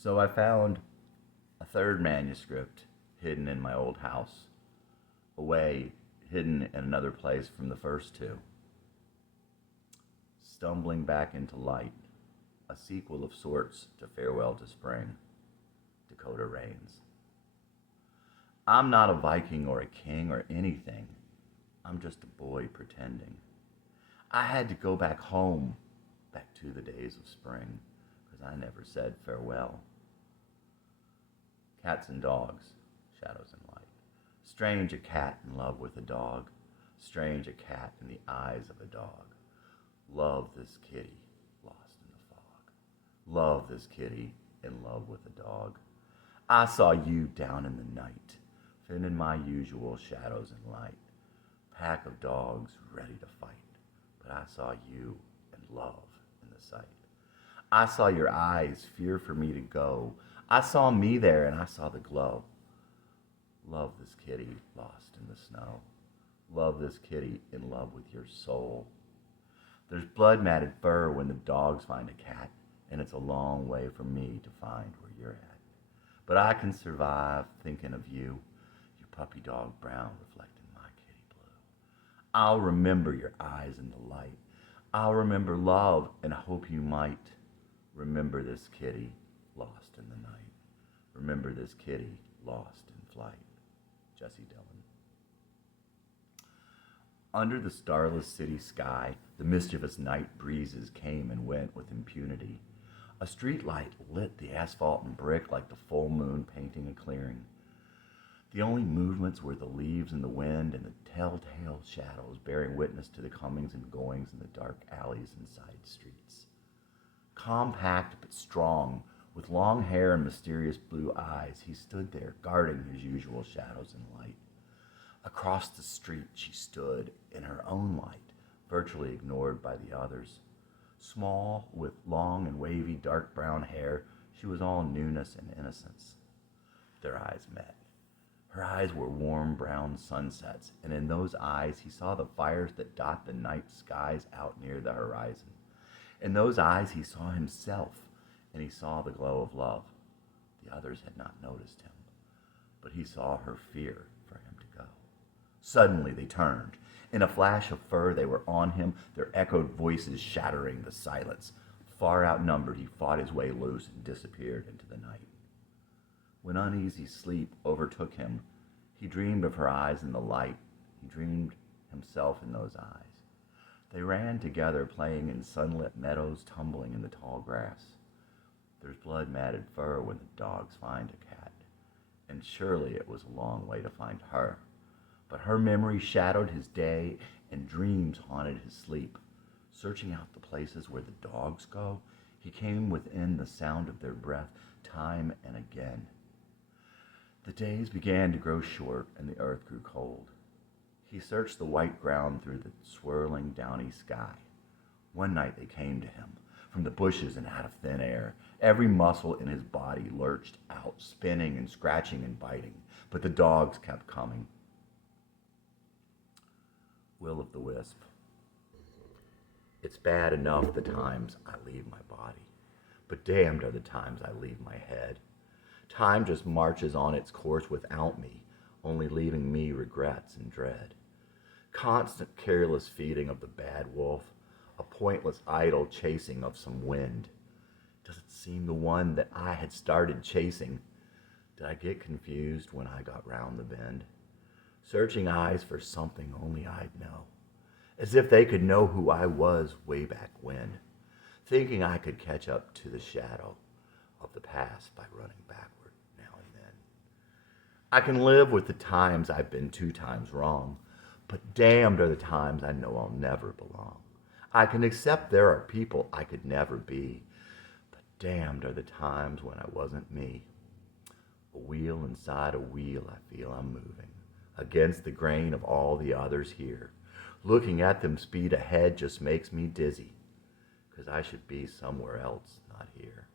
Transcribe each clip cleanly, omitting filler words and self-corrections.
So I found a third manuscript hidden in my old house, away, hidden in another place from the first two. Stumbling back into light, a sequel of sorts to Farewell to Spring, Dakota Rains. I'm not a Viking or a king or anything. I'm just a boy pretending. I had to go back home, back to the days of spring, because I never said farewell. Cats and dogs, shadows and light. Strange a cat in love with a dog. Strange a cat in the eyes of a dog. Love this kitty, lost in the fog. Love this kitty, in love with a dog. I saw you down in the night, fit in my usual shadows and light. Pack of dogs ready to fight, but I saw you and love in the sight. I saw your eyes fear for me to go. I saw me there and I saw the glow. Love this kitty lost in the snow. Love this kitty in love with your soul. There's blood-matted fur when the dogs find a cat, and it's a long way for me to find where you're at. But I can survive thinking of you, your puppy dog brown reflecting my kitty blue. I'll remember your eyes in the light. I'll remember love and hope you might remember this kitty lost in the night. Remember this kitty lost in flight. Jesse Dillon. Under the starless city sky, the mischievous night breezes came and went with impunity. A street light lit the asphalt and brick like the full moon painting a clearing. The only movements were the leaves in the wind and the telltale shadows bearing witness to the comings and goings in the dark alleys and side streets. Compact but strong, with long hair and mysterious blue eyes, he stood there guarding his usual shadows and light. Across the street she stood, in her own light, virtually ignored by the others. Small, with long and wavy dark brown hair, she was all newness and innocence. Their eyes met. Her eyes were warm brown sunsets, and in those eyes he saw the fires that dot the night skies out near the horizon. In those eyes he saw himself, and he saw the glow of love. The others had not noticed him, but he saw her fear for him to go. Suddenly they turned. In a flash of fur they were on him, their echoed voices shattering the silence. Far outnumbered, he fought his way loose and disappeared into the night. When uneasy sleep overtook him, he dreamed of her eyes in the light. He dreamed himself in those eyes. They ran together, playing in sunlit meadows, tumbling in the tall grass. There's blood-matted fur when the dogs find a cat, and surely it was a long way to find her. But her memory shadowed his day, and dreams haunted his sleep. Searching out the places where the dogs go, he came within the sound of their breath time and again. The days began to grow short, and the earth grew cold. He searched the white ground through the swirling, downy sky. One night they came to him, from the bushes and out of thin air. Every muscle in his body lurched out, spinning and scratching and biting, but the dogs kept coming. Will o' the Wisp. It's bad enough the times I leave my body, but damned are the times I leave my head. Time just marches on its course without me, only leaving me regrets and dread. Constant careless feeding of the bad wolf, a pointless idle chasing of some wind. Does it seem the one that I had started chasing? Did I get confused when I got round the bend? Searching eyes for something only I'd know, as if they could know who I was way back when, thinking I could catch up to the shadow of the past by running backward now and then. I can live with the times I've been 2 times wrong, but damned are the times I know I'll never belong. I can accept there are people I could never be, but damned are the times when I wasn't me. A wheel inside a wheel, I feel I'm moving against the grain of all the others here. Looking at them speed ahead just makes me dizzy, 'cause I should be somewhere else, not here.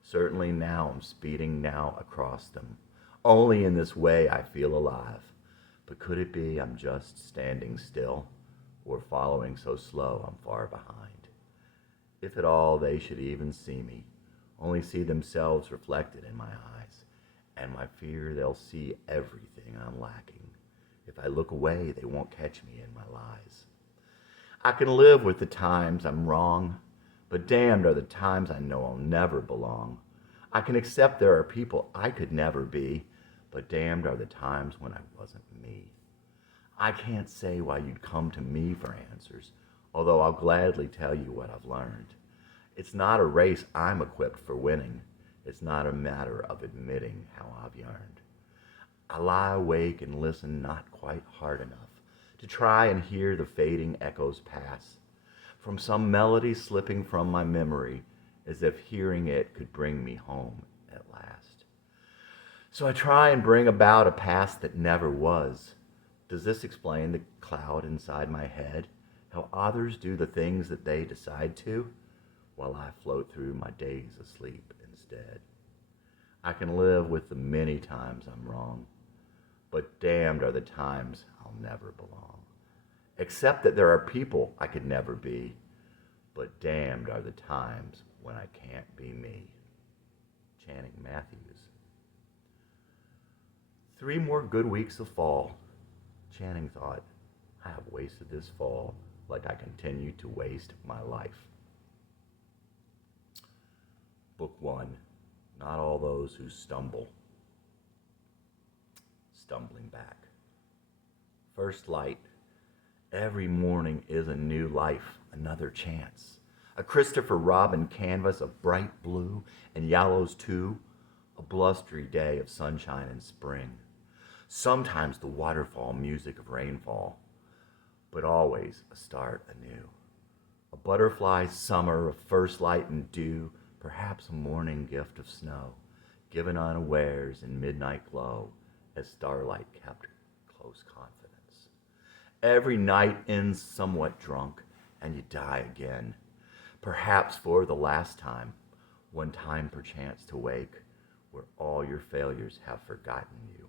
Certainly now I'm speeding now across them. Only in this way I feel alive. But could it be I'm just standing still, or following so slow I'm far behind? If at all they should even see me, only see themselves reflected in my eyes, and my fear they'll see everything I'm lacking. If I look away, they won't catch me in my lies. I can live with the times I'm wrong, but damned are the times I know I'll never belong. I can accept there are people I could never be, but damned are the times when I wasn't me. I can't say why you'd come to me for answers, although I'll gladly tell you what I've learned. It's not a race I'm equipped for winning. It's not a matter of admitting how I've yearned. I lie awake and listen not quite hard enough to try and hear the fading echoes pass from some melody slipping from my memory, as if hearing it could bring me home at last. So I try and bring about a past that never was. Does this explain the cloud inside my head? How others do the things that they decide to, while I float through my days asleep instead. I can live with the many times I'm wrong, but damned are the times I'll never belong. Except that there are people I could never be, but damned are the times when I can't be me. Channing Matthews. 3 more good weeks of fall. Channing thought, I have wasted this fall like I continue to waste my life. Book 1, Not All Those Who Stumble. Stumbling back. First light. Every morning is a new life, another chance. A Christopher Robin canvas of bright blue and yellows too. A blustery day of sunshine and spring. Sometimes the waterfall music of rainfall, but always a start anew. A butterfly's summer of first light and dew, perhaps a morning gift of snow, given unawares in midnight glow, as starlight kept close confidence. Every night ends somewhat drunk, and you die again, perhaps for the last time, one time perchance to wake, where all your failures have forgotten you.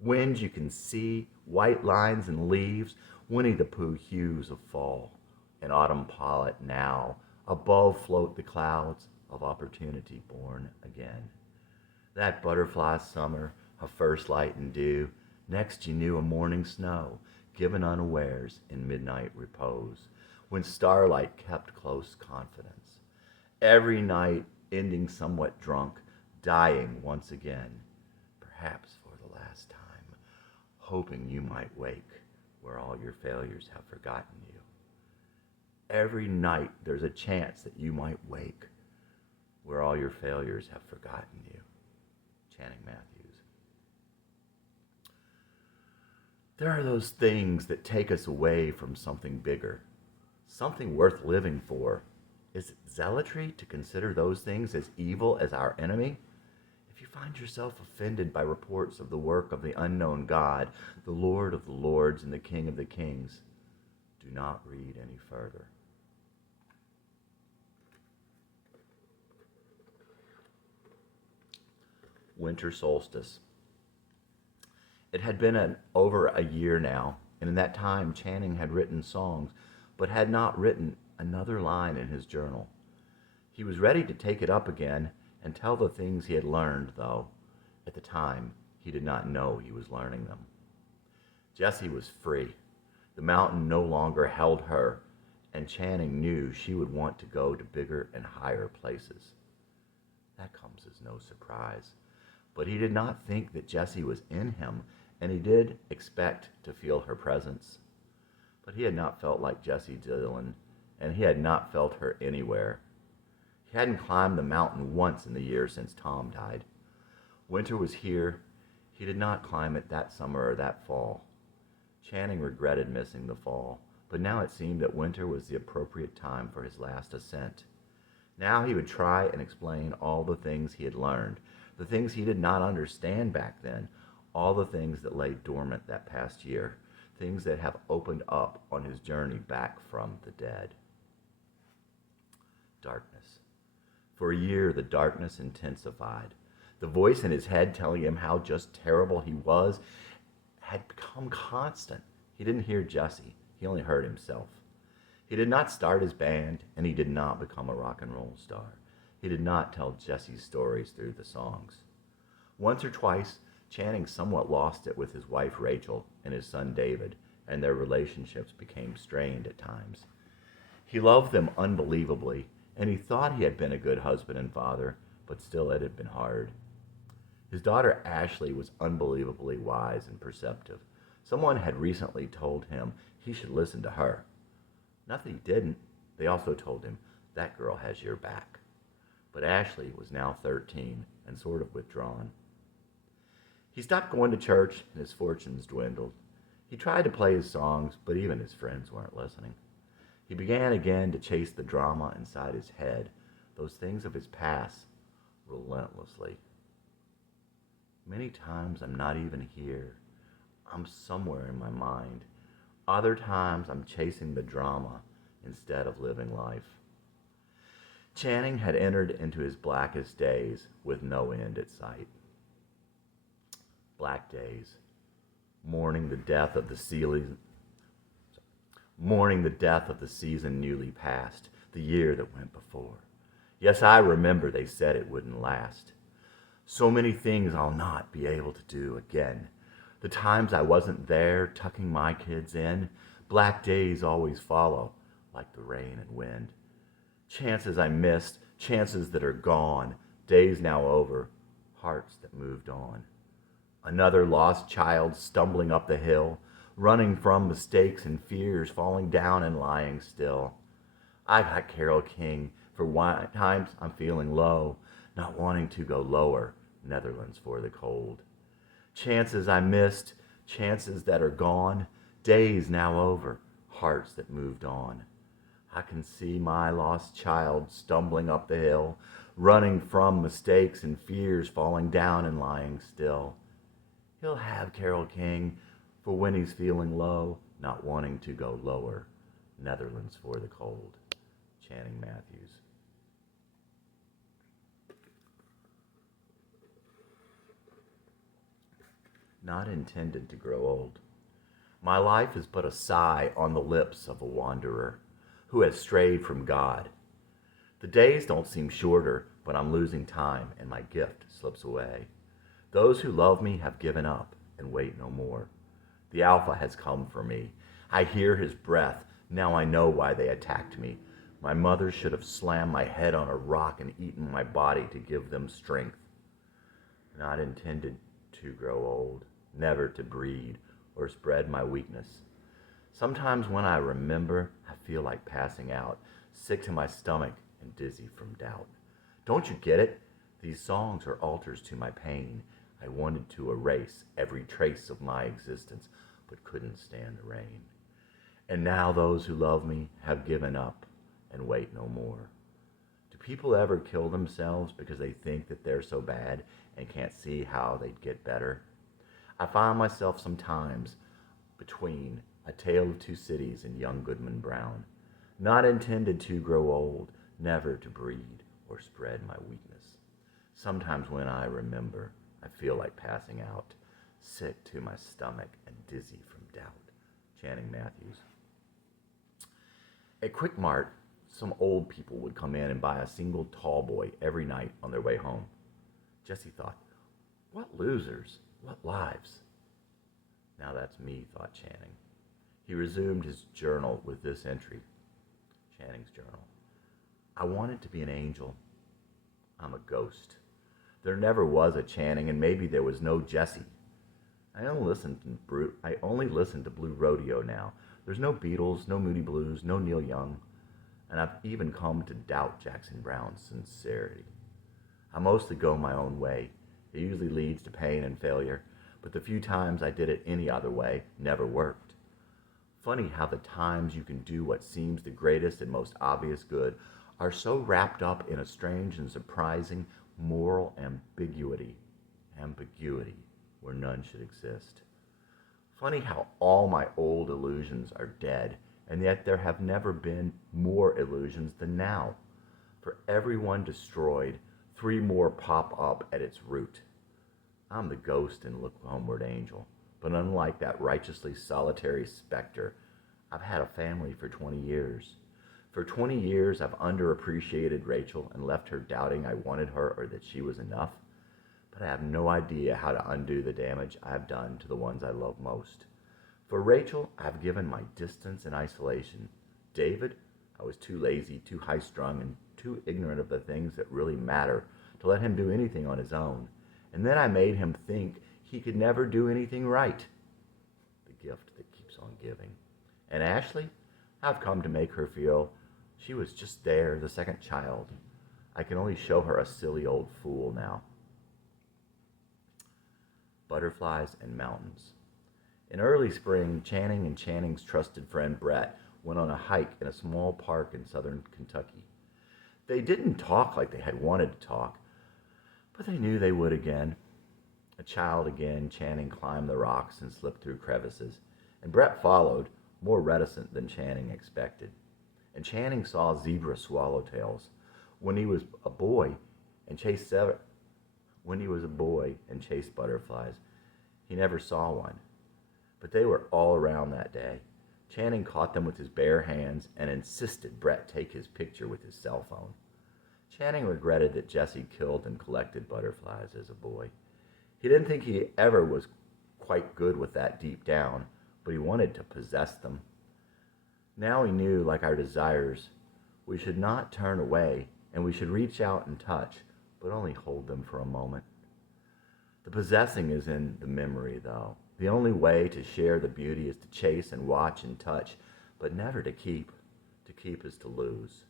Winds you can see, white lines and leaves, Winnie the Pooh hues of fall, an autumn pollet now, above float the clouds of opportunity born again. That butterfly summer, a first light and dew, next you knew a morning snow, given unawares in midnight repose, when starlight kept close confidence. Every night ending somewhat drunk, dying once again, perhaps for the last time, hoping you might wake where all your failures have forgotten you. Every night there's a chance that you might wake where all your failures have forgotten you. Channing Matthews. There are those things that take us away from something bigger, something worth living for. Is it zealotry to consider those things as evil as our enemy? If you find yourself offended by reports of the work of the unknown God, the Lord of the Lords and the King of the Kings, do not read any further. Winter solstice. It had been over a year now, and in that time Channing had written songs, but had not written another line in his journal. He was ready to take it up again and tell the things he had learned, though at the time he did not know he was learning them. Jessie was free. The mountain no longer held her, and Channing knew she would want to go to bigger and higher places. That comes as no surprise. But he did not think that Jessie was in him, and he did expect to feel her presence. But he had not felt like Jessie Dillon, and he had not felt her anywhere. He hadn't climbed the mountain once in the year since Tom died. Winter was here. He did not climb it that summer or that fall. Channing regretted missing the fall, but now it seemed that winter was the appropriate time for his last ascent. Now he would try and explain all the things he had learned, the things he did not understand back then, all the things that lay dormant that past year, things that have opened up on his journey back from the dead. Darkness. For a year, the darkness intensified. The voice in his head telling him how just terrible he was had become constant. He didn't hear Jessie. He only heard himself. He did not start his band, and he did not become a rock and roll star. He did not tell Jesse's stories through the songs. Once or twice, Channing somewhat lost it with his wife Rachel and his son David, and their relationships became strained at times. He loved them unbelievably, and he thought he had been a good husband and father, but still it had been hard. His daughter Ashley was unbelievably wise and perceptive. Someone had recently told him he should listen to her. Not that he didn't. They also told him, that girl has your back. But Ashley was now 13 and sort of withdrawn. He stopped going to church and his fortunes dwindled. He tried to play his songs, but even his friends weren't listening. He began again to chase the drama inside his head, those things of his past, relentlessly. Many times I'm not even here. I'm somewhere in my mind. Other times I'm chasing the drama instead of living life. Channing had entered into his blackest days with no end in sight. Black days, mourning the death of the season newly past, the year that went before. Yes, I remember they said it wouldn't last. So many things I'll not be able to do again. The times I wasn't there tucking my kids in, black days always follow, like the rain and wind. Chances I missed, chances that are gone, days now over, hearts that moved on. Another lost child stumbling up the hill, running from mistakes and fears, falling down and lying still. I got Carole King for times I'm feeling low, not wanting to go lower, Netherlands for the cold. Chances I missed, chances that are gone, days now over, hearts that moved on. I can see my lost child stumbling up the hill, running from mistakes and fears, falling down and lying still. He'll have Carole King for when he's feeling low, not wanting to go lower, Netherlands for the cold. Channing Matthews. Not intended to grow old. My life is but a sigh on the lips of a wanderer who has strayed from God. The days don't seem shorter, but I'm losing time and my gift slips away. Those who love me have given up and wait no more. The Alpha has come for me. I hear his breath. Now I know why they attacked me. My mother should have slammed my head on a rock and eaten my body to give them strength. Not intended to grow old, never to breed or spread my weakness. Sometimes when I remember, I feel like passing out, sick to my stomach and dizzy from doubt. Don't you get it? These songs are altars to my pain. I wanted to erase every trace of my existence, but couldn't stand the rain. And now those who love me have given up and wait no more. Do people ever kill themselves because they think that they're so bad and can't see how they'd get better? I find myself sometimes between A Tale of Two Cities and Young Goodman Brown. Not intended to grow old, never to breed or spread my weakness. Sometimes when I remember, I feel like passing out, sick to my stomach and dizzy from doubt. Channing Matthews. At Quick Mart, some old people would come in and buy a single tall boy every night on their way home. Jesse thought, what losers, what lives. Now that's me, thought Channing. He resumed his journal with this entry. Channing's journal. I wanted to be an angel. I'm a ghost. There never was a Channing, and maybe there was no Jesse. I only listen to Blue Rodeo now. There's no Beatles, no Moody Blues, no Neil Young, and I've even come to doubt Jackson Browne's sincerity. I mostly go my own way. It usually leads to pain and failure, but the few times I did it any other way never worked. Funny how the times you can do what seems the greatest and most obvious good are so wrapped up in a strange and surprising moral ambiguity where none should exist. Funny how all my old illusions are dead, and yet there have never been more illusions than now. For every one destroyed, 3 more pop up at its root. I'm the ghost and look homeward angel, but unlike that righteously solitary specter, I've had a family for 20 years. For 20 years, I've underappreciated Rachel and left her doubting I wanted her or that she was enough. But I have no idea how to undo the damage I have done to the ones I love most. For Rachel, I have given my distance and isolation. David, I was too lazy, too high-strung, and too ignorant of the things that really matter to let him do anything on his own. And then I made him think he could never do anything right. The gift that keeps on giving. And Ashley, I've come to make her feel she was just there, the second child. I can only show her a silly old fool now. Butterflies and mountains. In early spring, Channing and Channing's trusted friend Brett went on a hike in a small park in southern Kentucky. They didn't talk like they had wanted to talk, but they knew they would again. A child again, Channing climbed the rocks and slipped through crevices, and Brett followed, more reticent than Channing expected. And Channing saw zebra swallowtails when he was a boy and chased butterflies. He never saw one, but they were all around that day. Channing caught them with his bare hands and insisted Brett take his picture with his cell phone. Channing regretted that Jesse killed and collected butterflies as a boy. He didn't think he ever was quite good with that deep down, but he wanted to possess them. Now he knew, like our desires, we should not turn away, and we should reach out and touch, but only hold them for a moment. The possessing is in the memory, though. The only way to share the beauty is to chase and watch and touch, but never to keep. To keep is to lose.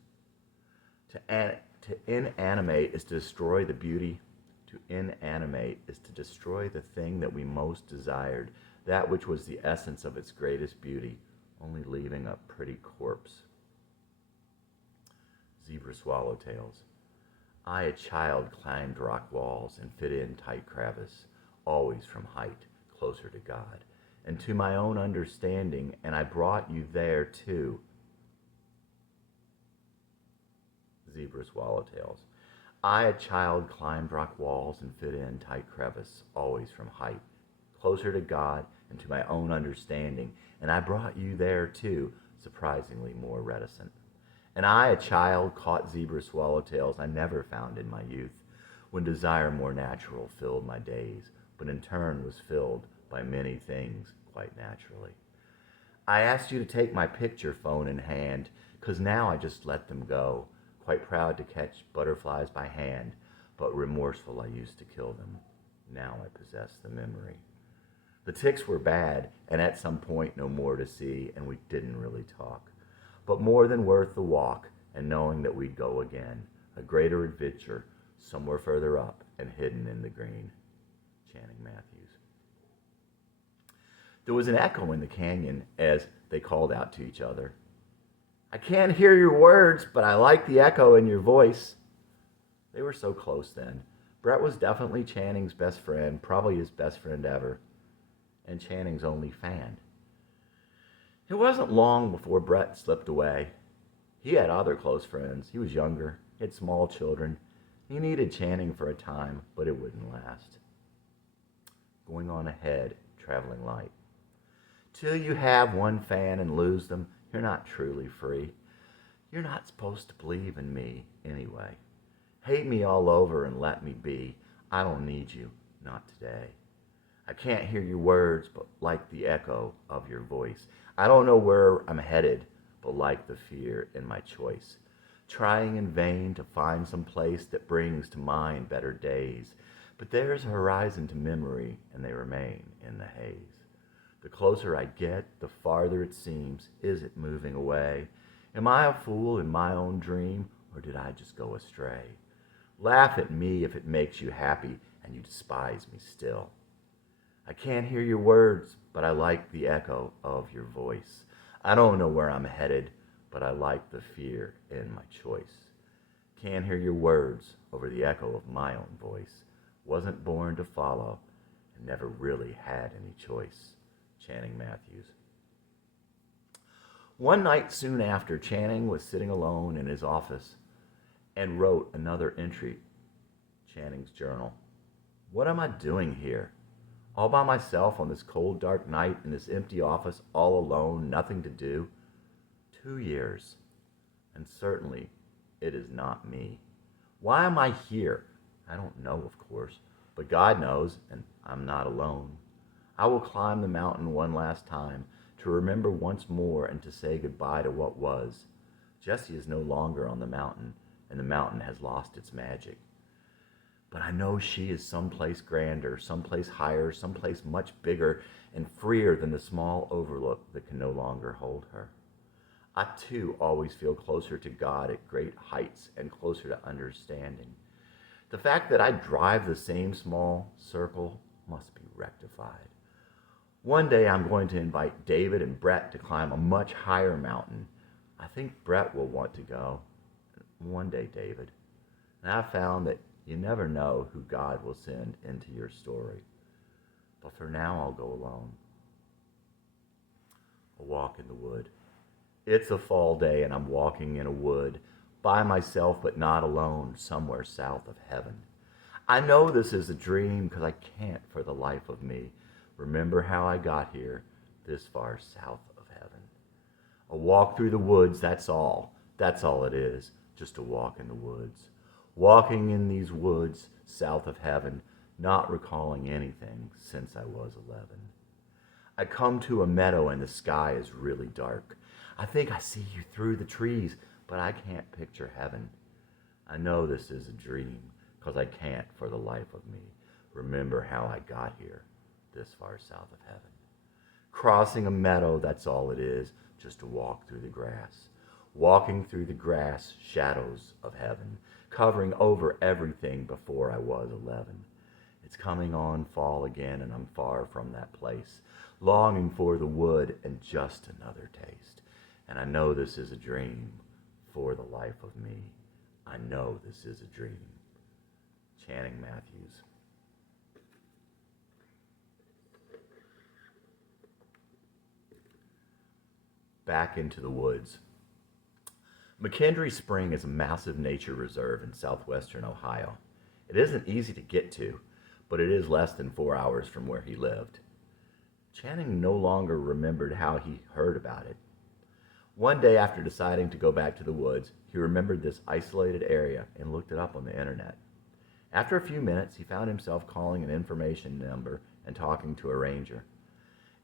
To inanimate is to destroy the beauty. To inanimate is to destroy the thing that we most desired, that which was the essence of its greatest beauty, only leaving a pretty corpse. Zebra swallowtails. I, a child, climbed rock walls and fit in tight crevice, always from height, closer to God, and to my own understanding, and I brought you there too. Zebra swallowtails. I, a child, climbed rock walls and fit in tight crevice, always from height, closer to God and to my own understanding, and I brought you there too, surprisingly more reticent. And I, a child, caught zebra swallowtails I never found in my youth, when desire more natural filled my days, but in turn was filled by many things quite naturally. I asked you to take my picture phone in hand, 'cause now I just let them go, quite proud to catch butterflies by hand, but remorseful I used to kill them. Now I possess the memory. The ticks were bad, and at some point no more to see, and we didn't really talk. But more than worth the walk, and knowing that we'd go again, a greater adventure, somewhere further up and hidden in the green. Channing Matthews. There was an echo in the canyon as they called out to each other. I can't hear your words, but I like the echo in your voice. They were so close then. Brett was definitely Channing's best friend, probably his best friend ever, and Channing's only fan. It wasn't long before Brett slipped away. He had other close friends. He was younger. He had small children. He needed Channing for a time, but it wouldn't last. Going on ahead, traveling light. Till you have one fan and lose them, you're not truly free. You're not supposed to believe in me anyway. Hate me all over and let me be. I don't need you, not today. I can't hear your words, but like the echo of your voice. I don't know where I'm headed, but like the fear in my choice. Trying in vain to find some place that brings to mind better days. But there's a horizon to memory, and they remain in the haze. The closer I get, the farther it seems. Is it moving away? Am I a fool in my own dream, or did I just go astray? Laugh at me if it makes you happy, and you despise me still. I can't hear your words, but I like the echo of your voice. I don't know where I'm headed, but I like the fear in my choice. Can't hear your words over the echo of my own voice. Wasn't born to follow, and never really had any choice. Channing Matthews. One night soon after, Channing was sitting alone in his office and wrote another entry, Channing's journal. What am I doing here? All by myself on this cold, dark night in this empty office, all alone, nothing to do. 2 years. and certainly it is not me. Why am I here? I don't know, of course, but God knows, and I'm not alone. I will climb the mountain one last time to remember once more and to say goodbye to what was. Jessie is no longer on the mountain, and the mountain has lost its magic. But I know she is someplace grander, someplace higher, someplace much bigger and freer than the small overlook that can no longer hold her. I too always feel closer to God at great heights and closer to understanding. The fact that I drive the same small circle must be rectified. One day I'm going to invite David and Brett to climb a much higher mountain. I think Brett will want to go. One day, David. And I've found that you never know who God will send into your story. But for now, I'll go alone. A walk in the wood. It's a fall day and I'm walking in a wood, by myself but not alone, somewhere south of heaven. I know this is a dream because I can't for the life of me remember how I got here this far south of heaven. A walk through the woods, that's all. That's all it is, just a walk in the woods. Walking in these woods south of heaven, not recalling anything since I was 11. I come to a meadow and the sky is really dark. I think I see you through the trees, but I can't picture heaven. I know this is a dream because I can't for the life of me remember how I got here this far south of heaven. Crossing a meadow, that's all it is, just a walk through the grass. Walking through the grass, shadows of heaven, covering over everything before I was 11. It's coming on fall again and I'm far from that place, longing for the wood and just another taste. And I know this is a dream for the life of me. I know this is a dream. Channing Matthews. Back into the woods. McKendree Spring is a massive nature reserve in southwestern Ohio. It isn't easy to get to, but it is less than 4 hours from where he lived. Channing no longer remembered how he heard about it. One day after deciding to go back to the woods, he remembered this isolated area and looked it up on the internet. After a few minutes, he found himself calling an information number and talking to a ranger.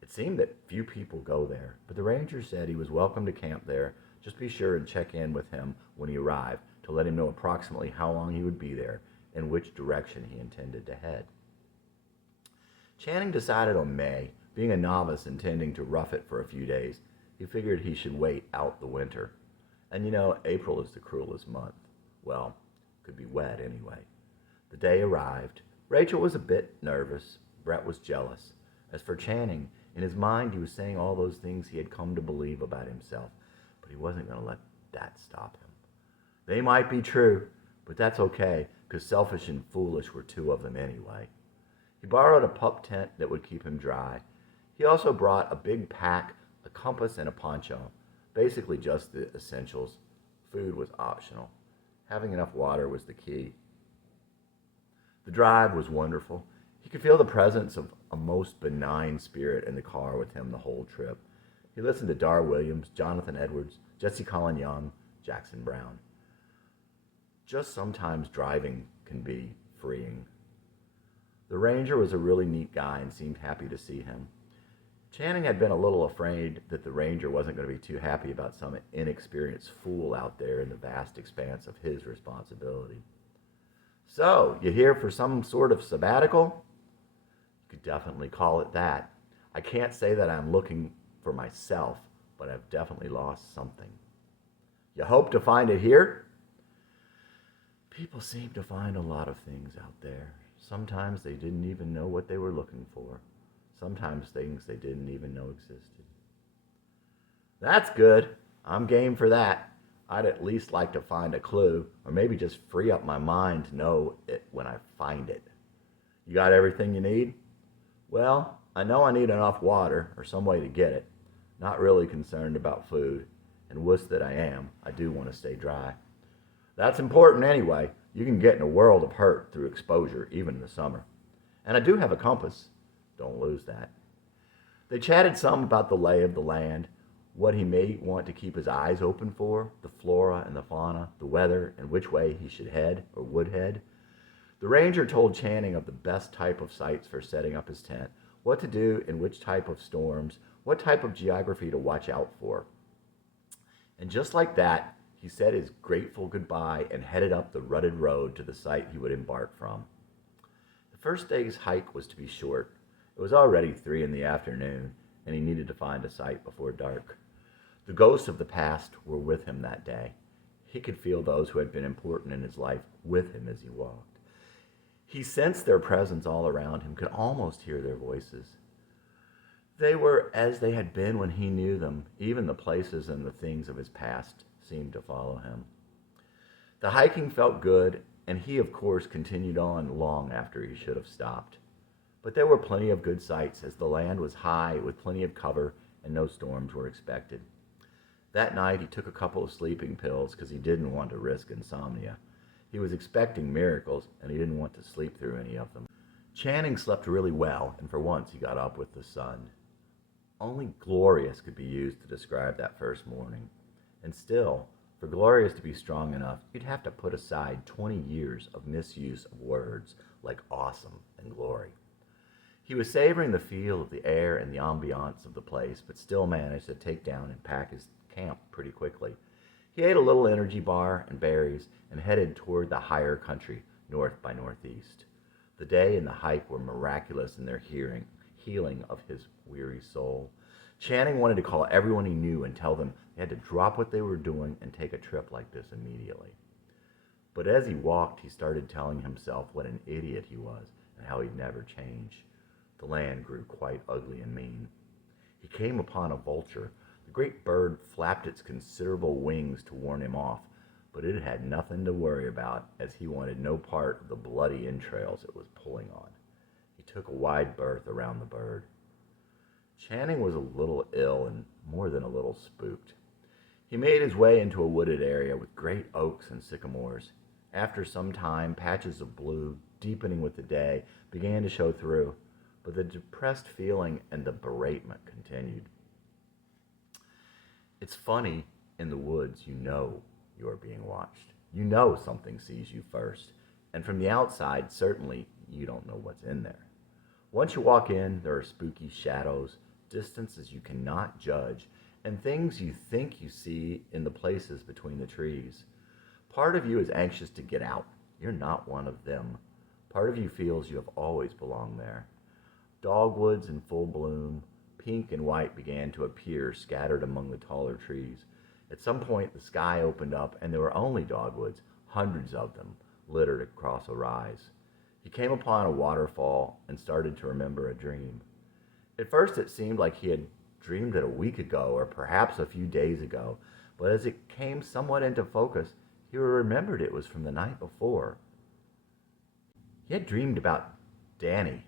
It seemed that few people go there, but the ranger said he was welcome to camp there. Just be sure and check in with him when he arrived to let him know approximately how long he would be there and which direction he intended to head. Channing decided on May, being a novice intending to rough it for a few days. He figured he should wait out the winter. And April is the cruelest month. Well, could be wet anyway. The day arrived. Rachel was a bit nervous. Brett was jealous. As for Channing, in his mind he was saying all those things he had come to believe about himself, but he wasn't going to let that stop him. They might be true, but that's okay, because selfish and foolish were two of them anyway. He borrowed a pup tent that would keep him dry. He also brought a big pack, a compass, and a poncho. Basically just the essentials. Food was optional. Having enough water was the key. The drive was wonderful. He could feel the presence of a most benign spirit in the car with him the whole trip. He listened to Dar Williams, Jonathan Edwards, Jesse Colin Young, Jackson Brown. Just sometimes driving can be freeing. The ranger was a really neat guy and seemed happy to see him. Channing had been a little afraid that the ranger wasn't going to be too happy about some inexperienced fool out there in the vast expanse of his responsibility. So, you here for some sort of sabbatical? You could definitely call it that. I can't say that I'm looking for myself, but I've definitely lost something. You hope to find it here? People seem to find a lot of things out there. Sometimes they didn't even know what they were looking for. Sometimes things they didn't even know existed. That's good. I'm game for that. I'd at least like to find a clue, or maybe just free up my mind to know it when I find it. You got everything you need? Well, I know I need enough water, or some way to get it. Not really concerned about food, and wuss that I am, I do want to stay dry. That's important anyway. You can get in a world of hurt through exposure, even in the summer. And I do have a compass. Don't lose that. They chatted some about the lay of the land. what he may want to keep his eyes open for, the flora and the fauna, the weather, and which way he should head or would head. The ranger told Channing of the best type of sites for setting up his tent, what to do in which type of storms, what type of geography to watch out for. And just like that, he said his grateful goodbye and headed up the rutted road to the site he would embark from. The first day's hike was to be short. It was already 3 in the afternoon, and he needed to find a site before dark. The ghosts of the past were with him that day. He could feel those who had been important in his life with him as he walked. He sensed their presence all around him, could almost hear their voices. They were as they had been when he knew them. Even the places and the things of his past seemed to follow him. The hiking felt good, and he, of course, continued on long after he should have stopped. But there were plenty of good sights, as the land was high with plenty of cover and no storms were expected. That night he took a couple of sleeping pills because he didn't want to risk insomnia. He was expecting miracles, and he didn't want to sleep through any of them. Channing slept really well, and for once he got up with the sun. Only glorious could be used to describe that first morning. And still, for glorious to be strong enough, you'd have to put aside 20 years of misuse of words like awesome and glory. He was savoring the feel of the air and the ambiance of the place, but still managed to take down and pack his camp pretty quickly. He ate a little energy bar and berries and headed toward the higher country, north by northeast. The day and the hike were miraculous in their healing of his weary soul. Channing wanted to call everyone he knew and tell them they had to drop what they were doing and take a trip like this immediately. But as he walked, he started telling himself what an idiot he was and how he'd never change. The land grew quite ugly and mean. He came upon a vulture. The great bird flapped its considerable wings to warn him off, but it had nothing to worry about, as he wanted no part of the bloody entrails it was pulling on. He took a wide berth around the bird. Channing was a little ill and more than a little spooked. He made his way into a wooded area with great oaks and sycamores. After some time, patches of blue, deepening with the day, began to show through, but the depressed feeling and the beratement continued. It's funny, in the woods, you know you're being watched. You know something sees you first, and from the outside, certainly, you don't know what's in there. Once you walk in, there are spooky shadows, distances you cannot judge, and things you think you see in the places between the trees. Part of you is anxious to get out. You're not one of them. Part of you feels you have always belonged there. Dogwoods in full bloom, pink and white began to appear scattered among the taller trees. At some point, the sky opened up, and there were only dogwoods, hundreds of them, littered across a rise. He came upon a waterfall and started to remember a dream. At first, it seemed like he had dreamed it a week ago, or perhaps a few days ago, but as it came somewhat into focus, he remembered it was from the night before. He had dreamed about Danny,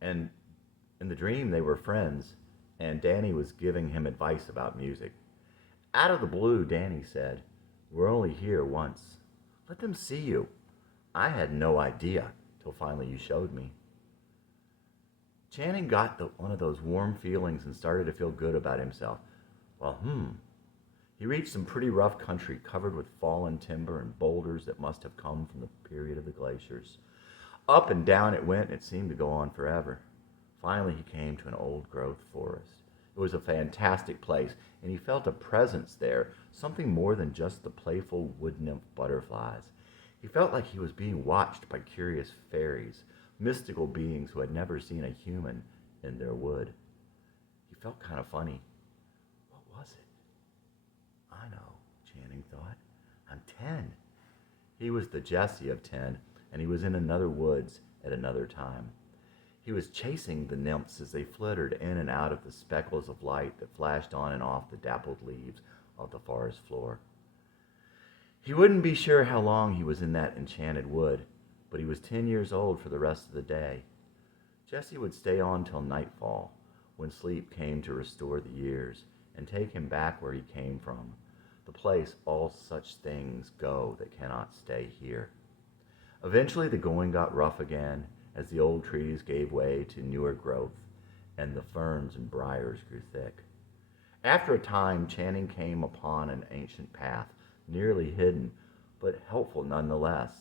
and in the dream they were friends, and Danny was giving him advice about music. Out of the blue, Danny said, "We're only here once. Let them see you. I had no idea till finally you showed me." Channing got one of those warm feelings and started to feel good about himself. Well, He reached some pretty rough country covered with fallen timber and boulders that must have come from the period of the glaciers. Up and down it went, and it seemed to go on forever. Finally, he came to an old-growth forest. It was a fantastic place, and he felt a presence there, something more than just the playful wood-nymph butterflies. He felt like he was being watched by curious fairies, mystical beings who had never seen a human in their wood. He felt kind of funny. What was it? I know, Channing thought. I'm 10. He was the Jesse of 10, and he was in another woods at another time. He was chasing the nymphs as they flittered in and out of the speckles of light that flashed on and off the dappled leaves of the forest floor. He wouldn't be sure how long he was in that enchanted wood, but he was 10 years old for the rest of the day. Jesse would stay on till nightfall, when sleep came to restore the years and take him back where he came from, the place all such things go that cannot stay here. Eventually the going got rough again, as the old trees gave way to newer growth, and the ferns and briars grew thick. After a time, Channing came upon an ancient path, nearly hidden, but helpful nonetheless.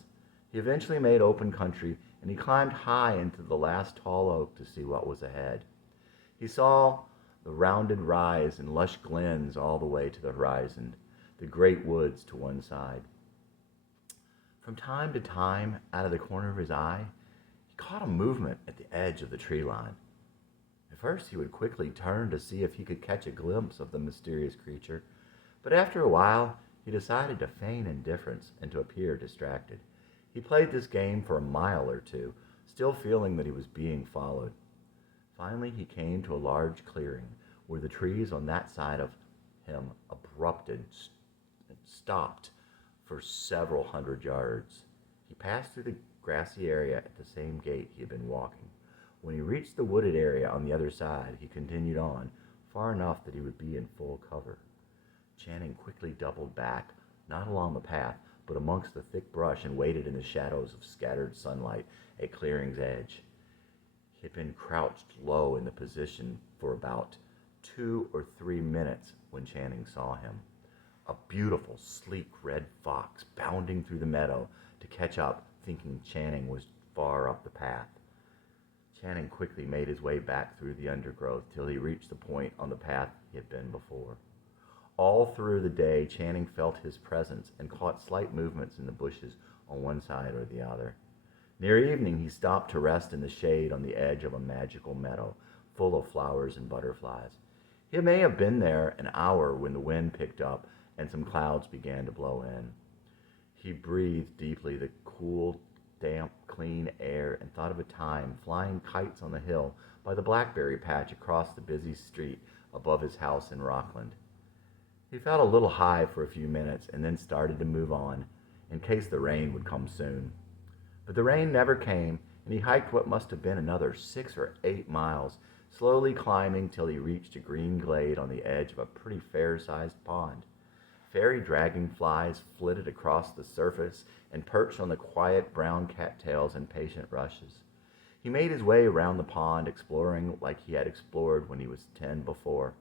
He eventually made open country, and he climbed high into the last tall oak to see what was ahead. He saw the rounded rise and lush glens all the way to the horizon, the great woods to one side. From time to time, out of the corner of his eye, he caught a movement at the edge of the tree line. At first, he would quickly turn to see if he could catch a glimpse of the mysterious creature, but after a while, he decided to feign indifference and to appear distracted. He played this game for a mile or two, still feeling that he was being followed. Finally, he came to a large clearing where the trees on that side of him stopped for several hundred yards. He passed through the grassy area at the same gait he had been walking. When he reached the wooded area on the other side, he continued on, far enough that he would be in full cover. Channing quickly doubled back, not along the path, but amongst the thick brush, and waited in the shadows of scattered sunlight at clearing's edge. He had been crouched low in the position for about 2 or 3 minutes when Channing saw him. A beautiful, sleek red fox bounding through the meadow to catch up, thinking Channing was far up the path. Channing quickly made his way back through the undergrowth till he reached the point on the path he had been before. All through the day, Channing felt his presence and caught slight movements in the bushes on one side or the other. Near evening, he stopped to rest in the shade on the edge of a magical meadow, full of flowers and butterflies. He may have been there an hour when the wind picked up and some clouds began to blow in. He breathed deeply the cool, damp, clean air and thought of a time flying kites on the hill by the blackberry patch across the busy street above his house in Rockland. He felt a little high for a few minutes and then started to move on, in case the rain would come soon. But the rain never came, and he hiked what must have been another 6 or 8 miles, slowly climbing till he reached a green glade on the edge of a pretty fair-sized pond. Fairy dragonflies flitted across the surface and perched on the quiet brown cattails and patient rushes. He made his way around the pond, exploring like he had explored when he was 10 before.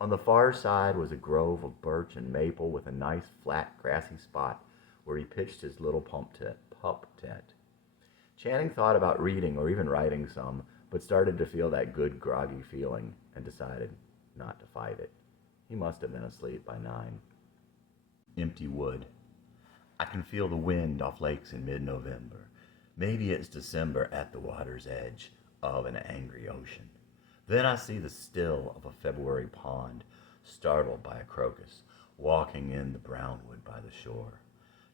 On the far side was a grove of birch and maple with a nice flat grassy spot where he pitched his little pup tent. Channing thought about reading or even writing some, but started to feel that good groggy feeling and decided not to fight it. He must have been asleep by 9. Empty wood. I can feel the wind off lakes in mid-November. Maybe it's December at the water's edge of an angry ocean. Then I see the still of a February pond, startled by a crocus, walking in the brownwood by the shore.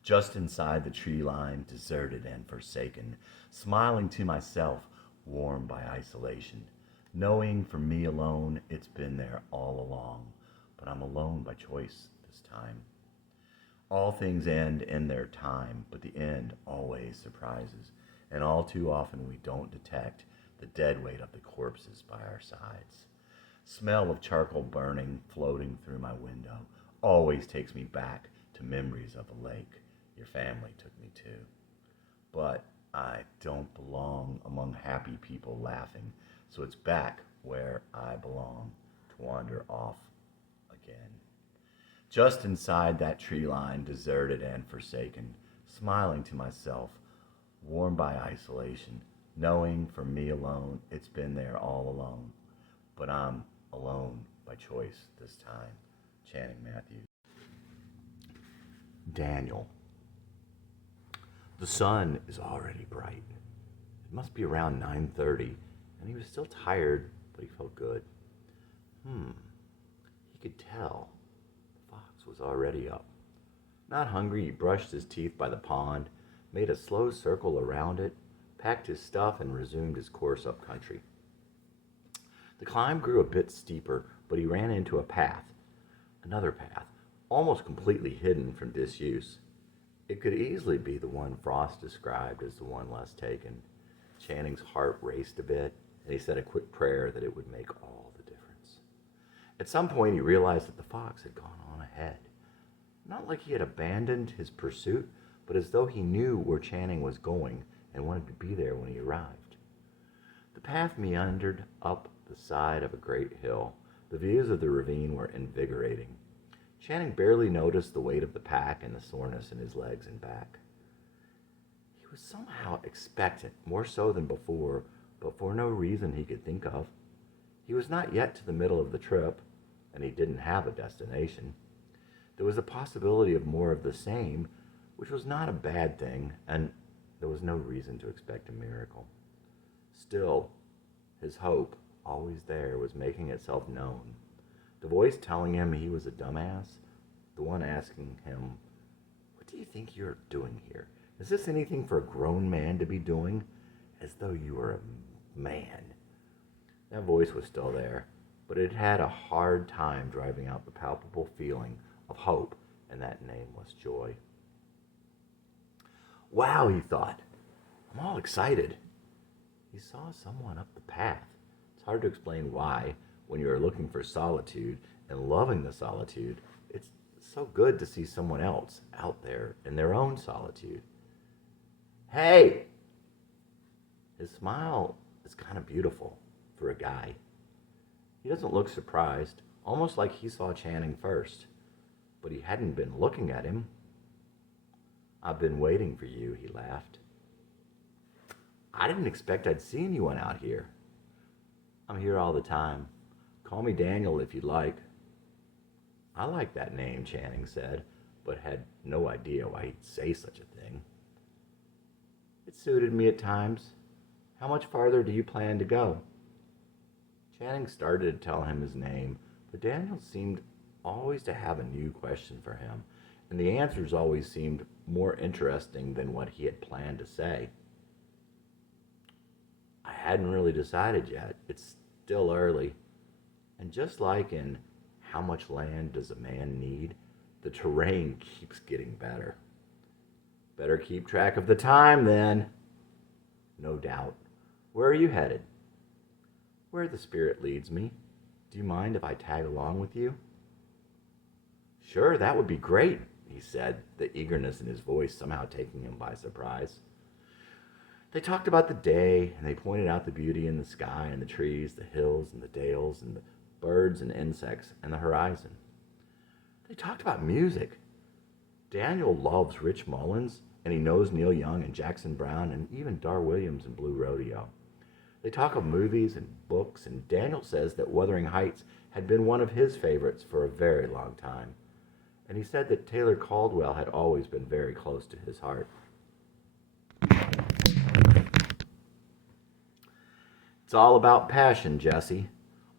Just inside the tree line, deserted and forsaken, smiling to myself, warmed by isolation, knowing for me alone it's been there all along, but I'm alone by choice this time. All things end in their time, but the end always surprises, and all too often we don't detect the dead weight of the corpses by our sides. Smell of charcoal burning floating through my window always takes me back to memories of a lake your family took me to. But I don't belong among happy people laughing, so it's back where I belong to wander off again. Just inside that tree line, deserted and forsaken, smiling to myself, warmed by isolation, knowing for me alone it's been there all along, but I'm alone by choice this time. Channing Matthews. Daniel. The sun is already bright. It must be around 9:30, and he was still tired, but he felt good. He could tell. The fox was already up. Not hungry, he brushed his teeth by the pond, made a slow circle around it, packed his stuff, and resumed his course up country. The climb grew a bit steeper, but he ran into a path, another path, almost completely hidden from disuse. It could easily be the one Frost described as the one less taken. Channing's heart raced a bit, and he said a quick prayer that it would make all the difference. At some point, he realized that the fox had gone on ahead. Not like he had abandoned his pursuit, but as though he knew where Channing was going and wanted to be there when he arrived. The path meandered up the side of a great hill. The views of the ravine were invigorating. Channing barely noticed the weight of the pack and the soreness in his legs and back. He was somehow expectant, more so than before, but for no reason he could think of. He was not yet to the middle of the trip, and he didn't have a destination. There was a possibility of more of the same, which was not a bad thing, and there was no reason to expect a miracle. Still, his hope, always there, was making itself known. The voice telling him he was a dumbass, the one asking him, "What do you think you're doing here? Is this anything for a grown man to be doing?" As though you were a man. That voice was still there, but it had a hard time driving out the palpable feeling of hope and that nameless joy. "Wow," he thought. "I'm all excited." He saw someone up the path. It's hard to explain why, when you are looking for solitude and loving the solitude, it's so good to see someone else out there in their own solitude. "Hey!" His smile is kind of beautiful for a guy. He doesn't look surprised, almost like he saw Channing first, but he hadn't been looking at him. "I've been waiting for you," he laughed. "I didn't expect I'd see anyone out here." "I'm here all the time. Call me Daniel if you'd like." "I like that name," Channing said, but had no idea why he'd say such a thing. "It suited me at times. How much farther do you plan to go?" Channing started to tell him his name, but Daniel seemed always to have a new question for him, and the answers always seemed more interesting than what he had planned to say. "I hadn't really decided yet. It's still early. And just like in How Much Land Does a Man Need, the terrain keeps getting better." "Better keep track of the time, then." "No doubt. Where are you headed?" "Where the spirit leads me. Do you mind if I tag along with you?" "Sure, that would be great," he said, the eagerness in his voice somehow taking him by surprise. They talked about the day, and they pointed out the beauty in the sky and the trees, the hills and the dales, and the birds and insects and the horizon. They talked about music. Daniel loves Rich Mullins, and he knows Neil Young and Jackson Browne and even Dar Williams and Blue Rodeo. They talk of movies and books, and Daniel says that Wuthering Heights had been one of his favorites for a very long time. And he said that Taylor Caldwell had always been very close to his heart. "It's all about passion, Jesse.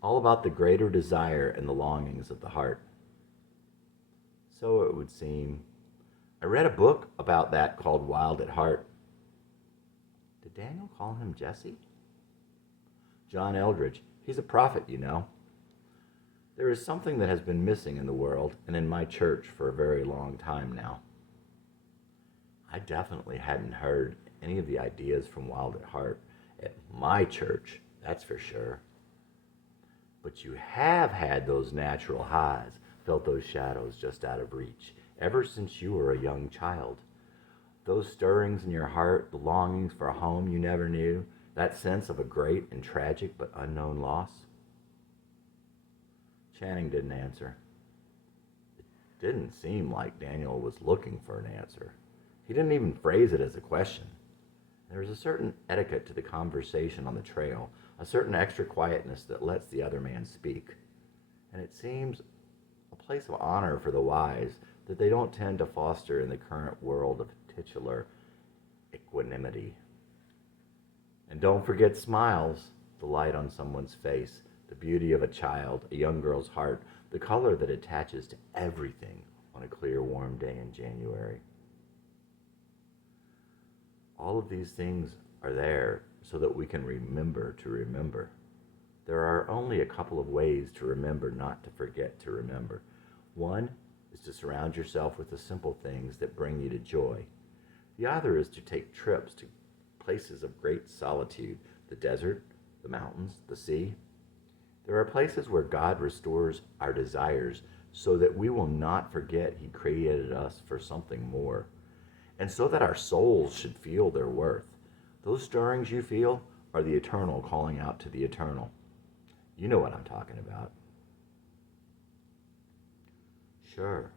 All about the greater desire and the longings of the heart." "So it would seem. I read a book about that called Wild at Heart." Did Daniel call him Jesse? "John Eldridge. He's a prophet, you know. There is something that has been missing in the world and in my church for a very long time now." I definitely hadn't heard any of the ideas from Wild at Heart at my church, that's for sure. "But you have had those natural highs, felt those shadows just out of reach, ever since you were a young child. Those stirrings in your heart, the longings for a home you never knew, that sense of a great and tragic but unknown loss." Channing didn't answer. It didn't seem like Daniel was looking for an answer. He didn't even phrase it as a question. There was a certain etiquette to the conversation on the trail, a certain extra quietness that lets the other man speak. And it seems a place of honor for the wise that they don't tend to foster in the current world of titular equanimity. And don't forget smiles, the light on someone's face, the beauty of a child, a young girl's heart, the color that attaches to everything on a clear, warm day in January. All of these things are there so that we can remember to remember. There are only a couple of ways to remember not to forget to remember. One is to surround yourself with the simple things that bring you to joy. The other is to take trips to places of great solitude, the desert, the mountains, the sea. There are places where God restores our desires so that we will not forget He created us for something more, and so that our souls should feel their worth. Those stirrings you feel are the eternal calling out to the eternal. You know what I'm talking about. Sure,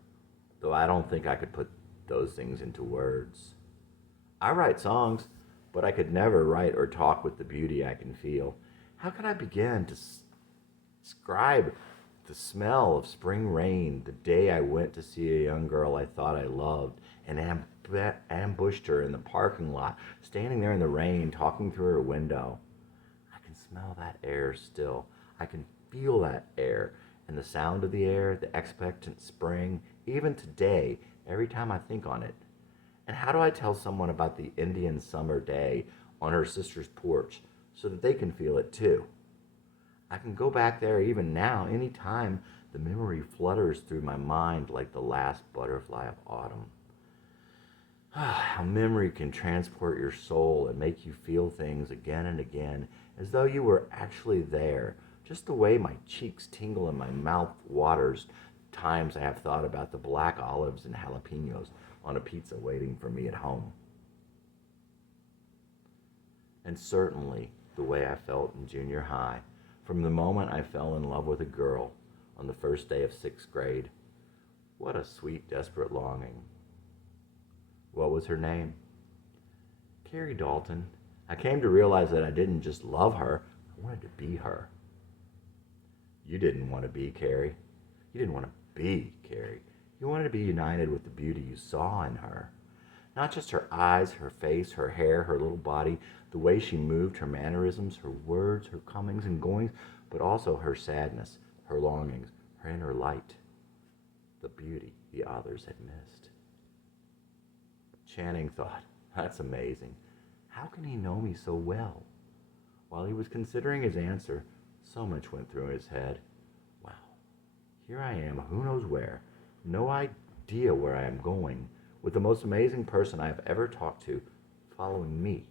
though I don't think I could put those things into words. I write songs, but I could never write or talk with the beauty I can feel. How could I begin to describe the smell of spring rain the day I went to see a young girl I thought I loved and ambushed her in the parking lot, standing there in the rain, talking through her window? I can smell that air still. I can feel that air and the sound of the air, the expectant spring, even today, every time I think on it. And how do I tell someone about the Indian summer day on her sister's porch so that they can feel it too? I can go back there even now, any time the memory flutters through my mind like the last butterfly of autumn. How memory can transport your soul and make you feel things again and again as though you were actually there, just the way my cheeks tingle and my mouth waters times I have thought about the black olives and jalapenos on a pizza waiting for me at home. And certainly the way I felt in junior high, from the moment I fell in love with a girl on the first day of sixth grade. What a sweet, desperate longing. What was her name? Carrie Dalton. I came to realize that I didn't just love her, I wanted to be her. You didn't want to be Carrie. You didn't want to be Carrie. You wanted to be united with the beauty you saw in her. Not just her eyes, her face, her hair, her little body, the way she moved, her mannerisms, her words, her comings and goings, but also her sadness, her longings, her inner light, the beauty the others had missed. Channing thought, that's amazing. How can he know me so well? While he was considering his answer, so much went through his head. Wow, here I am, who knows where, no idea where I am going, with the most amazing person I have ever talked to following me.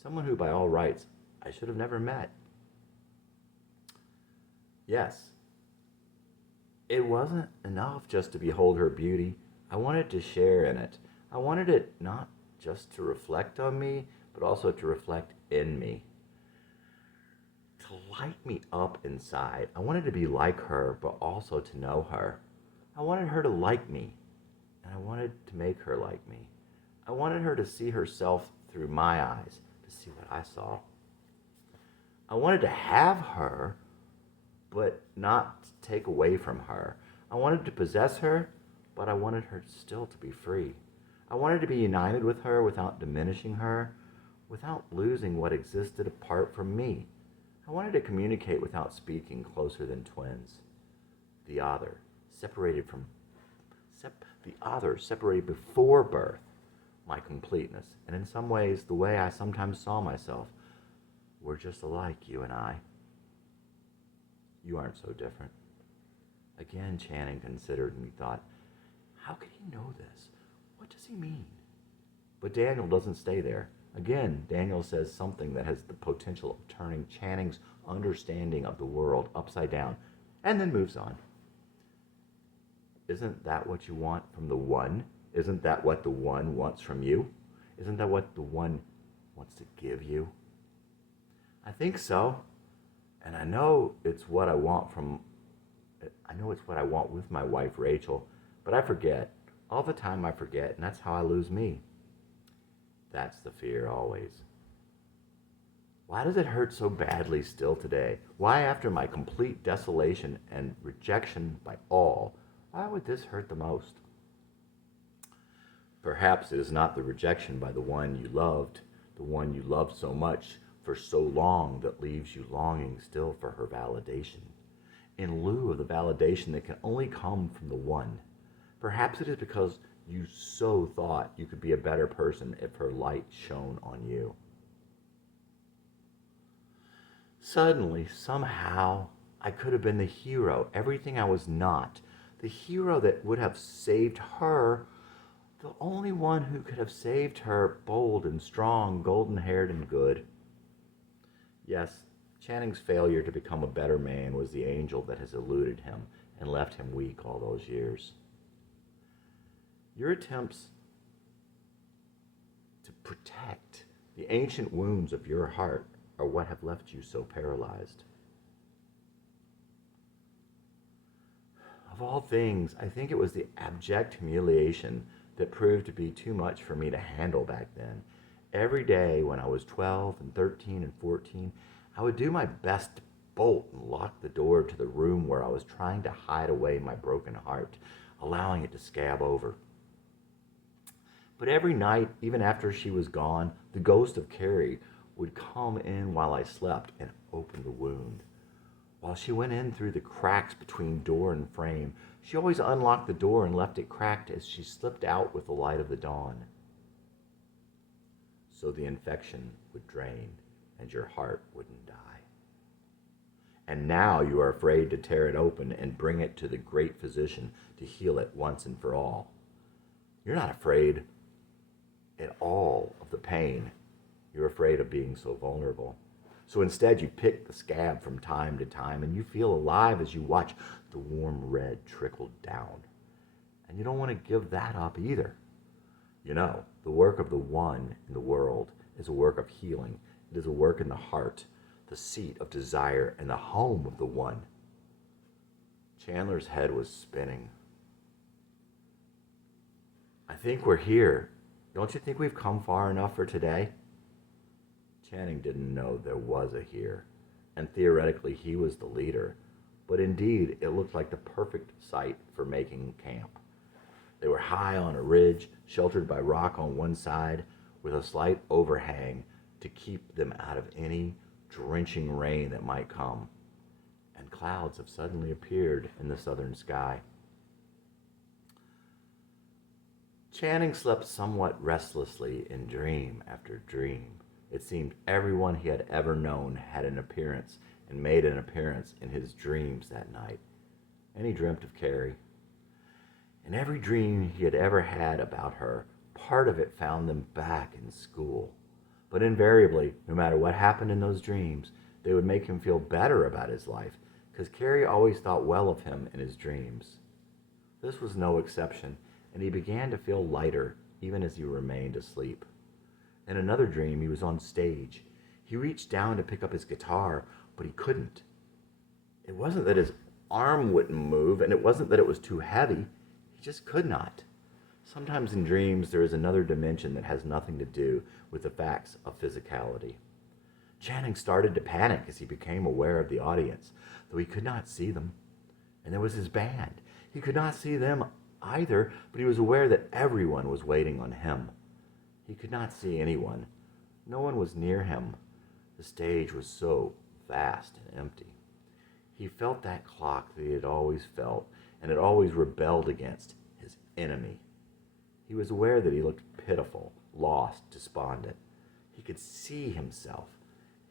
Someone who, by all rights, I should have never met. Yes, it wasn't enough just to behold her beauty. I wanted to share in it. I wanted it not just to reflect on me, but also to reflect in me. To light me up inside. I wanted to be like her, but also to know her. I wanted her to like me, and I wanted to make her like me. I wanted her to see herself through my eyes, to see what I saw. I wanted to have her, but not to take away from her. I wanted to possess her, but I wanted her still to be free. I wanted to be united with her without diminishing her, without losing what existed apart from me. I wanted to communicate without speaking, closer than twins. The other, separated before birth, my completeness, and in some ways, the way I sometimes saw myself. We're just alike, you and I. You aren't so different. Again, Channing considered and he thought, how could he know this? What does he mean? But Daniel doesn't stay there. Again, Daniel says something that has the potential of turning Channing's understanding of the world upside down, and then moves on. Isn't that what you want from the one? Isn't that what the one wants from you? Isn't that what the one wants to give you? I think so. And I know it's what I want with my wife, Rachel, but I forget. All the time I forget, and that's how I lose me. That's the fear always. Why does it hurt so badly still today? Why, after my complete desolation and rejection by all, why would this hurt the most? Perhaps it is not the rejection by the one you loved so much for so long that leaves you longing still for her validation, in lieu of the validation that can only come from the one. Perhaps it is because you so thought you could be a better person if her light shone on you. Suddenly, somehow, I could have been the hero, everything I was not, the hero that would have saved her, the only one who could have saved her, bold and strong, golden-haired and good. Yes, Channing's failure to become a better man was the angel that has eluded him and left him weak all those years. Your attempts to protect the ancient wounds of your heart are what have left you so paralyzed. Of all things, I think it was the abject humiliation that proved to be too much for me to handle back then. Every day when I was 12 and 13 and 14, I would do my best to bolt and lock the door to the room where I was trying to hide away my broken heart, allowing it to scab over. But every night, even after she was gone, the ghost of Carrie would come in while I slept and open the wound. While she went in through the cracks between door and frame, she always unlocked the door and left it cracked as she slipped out with the light of the dawn. So the infection would drain and your heart wouldn't die. And now you are afraid to tear it open and bring it to the great physician to heal it once and for all. You're not afraid at all of the pain. You're afraid of being so vulnerable. So instead, you pick the scab from time to time, and you feel alive as you watch the warm red trickle down. And you don't want to give that up either. You know, the work of the one in the world is a work of healing. It is a work in the heart, the seat of desire, and the home of the one. Chandler's head was spinning. I think we're here. Don't you think we've come far enough for today? Channing didn't know there was a here, and theoretically he was the leader, but indeed it looked like the perfect site for making camp. They were high on a ridge, sheltered by rock on one side, with a slight overhang to keep them out of any drenching rain that might come, and clouds have suddenly appeared in the southern sky. Channing slept somewhat restlessly in dream after dream. It seemed everyone he had ever known had an appearance and made an appearance in his dreams that night. And he dreamt of Carrie. In every dream he had ever had about her, part of it found them back in school. But invariably, no matter what happened in those dreams, they would make him feel better about his life, because Carrie always thought well of him in his dreams. This was no exception, and he began to feel lighter even as he remained asleep. In another dream, he was on stage. He reached down to pick up his guitar, but he couldn't. It wasn't that his arm wouldn't move, and it wasn't that it was too heavy. He just could not. Sometimes in dreams, there is another dimension that has nothing to do with the facts of physicality. Channing started to panic as he became aware of the audience, though he could not see them. And there was his band. He could not see them either, but he was aware that everyone was waiting on him. He could not see anyone. No one was near him. The stage was so vast and empty. He felt that clock that he had always felt and had always rebelled against, his enemy. He was aware that he looked pitiful, lost, despondent. He could see himself.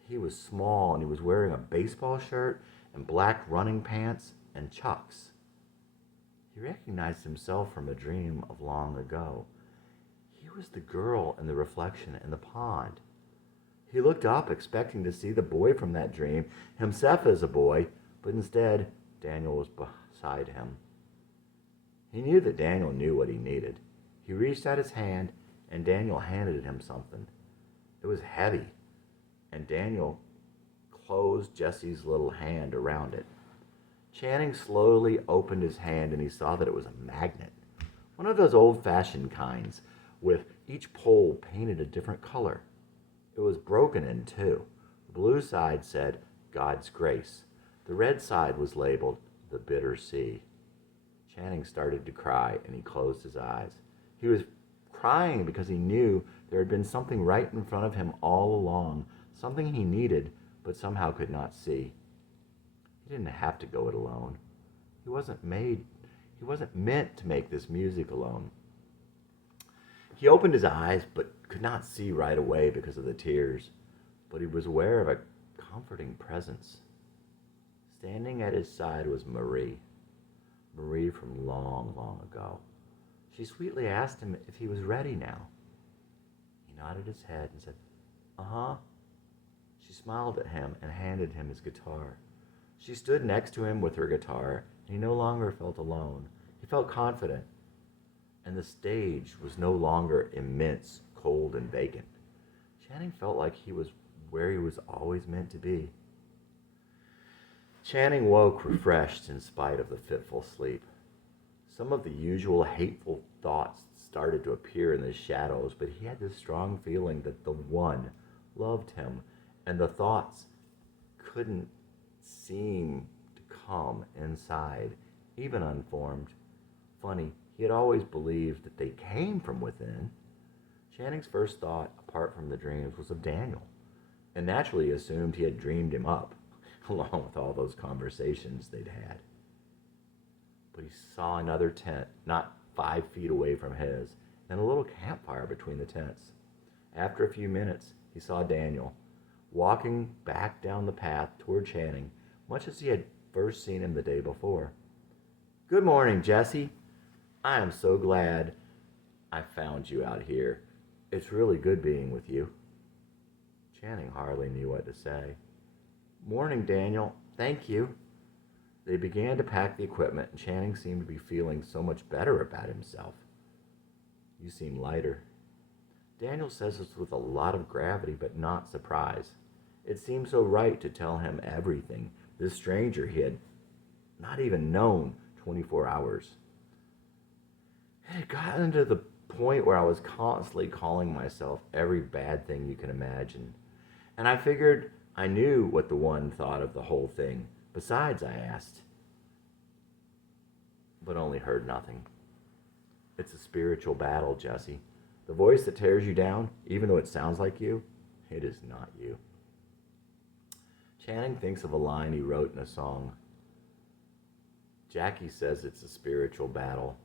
He was small and he was wearing a baseball shirt and black running pants and chucks. He recognized himself from a dream of long ago. He was the girl in the reflection in the pond. He looked up, expecting to see the boy from that dream, himself as a boy, but instead, Daniel was beside him. He knew that Daniel knew what he needed. He reached out his hand, and Daniel handed him something. It was heavy, and Daniel closed Jesse's little hand around it. Channing slowly opened his hand, and he saw that it was a magnet, one of those old-fashioned kinds, with each pole painted a different color. It was broken in two. The blue side said, God's grace. The red side was labeled, the bitter sea. Channing started to cry, and he closed his eyes. He was crying because he knew there had been something right in front of him all along, something he needed, but somehow could not see. He didn't have to go it alone. He wasn't meant to make this music alone. He opened his eyes, but could not see right away because of the tears. But he was aware of a comforting presence. Standing at his side was Marie. Marie from long, long ago. She sweetly asked him if he was ready now. He nodded his head and said, "Uh-huh." She smiled at him and handed him his guitar. She stood next to him with her guitar, and he no longer felt alone. He felt confident. And the stage was no longer immense, cold, and vacant. Channing felt like he was where he was always meant to be. Channing woke refreshed in spite of the fitful sleep. Some of the usual hateful thoughts started to appear in the shadows, but he had this strong feeling that the one loved him, and the thoughts couldn't seem to come inside, even unformed. Funny, he had always believed that they came from within. Channing's first thought, apart from the dreams, was of Daniel, and naturally assumed he had dreamed him up, along with all those conversations they'd had. But he saw another tent, not 5 feet away from his, and a little campfire between the tents. After a few minutes, he saw Daniel, walking back down the path toward Channing, much as he had first seen him the day before. "Good morning, Jesse. I am so glad I found you out here. It's really good being with you." Channing hardly knew what to say. "Morning, Daniel. Thank you." They began to pack the equipment, and Channing seemed to be feeling so much better about himself. "You seem lighter." Daniel says this with a lot of gravity, but not surprise. It seemed so right to tell him everything, this stranger he had not even known 24 hours. It had gotten to the point where I was constantly calling myself every bad thing you can imagine. And I figured I knew what the one thought of the whole thing. Besides, I asked, but only heard nothing. "It's a spiritual battle, Jesse. The voice that tears you down, even though it sounds like you, it is not you." Channing thinks of a line he wrote in a song. Jackie says it's a spiritual battle.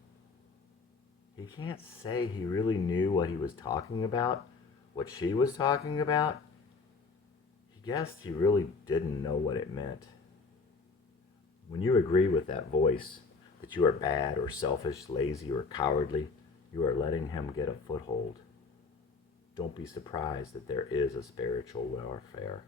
He can't say he really knew what he was talking about, what she was talking about. He guessed he really didn't know what it meant. When you agree with that voice that you are bad or selfish, lazy or cowardly, you are letting him get a foothold. Don't be surprised that there is a spiritual warfare.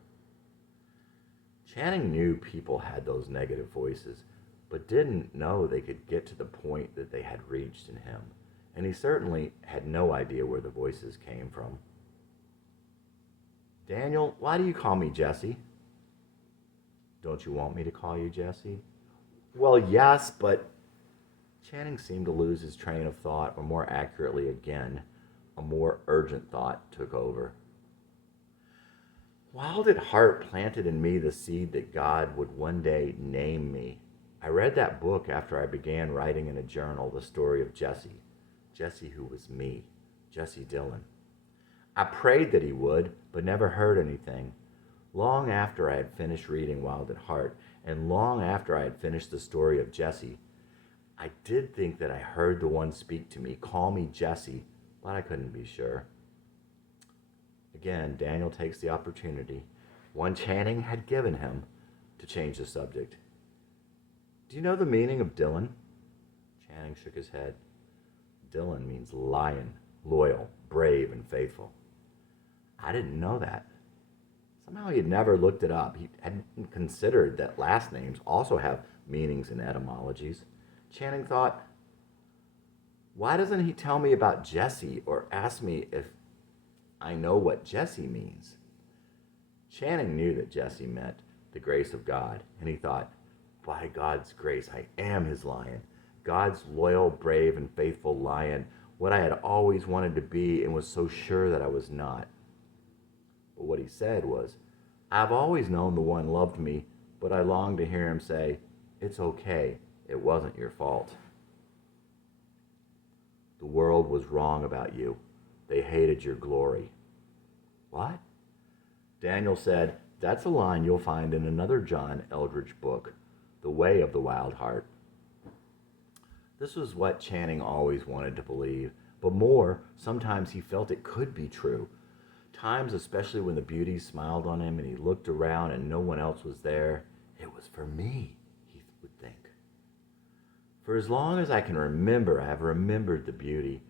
Channing knew people had those negative voices, but didn't know they could get to the point that they had reached in him. And he certainly had no idea where the voices came from. "Daniel, why do you call me Jesse?" "Don't you want me to call you Jesse?" "Well, yes, but..." Channing seemed to lose his train of thought, or more accurately again, a more urgent thought took over. "Why did Hart planted in me the seed that God would one day name me? I read that book after I began writing in a journal the story of Jesse. Jesse who was me, Jesse Dillon. I prayed that he would, but never heard anything. Long after I had finished reading Wild at Heart, and long after I had finished the story of Jesse, I did think that I heard the one speak to me, call me Jesse, but I couldn't be sure." Again, Daniel takes the opportunity, one Channing had given him, to change the subject. "Do you know the meaning of Dillon?" Channing shook his head. "Dillon means lion, loyal, brave, and faithful." "I didn't know that." Somehow he had never looked it up. He hadn't considered that last names also have meanings and etymologies. Channing thought, why doesn't he tell me about Jesse or ask me if I know what Jesse means? Channing knew that Jesse meant the grace of God, and he thought, by God's grace, I am his lion. God's loyal, brave, and faithful lion, what I had always wanted to be and was so sure that I was not. But what he said was, I've always known the one loved me, but I longed to hear him say, it's okay, it wasn't your fault. The world was wrong about you. They hated your glory. What? Daniel said, that's a line you'll find in another John Eldridge book, The Way of the Wild Heart. This was what Channing always wanted to believe, but more, sometimes he felt it could be true. Times, especially when the beauty smiled on him and he looked around and no one else was there, it was for me, he would think. For as long as I can remember, I have remembered the beauty.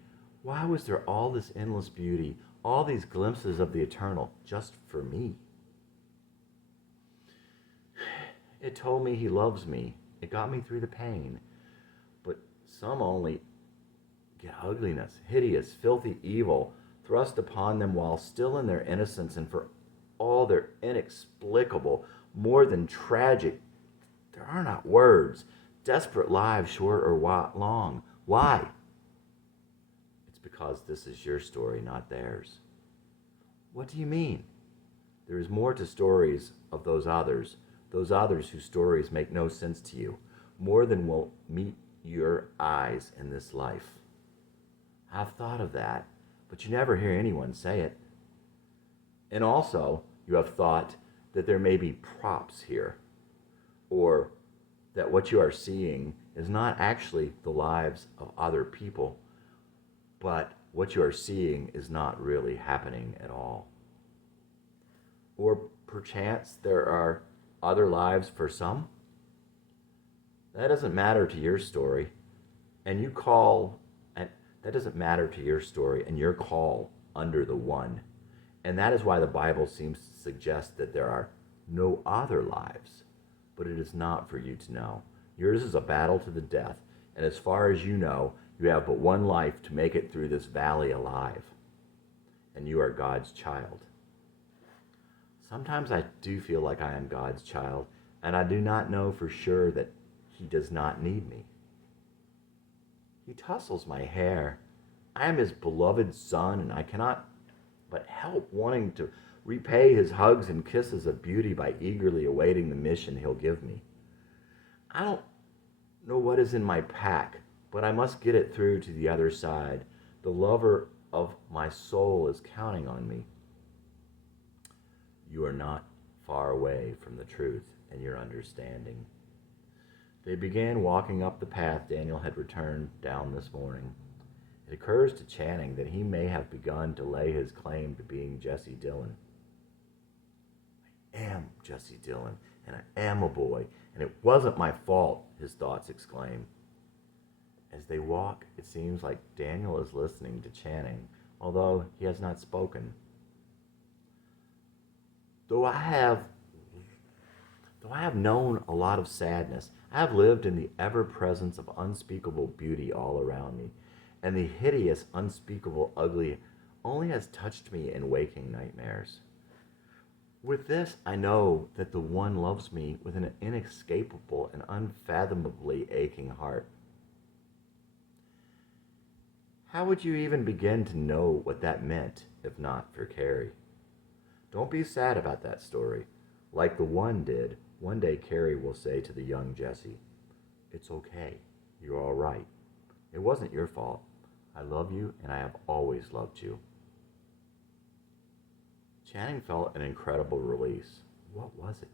Why was there all this endless beauty, all these glimpses of the eternal, just for me? It told me he loves me. It got me through the pain. But some only get ugliness, hideous, filthy evil thrust upon them while still in their innocence, and for all their inexplicable, more than tragic, there are not words, desperate lives, short or long. Why? It's because this is your story, not theirs. What do you mean? There is more to stories of those others whose stories make no sense to you, more than will meet your eyes in this life. I've thought of that, but you never hear anyone say it. And also, you have thought that there may be props here, or that what you are seeing is not actually the lives of other people, but what you are seeing is not really happening at all. Or perchance there are other lives for some? That doesn't matter to your story, and that doesn't matter to your story and your call under the one. And that is why the Bible seems to suggest that there are no other lives, but it is not for you to know. Yours is a battle to the death, and as far as you know, you have but one life to make it through this valley alive, and you are God's child. Sometimes I do feel like I am God's child, and I do not know for sure that He does not need me. He tussles my hair. I am His beloved son, and I cannot but help wanting to repay His hugs and kisses of beauty by eagerly awaiting the mission He'll give me. I don't know what is in my pack, but I must get it through to the other side. The lover of my soul is counting on me. You are not far away from the truth and your understanding. They began walking up the path Daniel had returned down this morning. It occurs to Channing that he may have begun to lay his claim to being Jesse Dillon. I am Jesse Dillon, and I am a boy, and it wasn't my fault, his thoughts exclaim. As they walk, it seems like Daniel is listening to Channing, although he has not spoken. Though I have known a lot of sadness, I have lived in the ever-presence of unspeakable beauty all around me, and the hideous, unspeakable ugly only has touched me in waking nightmares. With this, I know that the One loves me with an inescapable and unfathomably aching heart. How would you even begin to know what that meant, if not for Carrie? Don't be sad about that story. Like the One did, one day Carrie will say to the young Jesse, "It's okay. You're all right. It wasn't your fault. I love you, and I have always loved you." Channing felt an incredible release. What was it?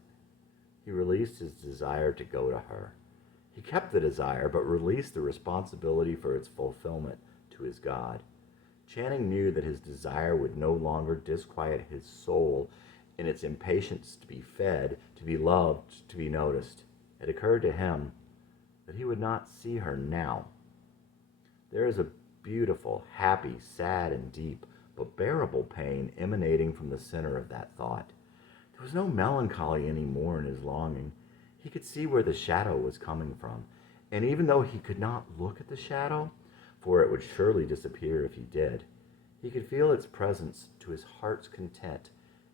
He released his desire to go to her. He kept the desire, but released the responsibility for its fulfillment to his God. Channing knew that his desire would no longer disquiet his soul in its impatience to be fed, to be loved, to be noticed. It occurred to him that he would not see her now. There is a beautiful, happy, sad, and deep, but bearable pain emanating from the center of that thought. There was no melancholy any more in his longing. He could see where the shadow was coming from, and even though he could not look at the shadow, for it would surely disappear if he did, he could feel its presence to his heart's content,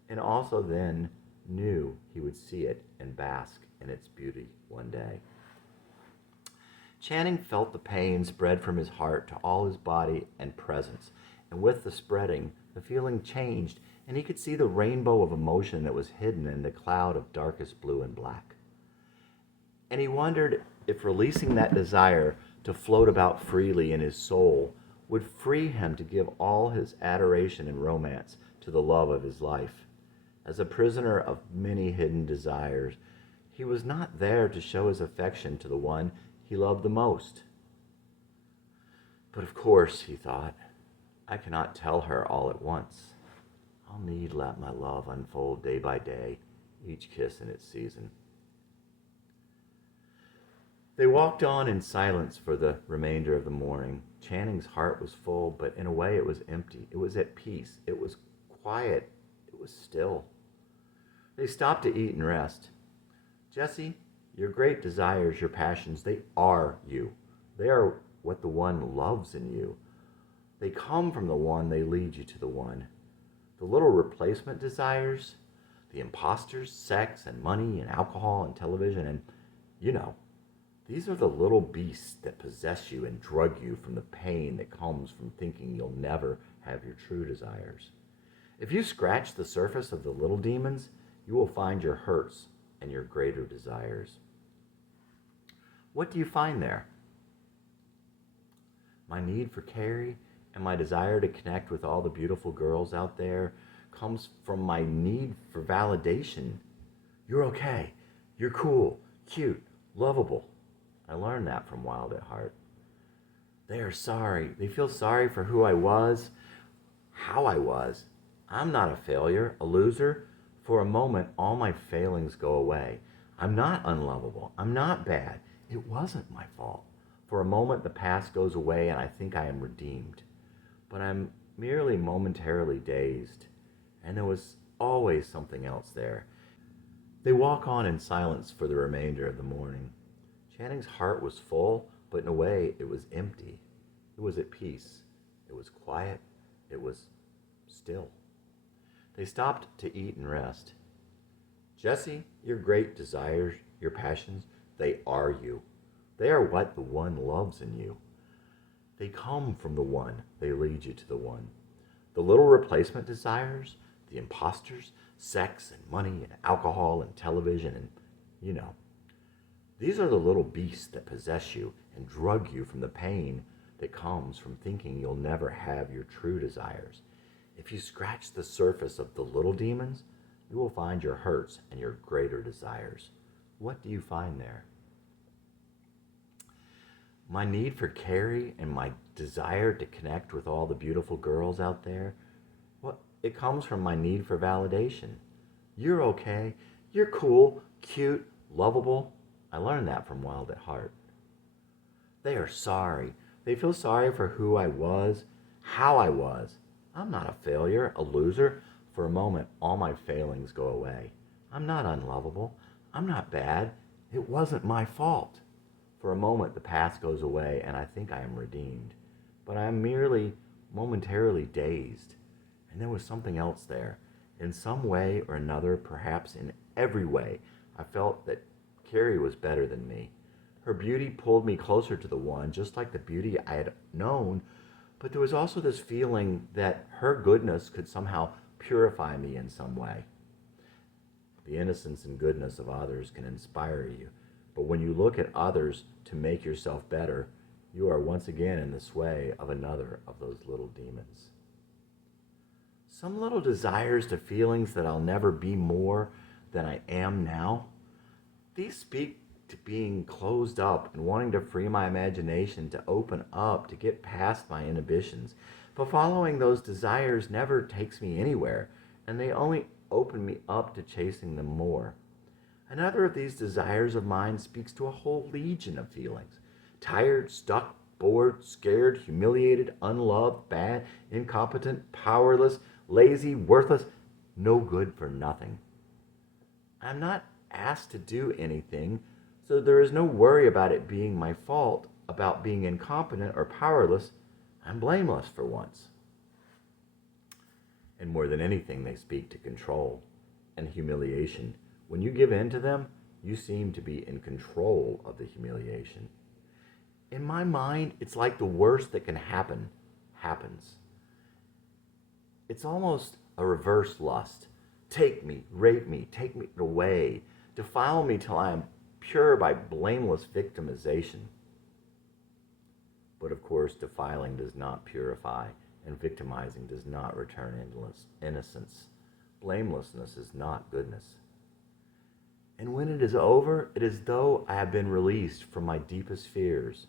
and also then knew he would see it and bask in its beauty one day. Channing felt the pain spread from his heart to all his body and presence, and with the spreading, the feeling changed, and he could see the rainbow of emotion that was hidden in the cloud of darkest blue and black. And he wondered if releasing that desire to float about freely in his soul would free him to give all his adoration and romance to the love of his life. As a prisoner of many hidden desires, he was not there to show his affection to the one he loved the most. But of course, he thought, I cannot tell her all at once. I'll need let my love unfold day by day, each kiss in its season. They walked on in silence for the remainder of the morning. Channing's heart was full, but in a way it was empty. It was at peace. It was quiet. It was still. They stopped to eat and rest. Jesse, your great desires, your passions, they are you. They are what the One loves in you. They come from the One, they lead you to the One. The little replacement desires, the imposters, sex and money and alcohol and television and, These are the little beasts that possess you and drug you from the pain that comes from thinking you'll never have your true desires. If you scratch the surface of the little demons, you will find your hurts and your greater desires. What do you find there? My need for Carrie and my desire to connect with all the beautiful girls out there comes from my need for validation. You're okay. You're cool, cute, lovable. I learned that from Wild at Heart. They are sorry. They feel sorry for who I was, how I was. I'm not a failure, a loser. For a moment, all my failings go away. I'm not unlovable. I'm not bad. It wasn't my fault. For a moment, the past goes away and I think I am redeemed. But I'm merely momentarily dazed. And there was always something else there. They walk on in silence for the remainder of the morning. Channing's heart was full, but in a way it was empty. It was at peace. It was quiet. It was still. They stopped to eat and rest. Jesse, your great desires, your passions, they are you. They are what the one loves in you. They come from the one. They lead you to the one. The little replacement desires, the imposters, sex and money and alcohol and television and, these are the little beasts that possess you and drug you from the pain that comes from thinking you'll never have your true desires. If you scratch the surface of the little demons, you will find your hurts and your greater desires. What do you find there? My need for Carrie and my desire to connect with all the beautiful girls out there, it comes from my need for validation. You're okay. You're cool, cute, lovable. I learned that from Wild at Heart. They are sorry. They feel sorry for who I was, how I was. I'm not a failure, a loser. For a moment, all my failings go away. I'm not unlovable. I'm not bad. It wasn't my fault. For a moment, the past goes away, and I think I am redeemed. But I am merely momentarily dazed. And there was something else there. In some way or another, perhaps in every way, I felt that Carrie was better than me. Her beauty pulled me closer to the one, just like the beauty I had known. But there was also this feeling that her goodness could somehow purify me in some way. The innocence and goodness of others can inspire you. But when you look at others to make yourself better, you are once again in the sway of another of those little demons. Some little desires to feelings that I'll never be more than I am now. These speak to being closed up and wanting to free my imagination, to open up, to get past my inhibitions. But following those desires never takes me anywhere, and they only open me up to chasing them more. Another of these desires of mine speaks to a whole legion of feelings. Tired, stuck, bored, scared, humiliated, unloved, bad, incompetent, powerless, lazy, worthless, no good for nothing. I'm not asked to do anything, so there is no worry about it being my fault, about being incompetent or powerless. I'm blameless for once. And more than anything, they speak to control and humiliation. When you give in to them, you seem to be in control of the humiliation. In my mind, it's like the worst that can happen happens. It's almost a reverse lust. Take me, rape me, take me away, defile me till I am pure by blameless victimization. But of course, defiling does not purify, and victimizing does not return innocence. Blamelessness is not goodness. And when it is over, it is as though I have been released from my deepest fears.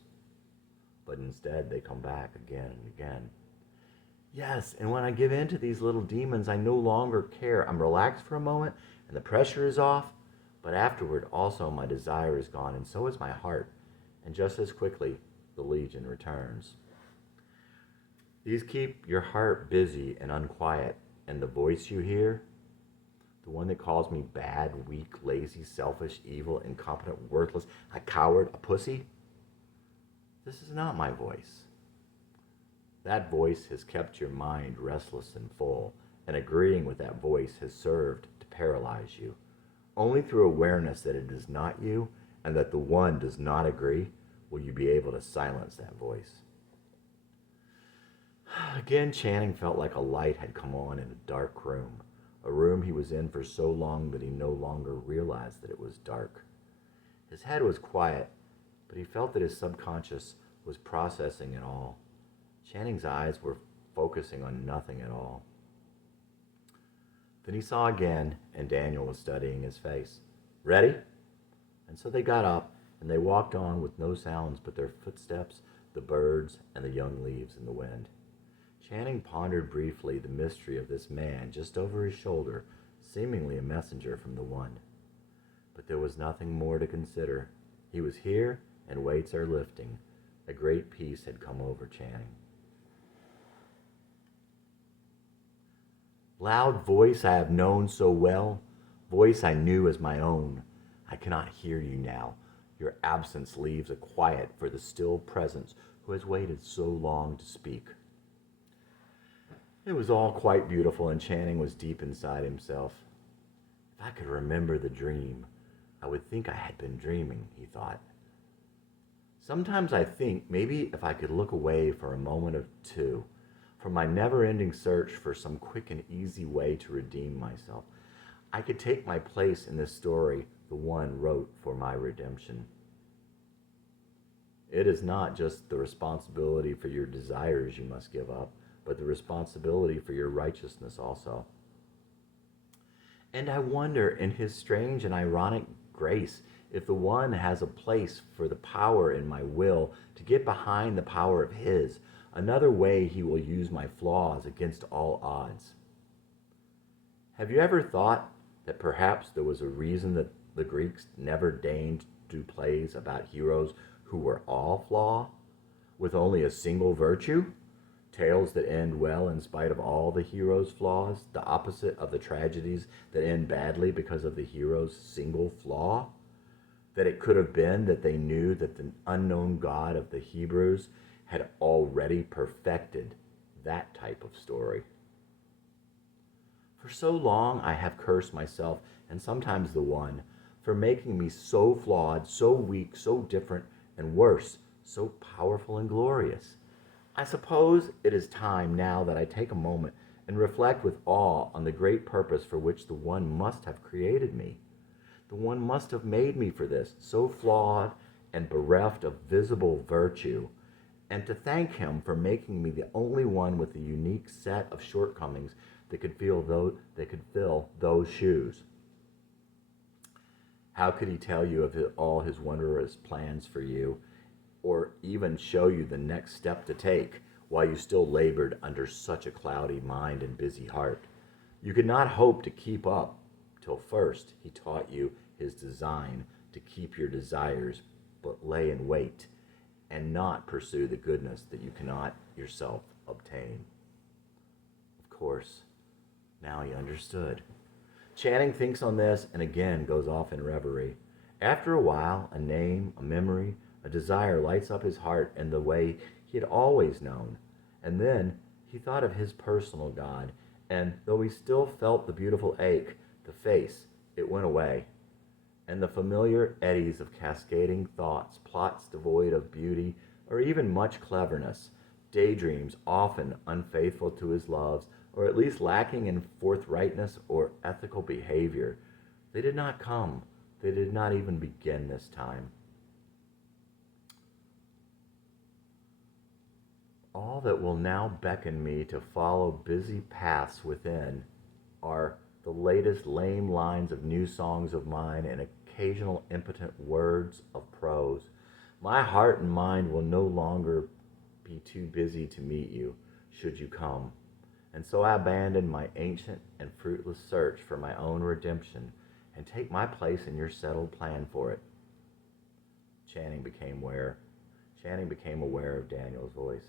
But instead, they come back again and again. Yes, and when I give in to these little demons, I no longer care. I'm relaxed for a moment, and the pressure is off. But afterward, also, my desire is gone, and so is my heart. And just as quickly, the legion returns. These keep your heart busy and unquiet, and the voice you hear, the one that calls me bad, weak, lazy, selfish, evil, incompetent, worthless, a coward, a pussy, this is not my voice. That voice has kept your mind restless and full, and agreeing with that voice has served to paralyze you. Only through awareness that it is not you and that the one does not agree, will you be able to silence that voice? Again, Channing felt like a light had come on in a dark room, a room he was in for so long that he no longer realized that it was dark. His head was quiet, but he felt that his subconscious was processing it all. Channing's eyes were focusing on nothing at all. Then he saw again, and Daniel was studying his face. Ready? And so they got up, and they walked on with no sounds but their footsteps, the birds, and the young leaves in the wind. Channing pondered briefly the mystery of this man just over his shoulder, seemingly a messenger from the One. But there was nothing more to consider. He was here, and weights are lifting. A great peace had come over Channing. Loud voice I have known so well, voice I knew as my own. I cannot hear you now. Your absence leaves a quiet for the still presence who has waited so long to speak. It was all quite beautiful, and Channing was deep inside himself. If I could remember the dream, I would think I had been dreaming, he thought. Sometimes I think maybe if I could look away for a moment or two from my never-ending search for some quick and easy way to redeem myself, I could take my place in this story the One wrote for my redemption. It is not just the responsibility for your desires you must give up, but the responsibility for your righteousness also. And I wonder, in his strange and ironic grace, if the One has a place for the power in my will to get behind the power of his, another way he will use my flaws against all odds. Have you ever thought that perhaps there was a reason that the Greeks never deigned to do plays about heroes who were all flawed, with only a single virtue? Tales that end well in spite of all the hero's flaws, the opposite of the tragedies that end badly because of the hero's single flaw? That it could have been that they knew that the unknown God of the Hebrews had already perfected that type of story. For so long I have cursed myself, and sometimes the One, for making me so flawed, so weak, so different, and worse, so powerful and glorious. I suppose it is time now that I take a moment and reflect with awe on the great purpose for which the One must have created me. The One must have made me for this, so flawed and bereft of visible virtue, and to thank him for making me the only one with a unique set of shortcomings that could fill those shoes. How could he tell you of all his wondrous plans for you, or even show you the next step to take while you still labored under such a cloudy mind and busy heart? You could not hope to keep up till first he taught you his design to keep your desires, but lay in wait and not pursue the goodness that you cannot yourself obtain. Of course, now he understood. Channing thinks on this and again goes off in reverie. After a while, a name, a memory, a desire lights up his heart in the way he had always known. And then he thought of his personal God, and though he still felt the beautiful ache, the face, it went away. And the familiar eddies of cascading thoughts, plots devoid of beauty or even much cleverness, daydreams often unfaithful to his loves, or at least lacking in forthrightness or ethical behavior, they did not come. They did not even begin this time. All that will now beckon me to follow busy paths within are the latest lame lines of new songs of mine and occasional impotent words of prose. My heart and mind will no longer be too busy to meet you, should you come. And so I abandon my ancient and fruitless search for my own redemption and take my place in your settled plan for it. Channing became aware of Daniel's voice.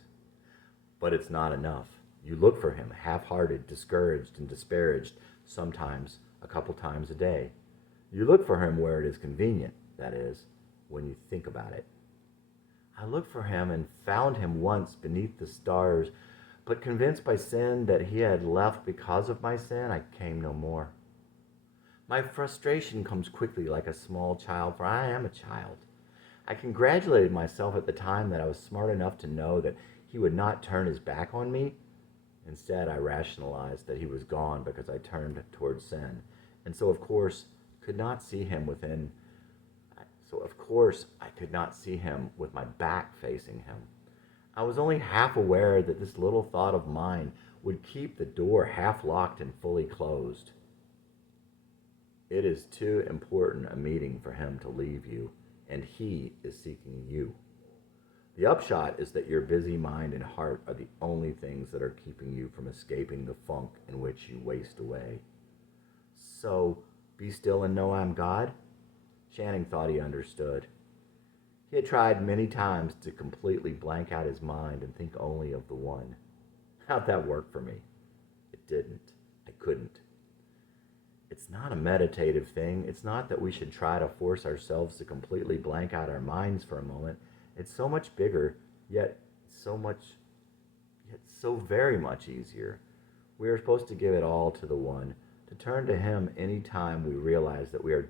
But it's not enough. You look for him, half-hearted, discouraged, and disparaged, sometimes a couple times a day. You look for him where it is convenient, that is, when you think about it. I looked for him and found him once beneath the stars, but convinced by sin that he had left because of my sin, I came no more. My frustration comes quickly like a small child, for I am a child. I congratulated myself at the time that I was smart enough to know that he would not turn his back on me. Instead, I rationalized that he was gone because I turned toward sin. And so, of course, could not see him within. So, of course, I could not see him with my back facing him. I was only half aware that this little thought of mine would keep the door half locked and fully closed. It is too important a meeting for him to leave you, and he is seeking you. The upshot is that your busy mind and heart are the only things that are keeping you from escaping the funk in which you waste away. So, be still and know I'm God? Channing thought he understood. He had tried many times to completely blank out his mind and think only of the one. How'd that work for me? It didn't. I couldn't. It's not a meditative thing. It's not that we should try to force ourselves to completely blank out our minds for a moment. It's so much bigger, yet so very much easier. We are supposed to give it all to the one, to turn to him any time we realize that we are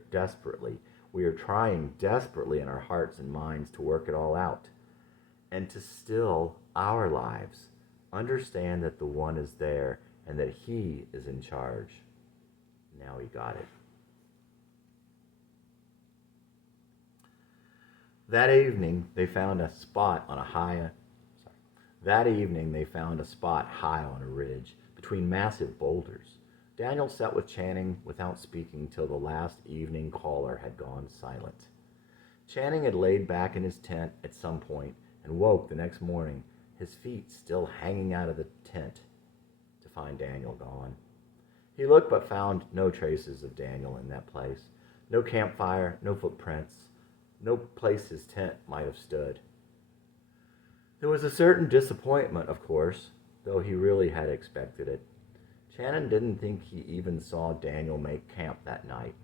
trying desperately in our hearts and minds to work it all out, and to still our lives, understand that the one is there and that he is in charge. Now he got it. That evening they found a spot high on a ridge between massive boulders. Daniel sat with Channing without speaking till the last evening caller had gone silent. Channing had laid back in his tent at some point and woke the next morning, his feet still hanging out of the tent, to find Daniel gone. He looked but found no traces of Daniel in that place. No campfire, no footprints, no place his tent might have stood. There was a certain disappointment, of course, though he really had expected it. Channing didn't think he even saw Daniel make camp that night.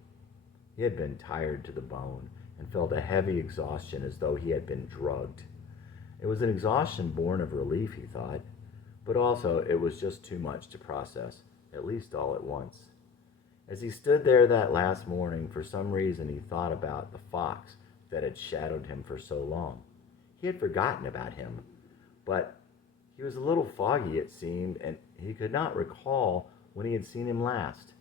He had been tired to the bone and felt a heavy exhaustion as though he had been drugged. It was an exhaustion born of relief, he thought, but also it was just too much to process, at least all at once. As he stood there that last morning, for some reason he thought about the fox that had shadowed him for so long. He had forgotten about him, but he was a little foggy, it seemed, and he could not recall when he had seen him last.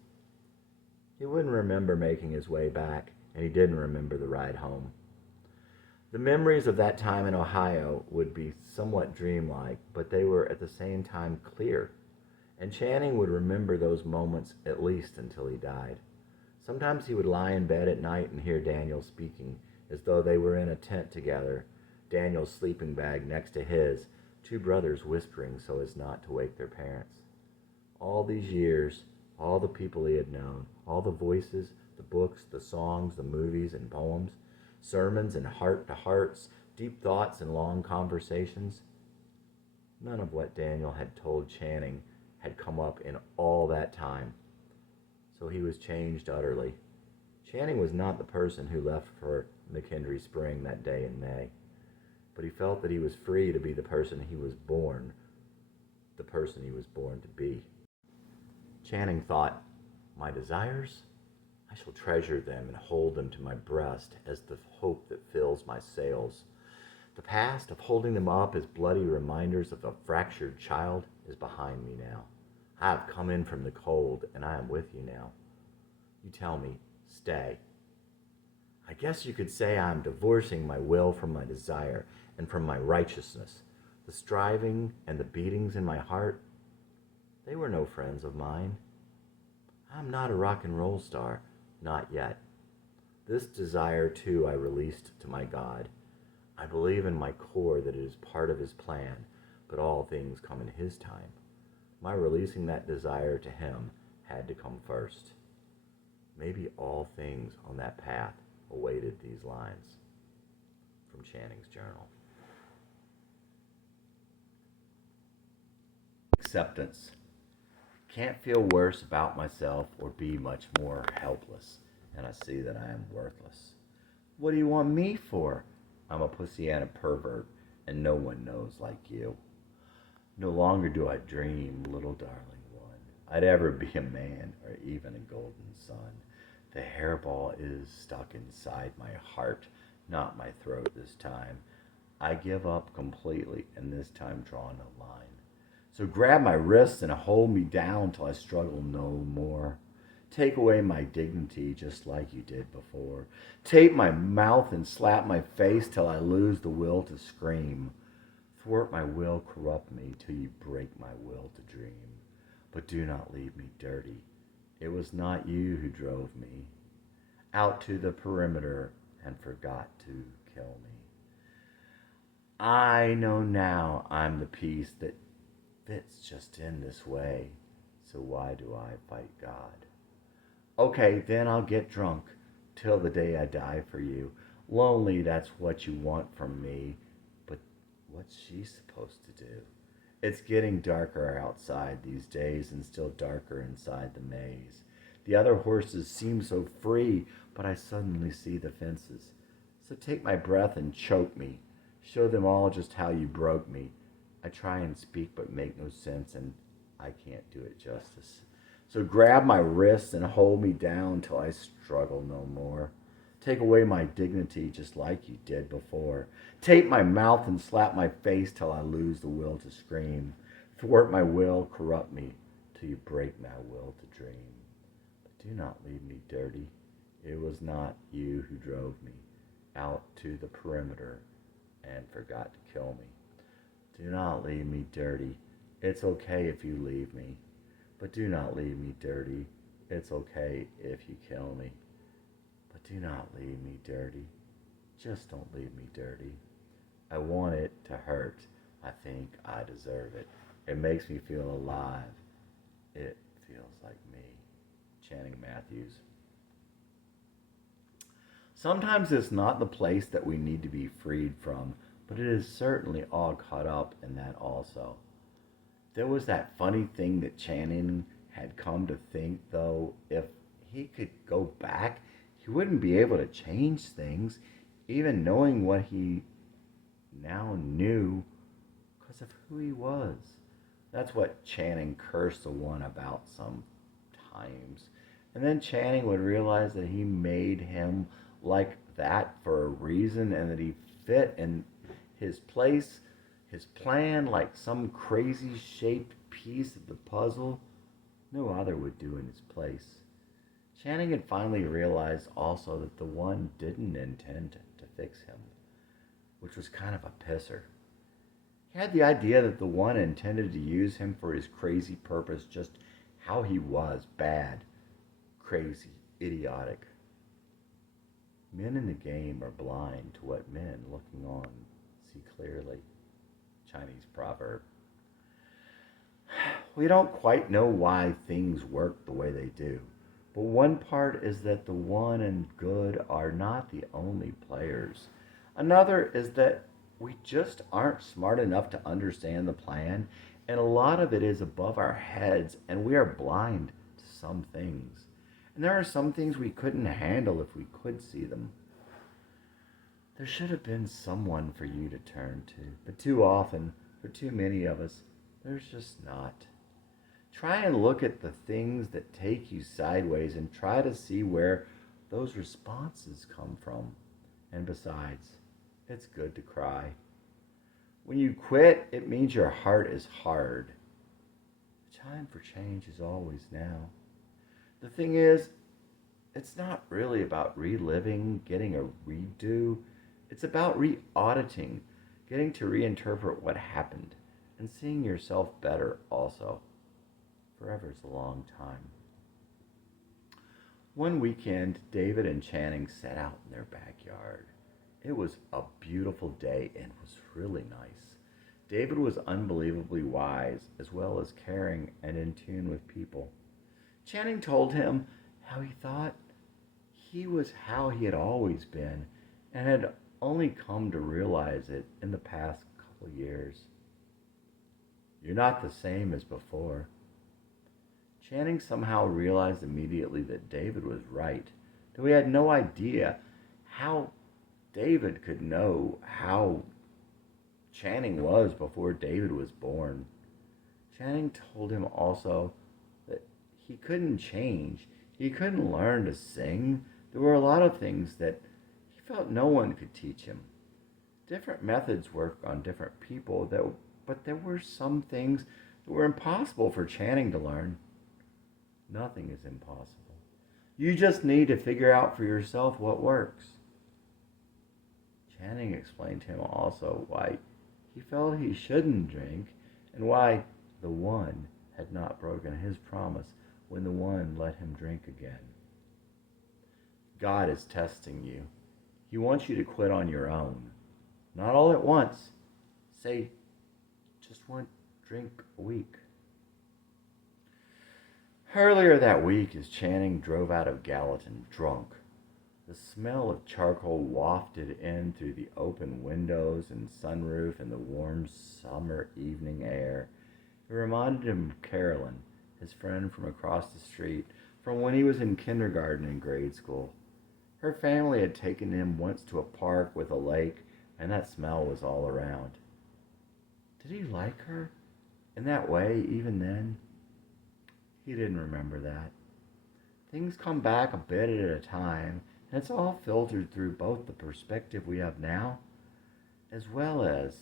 He wouldn't remember making his way back, and he didn't remember the ride home. The memories of that time in Ohio would be somewhat dreamlike, but they were at the same time clear, and Channing would remember those moments at least until he died. Sometimes he would lie in bed at night and hear Daniel speaking, as though they were in a tent together, Daniel's sleeping bag next to his, two brothers whispering so as not to wake their parents. All these years, all the people he had known, all the voices, the books, the songs, the movies and poems, sermons and heart-to-hearts, deep thoughts and long conversations, none of what Daniel had told Channing had come up in all that time. So he was changed utterly. Channing was not the person who left for McKendree Spring that day in May, but he felt that he was free to be the person he was born to be. Channing thought, my desires? I shall treasure them and hold them to my breast as the hope that fills my sails. The past of holding them up as bloody reminders of a fractured child is behind me now. I have come in from the cold, and I am with you now. You tell me, stay. I guess you could say I am divorcing my will from my desire and from my righteousness. The striving and the beatings in my heart, they were no friends of mine. I am not a rock and roll star, not yet. This desire, too, I released to my God. I believe in my core that it is part of his plan, but all things come in his time. My releasing that desire to him had to come first. Maybe all things on that path awaited these lines. From Channing's journal. Acceptance. Can't feel worse about myself or be much more helpless, and I see that I am worthless. What do you want me for? I'm a pussy and a pervert, and no one knows like you. No longer do I dream, little darling one, I'd ever be a man or even a golden sun. The hairball is stuck inside my heart, not my throat this time. I give up completely and this time draw no line. So grab my wrists and hold me down till I struggle no more. Take away my dignity just like you did before. Tape my mouth and slap my face till I lose the will to scream. Thwart my will, corrupt me till you break my will to dream. But do not leave me dirty. It was not you who drove me out to the perimeter and forgot to kill me. I know now I'm the piece that fits just in this way. So why do I fight God? Okay, then I'll get drunk till the day I die for you. Lonely, that's what you want from me. But what's she supposed to do? It's getting darker outside these days and still darker inside the maze. The other horses seem so free, but I suddenly see the fences. So take my breath and choke me. Show them all just how you broke me. I try and speak but make no sense, and I can't do it justice. So grab my wrists and hold me down till I struggle no more. Take away my dignity just like you did before. Tape my mouth and slap my face till I lose the will to scream. Thwart my will, corrupt me till you break my will to dream. But do not leave me dirty. It was not you who drove me out to the perimeter and forgot to kill me. Do not leave me dirty. It's okay if you leave me. But do not leave me dirty. It's okay if you kill me. But do not leave me dirty. Just don't leave me dirty. I want it to hurt. I think I deserve it. It makes me feel alive. It feels like me. Channing Matthews. Sometimes it's not the place that we need to be freed from, but it is certainly all caught up in that also. There was that funny thing that Channing had come to think, though, if he could go back, he wouldn't be able to change things, even knowing what he now knew because of who he was. That's what Channing cursed the one about sometimes. And then Channing would realize that he made him like that for a reason and that he fit in his place, his plan, like some crazy shaped piece of the puzzle no other would do in his place. Channing had finally realized also that the one didn't intend to fix him, which was kind of a pisser. He had the idea that the one intended to use him for his crazy purpose, just how he was, bad, crazy, idiotic. Men in the game are blind to what men looking on see clearly. Chinese proverb. We don't quite know why things work the way they do, but one part is that the one and good are not the only players. Another is that we just aren't smart enough to understand the plan, and a lot of it is above our heads, and we are blind to some things. And there are some things we couldn't handle if we could see them. There should have been someone for you to turn to, but too often, for too many of us, there's just not. Try and look at the things that take you sideways and try to see where those responses come from. And besides, it's good to cry. When you quit, it means your heart is hard. The time for change is always now. The thing is, it's not really about reliving, getting a redo. It's about re-auditing, getting to reinterpret what happened, and seeing yourself better also. Forever's a long time. One weekend, David and Channing sat out in their backyard. It was a beautiful day and was really nice. David was unbelievably wise, as well as caring and in tune with people. Channing told him how he thought he was how he had always been and had only come to realize it in the past couple years. You're not the same as before. Channing somehow realized immediately that David was right, though he had no idea how David could know how Channing was before David was born. Channing told him also that he couldn't change. He couldn't learn to sing. There were a lot of things that he felt no one could teach him. Different methods work on different people, but there were some things that were impossible for Channing to learn. Nothing is impossible. You just need to figure out for yourself what works. Channing explained to him also why he felt he shouldn't drink and why the One had not broken his promise when the One let him drink again. God is testing you. He wants you to quit on your own. Not all at once. Say, just one drink a week. Earlier that week, as Channing drove out of Gallatin drunk, the smell of charcoal wafted in through the open windows and sunroof in the warm summer evening air. It reminded him of Carolyn, his friend from across the street, from when he was in kindergarten and grade school. Her family had taken him once to a park with a lake, and that smell was all around. Did he like her in that way even then? He didn't remember that. Things come back a bit at a time, and it's all filtered through both the perspective we have now, as well as,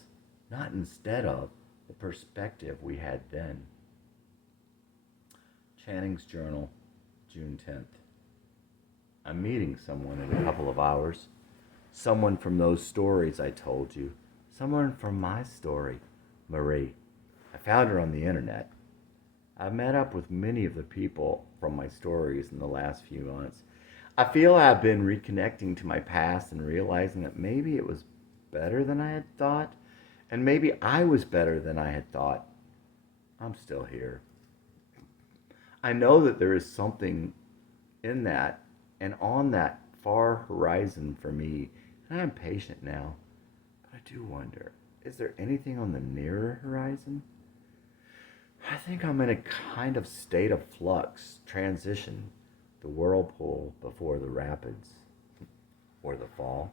not instead of, the perspective we had then. Channing's Journal, June 10th. I'm meeting someone in a couple of hours. Someone from those stories I told you. Someone from my story, Marie. I found her on the internet. I've met up with many of the people from my stories in the last few months. I feel I've been reconnecting to my past and realizing that maybe it was better than I had thought, and maybe I was better than I had thought. I'm still here. I know that there is something in that and on that far horizon for me, and I'm patient now. But I do wonder, is there anything on the nearer horizon? I think I'm in a kind of state of flux, transition, the whirlpool before the rapids, or the fall.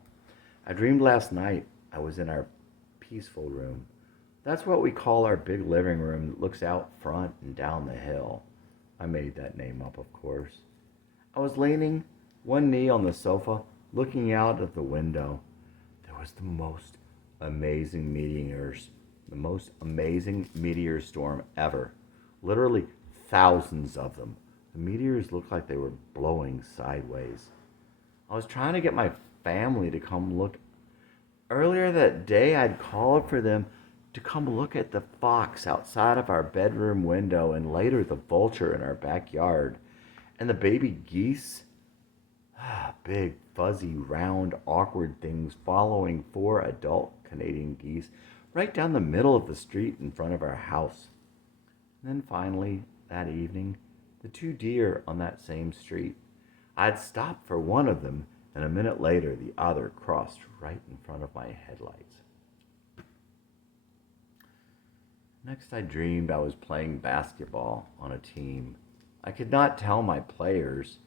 I dreamed last night I was in our peaceful room. That's what we call our big living room that looks out front and down the hill. I made that name up, of course. I was leaning, one knee on the sofa, looking out of the window. There was the most amazing meteor storm ever. Literally thousands of them. The meteors looked like they were blowing sideways. I was trying to get my family to come look. Earlier that day, I'd called for them to come look at the fox outside of our bedroom window and later the vulture in our backyard. And the baby geese, big, fuzzy, round, awkward things following 4 adult Canadian geese right down the middle of the street in front of our house. And then finally, that evening, the 2 deer on that same street. I'd stopped for one of them, and a minute later, the other crossed right in front of my headlights. Next, I dreamed I was playing basketball on a team. I could not tell my players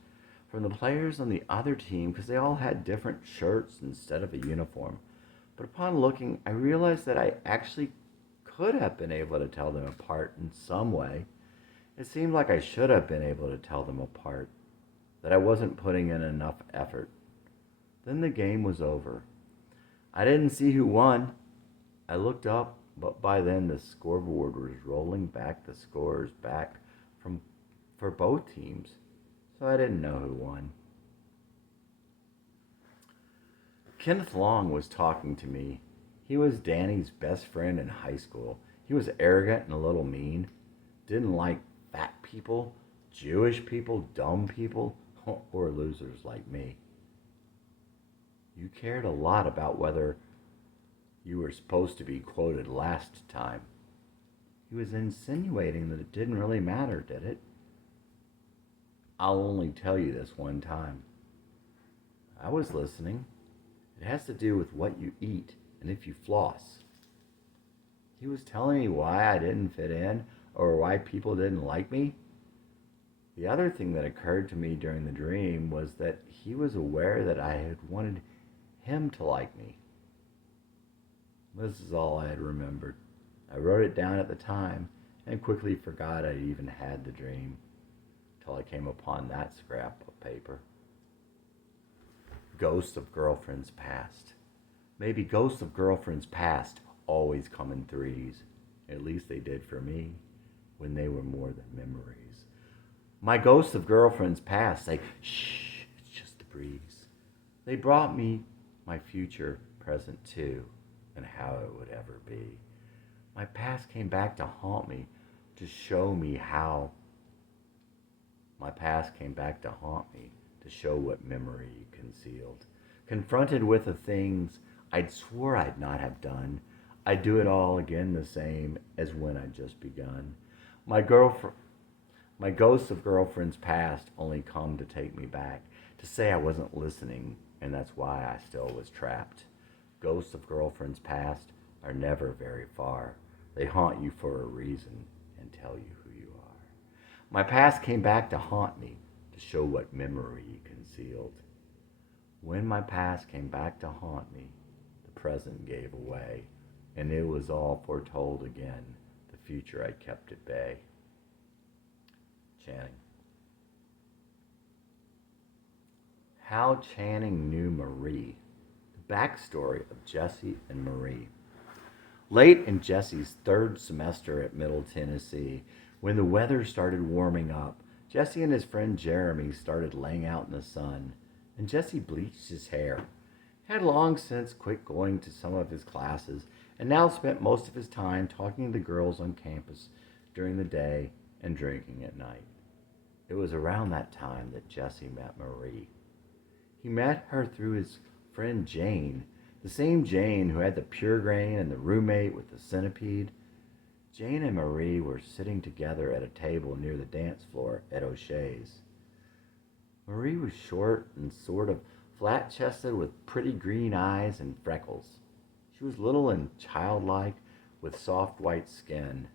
from the players on the other team because they all had different shirts instead of a uniform. But upon looking, I realized that I actually could have been able to tell them apart in some way. It seemed like I should have been able to tell them apart, that I wasn't putting in enough effort. Then the game was over. I didn't see who won. I looked up, but by then the scoreboard was rolling back the scores back for both teams, so I didn't know who won. Kenneth Long was talking to me. He was Danny's best friend in high school. He was arrogant and a little mean. Didn't like fat people, Jewish people, dumb people, or losers like me. You cared a lot about whether you were supposed to be quoted last time. He was insinuating that it didn't really matter, did it? I'll only tell you this one time. I was listening. It has to do with what you eat and if you floss. He was telling me why I didn't fit in or why people didn't like me. The other thing that occurred to me during the dream was that he was aware that I had wanted him to like me. This is all I had remembered. I wrote it down at the time and quickly forgot I even had the dream. till I came upon that scrap of paper. Ghosts of girlfriends past. Maybe ghosts of girlfriends past always come in threes. At least they did for me when they were more than memories. My ghosts of girlfriends past say, shh, it's just the breeze. They brought me my future, present too, and how it would ever be. My past came back to haunt me, to show me how. My past came back to haunt me, to show what memory concealed. Confronted with the things I'd swore I'd not have done, I'd do it all again the same as when I'd just begun. My ghosts of girlfriends past only come to take me back, to say I wasn't listening, and that's why I still was trapped. Ghosts of girlfriends past are never very far. They haunt you for a reason and tell you who you are. My past came back to haunt me, to show what memory concealed. When my past came back to haunt me, the present gave away, and it was all foretold again, the future I kept at bay. Channing. How Channing knew Marie. The backstory of Jesse and Marie. Late in Jesse's third semester at Middle Tennessee, when the weather started warming up, Jesse and his friend Jeremy started laying out in the sun, and Jesse bleached his hair. He had long since quit going to some of his classes and now spent most of his time talking to the girls on campus during the day and drinking at night. It was around that time that Jesse met Marie. He met her through his friend Jane, the same Jane who had the pure grain and the roommate with the centipede. Jane and Marie were sitting together at a table near the dance floor at O'Shea's. Marie was short and sort of flat-chested with pretty green eyes and freckles. She was little and childlike with soft white skin.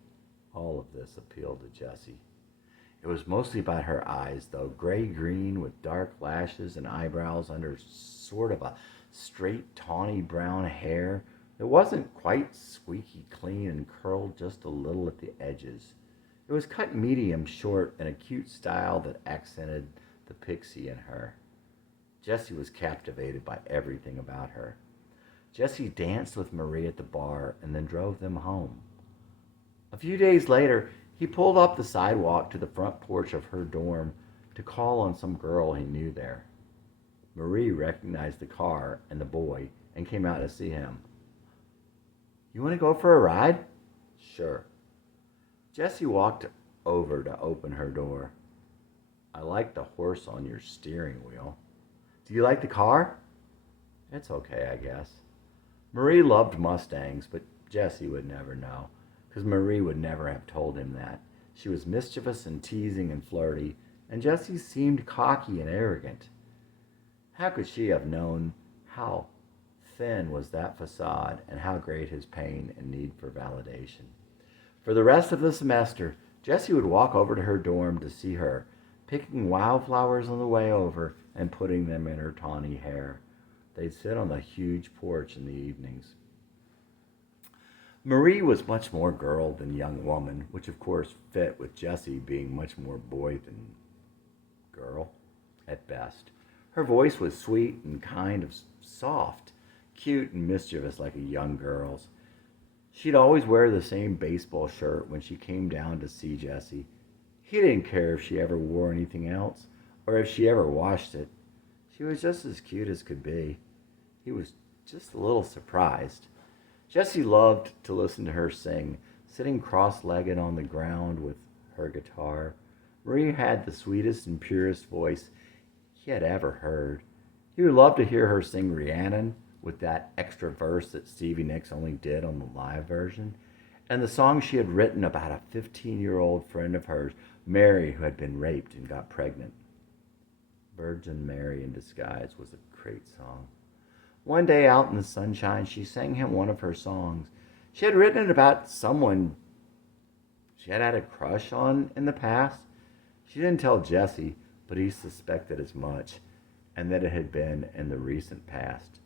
All of this appealed to Jesse. It was mostly about her eyes, though, gray-green with dark lashes and eyebrows under sort of a straight, tawny brown hair that wasn't quite squeaky clean and curled just a little at the edges. It was cut medium short in a cute style that accented the pixie in her. Jesse was captivated by everything about her. Jesse danced with Marie at the bar and then drove them home. A few days later, he pulled up the sidewalk to the front porch of her dorm to call on some girl he knew there. Marie recognized the car and the boy and came out to see him. "You want to go for a ride?" "Sure." Jesse walked over to open her door. "I like the horse on your steering wheel." "Do you like the car?" "It's okay, I guess." Marie loved Mustangs, but Jesse would never know, because Marie would never have told him that. She was mischievous and teasing and flirty, and Jesse seemed cocky and arrogant. How could she have known how thin was that facade and how great his pain and need for validation? For the rest of the semester, Jesse would walk over to her dorm to see her, picking wildflowers on the way over and putting them in her tawny hair. They'd sit on the huge porch in the evenings. Marie was much more girl than young woman, which of course fit with Jesse being much more boy than girl, at best. Her voice was sweet and kind of soft, cute and mischievous like a young girl's. She'd always wear the same baseball shirt when she came down to see Jesse. He didn't care if she ever wore anything else, or if she ever washed it. She was just as cute as could be. He was just a little surprised. Jesse loved to listen to her sing, sitting cross-legged on the ground with her guitar. Marie had the sweetest and purest voice he had ever heard. He would love to hear her sing Rhiannon with that extra verse that Stevie Nicks only did on the live version, and the song she had written about a 15-year-old friend of hers, Mary, who had been raped and got pregnant. Virgin Mary in Disguise was a great song. One day out in the sunshine, she sang him one of her songs. She had written it about someone she had had a crush on in the past. She didn't tell Jesse, but he suspected as much, and that it had been in the recent past.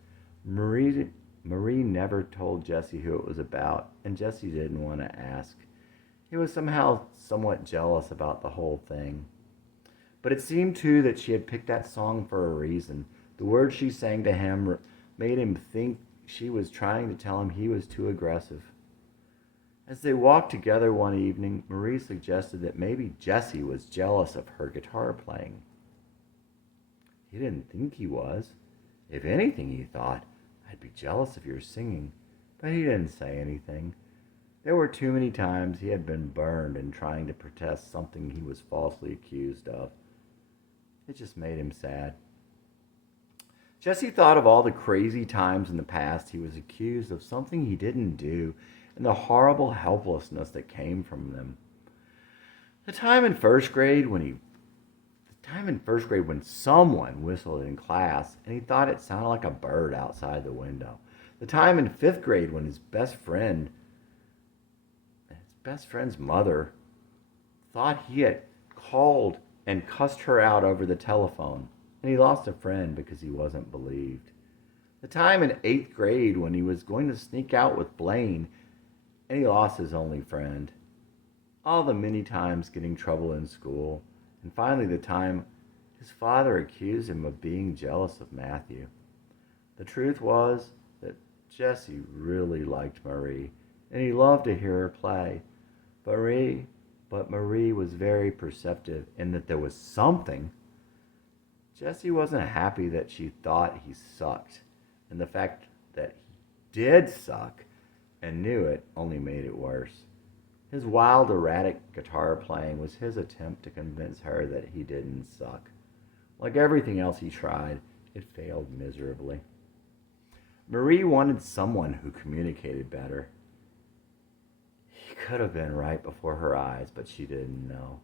Marie never told Jesse who it was about, and Jesse didn't want to ask. He was somehow somewhat jealous about the whole thing. But it seemed too that she had picked that song for a reason. The words she sang to him made him think she was trying to tell him he was too aggressive. As they walked together one evening, Marie suggested that maybe Jesse was jealous of her guitar playing. He didn't think he was. If anything, he thought, I'd be jealous of your singing. But he didn't say anything. There were too many times he had been burned in trying to protest something he was falsely accused of. It just made him sad. Jesse thought of all the crazy times in the past he was accused of something he didn't do and the horrible helplessness that came from them. The time in first grade when someone whistled in class and he thought it sounded like a bird outside the window. The time in fifth grade when his best friend's mother thought he had called and cussed her out over the telephone, and he lost a friend because he wasn't believed. The time in eighth grade when he was going to sneak out with Blaine, and he lost his only friend. All the many times getting trouble in school, and finally the time his father accused him of being jealous of Matthew. The truth was that Jesse really liked Marie, and he loved to hear her play. But Marie was very perceptive in that there was something. Jesse wasn't happy that she thought he sucked, and the fact that he did suck and knew it only made it worse. His wild, erratic guitar playing was his attempt to convince her that he didn't suck. Like everything else he tried, it failed miserably. Marie wanted someone who communicated better. He could have been right before her eyes, but she didn't know.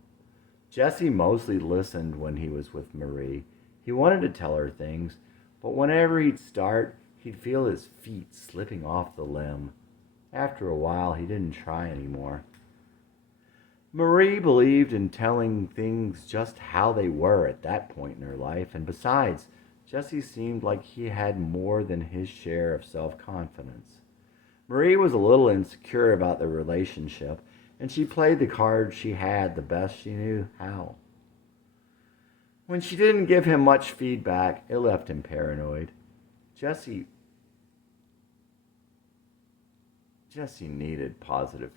Jesse mostly listened when he was with Marie. He wanted to tell her things, but whenever he'd start, he'd feel his feet slipping off the limb. After a while, he didn't try anymore. Marie believed in telling things just how they were at that point in her life, and besides, Jesse seemed like he had more than his share of self-confidence. Marie was a little insecure about their relationship, and she played the cards she had the best she knew how. When she didn't give him much feedback, it left him paranoid. Jesse needed positive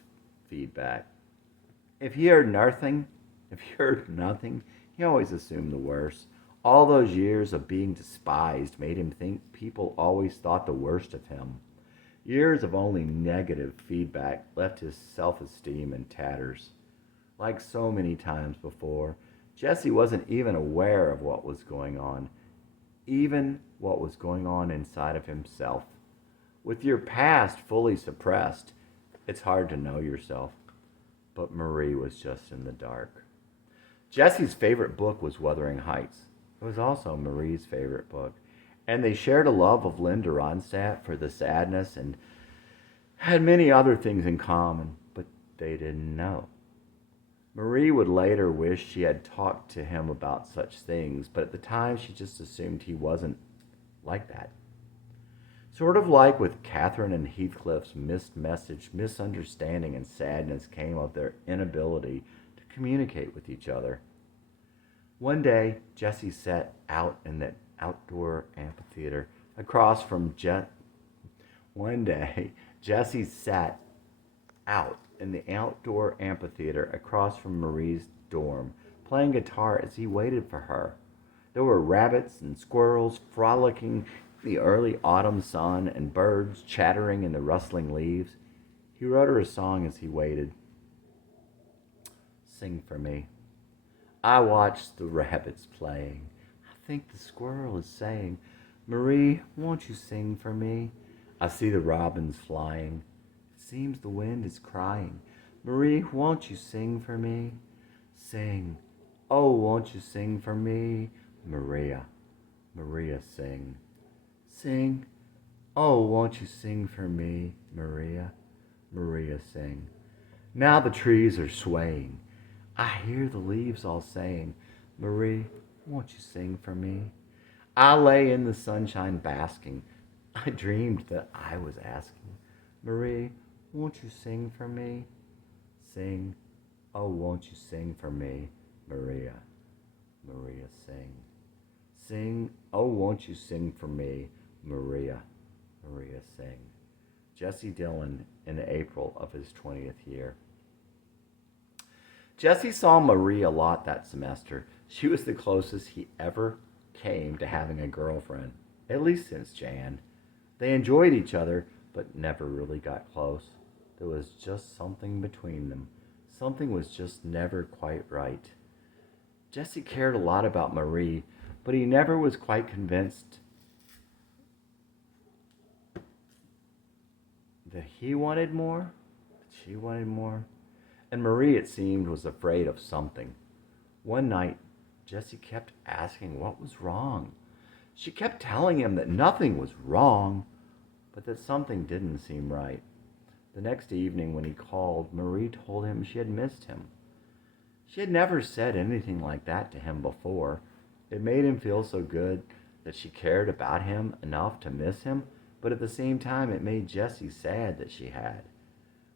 feedback. If he heard nothing, he always assumed the worst. All those years of being despised made him think people always thought the worst of him. Years of only negative feedback left his self-esteem in tatters. Like so many times before, Jesse wasn't even aware of what was going on, even what was going on inside of himself. With your past fully suppressed, it's hard to know yourself. But Marie was just in the dark. Jesse's favorite book was Wuthering Heights. It was also Marie's favorite book. And they shared a love of Linda Ronstadt for the sadness and had many other things in common, but they didn't know. Marie would later wish she had talked to him about such things, but at the time she just assumed he wasn't like that. Sort of like with Catherine and Heathcliff's missed message, misunderstanding and sadness came of their inability to communicate with each other. One day, Jesse sat out in the outdoor amphitheater across from Marie's dorm, playing guitar as he waited for her. There were rabbits and squirrels frolicking in the early autumn sun and birds chattering in the rustling leaves. He wrote her a song as he waited. Sing for me. I watch the rabbits playing. I think the squirrel is saying, Marie, won't you sing for me? I see the robins flying. It seems the wind is crying. Marie, won't you sing for me? Sing. Oh, won't you sing for me? Maria, sing. Sing. Oh, won't you sing for me? Maria, sing. Now the trees are swaying. I hear the leaves all saying, Marie, won't you sing for me? I lay in the sunshine basking. I dreamed that I was asking, Marie, won't you sing for me? Sing. Oh, won't you sing for me, Maria, Maria, sing. Sing, oh, won't you sing for me, Maria? Maria, sing. Jesse Dillon in April of his 20th year. Jesse saw Marie a lot that semester. She was the closest he ever came to having a girlfriend, at least since Jan. They enjoyed each other, but never really got close. There was just something between them. Something was just never quite right. Jesse cared a lot about Marie, but he never was quite convinced that he wanted more, that she wanted more. And Marie, it seemed, was afraid of something. One night, Jesse kept asking what was wrong. She kept telling him that nothing was wrong, but that something didn't seem right. The next evening when he called, Marie told him she had missed him. She had never said anything like that to him before. It made him feel so good that she cared about him enough to miss him, but at the same time it made Jesse sad that she had.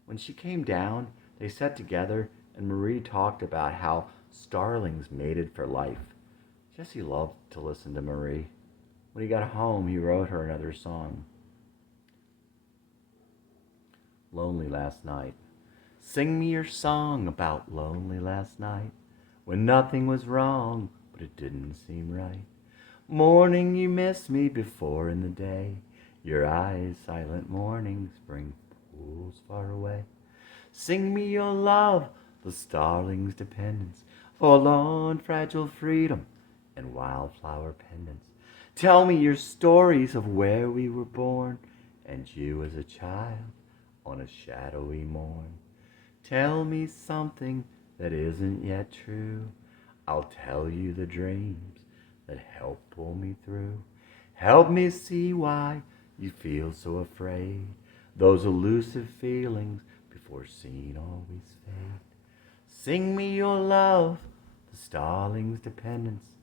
When she came down, they sat together and Marie talked about how starlings mated for life. Jesse loved to listen to Marie. When he got home, he wrote her another song. Lonely Last Night. Sing me your song about lonely last night, when nothing was wrong, but it didn't seem right. Morning, you missed me before in the day. Your eyes, silent mornings, bring pools far away. Sing me your love, the starling's dependence, forlorn, fragile freedom, and wildflower pendants. Tell me your stories of where we were born, and you as a child on a shadowy morn. Tell me something that isn't yet true. I'll tell you the dreams that help pull me through. Help me see why you feel so afraid. Those elusive feelings before seen always fade. Sing me your love, the starling's dependence,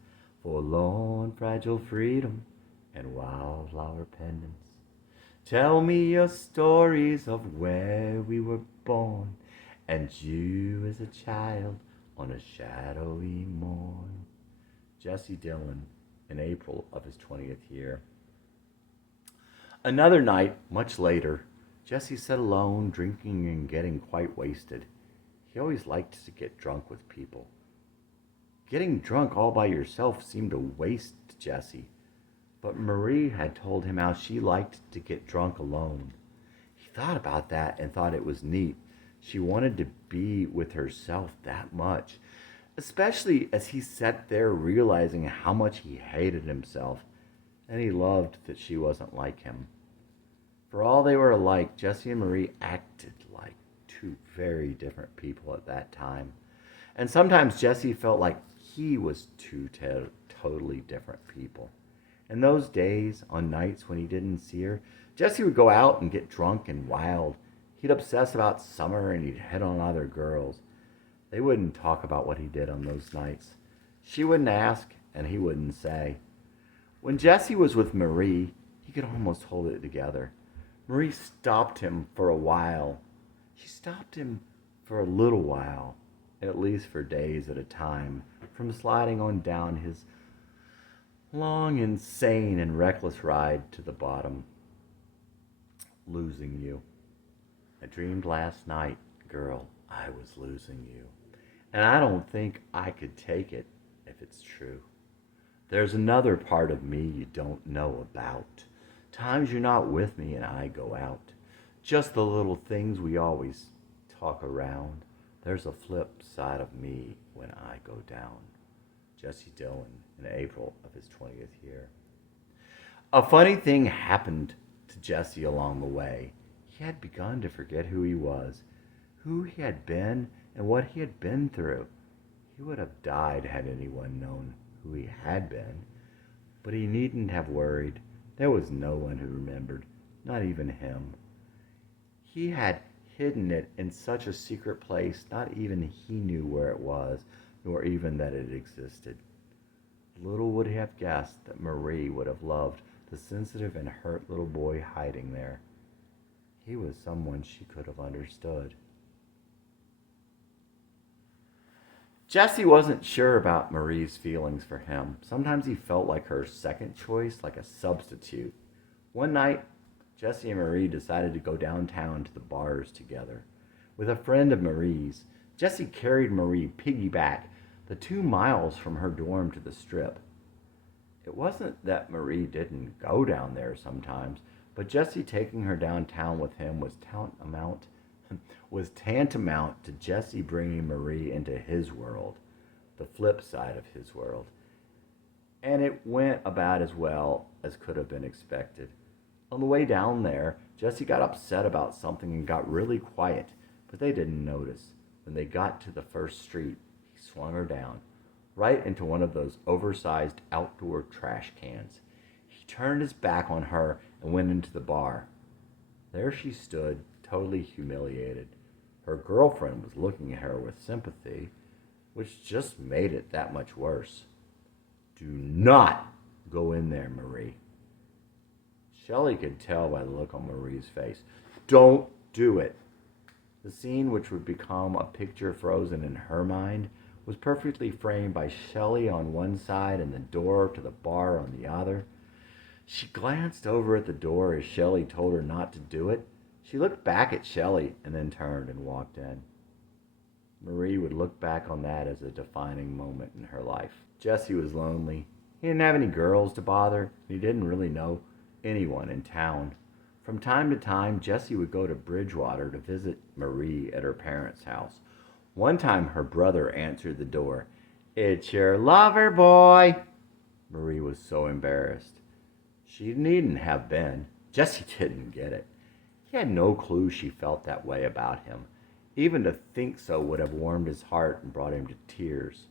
forlorn, fragile freedom, and wildflower pendants. Tell me your stories of where we were born, and you as a child on a shadowy morn. Jesse Dillon in April of his 20th year. Another night, much later, Jesse sat alone, drinking and getting quite wasted. He always liked to get drunk with people. Getting drunk all by yourself seemed a waste to Jesse, but Marie had told him how she liked to get drunk alone. He thought about that and thought it was neat. She wanted to be with herself that much, especially as he sat there realizing how much he hated himself, and he loved that she wasn't like him. For all they were alike, Jesse and Marie acted like two very different people at that time. And sometimes Jesse felt like he was two totally different people. In those days, on nights when he didn't see her, Jesse would go out and get drunk and wild. He'd obsess about summer and he'd hit on other girls. They wouldn't talk about what he did on those nights. She wouldn't ask and he wouldn't say. When Jesse was with Marie, he could almost hold it together. Marie stopped him for a while. She stopped him for a little while, at least for days at a time, from sliding on down his long, insane, and reckless ride to the bottom. Losing you. I dreamed last night, girl, I was losing you. And I don't think I could take it if it's true. There's another part of me you don't know about. Times you're not with me and I go out. Just the little things we always talk around. There's a flip side of me when I go down. Jesse Dillon in April of his 20th year. A funny thing happened to Jesse along the way. He had begun to forget who he was, who he had been, and what he had been through. He would have died had anyone known who he had been, but he needn't have worried. There was no one who remembered, not even him. He had hidden it in such a secret place, not even he knew where it was, nor even that it existed. Little would he have guessed that Marie would have loved the sensitive and hurt little boy hiding there. He was someone she could have understood. Jesse wasn't sure about Marie's feelings for him. Sometimes he felt like her second choice, like a substitute. One night, Jesse and Marie decided to go downtown to the bars together. With a friend of Marie's, Jesse carried Marie piggyback the 2 miles from her dorm to the strip. It wasn't that Marie didn't go down there sometimes, but Jesse taking her downtown with him was tantamount to Jesse bringing Marie into his world, the flip side of his world. And it went about as well as could have been expected. On the way down there, Jesse got upset about something and got really quiet, but they didn't notice. When they got to the first street, he swung her down, right into one of those oversized outdoor trash cans. He turned his back on her and went into the bar. There she stood, totally humiliated. Her girlfriend was looking at her with sympathy, which just made it that much worse. Do not go in there, Marie. Shelley could tell by the look on Marie's face. Don't do it. The scene, which would become a picture frozen in her mind, was perfectly framed by Shelley on one side and the door to the bar on the other. She glanced over at the door as Shelley told her not to do it. She looked back at Shelley and then turned and walked in. Marie would look back on that as a defining moment in her life. Jesse was lonely. He didn't have any girls to bother, and he didn't really know anyone in town. From time to time, Jesse would go to Bridgewater to visit Marie at her parents' house. One time, her brother answered the door. It's your lover, boy. Marie was so embarrassed. She needn't have been. Jesse didn't get it. He had no clue she felt that way about him. Even to think so would have warmed his heart and brought him to tears.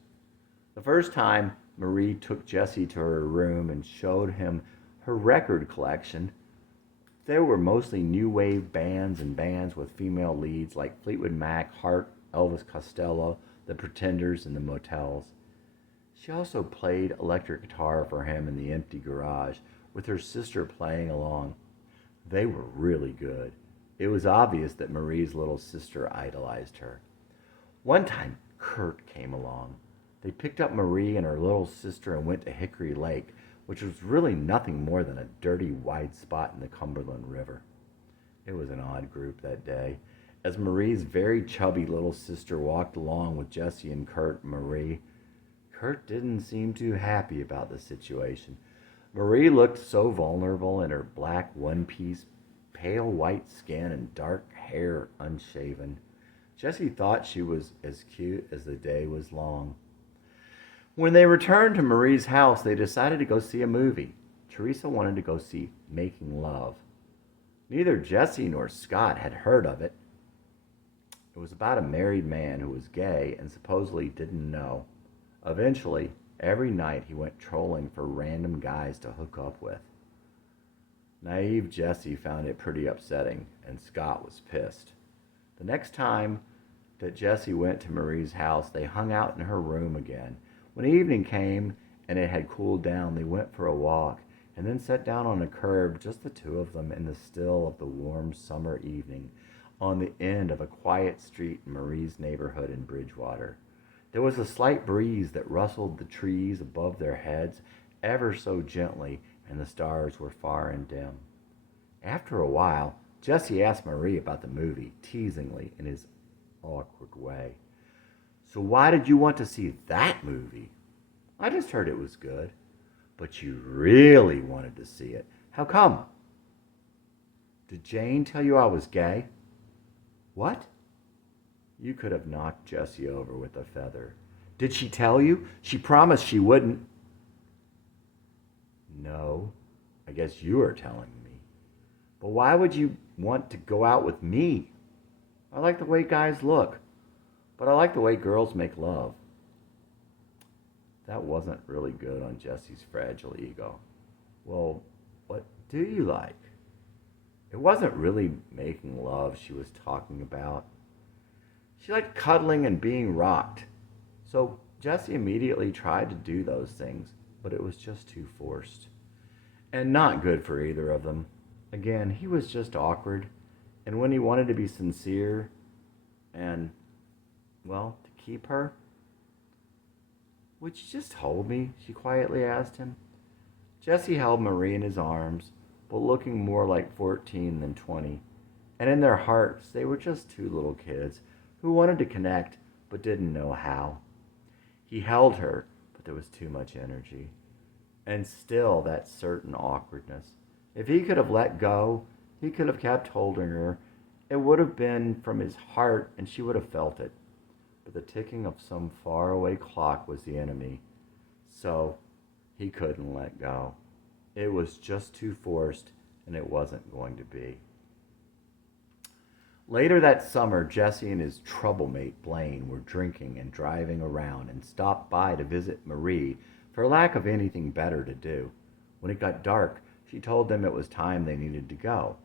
The first time, Marie took Jesse to her room and showed him her record collection. There were mostly new wave bands and bands with female leads like Fleetwood Mac, Heart, Elvis Costello, The Pretenders, and the Motels. She also played electric guitar for him in the empty garage, with her sister playing along. They were really good. It was obvious that Marie's little sister idolized her. One time, Kurt came along. They picked up Marie and her little sister and went to Hickory Lake, which was really nothing more than a dirty, wide spot in the Cumberland River. It was an odd group that day. As Marie's very chubby little sister walked along with Jesse and Kurt and Marie, Kurt didn't seem too happy about the situation. Marie looked so vulnerable in her black one-piece, pale white skin and dark hair unshaven. Jesse thought she was as cute as the day was long. When they returned to Marie's house, they decided to go see a movie. Teresa wanted to go see Making Love. Neither Jesse nor Scott had heard of it. It was about a married man who was gay and supposedly didn't know. Eventually, every night he went trolling for random guys to hook up with. Naive Jesse found it pretty upsetting, and Scott was pissed. The next time that Jesse went to Marie's house, they hung out in her room again. When evening came and it had cooled down, they went for a walk and then sat down on a curb, just the two of them in the still of the warm summer evening, on the end of a quiet street in Marie's neighborhood in Bridgewater. There was a slight breeze that rustled the trees above their heads ever so gently, and the stars were far and dim. After a while, Jesse asked Marie about the movie, teasingly in his awkward way. So why did you want to see that movie? I just heard it was good. But you really wanted to see it. How come? Did Jane tell you I was gay? What? You could have knocked Jessie over with a feather. Did she tell you? She promised she wouldn't. No, I guess you are telling me. But why would you want to go out with me? I like the way guys look, but I like the way girls make love. That wasn't really good on Jessie's fragile ego. Well, what do you like? It wasn't really making love she was talking about. She liked cuddling and being rocked. So Jessie immediately tried to do those things, but it was just too forced. And not good for either of them. Again, he was just awkward. And when he wanted to be sincere and, well, to keep her, "Would you just hold me?" she quietly asked him. Jesse held Marie in his arms, but looking more like 14 than 20. And in their hearts, they were just two little kids who wanted to connect but didn't know how. He held her, but there was too much energy. And still that certain awkwardness. If he could have let go, he could have kept holding her. It would have been from his heart, and she would have felt it. But the ticking of some faraway clock was the enemy. So he couldn't let go. It was just too forced, and it wasn't going to be. Later that summer, Jesse and his troublemate Blaine were drinking and driving around and stopped by to visit Marie for lack of anything better to do. When it got dark, she told them it was time they needed to go.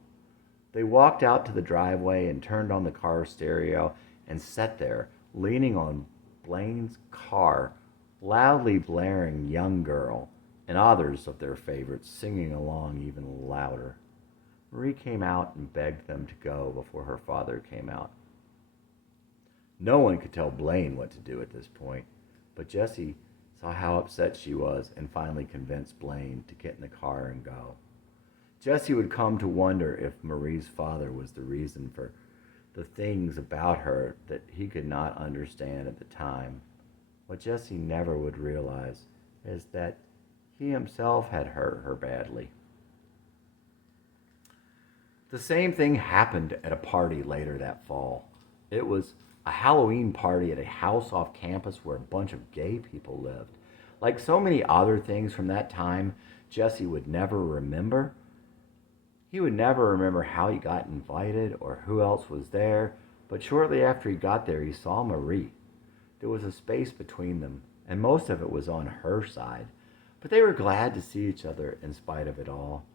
They walked out to the driveway and turned on the car stereo and sat there, leaning on Blaine's car, loudly blaring Young Girl and others of their favorites singing along even louder. Marie came out and begged them to go before her father came out. No one could tell Blaine what to do at this point, but Jesse saw how upset she was and finally convinced Blaine to get in the car and go. Jesse would come to wonder if Marie's father was the reason for the things about her that he could not understand at the time. What Jesse never would realize is that he himself had hurt her badly. The same thing happened at a party later that fall. It was a Halloween party at a house off campus where a bunch of gay people lived. Like so many other things from that time, Jesse would never remember. He would never remember how he got invited or who else was there, but shortly after he got there, he saw Marie. There was a space between them, and most of it was on her side, but they were glad to see each other in spite of it all.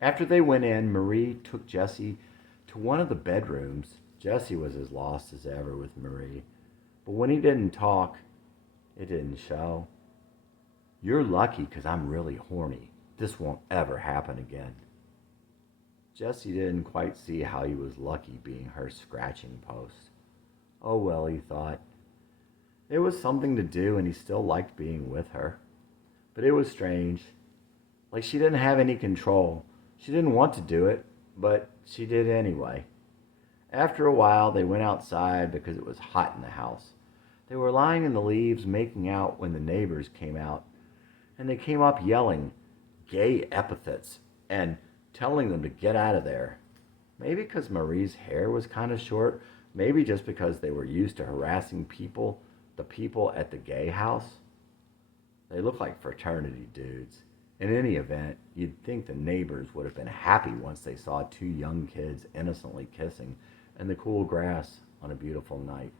After they went in, Marie took Jesse to one of the bedrooms. Jesse was as lost as ever with Marie, but when he didn't talk, it didn't show. "You're lucky because I'm really horny. This won't ever happen again." Jesse didn't quite see how he was lucky being her scratching post. Oh well, he thought. It was something to do and he still liked being with her. But it was strange. Like she didn't have any control. She didn't want to do it, but she did anyway. After a while, they went outside because it was hot in the house. They were lying in the leaves making out when the neighbors came out, and they came up yelling gay epithets and telling them to get out of there. Maybe because Marie's hair was kind of short, maybe just because they were used to harassing the people at the gay house. They looked like fraternity dudes. In any event, you'd think the neighbors would have been happy once they saw two young kids innocently kissing in the cool grass on a beautiful night.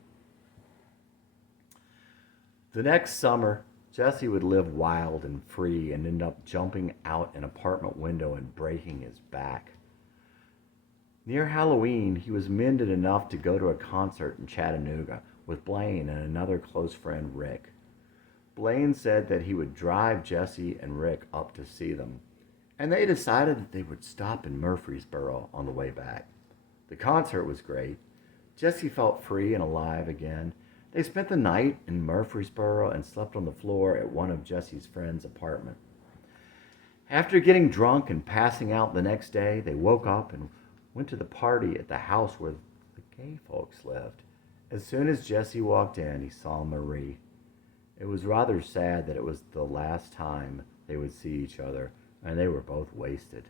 The next summer, Jesse would live wild and free and end up jumping out an apartment window and breaking his back. Near Halloween, he was mended enough to go to a concert in Chattanooga with Blaine and another close friend, Rick. Blaine said that he would drive Jesse and Rick up to see them, and they decided that they would stop in Murfreesboro on the way back. The concert was great. Jesse felt free and alive again. They spent the night in Murfreesboro and slept on the floor at one of Jesse's friends' apartment. After getting drunk and passing out the next day, they woke up and went to the party at the house where the gay folks lived. As soon as Jesse walked in, he saw Marie. It was rather sad that it was the last time they would see each other, and they were both wasted.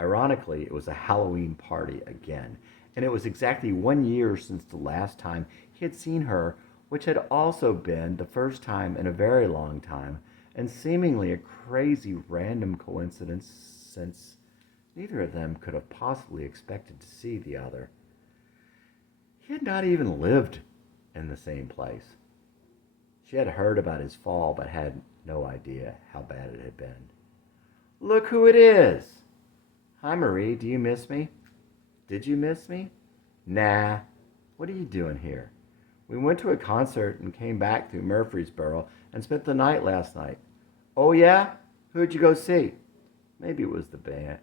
Ironically, it was a Halloween party again, and it was exactly 1 year since the last time he had seen her, which had also been the first time in a very long time, and seemingly a crazy random coincidence since neither of them could have possibly expected to see the other. He had not even lived in the same place. She had heard about his fall, but had no idea how bad it had been. "Look who it is!" "Hi, Marie, do you miss me?" "Did you miss me?" "Nah. What are you doing here?" "We went to a concert and came back through Murfreesboro and spent the night last night." "Oh, yeah? Who'd you go see?" Maybe it was the band.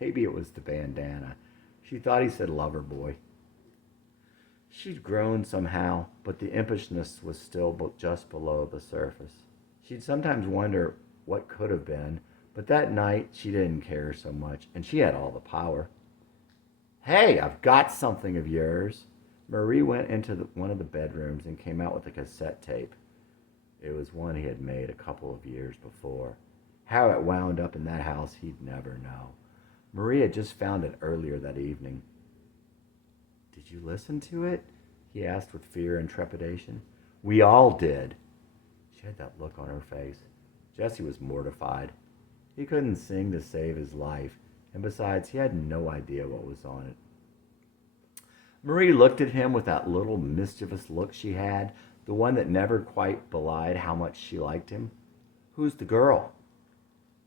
Maybe it was the bandana. She thought he said lover boy. She'd grown somehow, but the impishness was still just below the surface. She'd sometimes wonder what could have been, but that night she didn't care so much, and she had all the power. Hey, I've got something of yours. Marie went into one of the bedrooms and came out with a cassette tape. It was one he had made a couple of years before. How it wound up in that house, he'd never know. Marie had just found it earlier that evening. Did you listen to it? He asked with fear and trepidation. We all did. She had that look on her face. Jesse was mortified. He couldn't sing to save his life, and besides, he had no idea what was on it. Marie looked at him with that little mischievous look she had, the one that never quite belied how much she liked him. Who's the girl?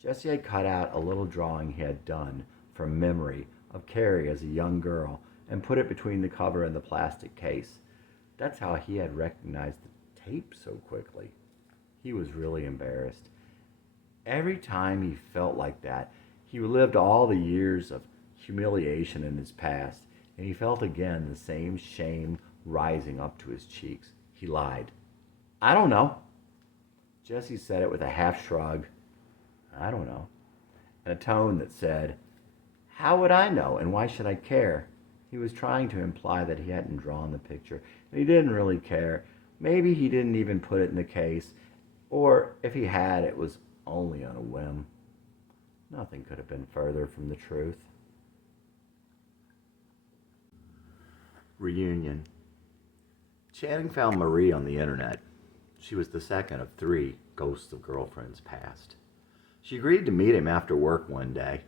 Jesse had cut out a little drawing he had done from memory of Carrie as a young girl and put it between the cover and the plastic case. That's how he had recognized the tape so quickly. He was really embarrassed. Every time he felt like that, he relived all the years of humiliation in his past, and he felt again the same shame rising up to his cheeks. He lied. I don't know. Jesse said it with a half shrug. I don't know. And a tone that said, how would I know, and why should I care? He was trying to imply that he hadn't drawn the picture, and he didn't really care. Maybe he didn't even put it in the case, or if he had, it was only on a whim. Nothing could have been further from the truth. Reunion. Channing found Marie on the internet. She was the second of 3 ghosts of girlfriends past. She agreed to meet him after work one day.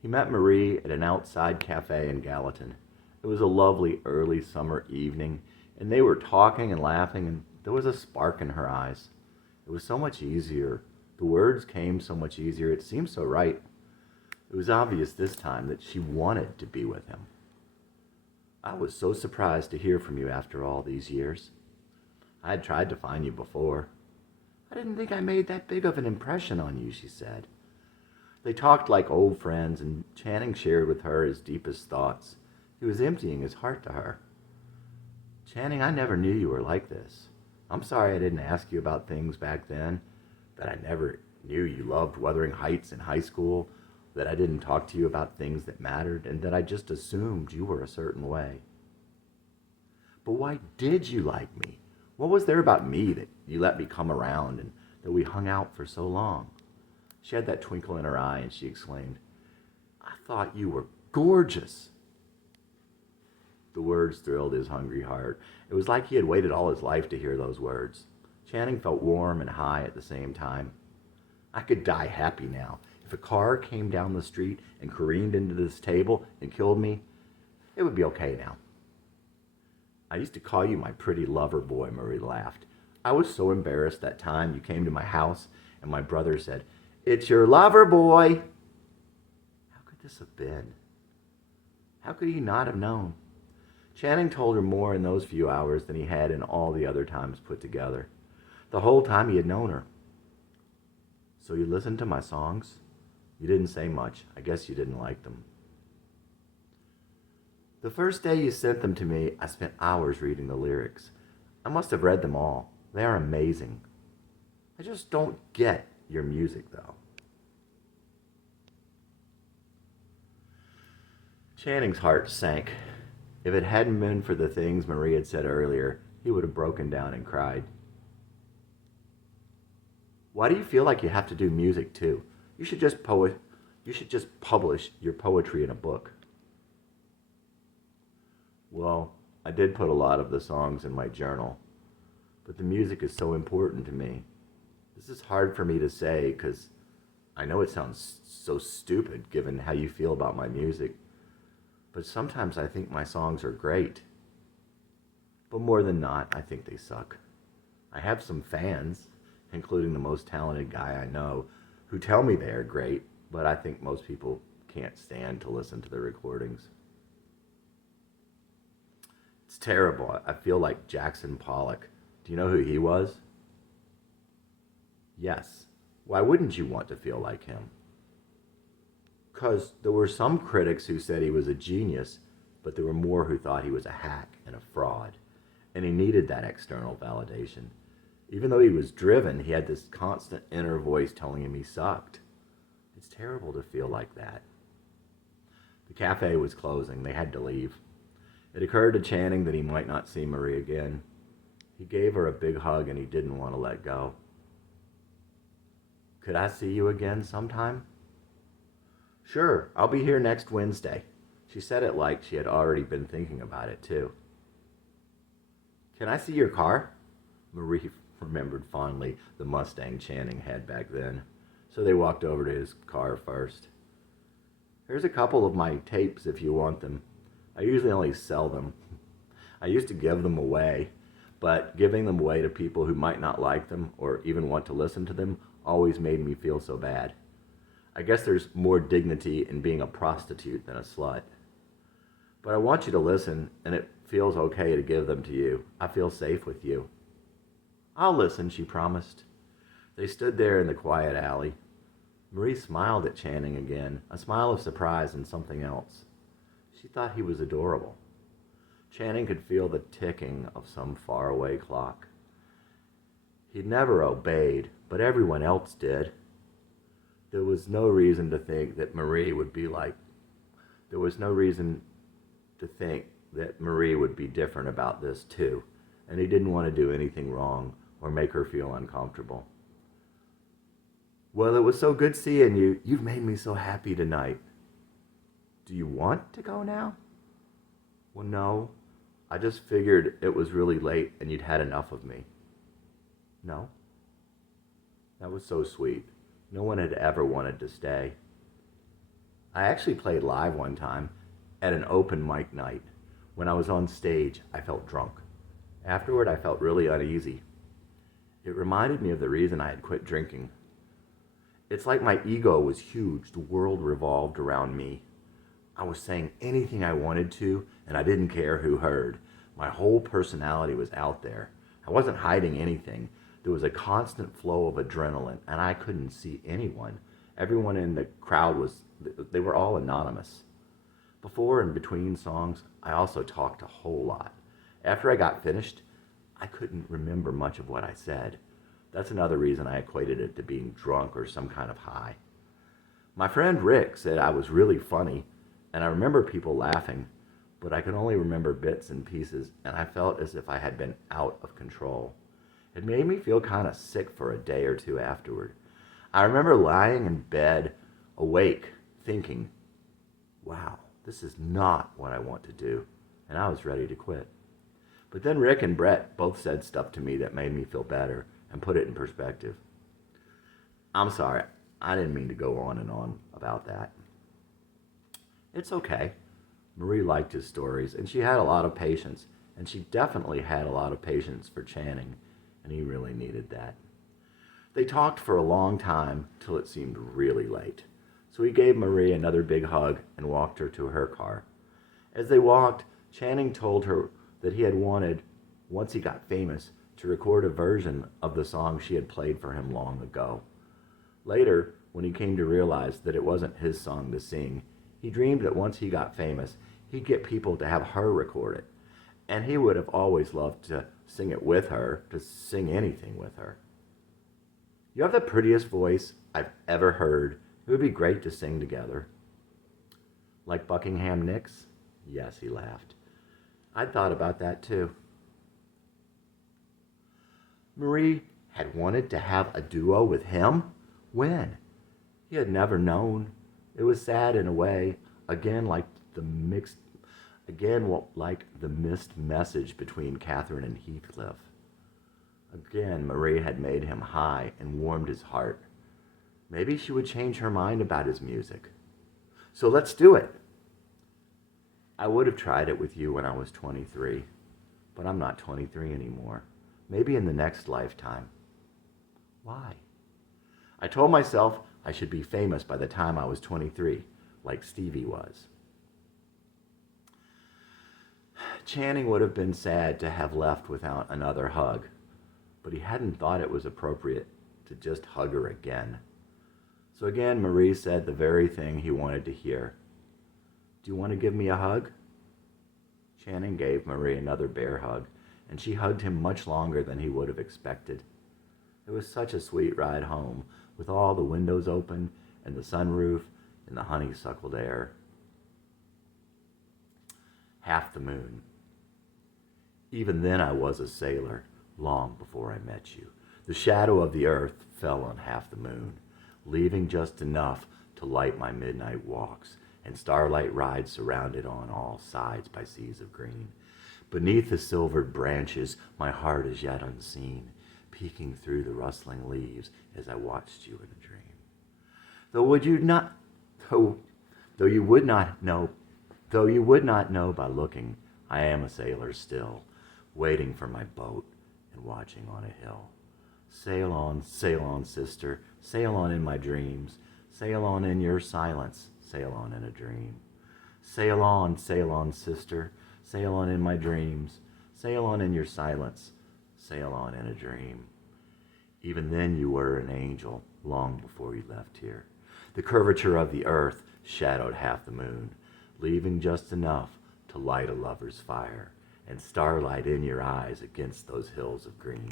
He met Marie at an outside cafe in Gallatin. It was a lovely early summer evening, and they were talking and laughing, and there was a spark in her eyes. It was so much easier. The words came so much easier. It seemed so right. It was obvious this time that she wanted to be with him. I was so surprised to hear from you after all these years. I had tried to find you before. I didn't think I made that big of an impression on you, she said. They talked like old friends, and Channing shared with her his deepest thoughts. He was emptying his heart to her. Channing, I never knew you were like this. I'm sorry I didn't ask you about things back then, that I never knew you loved Wuthering Heights in high school, that I didn't talk to you about things that mattered, and that I just assumed you were a certain way. But why did you like me? What was there about me that you let me come around and that we hung out for so long? She had that twinkle in her eye, and she exclaimed, I thought you were gorgeous. The words thrilled his hungry heart. It was like he had waited all his life to hear those words. Channing felt warm and high at the same time. I could die happy now. If a car came down the street and careened into this table and killed me, it would be okay now. I used to call you my pretty lover boy, Marie laughed. I was so embarrassed that time you came to my house and my brother said, It's your lover boy. How could this have been? How could he not have known? Channing told her more in those few hours than he had in all the other times put together. The whole time he had known her. So you listened to my songs? You didn't say much. I guess you didn't like them. The first day you sent them to me, I spent hours reading the lyrics. I must have read them all. They are amazing. I just don't get your music, though. Channing's heart sank. If it hadn't been for the things Marie had said earlier, he would have broken down and cried. Why do you feel like you have to do music too? You should just publish your poetry in a book. Well, I did put a lot of the songs in my journal, but the music is so important to me. This is hard for me to say because I know it sounds so stupid given how you feel about my music, but sometimes I think my songs are great. But more than not, I think they suck. I have some fans, including the most talented guy I know, who tell me they are great, but I think most people can't stand to listen to the recordings. It's terrible. I feel like Jackson Pollock. Do you know who he was? Yes. Why wouldn't you want to feel like him? Because there were some critics who said he was a genius, but there were more who thought he was a hack and a fraud, and he needed that external validation. Even though he was driven, he had this constant inner voice telling him he sucked. It's terrible to feel like that. The cafe was closing. They had to leave. It occurred to Channing that he might not see Marie again. He gave her a big hug and he didn't want to let go. Could I see you again sometime? Sure, I'll be here next Wednesday. She said it like she had already been thinking about it, too. Can I see your car? Marie remembered fondly the Mustang Channing had back then, so they walked over to his car first. Here's a couple of my tapes if you want them. I usually only sell them. I used to give them away, but giving them away to people who might not like them or even want to listen to them always made me feel so bad. I guess there's more dignity in being a prostitute than a slut. But I want you to listen, and it feels okay to give them to you. I feel safe with you. I'll listen, she promised. They stood there in the quiet alley. Marie smiled at Channing again, a smile of surprise and something else. She thought he was adorable. Channing could feel the ticking of some faraway clock. He'd never obeyed, but everyone else did. There was no reason to think that Marie would be different about this too, and he didn't want to do anything wrong or make her feel uncomfortable. Well, it was so good seeing you. You've made me so happy tonight. Do you want to go now? Well, no. I just figured it was really late and you'd had enough of me. No? That was so sweet. No one had ever wanted to stay. I actually played live one time at an open mic night. When I was on stage, I felt drunk. Afterward, I felt really uneasy. It reminded me of the reason I had quit drinking. It's like my ego was huge. The world revolved around me. I was saying anything I wanted to, and I didn't care who heard. My whole personality was out there. I wasn't hiding anything. There was a constant flow of adrenaline, and I couldn't see anyone. Everyone in the crowd they were all anonymous. Before and between songs, I also talked a whole lot. After I got finished, I couldn't remember much of what I said. That's another reason I equated it to being drunk or some kind of high. My friend Rick said I was really funny, and I remember people laughing, but I could only remember bits and pieces, and I felt as if I had been out of control. It made me feel kind of sick for a day or two afterward. I remember lying in bed, awake, thinking, wow, this is not what I want to do, and I was ready to quit. But then Rick and Brett both said stuff to me that made me feel better and put it in perspective. I'm sorry, I didn't mean to go on and on about that. It's okay. Marie liked his stories, and she had a lot of patience, and she definitely had a lot of patience for Channing, and he really needed that. They talked for a long time till it seemed really late, so he gave Marie another big hug and walked her to her car. As they walked, Channing told her that he had wanted, once he got famous, to record a version of the song she had played for him long ago. Later, when he came to realize that it wasn't his song to sing, he dreamed that once he got famous, he'd get people to have her record it, and he would have always loved to sing it with her, to sing anything with her. You have the prettiest voice I've ever heard. It would be great to sing together. Like Buckingham Nicks? Yes, he laughed. I'd thought about that too. Marie had wanted to have a duo with him? When? He had never known. It was sad in a way, like the missed message between Catherine and Heathcliff. Again, Marie had made him high and warmed his heart. Maybe she would change her mind about his music. So let's do it. I would have tried it with you when I was 23, but I'm not 23 anymore. Maybe in the next lifetime. Why? I told myself I should be famous by the time I was 23, like Stevie was. Channing would have been sad to have left without another hug, but he hadn't thought it was appropriate to just hug her again. So again, Marie said the very thing he wanted to hear. Do you want to give me a hug? Channing gave Marie another bear hug, and she hugged him much longer than he would have expected. It was such a sweet ride home, with all the windows open and the sunroof and the honeysuckled air. Half the moon. Even then I was a sailor, long before I met you. The shadow of the earth fell on half the moon, leaving just enough to light my midnight walks and starlight rides surrounded on all sides by seas of green. Beneath the silvered branches, my heart is yet unseen, peeking through the rustling leaves as I watched you in a dream. Though would you not, though you would not know, though you would not know by looking, I am a sailor still, waiting for my boat and watching on a hill. Sail on, sister, sail on in my dreams, sail on in your silence, sail on in a dream. Sail on, sister, sail on in my dreams, sail on in your silence, sail on in a dream. Even then you were an angel, long before you left here. The curvature of the earth shadowed half the moon, leaving just enough to light a lover's fire, and starlight in your eyes against those hills of green.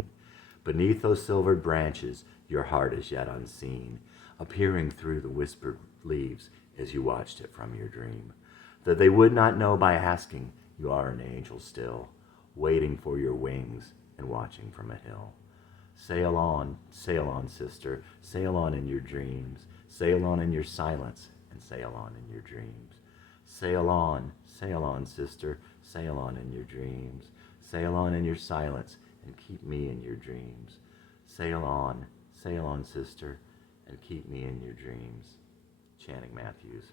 Beneath those silvered branches, your heart is yet unseen, appearing through the whispered leaves as you watched it from your dream. Though they would not know by asking, you are an angel still, waiting for your wings and watching from a hill. Sail on, sister, sail on in your dreams, sail on in your silence, and sail on in your dreams. Sail on, sister, sail on in your dreams, sail on in your silence, and keep me in your dreams. Sail on, sister, and keep me in your dreams. Channing Matthews.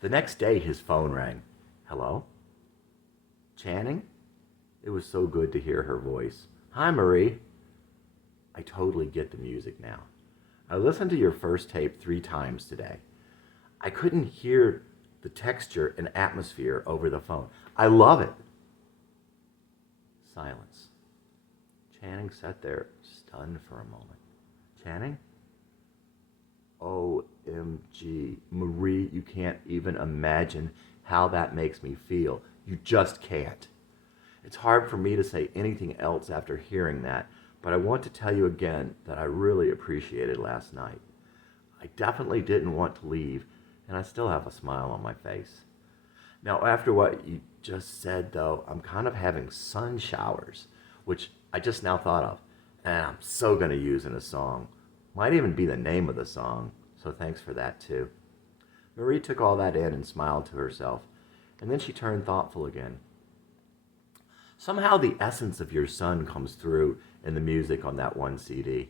The next day his phone rang. Hello? Channing? It was so good to hear her voice. Hi, Marie. I totally get the music now. I listened to your first tape 3 times today. I couldn't hear the texture and atmosphere over the phone. I love it. Silence. Channing sat there, stunned for a moment. Channing? OMG. Marie, you can't even imagine how that makes me feel. You just can't. It's hard for me to say anything else after hearing that, but I want to tell you again that I really appreciated last night. I definitely didn't want to leave, and I still have a smile on my face. Now, after what you just said, though, I'm kind of having sun showers, which I just now thought of, and I'm so going to use in a song. Might even be the name of the song, so thanks for that, too. Marie took all that in and smiled to herself, and then she turned thoughtful again. Somehow the essence of your son comes through in the music on that one CD.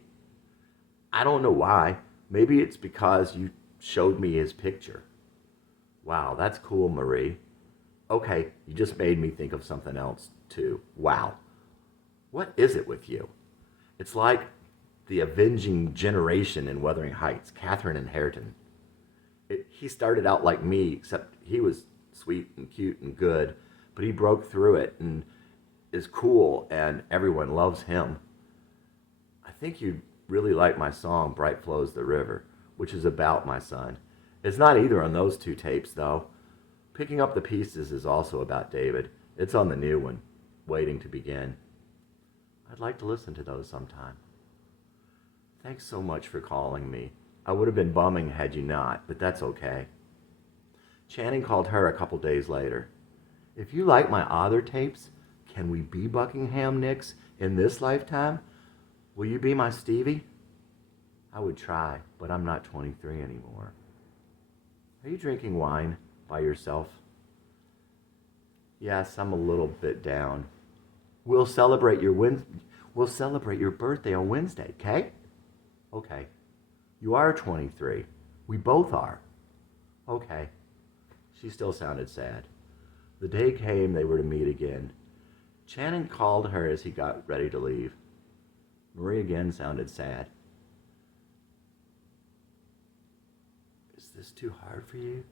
I don't know why. Maybe it's because you showed me his picture. Wow, that's cool, Marie. Okay, you just made me think of something else, too. Wow. What is it with you? It's like the avenging generation in Wuthering Heights, Catherine and Hareton. He started out like me, except he was sweet and cute and good, but he broke through it and is cool, and everyone loves him. I think you'd really like my song, Bright Flows the River, which is about my son. It's not either on those 2 tapes, though. Picking Up the Pieces is also about David. It's on the new one, Waiting to Begin. I'd like to listen to those sometime. Thanks so much for calling me. I would have been bumming had you not, but that's okay. Channing called her a couple days later. If you like my other tapes, can we be Buckingham Nicks in this lifetime? Will you be my Stevie? I would try, but I'm not 23 anymore. Are you drinking wine by yourself? Yes, I'm a little bit down. We'll celebrate your birthday on Wednesday, okay? Okay. You are 23. We both are. Okay. She still sounded sad. The day came they were to meet again. Channing called her as he got ready to leave. Marie again sounded sad. Is this too hard for you?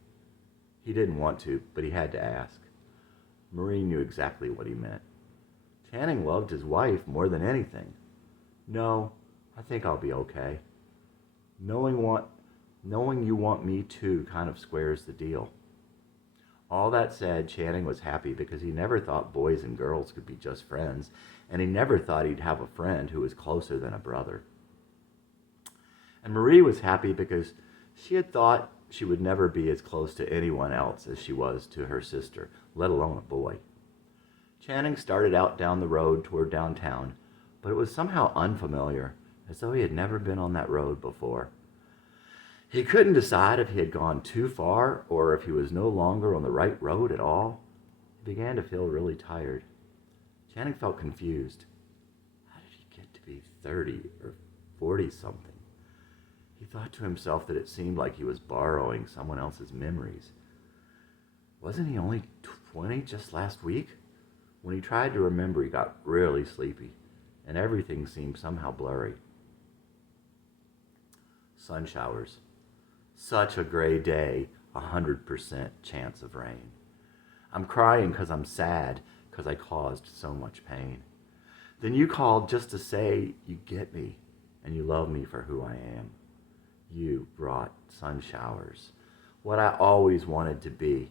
He didn't want to, but he had to ask. Marie knew exactly what he meant. Channing loved his wife more than anything. No, I think I'll be okay. Knowing you want me to kind of squares the deal. All that said, Channing was happy because he never thought boys and girls could be just friends, and he never thought he'd have a friend who was closer than a brother. And Marie was happy because she had thought she would never be as close to anyone else as she was to her sister, let alone a boy. Channing started out down the road toward downtown, but it was somehow unfamiliar, as though he had never been on that road before. He couldn't decide if he had gone too far or if he was no longer on the right road at all. He began to feel really tired. Channing felt confused. How did he get to be 30 or 40 something? He thought to himself that it seemed like he was borrowing someone else's memories. Wasn't he only 20 just last week? When he tried to remember, he got really sleepy, and everything seemed somehow blurry. Sun showers. Such a gray day, 100% chance of rain. I'm crying because I'm sad because I caused so much pain. Then you called just to say you get me and you love me for who I am. You brought sun showers, what I always wanted to be,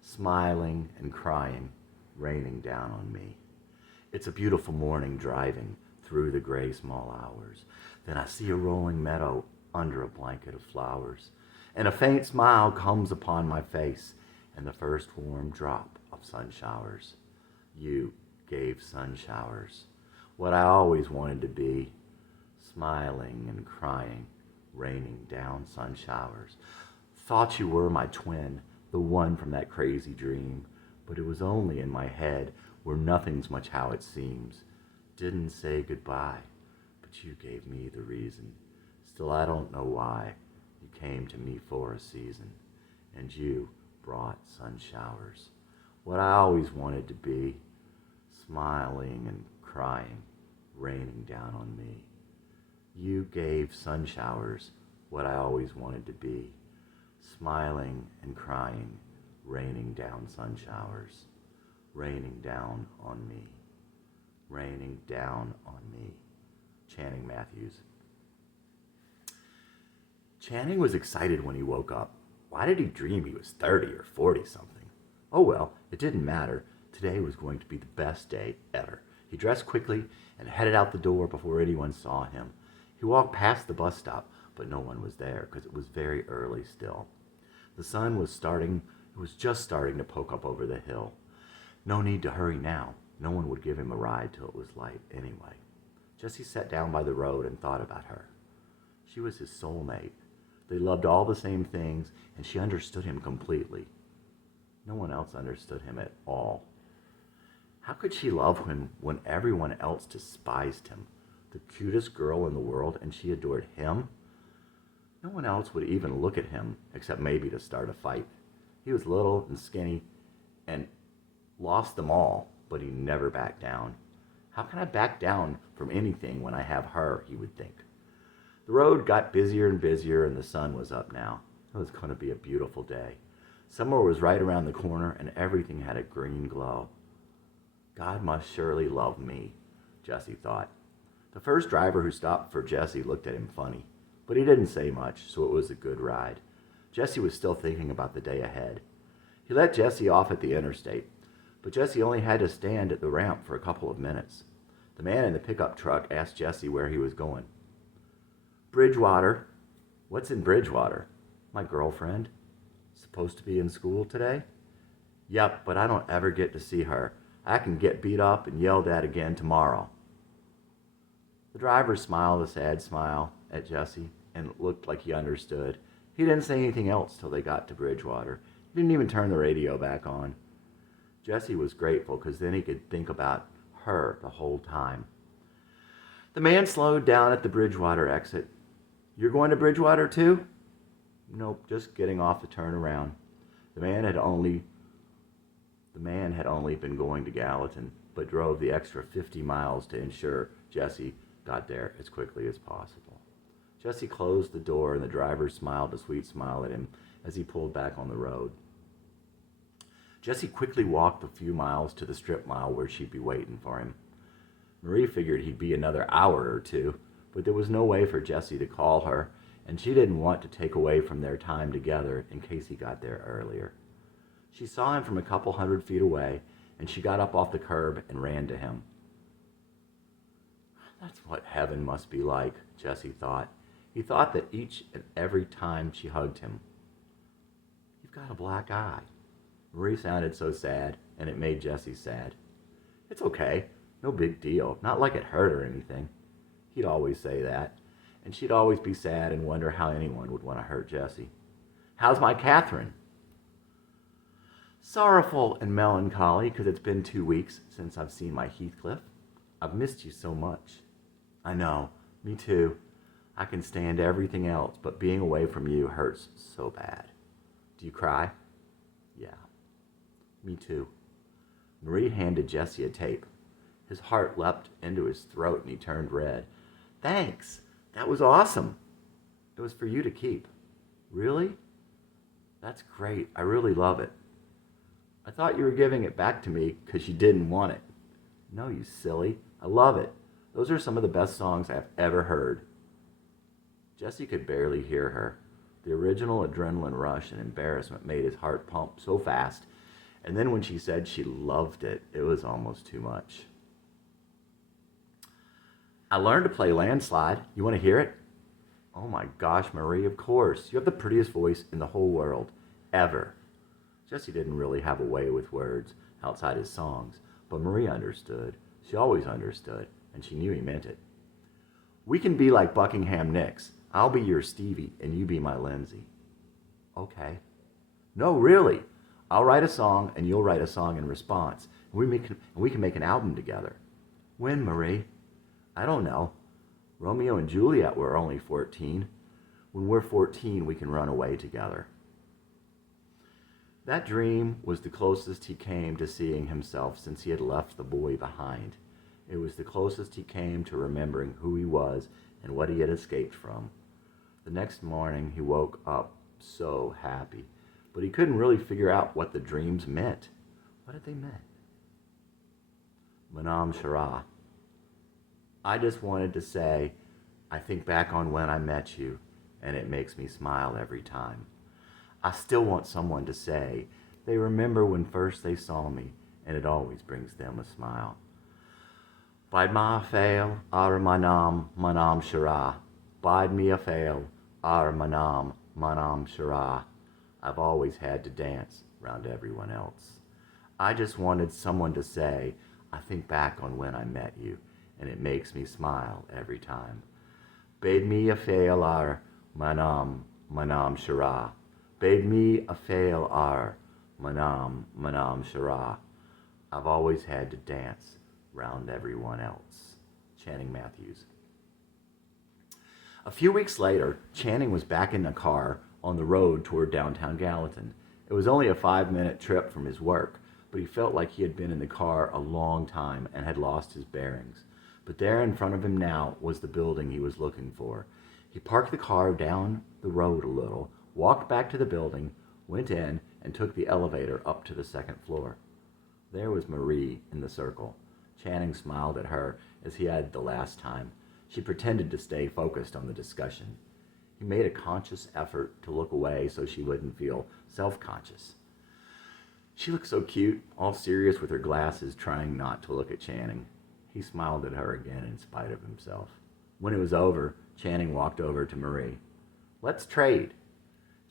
smiling and crying, raining down on me. It's a beautiful morning driving through the gray small hours. Then I see a rolling meadow under a blanket of flowers, and a faint smile comes upon my face, and the first warm drop of sun showers. You gave sun showers, what I always wanted to be, smiling and crying, raining down sun showers. Thought you were my twin, the one from that crazy dream, but it was only in my head where nothing's much how it seems. Didn't say goodbye, but you gave me the reason. Still, I don't know why. You came to me for a season, and you brought sun showers, what I always wanted to be, smiling and crying, raining down on me. You gave sun showers, what I always wanted to be, smiling and crying, raining down sun showers, raining down on me, raining down on me. Channing Matthews. Channing was excited when he woke up. Why did he dream he was 30 or 40 something? Oh well, it didn't matter. Today was going to be the best day ever. He dressed quickly and headed out the door before anyone saw him. He walked past the bus stop, but no one was there because it was very early still. The sun was just starting to poke up over the hill. No need to hurry now. No one would give him a ride till it was light anyway. Jessie sat down by the road and thought about her. She was his soulmate. They loved all the same things, and she understood him completely. No one else understood him at all. How could she love him when everyone else despised him? The cutest girl in the world, and she adored him? No one else would even look at him, except maybe to start a fight. He was little and skinny, and lost them all, but he never backed down. How can I back down from anything when I have her, he would think. The road got busier and busier, and the sun was up now. It was going to be a beautiful day. Summer was right around the corner, and everything had a green glow. God must surely love me, Jessie thought. The first driver who stopped for Jessie looked at him funny, but he didn't say much, so it was a good ride. Jessie was still thinking about the day ahead. He let Jessie off at the interstate, but Jessie only had to stand at the ramp for a couple of minutes. The man in the pickup truck asked Jessie where he was going. Bridgewater. What's in Bridgewater? My girlfriend. Supposed to be in school today? Yep, but I don't ever get to see her. I can get beat up and yelled at again tomorrow. The driver smiled a sad smile at Jessie, and it looked like he understood. He didn't say anything else till they got to Bridgewater. He didn't even turn the radio back on. Jessie was grateful because then he could think about her the whole time. The man slowed down at the Bridgewater exit. You're going to Bridgewater too? Nope, just getting off to turn around. The man had only been going to Gallatin, but drove the extra 50 miles to ensure Jessie got there as quickly as possible. Jessie closed the door, and the driver smiled a sweet smile at him as he pulled back on the road. Jessie quickly walked a few miles to the strip mall where she'd be waiting for him. Marie figured he'd be another hour or two, but there was no way for Jessie to call her, and she didn't want to take away from their time together in case he got there earlier. She saw him from a couple 100 feet away, and she got up off the curb and ran to him. That's what heaven must be like, Jesse thought. He thought that each and every time she hugged him. You've got a black eye. Marie sounded so sad, and it made Jesse sad. It's okay. No big deal. Not like it hurt or anything. He'd always say that, and she'd always be sad and wonder how anyone would want to hurt Jesse. How's my Catherine? Sorrowful and melancholy because it's been 2 weeks since I've seen my Heathcliff. I've missed you so much. I know, me too. I can stand everything else, but being away from you hurts so bad. Do you cry? Yeah, me too. Marie handed Jesse a tape. His heart leapt into his throat and he turned red. Thanks, that was awesome. It was for you to keep. Really? That's great, I really love it. I thought you were giving it back to me because you didn't want it. No, you silly. I love it. Those are some of the best songs I've ever heard. Jesse could barely hear her. The original adrenaline rush and embarrassment made his heart pump so fast. And then when she said she loved it, it was almost too much. I learned to play Landslide. You want to hear it? Oh my gosh, Marie, of course. You have the prettiest voice in the whole world. Ever. Jesse didn't really have a way with words outside his songs, but Marie understood. She always understood, and she knew he meant it. We can be like Buckingham Nicks. I'll be your Stevie, and you be my Lindsay. Okay. No, really. I'll write a song, and you'll write a song in response. And we can make an album together. When, Marie? I don't know. Romeo and Juliet were only 14. When we're 14, we can run away together. That dream was the closest he came to seeing himself since he had left the boy behind. It was the closest he came to remembering who he was and what he had escaped from. The next morning he woke up so happy, but he couldn't really figure out what the dreams meant. What did they mean? Manam Shara. I just wanted to say, I think back on when I met you, and it makes me smile every time. I still want someone to say they remember when first they saw me, and it always brings them a smile. Bide ma fail, ar manam shara. Bide me a fail, ar manam shara. I've always had to dance round everyone else. I just wanted someone to say, I think back on when I met you, and it makes me smile every time. Bade me a fail, ar manam shara. Bade me a fail, ar manam shara. I've always had to dance round everyone else. Channing Matthews. A few weeks later, Channing was back in the car on the road toward downtown Gallatin. It was only a 5-minute trip from his work, but he felt like he had been in the car a long time and had lost his bearings. But there in front of him now was the building he was looking for. He parked the car down the road a little, walked back to the building, went in, and took the elevator up to the second floor. There was Marie in the circle. Channing smiled at her as he had the last time. She pretended to stay focused on the discussion. He made a conscious effort to look away so she wouldn't feel self-conscious. She looked so cute, all serious with her glasses, trying not to look at Channing. He smiled at her again in spite of himself. When it was over, Channing walked over to Marie. Let's trade.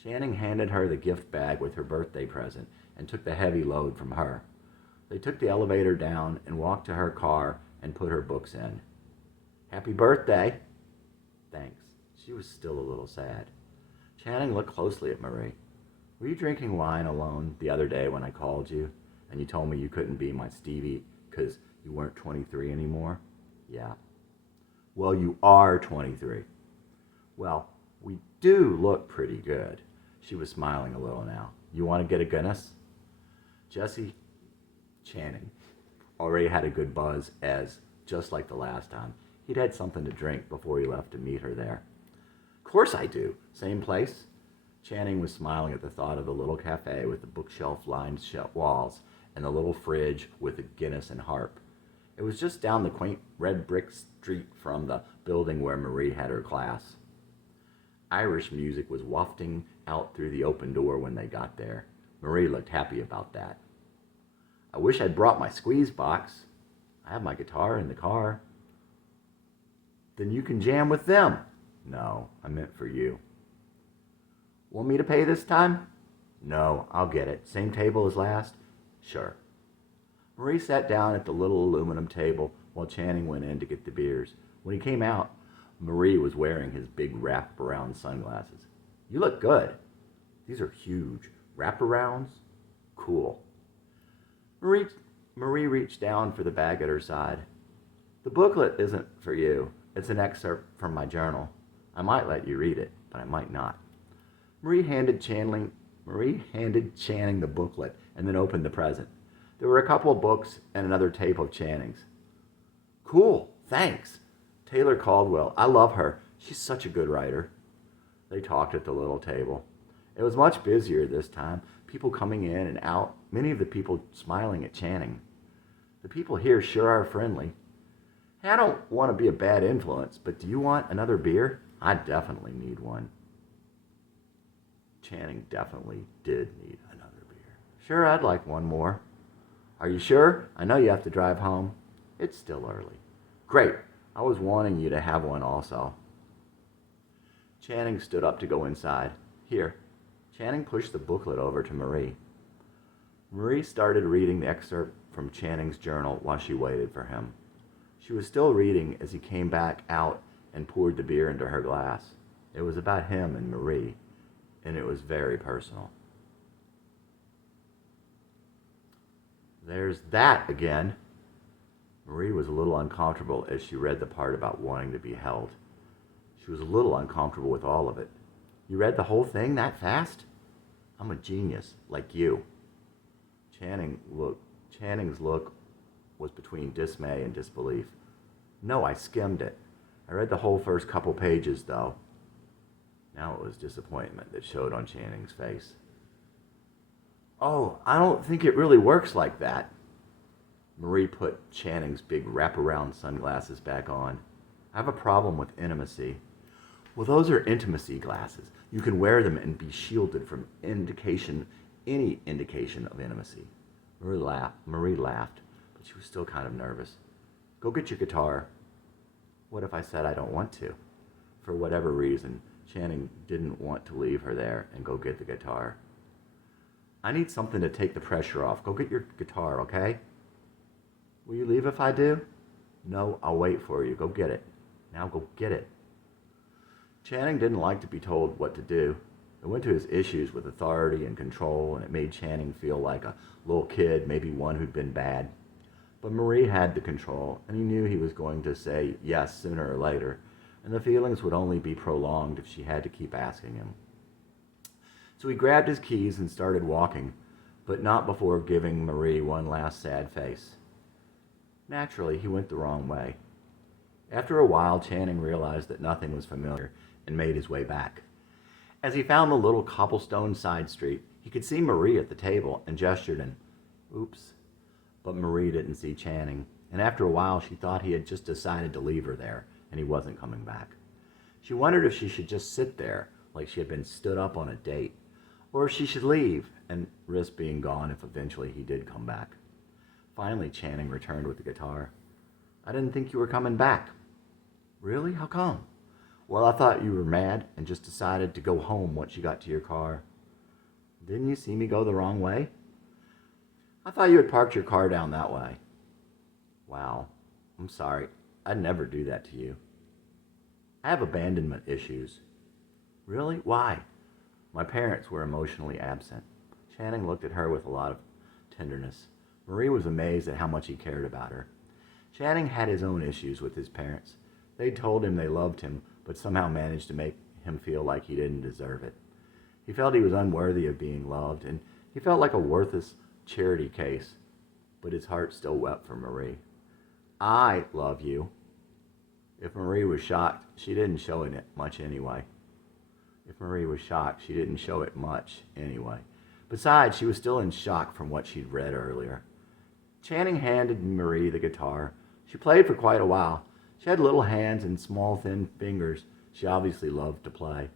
Channing handed her the gift bag with her birthday present and took the heavy load from her. They took the elevator down and walked to her car and put her books in. Happy birthday. Thanks. She was still a little sad. Channing looked closely at Marie. Were you drinking wine alone the other day when I called you and you told me you couldn't be my Stevie because you weren't 23 anymore? Yeah. Well, you are 23. Well, we do look pretty good. She was smiling a little now. You want to get a Guinness? Jesse Channing already had a good buzz as, just like the last time, he'd had something to drink before he left to meet her there. Of course I do. Same place? Channing was smiling at the thought of the little cafe with the bookshelf-lined walls and the little fridge with the Guinness and harp. It was just down the quaint red brick street from the building where Marie had her class. Irish music was wafting out through the open door when they got there. Marie looked happy about that. I wish I'd brought my squeeze box. I have my guitar in the car. Then you can jam with them. No, I meant for you. Want me to pay this time? No, I'll get it. Same table as last? Sure. Marie sat down at the little aluminum table while Channing went in to get the beers. When he came out, Marie was wearing his big wrap-around sunglasses. You look good. These are huge. Wrap-arounds? Cool. Marie reached down for the bag at her side. The booklet isn't for you. It's an excerpt from my journal. I might let you read it, but I might not. Marie handed Channing the booklet and then opened the present. There were a couple of books and another tape of Channing's. Cool, thanks. Taylor Caldwell. I love her. She's such a good writer. They talked at the little table. It was much busier this time, people coming in and out, many of the people smiling at Channing. The people here sure are friendly. Hey, I don't want to be a bad influence, but do you want another beer? I definitely need one. Channing definitely did need another beer. Sure, I'd like one more. Are you sure? I know you have to drive home. It's still early. Great. I was wanting you to have one also. Channing stood up to go inside. Here. Channing pushed the booklet over to Marie. Marie started reading the excerpt from Channing's journal while she waited for him. She was still reading as he came back out and poured the beer into her glass. It was about him and Marie, and it was very personal. There's that again. Marie was a little uncomfortable as she read the part about wanting to be held. She was a little uncomfortable with all of it. You read the whole thing that fast? I'm a genius, like you. Channing's look was between dismay and disbelief. No, I skimmed it. I read the whole first couple pages, though. Now it was disappointment that showed on Channing's face. Oh, I don't think it really works like that. Marie put Channing's big wraparound sunglasses back on. I have a problem with intimacy. Well, those are intimacy glasses. You can wear them and be shielded from any indication of intimacy. Marie laughed, but she was still kind of nervous. Go get your guitar. What if I said I don't want to? For whatever reason, Channing didn't want to leave her there and go get the guitar. I need something to take the pressure off. Go get your guitar, okay? Will you leave if I do? No, I'll wait for you. Go get it. Now go get it. Channing didn't like to be told what to do. It went to his issues with authority and control, and it made Channing feel like a little kid, maybe one who'd been bad. But Marie had the control, and he knew he was going to say yes sooner or later, and the feelings would only be prolonged if she had to keep asking him. So he grabbed his keys and started walking, but not before giving Marie one last sad face. Naturally, he went the wrong way. After a while, Channing realized that nothing was familiar and made his way back. As he found the little cobblestone side street, he could see Marie at the table and gestured an oops. But Marie didn't see Channing, and after a while she thought he had just decided to leave her there and he wasn't coming back. She wondered if she should just sit there like she had been stood up on a date, or if she should leave and risk being gone if eventually he did come back. Finally, Channing returned with the guitar. I didn't think you were coming back. Really? How come? Well, I thought you were mad and just decided to go home once you got to your car. Didn't you see me go the wrong way? I thought you had parked your car down that way. Wow. I'm sorry. I'd never do that to you. I have abandonment issues. Really? Why? My parents were emotionally absent. Channing looked at her with a lot of tenderness. Marie was amazed at how much he cared about her. Channing had his own issues with his parents. They told him they loved him, but somehow managed to make him feel like he didn't deserve it. He felt he was unworthy of being loved, and he felt like a worthless charity case, but his heart still wept for Marie. I love you. If Marie was shocked, she didn't show it much anyway. Besides, she was still in shock from what she'd read earlier. Channing handed Marie the guitar. She played for quite a while. She had little hands and small, thin fingers. She obviously loved to play.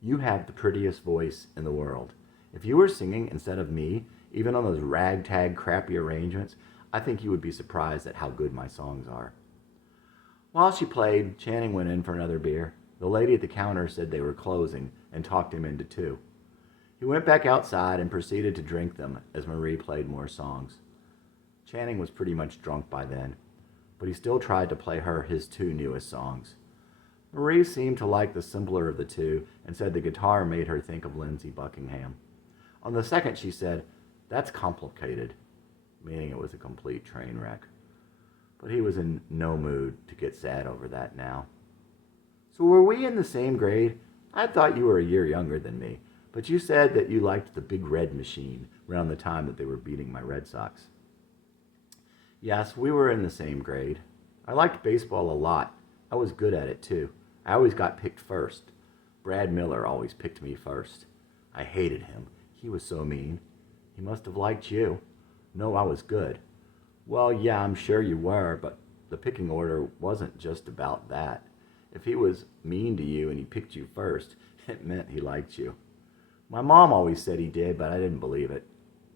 You have the prettiest voice in the world. If you were singing instead of me, even on those ragtag, crappy arrangements, I think you would be surprised at how good my songs are." While she played, Channing went in for another beer. The lady at the counter said they were closing and talked him into two. He went back outside and proceeded to drink them as Marie played more songs. Channing was pretty much drunk by then, but he still tried to play her his two newest songs. Marie seemed to like the simpler of the two and said the guitar made her think of Lindsey Buckingham. On the second, she said, "That's complicated," meaning it was a complete train wreck. But he was in no mood to get sad over that now. "So were we in the same grade? I thought you were a year younger than me, but you said that you liked the Big Red Machine around the time that they were beating my Red Sox." "Yes, we were in the same grade. I liked baseball a lot. I was good at it, too. I always got picked first. Brad Miller always picked me first. I hated him. He was so mean. He must have liked you. No, I was good." "Well, yeah, I'm sure you were, but the picking order wasn't just about that. If he was mean to you and he picked you first, it meant he liked you. My mom always said he did, but I didn't believe it."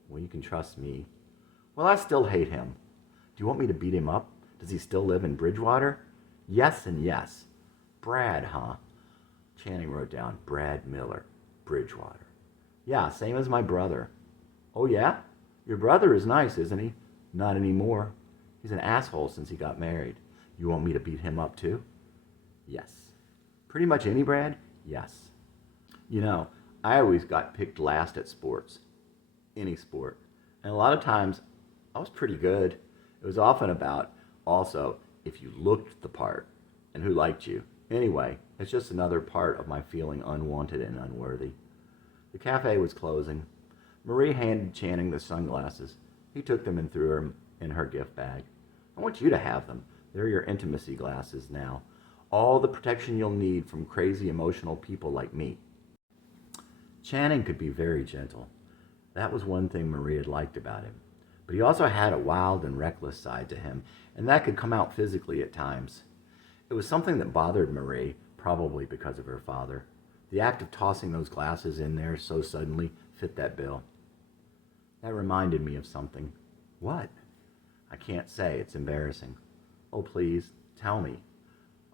"Well, you can trust me." "Well, I still hate him. Do you want me to beat him up? Does he still live in Bridgewater?" "Yes and yes." "Brad, huh?" Channing wrote down Brad Miller, Bridgewater. "Yeah, same as my brother." "Oh, yeah? Your brother is nice, isn't he?" "Not anymore. He's an asshole since he got married." "You want me to beat him up too?" "Yes." "Pretty much any Brad?" "Yes." You know, I always got picked last at sports. Any sport. And a lot of times, I was pretty good. It was often about, also, if you looked the part and who liked you. Anyway, it's just another part of my feeling unwanted and unworthy. The cafe was closing. Marie handed Channing the sunglasses. He took them and threw them in her gift bag. "I want you to have them. They're your intimacy glasses now. All the protection you'll need from crazy emotional people like me." Channing could be very gentle. That was one thing Marie had liked about him. But he also had a wild and reckless side to him, and that could come out physically at times. It was something that bothered Marie, probably because of her father. The act of tossing those glasses in there so suddenly fit that bill. That reminded me of something. "What?" "I can't say. It's embarrassing." "Oh, please, tell me."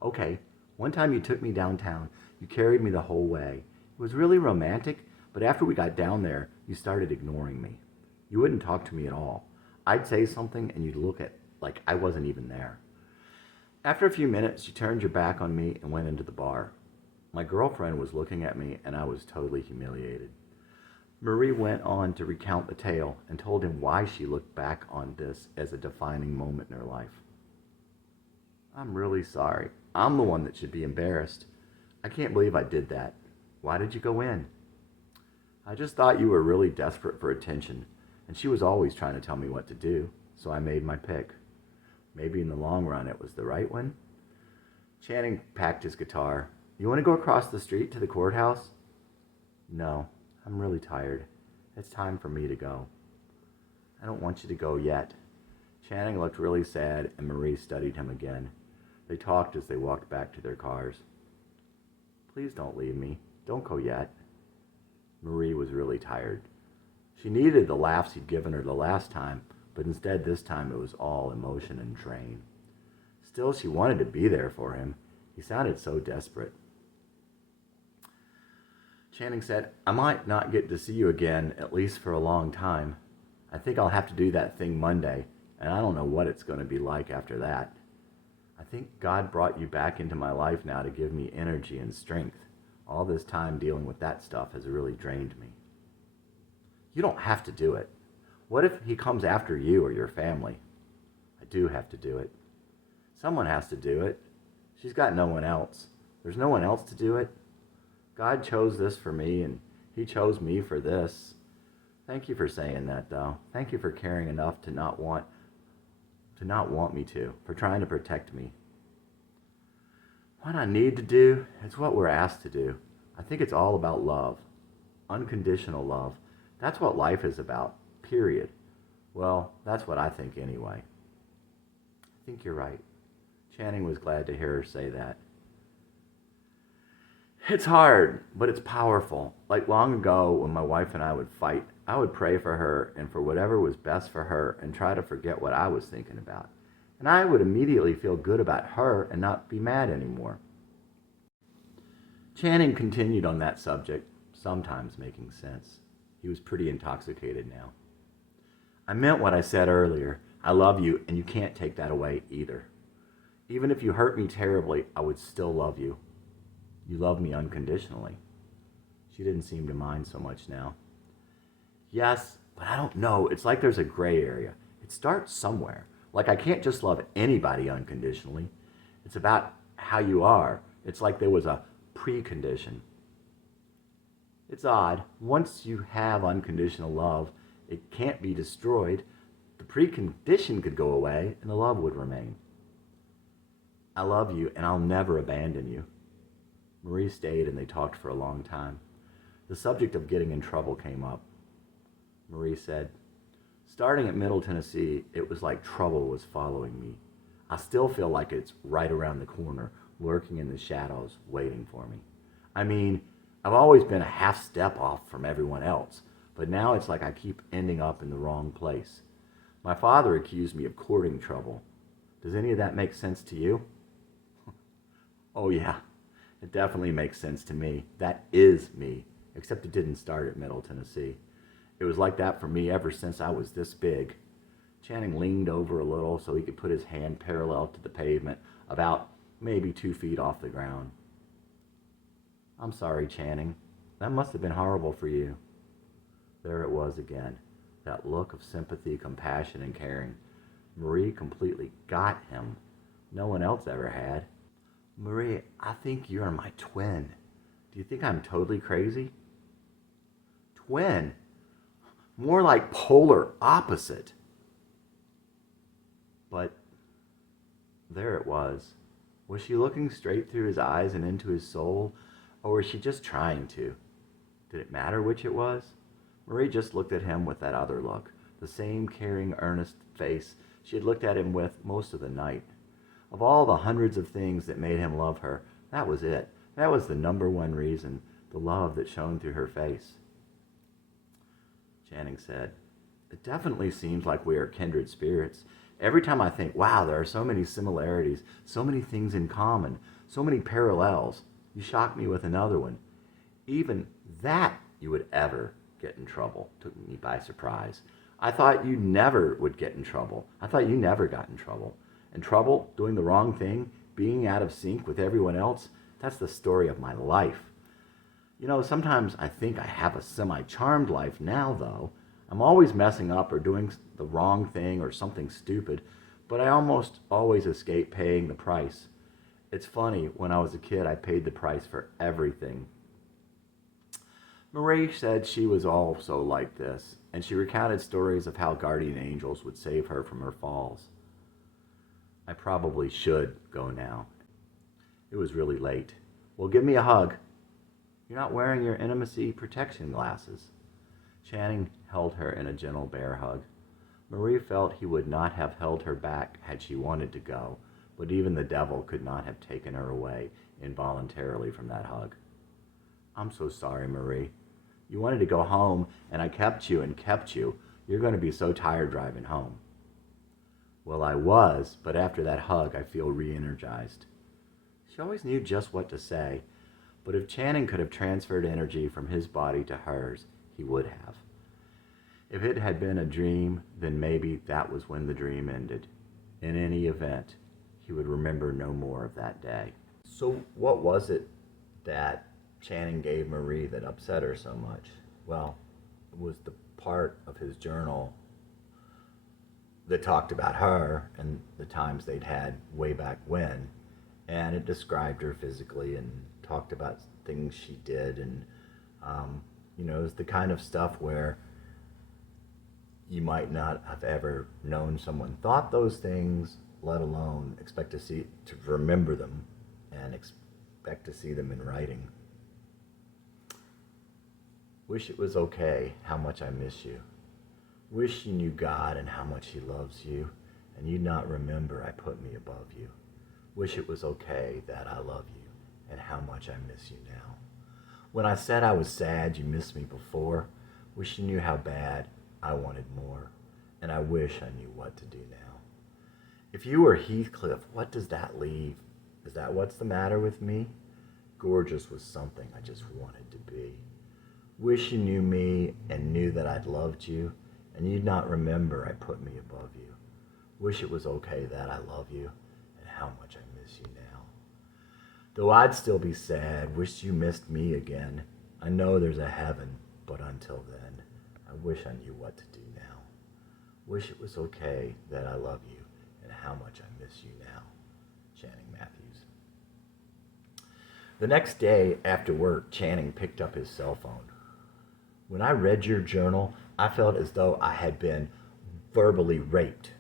"Okay, one time you took me downtown. You carried me the whole way. It was really romantic, but after we got down there, you started ignoring me. You wouldn't talk to me at all. I'd say something and you'd look at like I wasn't even there. After a few minutes, you turned your back on me and went into the bar. My girlfriend was looking at me and I was totally humiliated." Marie went on to recount the tale and told him why she looked back on this as a defining moment in her life. "I'm really sorry. I'm the one that should be embarrassed. I can't believe I did that. Why did you go in?" "I just thought you were really desperate for attention, and she was always trying to tell me what to do, so I made my pick. Maybe in the long run it was the right one." Channing packed his guitar. "You want to go across the street to the courthouse?" "No, I'm really tired. It's time for me to go." "I don't want you to go yet." Channing looked really sad, and Marie studied him again. They talked as they walked back to their cars. "Please don't leave me. Don't go yet." Marie was really tired. She needed the laughs he'd given her the last time, but instead this time it was all emotion and drain. Still, she wanted to be there for him. He sounded so desperate. Channing said, "I might not get to see you again, at least for a long time. I think I'll have to do that thing Monday, and I don't know what it's going to be like after that. I think God brought you back into my life now to give me energy and strength. All this time dealing with that stuff has really drained me." "You don't have to do it. What if he comes after you or your family?" "I do have to do it. Someone has to do it. She's got no one else. There's no one else to do it. God chose this for me, and he chose me for this. Thank you for saying that, though. Thank you for caring enough to not want me to, for trying to protect me. What I need to do is what we're asked to do. I think it's all about love. Unconditional love. That's what life is about, period. Well, that's what I think anyway." "I think you're right." Channing was glad to hear her say that. It's hard, but it's powerful. Like long ago, when my wife and I would fight, I would pray for her and for whatever was best for her and try to forget what I was thinking about. And I would immediately feel good about her and not be mad anymore. Channing continued on that subject, sometimes making sense. He was pretty intoxicated now. I meant what I said earlier. I love you, and you can't take that away either. Even if you hurt me terribly, I would still love you. You love me unconditionally. She didn't seem to mind so much now. Yes, but I don't know. It's like there's a gray area. It starts somewhere. Like I can't just love anybody unconditionally. It's about how you are. It's like there was a precondition. It's odd. Once you have unconditional love, it can't be destroyed. The precondition could go away and the love would remain. I love you and I'll never abandon you. Marie stayed and they talked for a long time. The subject of getting in trouble came up. Marie said, starting at Middle Tennessee, it was like trouble was following me. I still feel like it's right around the corner, lurking in the shadows, waiting for me. I mean, I've always been a half step off from everyone else, but now it's like I keep ending up in the wrong place. My father accused me of courting trouble. Does any of that make sense to you? Oh yeah, it definitely makes sense to me. That is me, except it didn't start at Middle Tennessee. It was like that for me ever since I was this big. Channing leaned over a little so he could put his hand parallel to the pavement, about maybe 2 feet off the ground. I'm sorry, Channing. That must have been horrible for you. There it was again, that look of sympathy, compassion, and caring. Marie completely got him. No one else ever had. Marie, I think you're my twin. Do you think I'm totally crazy? Twin? More like polar opposite. But there it was. Was she looking straight through his eyes and into his soul, or was she just trying to? Did it matter which it was? Marie just looked at him with that other look, the same caring, earnest face she had looked at him with most of the night. Of all the hundreds of things that made him love her, that was it. That was the number one reason, the love that shone through her face. Channing said, it definitely seems like we are kindred spirits. Every time I think, wow, there are so many similarities, so many things in common, so many parallels, you shock me with another one. Even that you would ever get in trouble took me by surprise. I thought you never would get in trouble. I thought you never got in trouble. And trouble, doing the wrong thing, being out of sync with everyone else, that's the story of my life. You know, sometimes I think I have a semi-charmed life now, though. I'm always messing up or doing the wrong thing or something stupid, but I almost always escape paying the price. It's funny, when I was a kid, I paid the price for everything. Marie said she was also like this, and she recounted stories of how guardian angels would save her from her falls. I probably should go now. It was really late. Well, give me a hug. You're not wearing your intimacy protection glasses. Channing held her in a gentle bear hug. Marie felt he would not have held her back had she wanted to go, but even the devil could not have taken her away involuntarily from that hug. I'm so sorry, Marie. You wanted to go home, and I kept you and kept you. You're going to be so tired driving home. Well, I was, but after that hug, I feel re-energized. She always knew just what to say, but if Channing could have transferred energy from his body to hers, he would have. If it had been a dream, then maybe that was when the dream ended. In any event, he would remember no more of that day. So what was it that Channing gave Marie that upset her so much? Well, it was the part of his journal that talked about her and the times they'd had way back when, and it described her physically and talked about things she did, and it was the kind of stuff where you might not have ever known someone thought those things, let alone expect to remember them and expect to see them in writing. Wish it was okay how much I miss you. Wish you knew God and how much he loves you, and you'd not remember I put me above you. Wish it was okay that I love you, and how much I miss you now. When I said I was sad you missed me before, wish you knew how bad I wanted more, and I wish I knew what to do now. If you were Heathcliff, what does that leave? Is that what's the matter with me? Gorgeous was something I just wanted to be. Wish you knew me and knew that I'd loved you, and you'd not remember I put me above you. Wish it was okay that I love you, and how much I miss you now. Though I'd still be sad, wish you missed me again. I know there's a heaven, but until then, I wish I knew what to do now. Wish it was okay that I love you, and how much I miss you now. Channing Matthews. The next day after work, Channing picked up his cell phone. When I read your journal, I felt as though I had been verbally raped.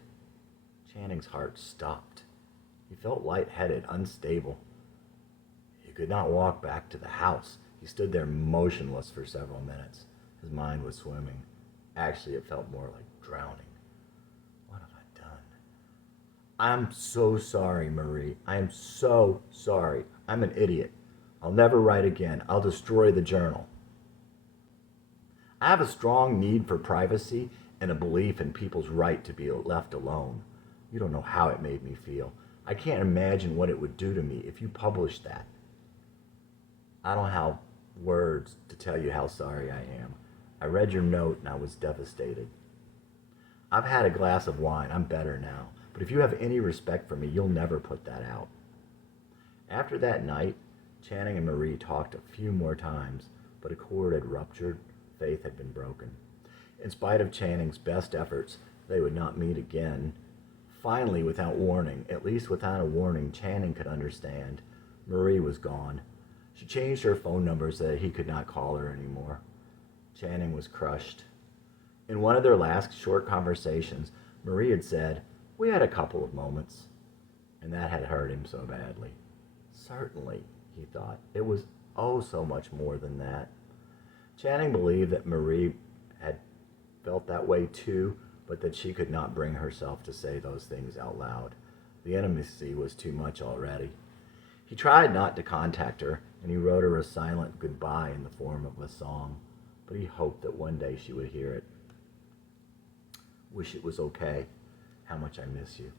Channing's heart stopped. He felt lightheaded, unstable. He could not walk back to the house. He stood there motionless for several minutes. His mind was swimming. Actually, it felt more like drowning. What have I done? I'm so sorry, Marie. I am so sorry. I'm an idiot. I'll never write again. I'll destroy the journal. I have a strong need for privacy and a belief in people's right to be left alone. You don't know how it made me feel. I can't imagine what it would do to me if you published that. I don't have words to tell you how sorry I am. I read your note and I was devastated. I've had a glass of wine. I'm better now. But if you have any respect for me, you'll never put that out. After that night, Channing and Marie talked a few more times, but a cord had ruptured. Faith had been broken. In spite of Channing's best efforts, they would not meet again. Finally, without warning, at least without a warning, Channing could understand. Marie was gone. She changed her phone number so that he could not call her anymore. Channing was crushed. In one of their last short conversations, Marie had said, "We had a couple of moments," and that had hurt him so badly. Certainly, he thought, it was oh so much more than that. Channing believed that Marie had felt that way too, but that she could not bring herself to say those things out loud. The intimacy was too much already. He tried not to contact her, and he wrote her a silent goodbye in the form of a song, but he hoped that one day she would hear it. Wish it was okay, how much I miss you.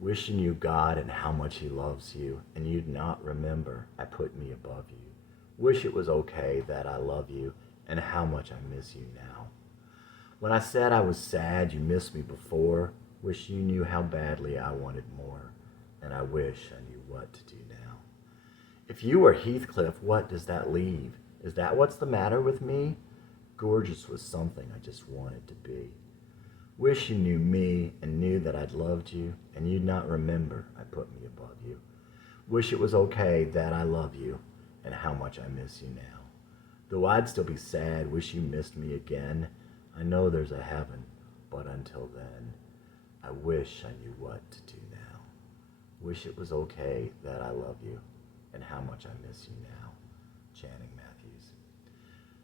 Wish you knew God and how much he loves you, and you'd not remember I put me above you. Wish it was okay that I love you, and how much I miss you now. When I said I was sad you missed me before, wish you knew how badly I wanted more, and I wish I knew what to do now. If you were Heathcliff, what does that leave? Is that what's the matter with me? Gorgeous was something I just wanted to be. Wish you knew me and knew that I'd loved you, and you'd not remember I put me above you. Wish it was okay that I love you, and how much I miss you now. Though I'd still be sad, wish you missed me again. I know there's a heaven, but until then, I wish I knew what to do now. Wish it was okay that I love you, and how much I miss you now. Channing Matthews.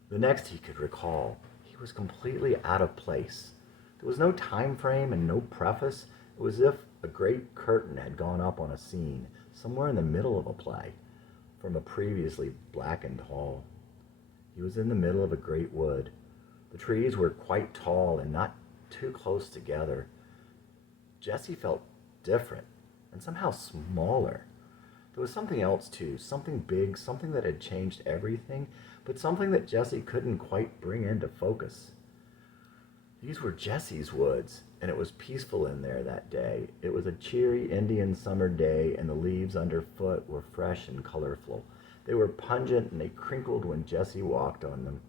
The next he could recall, he was completely out of place. There was no time frame and no preface. It was as if a great curtain had gone up on a scene, somewhere in the middle of a play, from a previously blackened hall. He was in the middle of a great wood. The trees were quite tall and not too close together. Jessie felt different and somehow smaller. There was something else too, something big, something that had changed everything, but something that Jessie couldn't quite bring into focus. These were Jessie's woods, and it was peaceful in there that day. It was a cheery Indian summer day, and the leaves underfoot were fresh and colorful. They were pungent, and they crinkled when Jessie walked on them.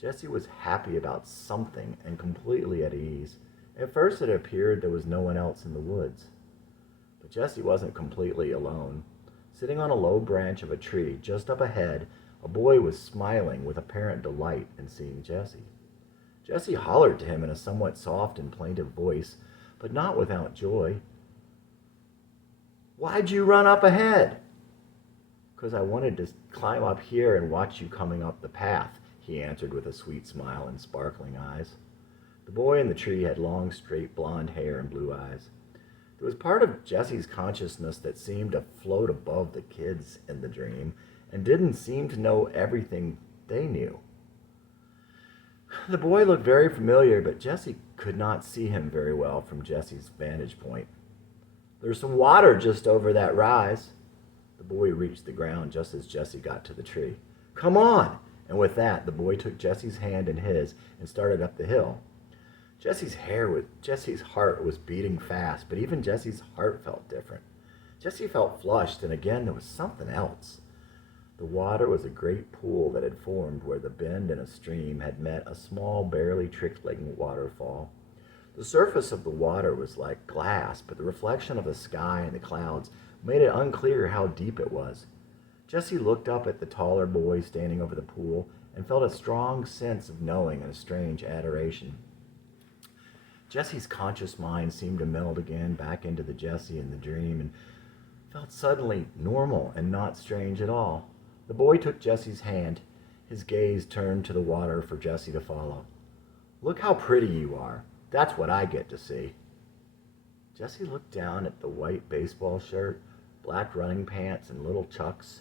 Jessie was happy about something and completely at ease. At first it appeared there was no one else in the woods. But Jessie wasn't completely alone. Sitting on a low branch of a tree just up ahead, a boy was smiling with apparent delight in seeing Jessie. Jessie hollered to him in a somewhat soft and plaintive voice, but not without joy. "Why'd you run up ahead?" "'Cause I wanted to climb up here and watch you coming up the path," he answered with a sweet smile and sparkling eyes. The boy in the tree had long, straight blonde hair and blue eyes. There was part of Jesse's consciousness that seemed to float above the kids in the dream and didn't seem to know everything they knew. The boy looked very familiar, but Jesse could not see him very well from Jesse's vantage point. "There's some water just over that rise." The boy reached the ground just as Jesse got to the tree. "Come on!" And with that, the boy took Jesse's hand in his and started up the hill. Jesse's heart was beating fast, but even Jesse's heart felt different. Jesse felt flushed, and again there was something else. The water was a great pool that had formed where the bend in a stream had met a small, barely trickling waterfall. The surface of the water was like glass, but the reflection of the sky and the clouds made it unclear how deep it was. Jesse looked up at the taller boy standing over the pool and felt a strong sense of knowing and a strange adoration. Jesse's conscious mind seemed to meld again back into the Jesse in the dream and felt suddenly normal and not strange at all. The boy took Jesse's hand. His gaze turned to the water for Jesse to follow. "Look how pretty you are. That's what I get to see." Jesse looked down at the white baseball shirt, black running pants, and little chucks,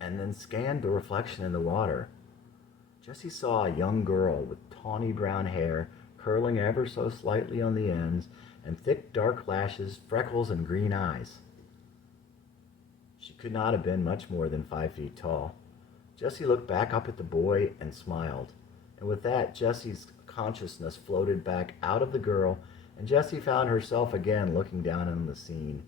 and then scanned the reflection in the water. Jesse saw a young girl with tawny brown hair curling ever so slightly on the ends, and thick dark lashes, freckles, and green eyes. She could not have been much more than 5 feet tall. Jesse looked back up at the boy and smiled, and with that, Jesse's consciousness floated back out of the girl, and Jessie found herself again looking down on the scene.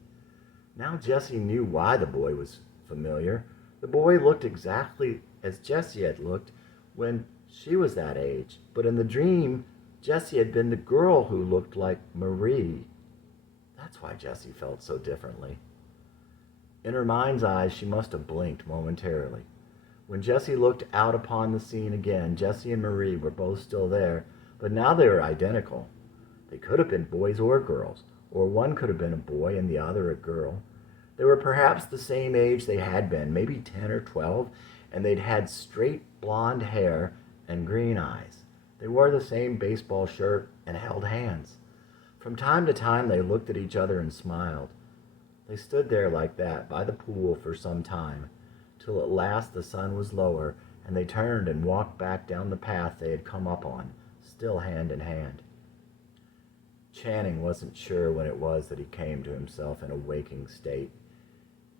Now Jessie knew why the boy was familiar. The boy looked exactly as Jessie had looked when she was that age, but in the dream, Jessie had been the girl who looked like Marie. That's why Jessie felt so differently. In her mind's eye, she must have blinked momentarily. When Jessie looked out upon the scene again, Jessie and Marie were both still there, but now they were identical. They could have been boys or girls, or one could have been a boy and the other a girl. They were perhaps the same age they had been, maybe 10 or 12, and they'd had straight blonde hair and green eyes. They wore the same baseball shirt and held hands. From time to time, they looked at each other and smiled. They stood there like that by the pool for some time, till at last the sun was lower, and they turned and walked back down the path they had come up on, still hand in hand. Channing wasn't sure when it was that he came to himself in a waking state.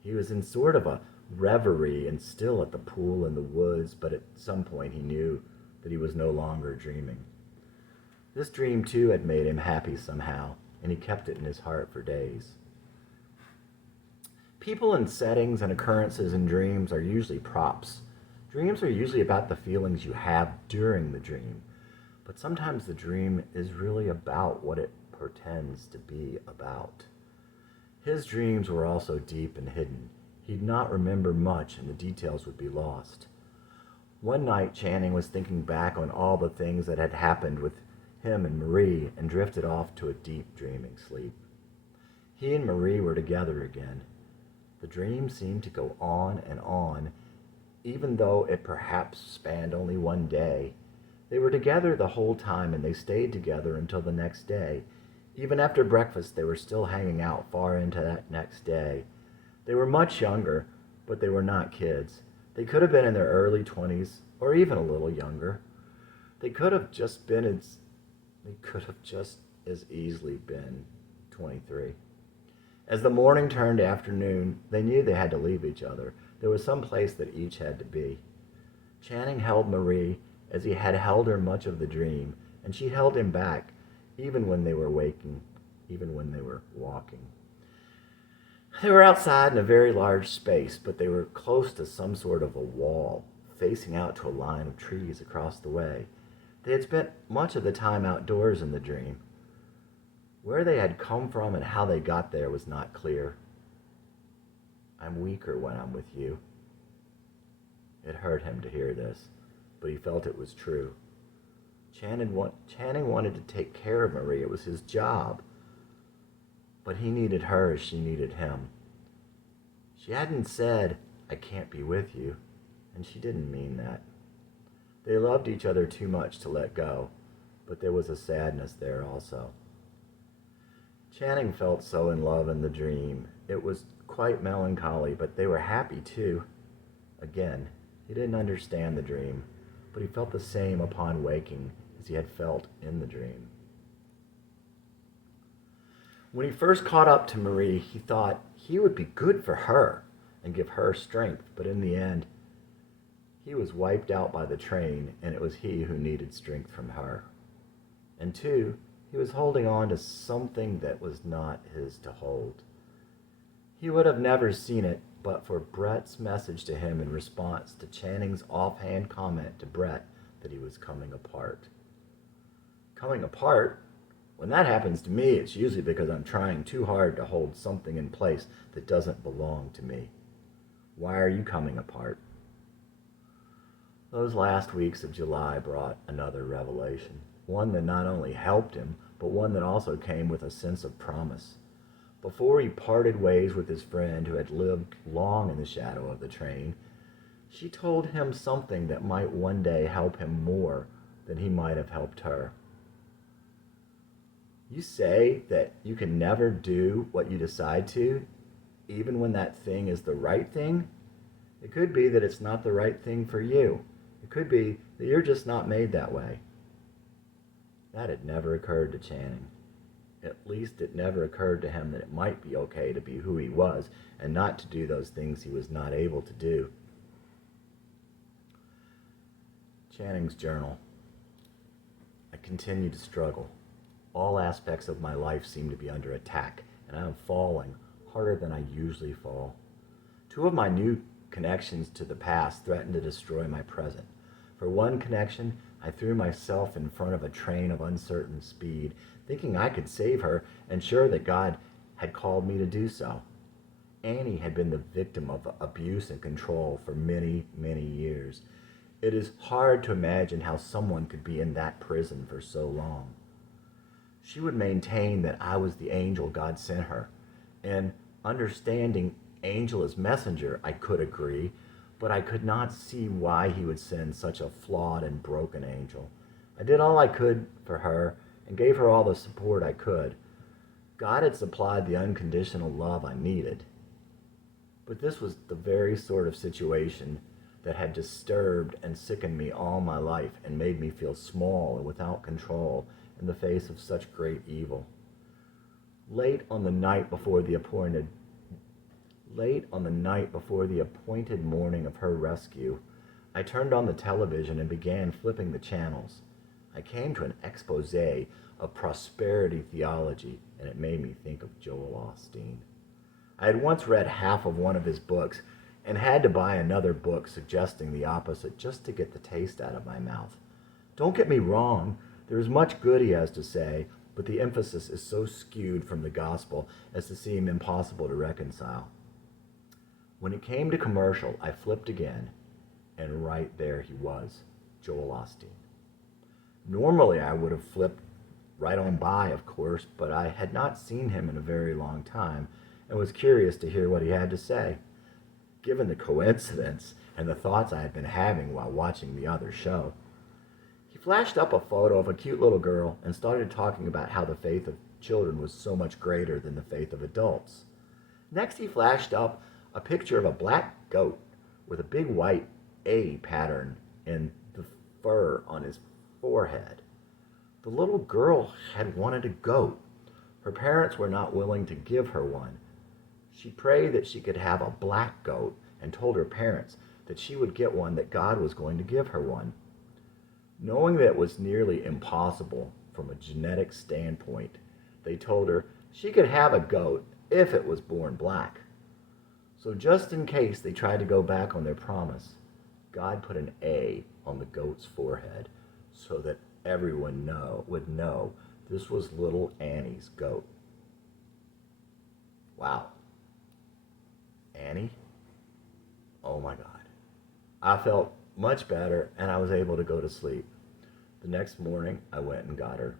He was in sort of a reverie and still at the pool in the woods, but at some point he knew that he was no longer dreaming. This dream, too, had made him happy somehow, and he kept it in his heart for days. People and settings and occurrences in dreams are usually props. Dreams are usually about the feelings you have during the dream, but sometimes the dream is really about what it pretends to be about. His dreams were also deep and hidden. He'd not remember much and the details would be lost. One night, Channing was thinking back on all the things that had happened with him and Marie and drifted off to a deep dreaming sleep. He and Marie were together again. The dream seemed to go on, even though it perhaps spanned only one day. They were together the whole time, and they stayed together until the next day. Even after breakfast, they were still hanging out far into that next day. They were much younger, but they were not kids. They could have been in their early 20s, or even a little younger. They could have just as easily been 23. As the morning turned to afternoon, they knew they had to leave each other. There was some place that each had to be. Channing held Marie as he had held her much of the dream, and she held him back, even when they were waking, even when they were walking. They were outside in a very large space, but they were close to some sort of a wall, facing out to a line of trees across the way. They had spent much of the time outdoors in the dream. Where they had come from and how they got there was not clear. "I'm weaker when I'm with you." It hurt him to hear this, but he felt it was true. Channing wanted to take care of Marie. It was his job. But he needed her as she needed him. She hadn't said, "I can't be with you," and she didn't mean that. They loved each other too much to let go, but there was a sadness there also. Channing felt so in love in the dream. It was quite melancholy, but they were happy too. Again, he didn't understand the dream, but he felt the same upon waking as he had felt in the dream. When he first caught up to Marie, he thought he would be good for her and give her strength, but in the end, he was wiped out by the train, and it was he who needed strength from her. And two, he was holding on to something that was not his to hold. He would have never seen it but for Brett's message to him in response to Channing's offhand comment to Brett that he was coming apart. Coming apart? When that happens to me, it's usually because I'm trying too hard to hold something in place that doesn't belong to me. Why are you coming apart? Those last weeks of July brought another revelation, one that not only helped him, but one that also came with a sense of promise. Before he parted ways with his friend who had lived long in the shadow of the train, she told him something that might one day help him more than he might have helped her. You say that you can never do what you decide to, even when that thing is the right thing? It could be that it's not the right thing for you. It could be that you're just not made that way. That had never occurred to Channing. At least it never occurred to him that it might be okay to be who he was and not to do those things he was not able to do. Channing's journal. I continue to struggle. All aspects of my life seem to be under attack, and I am falling harder than I usually fall. Two of my new connections to the past threaten to destroy my present. For one connection, I threw myself in front of a train of uncertain speed, thinking I could save her and sure that God had called me to do so. Annie had been the victim of abuse and control for many, many years. It is hard to imagine how someone could be in that prison for so long. She would maintain that I was the angel God sent her, and understanding angel as messenger, I could agree, but I could not see why he would send such a flawed and broken angel. I did all I could for her and gave her all the support I could. God had supplied the unconditional love I needed. But this was the very sort of situation that had disturbed and sickened me all my life and made me feel small and without control in the face of such great evil. Late on the night before the appointed morning of her rescue, I turned on the television and began flipping the channels. I came to an expose of prosperity theology, and it made me think of Joel Osteen. I had once read half of one of his books and had to buy another book suggesting the opposite just to get the taste out of my mouth. Don't get me wrong, there is much good he has to say, but the emphasis is so skewed from the gospel as to seem impossible to reconcile. When it came to commercial, I flipped again, and right there he was, Joel Osteen. Normally I would have flipped right on by, of course, but I had not seen him in a very long time and was curious to hear what he had to say. Given the coincidence and the thoughts I had been having while watching the other show, he flashed up a photo of a cute little girl and started talking about how the faith of children was so much greater than the faith of adults. Next, he flashed up a picture of a black goat with a big white A pattern in the fur on his forehead. The little girl had wanted a goat. Her parents were not willing to give her one. She prayed that she could have a black goat and told her parents that she would get one, that God was going to give her one. Knowing that it was nearly impossible from a genetic standpoint, they told her she could have a goat if it was born black. So just in case they tried to go back on their promise, God put an A on the goat's forehead so that everyone would know this was little Annie's goat. Wow. Annie? Oh my God. I felt much better and I was able to go to sleep. The next morning, I went and got her.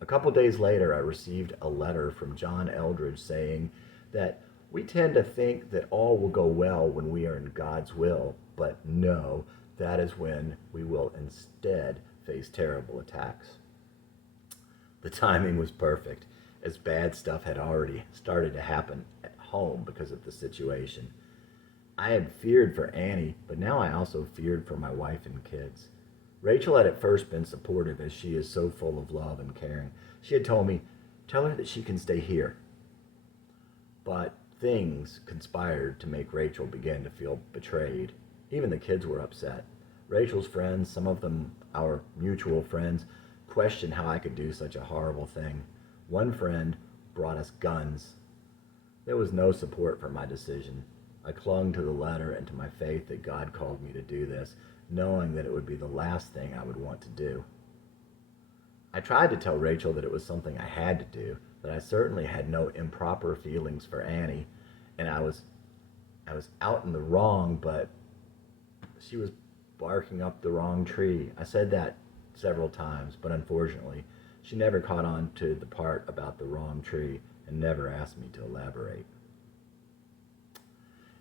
A couple days later, I received a letter from John Eldridge saying that we tend to think that all will go well when we are in God's will, but no, that is when we will instead face terrible attacks. The timing was perfect. as bad stuff had already started to happen at home because of the situation. I had feared for Annie, but now I also feared for my wife and kids. Rachel had at first been supportive, as she is so full of love and caring. She had told me, "Tell her that she can stay here." But things conspired to make Rachel begin to feel betrayed. Even the kids were upset. Rachel's friends, some of them our mutual friends, questioned how I could do such a horrible thing. One friend brought us guns. There was no support for my decision. I clung to the letter and to my faith that God called me to do this, knowing that it would be the last thing I would want to do. I tried to tell Rachel that it was something I had to do, that I certainly had no improper feelings for Annie, and I was out in the wrong, but she was barking up the wrong tree. I said that several times, but unfortunately, she never caught on to the part about the wrong tree and never asked me to elaborate.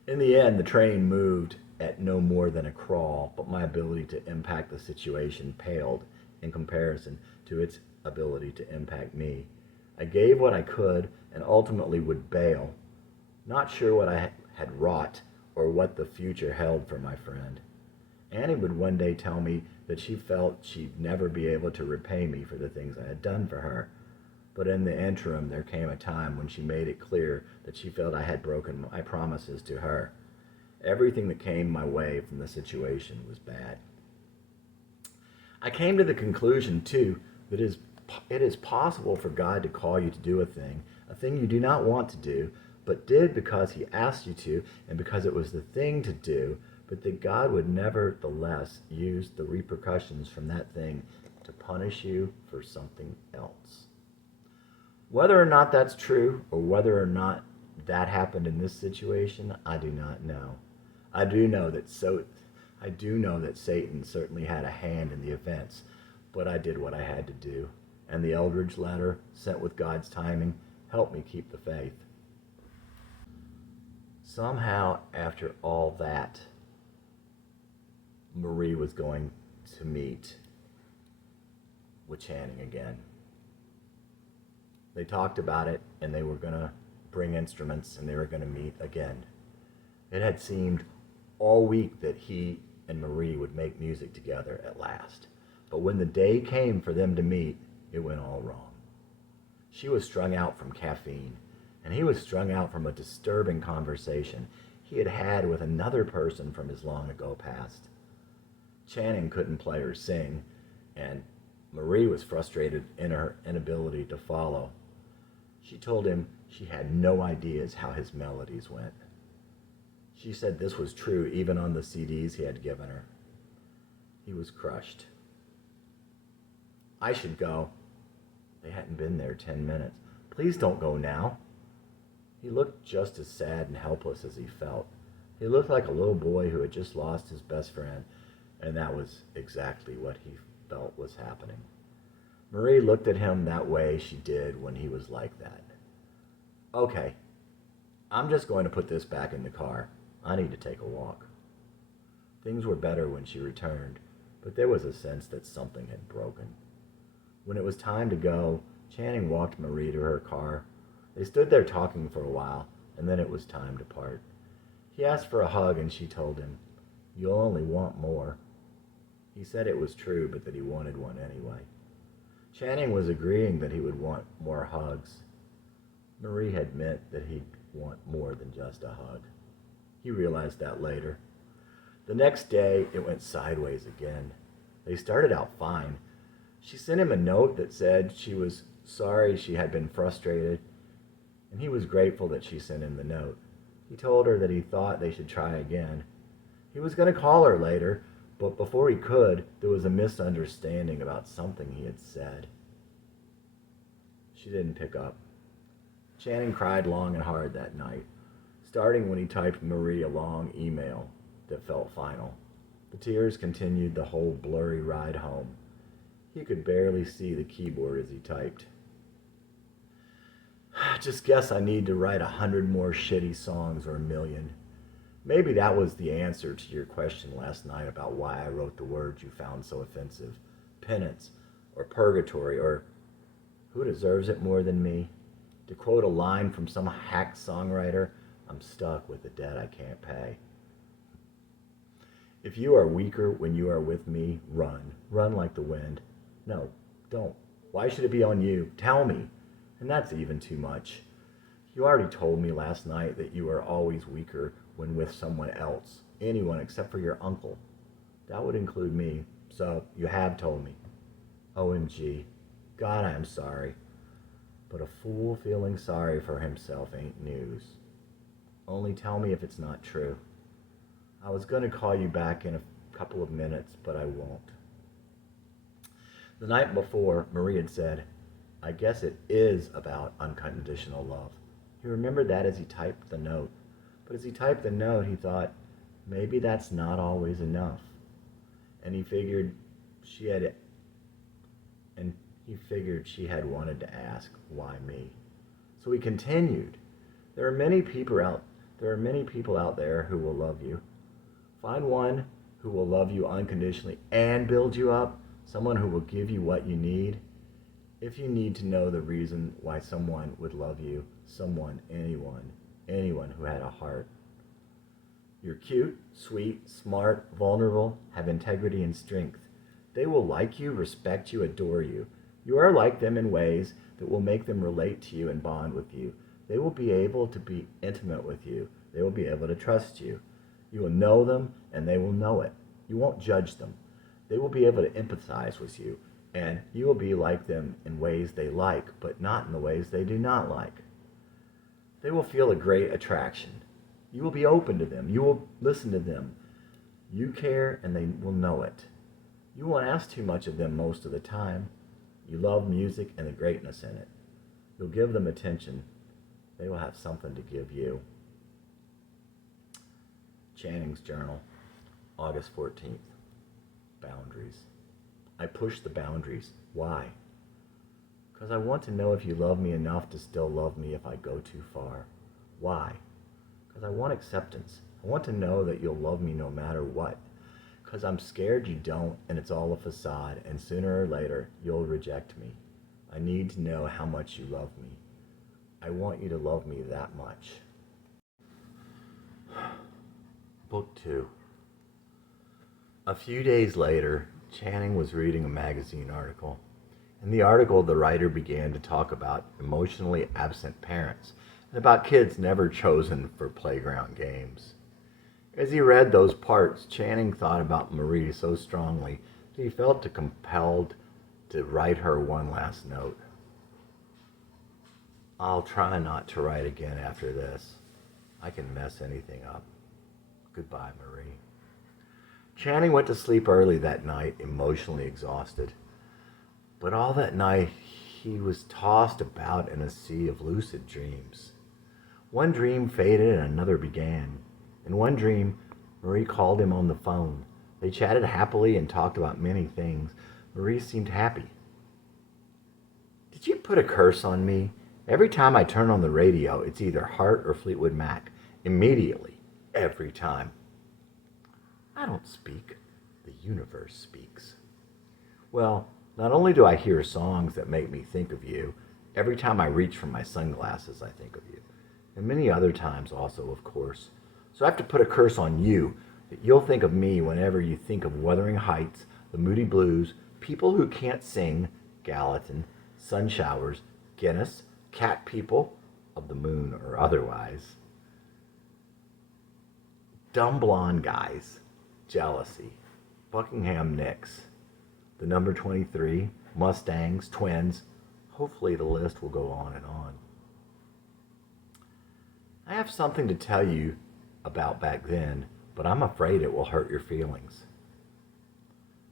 In the end, the train moved at no more than a crawl, but my ability to impact the situation paled in comparison to its ability to impact me. I gave what I could and ultimately would bail, not sure what I had wrought or what the future held for my friend. Annie would one day tell me that she felt she'd never be able to repay me for the things I had done for her. But in the interim, there came a time when she made it clear that she felt I had broken my promises to her. Everything that came my way from the situation was bad. I came to the conclusion, too, that it is possible for God to call you to do a thing you do not want to do, but did because he asked you to and because it was the thing to do, but that God would nevertheless use the repercussions from that thing to punish you for something else. Whether or not that's true, or whether or not that happened in this situation, I do not know. I do know that Satan certainly had a hand in the events, but I did what I had to do, and the Eldridge letter, sent with God's timing, helped me keep the faith. Somehow, after all that, Marie was going to meet with Channing again. They talked about it, and they were going to bring instruments, and they were going to meet again. It had seemed all week that he and Marie would make music together at last. But when the day came for them to meet, it went all wrong. She was strung out from caffeine, and he was strung out from a disturbing conversation he had had with another person from his long ago past. Channing couldn't play or sing, and Marie was frustrated in her inability to follow. She told him she had no ideas how his melodies went. She said this was true even on the CDs he had given her. He was crushed. I should go. They hadn't been there 10 minutes. Please don't go now. He looked just as sad and helpless as he felt. He looked like a little boy who had just lost his best friend, and that was exactly what he felt was happening. Marie looked at him that way she did when he was like that. Okay, I'm just going to put this back in the car. I need to take a walk. Things were better when she returned, but there was a sense that something had broken. When it was time to go, Channing walked Marie to her car. They stood there talking for a while, and then it was time to part. He asked for a hug, and she told him, "You'll only want more." He said it was true, but that he wanted one anyway. Channing was agreeing that he would want more hugs. Marie had meant that he'd want more than just a hug. He realized that later. The next day, it went sideways again. They started out fine. She sent him a note that said she was sorry she had been frustrated, and he was grateful that she sent him the note. He told her that he thought they should try again. He was going to call her later, but before he could, there was a misunderstanding about something he had said. She didn't pick up. Channing cried long and hard that night, starting when he typed Marie a long email that felt final. The tears continued the whole blurry ride home. He could barely see the keyboard as he typed. Just guess I need to write 100 more shitty songs or 1,000,000. Maybe that was the answer to your question last night about why I wrote the words you found so offensive. Penance, or purgatory, or who deserves it more than me? To quote a line from some hack songwriter, I'm stuck with a debt I can't pay. If you are weaker when you are with me, run. Run like the wind. No, don't. Why should it be on you? Tell me. And that's even too much. You already told me last night that you are always weaker when with someone else. Anyone except for your uncle. That would include me. So you have told me. OMG. God, I am sorry. But a fool feeling sorry for himself ain't news. Only tell me if it's not true. I was going to call you back in a couple of minutes, but I won't. The night before, Marie had said, I guess it is about unconditional love. He remembered that as he typed the note. But as he typed the note, he thought, maybe that's not always enough. And he figured she had wanted to ask, why me? So he continued, there are many people out there who will love you. Find one who will love you unconditionally and build you up, someone who will give you what you need. If you need to know the reason why someone would love you, someone, anyone who had a heart. You're cute, sweet, smart, vulnerable, have integrity and strength. They will like you, respect you, adore you. You are like them in ways that will make them relate to you and bond with you. They will be able to be intimate with you. They will be able to trust you. You will know them and they will know it. You won't judge them. They will be able to empathize with you, and you will be like them in ways they like, but not in the ways they do not like. They will feel a great attraction. You will be open to them. You will listen to them. You care and they will know it. You won't ask too much of them most of the time. You love music and the greatness in it. You'll give them attention. They will have something to give you. Channing's journal, August 14th. Boundaries. I push the boundaries. Why? Because I want to know if you love me enough to still love me if I go too far. Why? Because I want acceptance. I want to know that you'll love me no matter what. Because I'm scared you don't, and it's all a facade, and sooner or later, you'll reject me. I need to know how much you love me. I want you to love me that much. Book 2. A few days later, Channing was reading a magazine article. In the article, the writer began to talk about emotionally absent parents and about kids never chosen for playground games. As he read those parts, Channing thought about Marie so strongly that he felt compelled to write her one last note. I'll try not to write again after this. I can mess anything up. Goodbye, Marie. Channing went to sleep early that night, emotionally exhausted. But all that night, he was tossed about in a sea of lucid dreams. One dream faded and another began. In one dream, Marie called him on the phone. They chatted happily and talked about many things. Marie seemed happy. Did you put a curse on me? Every time I turn on the radio, it's either Heart or Fleetwood Mac. Immediately. Every time. I don't speak. The universe speaks. Well, not only do I hear songs that make me think of you, every time I reach for my sunglasses, I think of you. And many other times also, of course. So I have to put a curse on you, that you'll think of me whenever you think of Wuthering Heights, the Moody Blues, People Who Can't Sing, Gallatin, Sun Showers, Guinness, Cat People, of the Moon or otherwise, Dumb Blonde Guys, Jealousy, Buckingham Nicks, the number 23, Mustangs, Twins. Hopefully the list will go on and on. I have something to tell you about back then, but I'm afraid it will hurt your feelings.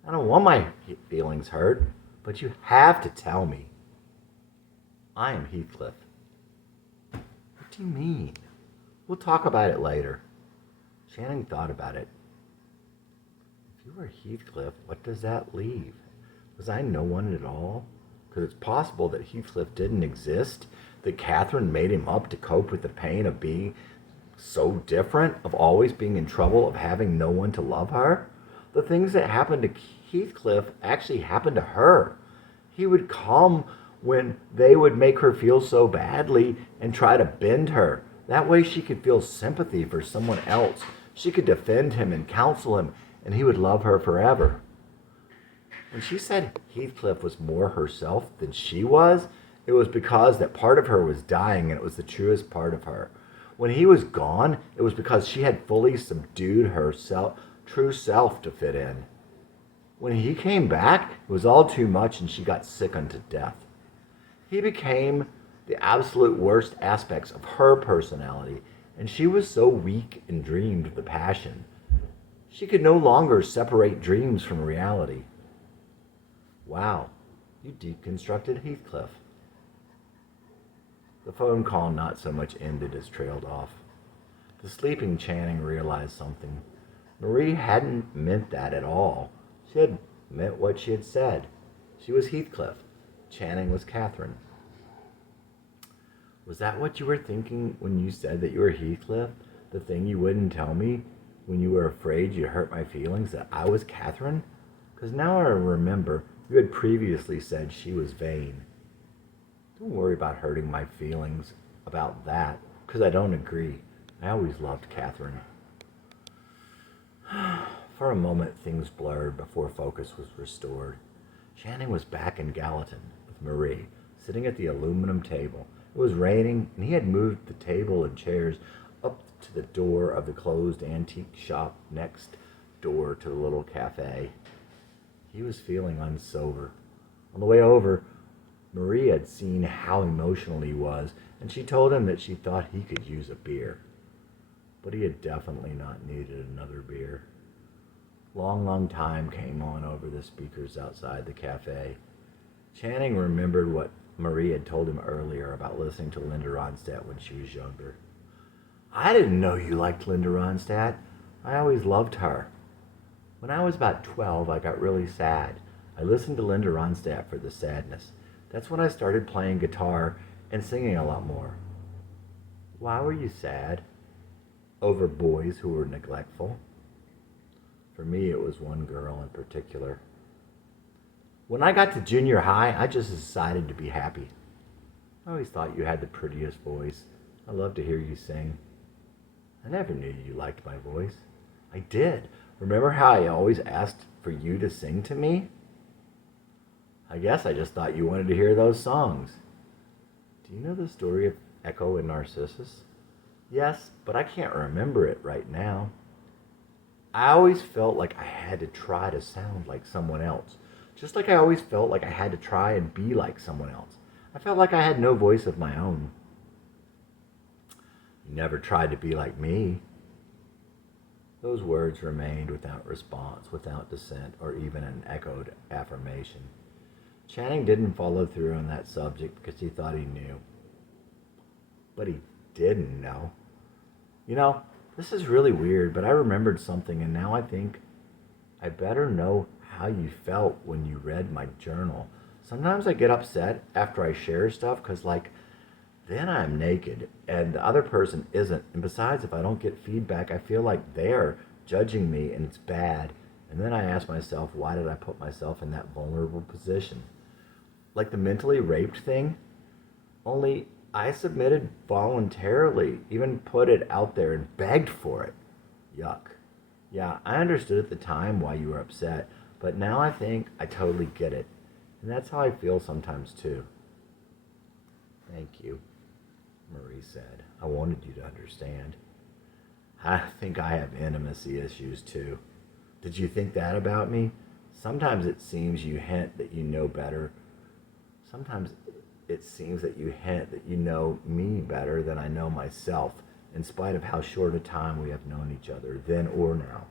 I don't want my feelings hurt, but you have to tell me. I am Heathcliff. What do you mean? We'll talk about it later. Channing thought about it. If you were Heathcliff, what does that leave? Was I no one at all? Because it's possible that Heathcliff didn't exist, that Catherine made him up to cope with the pain of being so different, of always being in trouble, of having no one to love her. The things that happened to Heathcliff actually happened to her. He would come when they would make her feel so badly and try to bend her. That way she could feel sympathy for someone else. She could defend him and counsel him, and he would love her forever. When she said Heathcliff was more herself than she was, it was because that part of her was dying and it was the truest part of her. When he was gone, it was because she had fully subdued her true self to fit in. When he came back, it was all too much and she got sick unto death. He became the absolute worst aspects of her personality, and she was so weak and dreamed of the passion. She could no longer separate dreams from reality. Wow, you deconstructed Heathcliff. The phone call not so much ended as trailed off. The sleeping Channing realized something. Marie hadn't meant that at all. She had meant what she had said. She was Heathcliff. Channing was Catherine. Was that what you were thinking when you said that you were Heathcliff? The thing you wouldn't tell me when you were afraid you hurt my feelings, that I was Catherine? Because now I remember you had previously said she was vain. Don't worry about hurting my feelings about that, because I don't agree. I always loved Catherine. For a moment, things blurred before focus was restored. Channing was back in Gallatin with Marie, sitting at the aluminum table. It was raining, and he had moved the table and chairs up to the door of the closed antique shop next door to the little cafe. He was feeling unsober. On the way over, Marie had seen how emotional he was, and she told him that she thought he could use a beer. But he had definitely not needed another beer. Long time came on over the speakers outside the cafe. Channing remembered what Marie had told him earlier about listening to Linda Ronstadt when she was younger. I didn't know you liked Linda Ronstadt. I always loved her. When I was about 12, I got really sad. I listened to Linda Ronstadt for the sadness. That's when I started playing guitar and singing a lot more. Why were you sad? Over boys who were neglectful? For me, it was one girl in particular. When I got to junior high, I just decided to be happy. I always thought you had the prettiest voice. I loved to hear you sing. I never knew you liked my voice. I did. Remember how I always asked for you to sing to me? I guess I just thought you wanted to hear those songs. Do you know the story of Echo and Narcissus? Yes, but I can't remember it right now. I always felt like I had to try to sound like someone else. Just like I always felt like I had to try and be like someone else. I felt like I had no voice of my own. You never tried to be like me. Those words remained without response, without dissent, or even an echoed affirmation. Channing didn't follow through on that subject because he thought he knew. But he didn't know. You know, this is really weird, but I remembered something, and now I think I better know how you felt when you read my journal. Sometimes I get upset after I share stuff because, then I'm naked and the other person isn't. And besides, if I don't get feedback, I feel like they're judging me and it's bad. And then I ask myself, why did I put myself in that vulnerable position? Like the mentally raped thing, only I submitted voluntarily, even put it out there and begged for it. Yuck. Yeah, I understood at the time why you were upset, but now I think I totally get it. And that's how I feel sometimes too. Thank you, Marie said. I wanted you to understand. I think I have intimacy issues too. Did you think that about me? Sometimes it seems you hint that you know better. Sometimes it seems that you hint that you know me better than I know myself, in spite of how short a time we have known each other, then or now.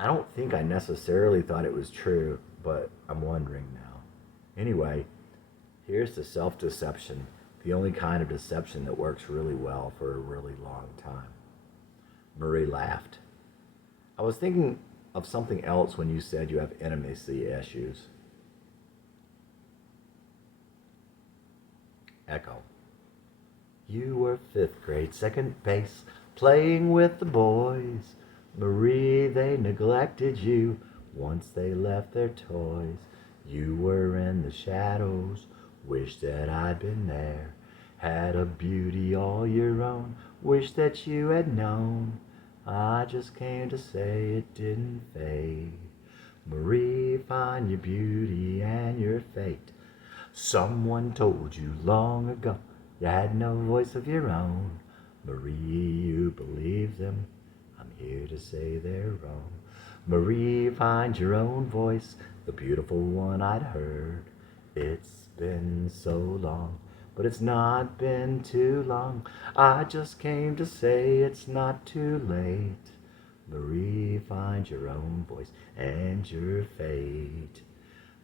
I don't think I necessarily thought it was true, but I'm wondering now. Anyway, here's to self-deception, the only kind of deception that works really well for a really long time. Marie laughed. I was thinking of something else when you said you have intimacy issues. Echo. You were 5th grade, second base, playing with the boys. Marie, they neglected you once they left their toys. You were in the shadows, Wish that I'd been there, had a beauty all your own. Wish that you had known. I just came to say it didn't fade. Marie, find your beauty and your fate. Someone told you long ago you had no voice of your own. Marie, you believe them. I'm here to say they're wrong. Marie, find your own voice, the beautiful one I'd heard. It's been so long, but it's not been too long. I just came to say it's not too late. Marie, find your own voice and your fate.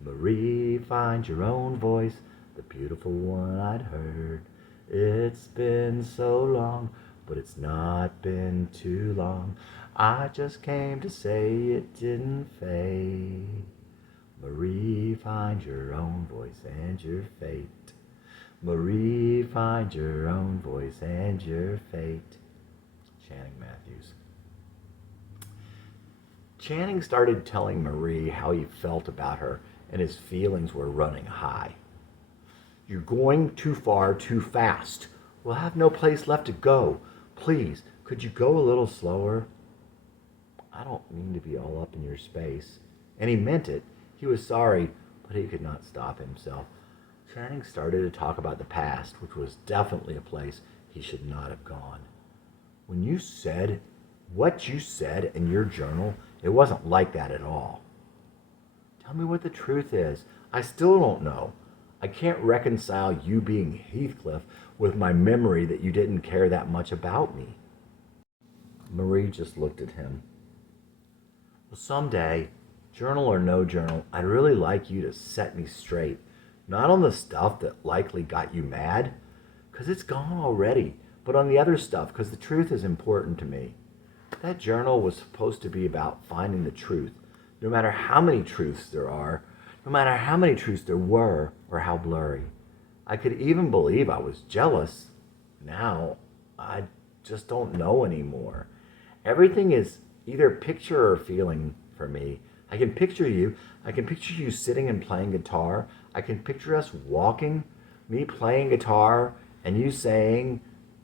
Marie, find your own voice, the beautiful one I'd heard. It's been so long, but it's not been too long. I just came to say it didn't fade. Marie, find your own voice and your fate. Marie, find your own voice and your fate. Channing Matthews. Channing started telling Marie how he felt about her, and his feelings were running high. You're going too far too fast. We'll have no place left to go. Please, could you go a little slower? I don't mean to be all up in your space. And he meant it. He was sorry, but he could not stop himself. Channing started to talk about the past, which was definitely a place he should not have gone. When you said what you said in your journal, it wasn't like that at all. Tell me what the truth is. I still don't know. I can't reconcile you being Heathcliff with my memory that you didn't care that much about me. Marie just looked at him. Well, someday, journal or no journal, I'd really like you to set me straight. Not on the stuff that likely got you mad, because it's gone already, but on the other stuff, because the truth is important to me. That journal was supposed to be about finding the truth, no matter how many truths there are, no matter how many truths there were, or how blurry. I could even believe I was jealous. Now, I just don't know anymore. Everything is either picture or feeling for me. I can picture you. I can picture you sitting and playing guitar. I can picture us walking, me playing guitar, and you saying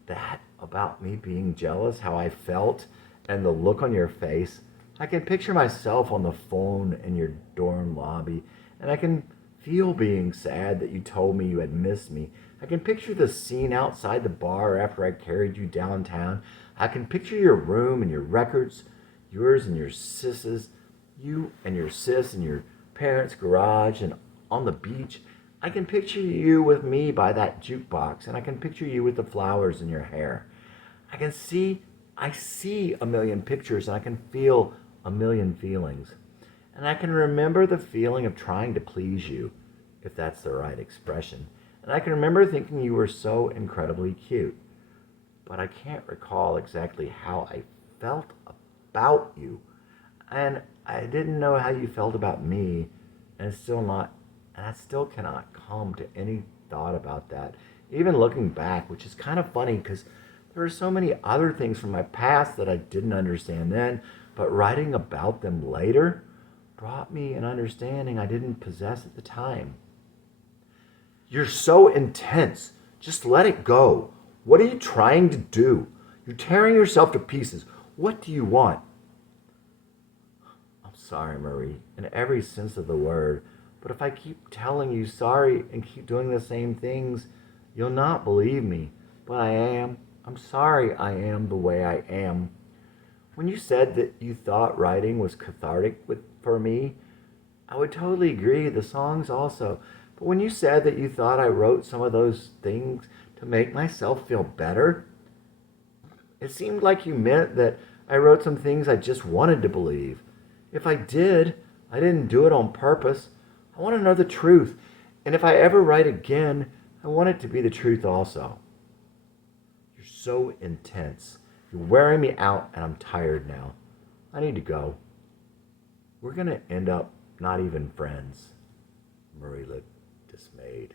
that about me being jealous, how I felt, and the look on your face. I can picture myself on the phone in your dorm lobby, and I can feel being sad that you told me you had missed me. I can picture the scene outside the bar after I carried you downtown. I can picture your room and your records, yours and your sis's, you and your sis in your parents' garage and on the beach. I can picture you with me by that jukebox, and I can picture you with the flowers in your hair. I see a million pictures, and I can feel a million feelings. And I can remember the feeling of trying to please you, if that's the right expression. And I can remember thinking you were so incredibly cute. But I can't recall exactly how I felt about you. And I didn't know how you felt about me, and I still cannot come to any thought about that. Even looking back, which is kind of funny because there are so many other things from my past that I didn't understand then, but writing about them later brought me an understanding I didn't possess at the time. You're so intense. Just let it go. What are you trying to do? You're tearing yourself to pieces. What do you want? I'm sorry, Marie, in every sense of the word, but if I keep telling you sorry and keep doing the same things, you'll not believe me. But I am. I'm sorry I am the way I am. When you said that you thought writing was cathartic for me, I would totally agree, the songs also. But when you said that you thought I wrote some of those things to make myself feel better, it seemed like you meant that I wrote some things I just wanted to believe. If I did, I didn't do it on purpose. I want to know the truth. And if I ever write again, I want it to be the truth also. You're so intense. You're wearing me out, and I'm tired now. I need to go. We're going to end up not even friends. Marie looked dismayed.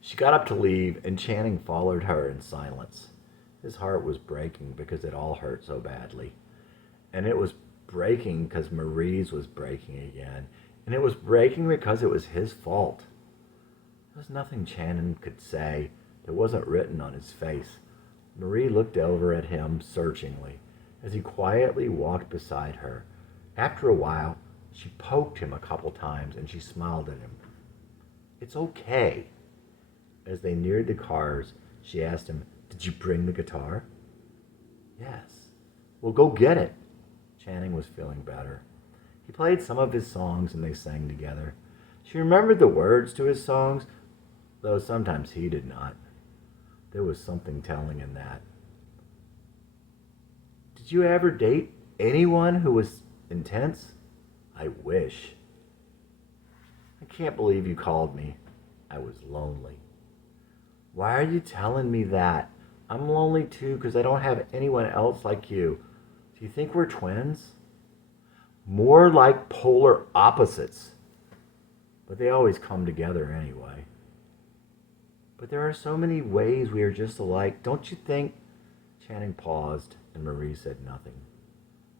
She got up to leave, and Channing followed her in silence. His heart was breaking because it all hurt so badly. And it was breaking because Marie's was breaking again. And it was breaking because it was his fault. There was nothing Channing could say that wasn't written on his face. Marie looked over at him searchingly as he quietly walked beside her. After a while, she poked him a couple times and she smiled at him. "It's okay." As they neared the cars, she asked him, "Did you bring the guitar?" "Yes." "Well, go get it." Channing was feeling better. He played some of his songs and they sang together. She remembered the words to his songs, though sometimes he did not. There was something telling in that. "Did you ever date anyone who was intense?" "I wish." "I can't believe you called me. I was lonely." "Why are you telling me that? I'm lonely too because I don't have anyone else like you. Do you think we're twins?" "More like polar opposites. But they always come together anyway." "But there are so many ways we are just alike, don't you think?" Channing paused, and Marie said nothing.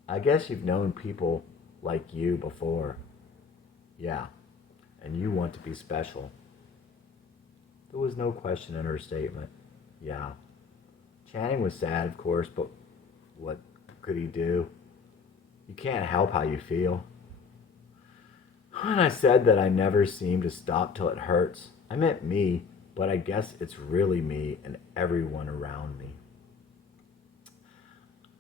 "I guess you've known people like you before." "Yeah, and you want to be special." There was no question in her statement. Yeah. Channing was sad, of course, but what could he do? You can't help how you feel. When I said that I never seem to stop till it hurts, I meant me, but I guess it's really me and everyone around me.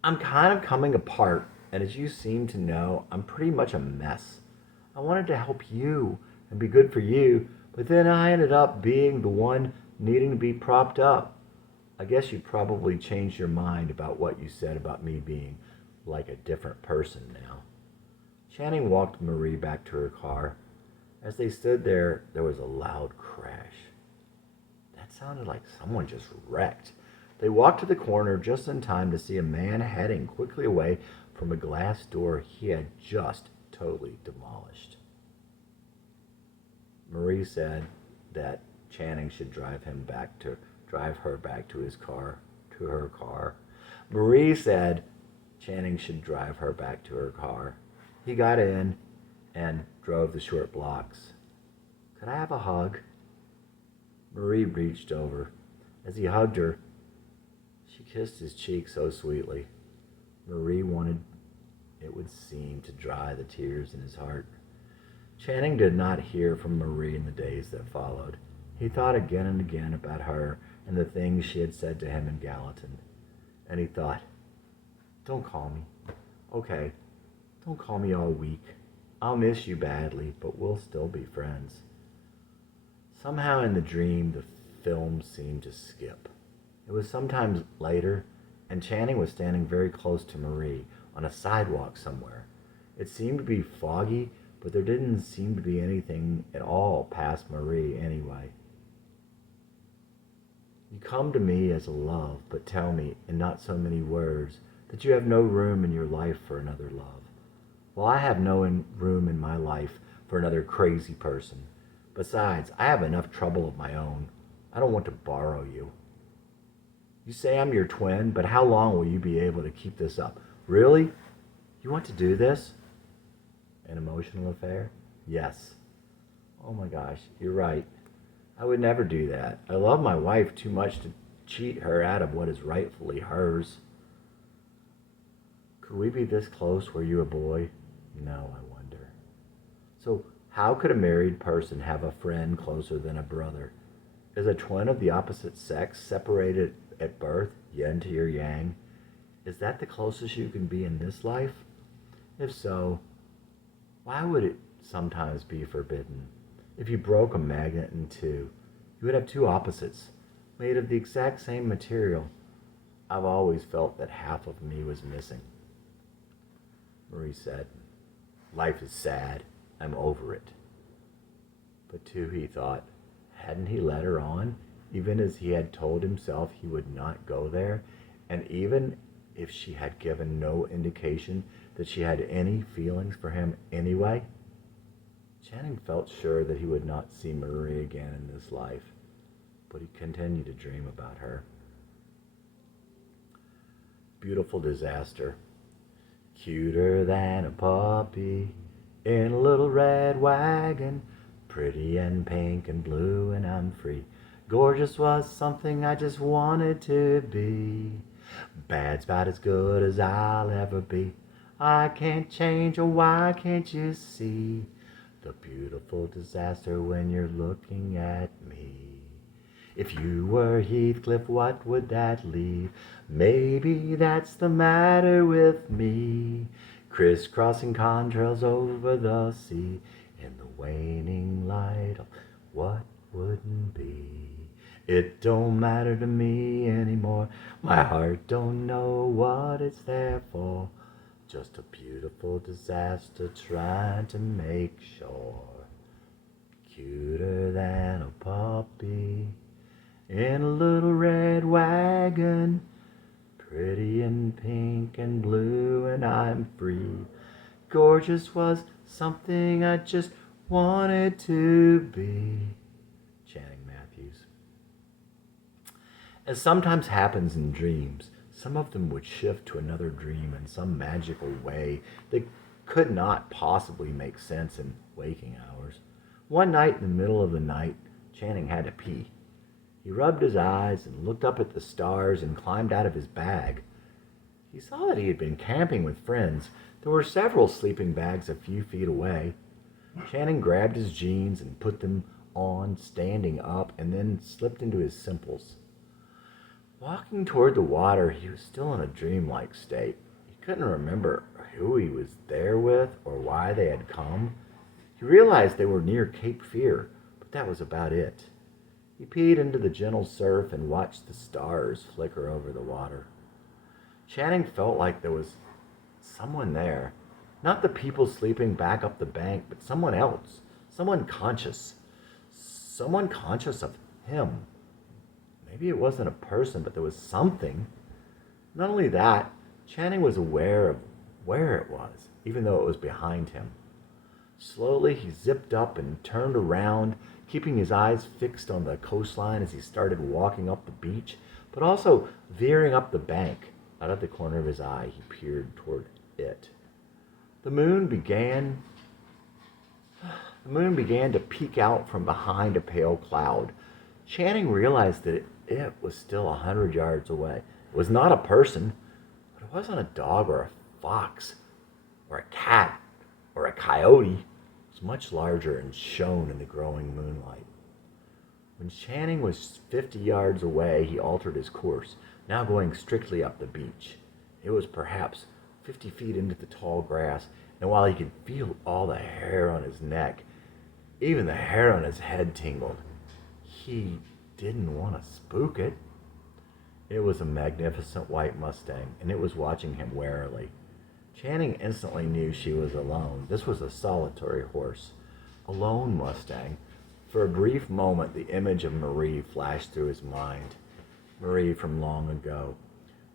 I'm kind of coming apart, and as you seem to know, I'm pretty much a mess. I wanted to help you and be good for you, but then I ended up being the one needing to be propped up. I guess you probably changed your mind about what you said about me being like a different person now. Channing walked Marie back to her car. As they stood there, there was a loud crash. That sounded like someone just wrecked. They walked to the corner just in time to see a man heading quickly away from a glass door he had just totally demolished. Marie said that Channing should drive her back to her car. Marie said Channing should drive her back to her car. He got in and drove the short blocks. "Could I have a hug?" Marie reached over. As he hugged her, she kissed his cheek so sweetly. Marie wanted it would seem to dry the tears in his heart. Channing did not hear from Marie in the days that followed. He thought again and again about her and the things she had said to him in Gallatin. And he thought, "Don't call me. Okay, don't call me all weak. I'll miss you badly, but we'll still be friends." Somehow in the dream, the film seemed to skip. It was sometime later, and Channing was standing very close to Marie on a sidewalk somewhere. It seemed to be foggy, but there didn't seem to be anything at all past Marie anyway. "You come to me as a love, but tell me, in not so many words, that you have no room in your life for another love. Well, I have no room in my life for another crazy person. Besides, I have enough trouble of my own. I don't want to borrow you. You say I'm your twin, but how long will you be able to keep this up? Really? You want to do this?" "An emotional affair?" "Yes." "Oh my gosh, you're right. I would never do that. I love my wife too much to cheat her out of what is rightfully hers." "Could we be this close were you a boy?" "No, I wonder." "So how could a married person have a friend closer than a brother? Is a twin of the opposite sex separated at birth, yin to your yang? Is that the closest you can be in this life? If so, why would it sometimes be forbidden? If you broke a magnet in two, you would have two opposites, made of the exact same material. I've always felt that half of me was missing." Marie said, "Life is sad. I'm over it." But too, he thought, hadn't he led her on, even as he had told himself he would not go there, and even if she had given no indication that she had any feelings for him anyway? Channing felt sure that he would not see Marie again in this life, but he continued to dream about her. Beautiful disaster. Cuter than a puppy in a little red wagon, Pretty and pink and blue and I'm free. Gorgeous was something I just wanted to be. Bad's about as good as I'll ever be. I can't change, or why can't you see the beautiful disaster when you're looking at me? If you were Heathcliff, what would that leave? Maybe that's the matter with me. Crisscrossing contrails over the sea in the waning light of what wouldn't be. It don't matter to me anymore. My heart don't know what it's there for. Just a beautiful disaster trying to make shore. Cuter than a puppy in a little red wagon. Pretty and pink and blue and I'm free. Gorgeous was something I just wanted to be. Channing Matthews. As sometimes happens in dreams, some of them would shift to another dream in some magical way that could not possibly make sense in waking hours. One night in the middle of the night, Channing had to pee. He rubbed his eyes and looked up at the stars and climbed out of his bag. He saw that he had been camping with friends. There were several sleeping bags a few feet away. Channing grabbed his jeans and put them on, standing up, and then slipped into his simples. Walking toward the water, he was still in a dreamlike state. He couldn't remember who he was there with or why they had come. He realized they were near Cape Fear, but that was about it. He peed into the gentle surf and watched the stars flicker over the water. Channing felt like there was someone there. Not the people sleeping back up the bank, but someone else. Someone conscious. Someone conscious of him. Maybe it wasn't a person, but there was something. Not only that, Channing was aware of where it was, even though it was behind him. Slowly, he zipped up and turned around, keeping his eyes fixed on the coastline as he started walking up the beach, but also veering up the bank. Out of the corner of his eye, he peered toward it. The moon began to peek out from behind a pale cloud. Channing realized that it was still 100 yards away. It was not a person, but it wasn't a dog or a fox or a cat or a coyote. It was much larger and shone in the growing moonlight. When Channing was 50 yards away, he altered his course, now going strictly up the beach. It was perhaps 50 feet into the tall grass, and while he could feel all the hair on his neck, even the hair on his head tingled. He didn't want to spook it. It was a magnificent white Mustang, and it was watching him warily. Channing instantly knew she was alone. This was a solitary horse. A lone Mustang. For a brief moment, the image of Marie flashed through his mind. Marie from long ago.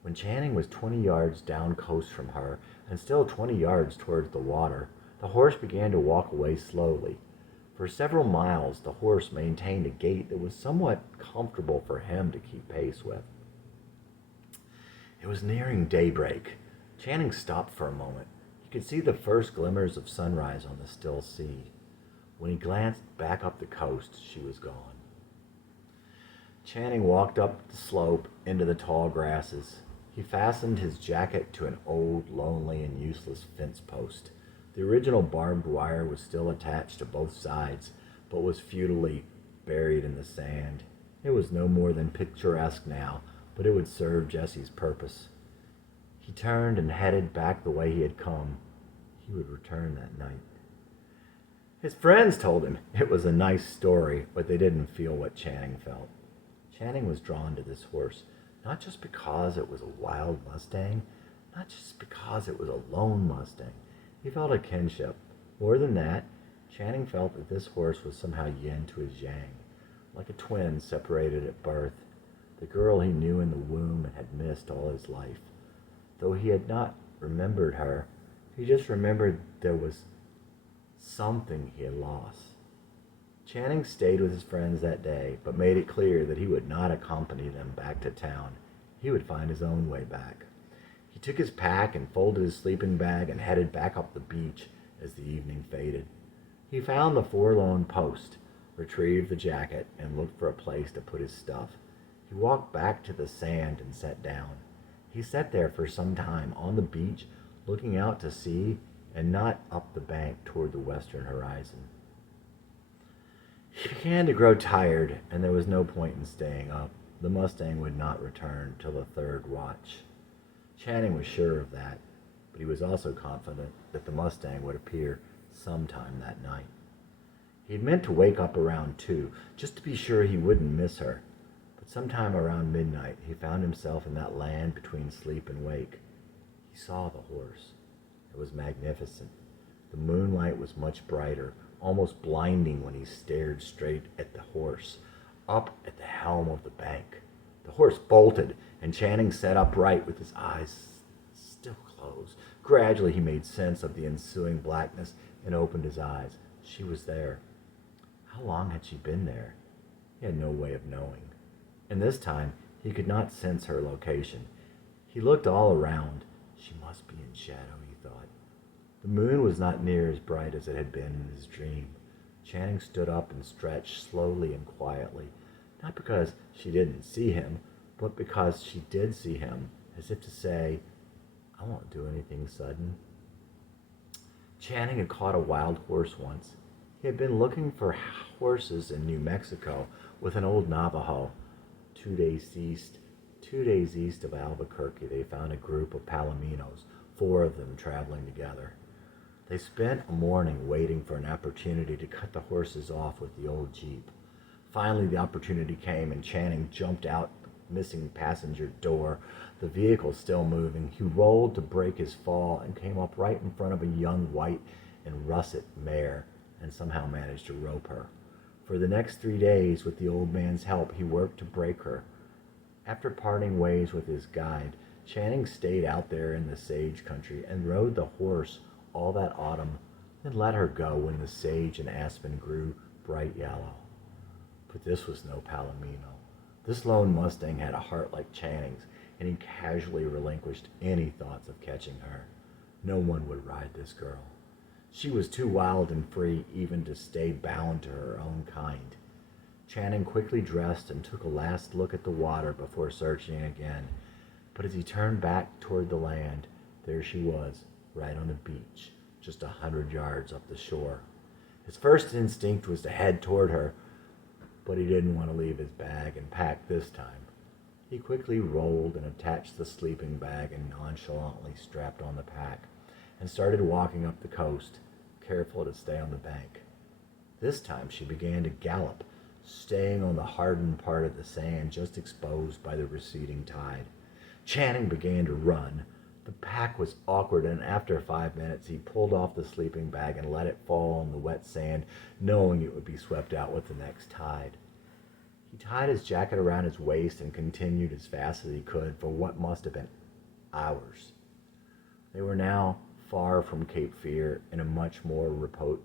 When Channing was 20 yards down coast from her, and still 20 yards towards the water, the horse began to walk away slowly. For several miles, the horse maintained a gait that was somewhat comfortable for him to keep pace with. It was nearing daybreak. Channing stopped for a moment. He could see the first glimmers of sunrise on the still sea. When he glanced back up the coast, she was gone. Channing walked up the slope into the tall grasses. He fastened his jacket to an old, lonely, and useless fence post. The original barbed wire was still attached to both sides, but was futilely buried in the sand. It was no more than picturesque now, but it would serve Jesse's purpose. He turned and headed back the way he had come. He would return that night. His friends told him it was a nice story, but they didn't feel what Channing felt. Channing was drawn to this horse, not just because it was a wild Mustang, not just because it was a lone Mustang. He felt a kinship. More than that, Channing felt that this horse was somehow yin to his yang, like a twin separated at birth, the girl he knew in the womb and had missed all his life. Though he had not remembered her, he just remembered there was something he had lost. Channing stayed with his friends that day, but made it clear that he would not accompany them back to town. He would find his own way back. He took his pack and folded his sleeping bag and headed back up the beach as the evening faded. He found the forlorn post, retrieved the jacket, and looked for a place to put his stuff. He walked back to the sand and sat down. He sat there for some time on the beach, looking out to sea and not up the bank toward the western horizon. He began to grow tired, and there was no point in staying up. The Mustang would not return till the third watch. Channing was sure of that, but he was also confident that the Mustang would appear sometime that night. He had meant to wake up around 2, just to be sure he wouldn't miss her. But sometime around midnight, he found himself in that land between sleep and wake. He saw the horse. It was magnificent. The moonlight was much brighter, almost blinding when he stared straight at the horse, up at the helm of the bank. The horse bolted, and Channing sat upright with his eyes still closed. Gradually he made sense of the ensuing blackness and opened his eyes. She was there. How long had she been there? He had no way of knowing. And this time he could not sense her location. He looked all around. She must be in shadow, he thought. The moon was not near as bright as it had been in his dream. Channing stood up and stretched slowly and quietly, not because she didn't see him, but because she did see him, as if to say, I won't do anything sudden. Channing had caught a wild horse once. He had been looking for horses in New Mexico with an old Navajo. 2 days east of Albuquerque, they found a group of Palominos, 4 of them traveling together. They spent a morning waiting for an opportunity to cut the horses off with the old Jeep. Finally, the opportunity came, and Channing jumped out the missing passenger door, the vehicle still moving. He rolled to break his fall and came up right in front of a young white and russet mare, and somehow managed to rope her. For the next 3 days, with the old man's help, he worked to break her. After parting ways with his guide, Channing stayed out there in the sage country and rode the horse all that autumn, then let her go when the sage and aspen grew bright yellow. But this was no Palomino. This lone Mustang had a heart like Channing's, and he casually relinquished any thoughts of catching her. No one would ride this girl. She was too wild and free even to stay bound to her own kind. Channing quickly dressed and took a last look at the water before searching again. But as he turned back toward the land, there she was, right on the beach, just 100 yards up the shore. His first instinct was to head toward her, but he didn't want to leave his bag and pack this time. He quickly rolled and attached the sleeping bag and nonchalantly strapped on the pack, and started walking up the coast, careful to stay on the bank. This time she began to gallop, staying on the hardened part of the sand just exposed by the receding tide. Channing began to run. The pack was awkward, and after 5 minutes he pulled off the sleeping bag and let it fall on the wet sand, knowing it would be swept out with the next tide. He tied his jacket around his waist and continued as fast as he could for what must have been hours. They were now far from Cape Fear in a much more remote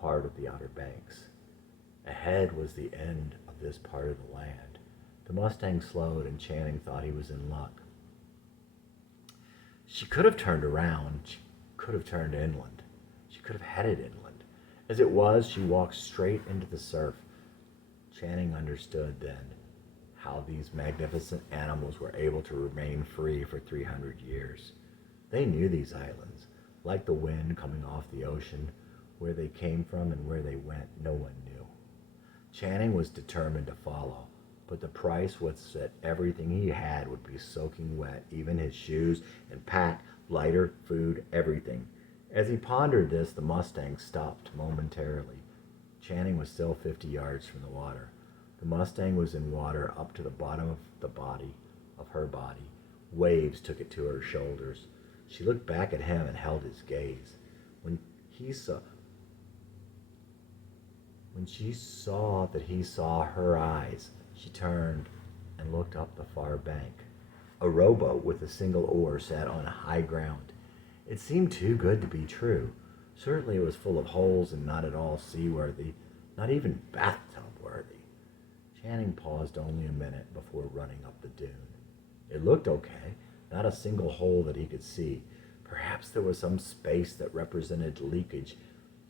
part of the Outer Banks. Ahead was the end of this part of the land. The Mustang slowed, and Channing thought he was in luck. She could have turned around. She could have turned inland. She could have headed inland. As it was, she walked straight into the surf. Channing understood then how these magnificent animals were able to remain free for 300 years. They knew these islands, like the wind coming off the ocean. Where they came from and where they went, no one knew. Channing was determined to follow, but the price was that everything he had would be soaking wet, even his shoes and pack, lighter, food, everything. As he pondered this, the Mustang stopped momentarily. Channing was still 50 yards from the water. The Mustang was in water up to the bottom of her body. Waves took it to her shoulders. She looked back at him and held his gaze. When she saw that he saw her eyes, she turned and looked up the far bank. A rowboat with a single oar sat on high ground. It seemed too good to be true. Certainly it was full of holes and not at all seaworthy, not even bathtub-worthy. Channing paused only a minute before running up the dune. It looked okay, not a single hole that he could see. Perhaps there was some space that represented leakage,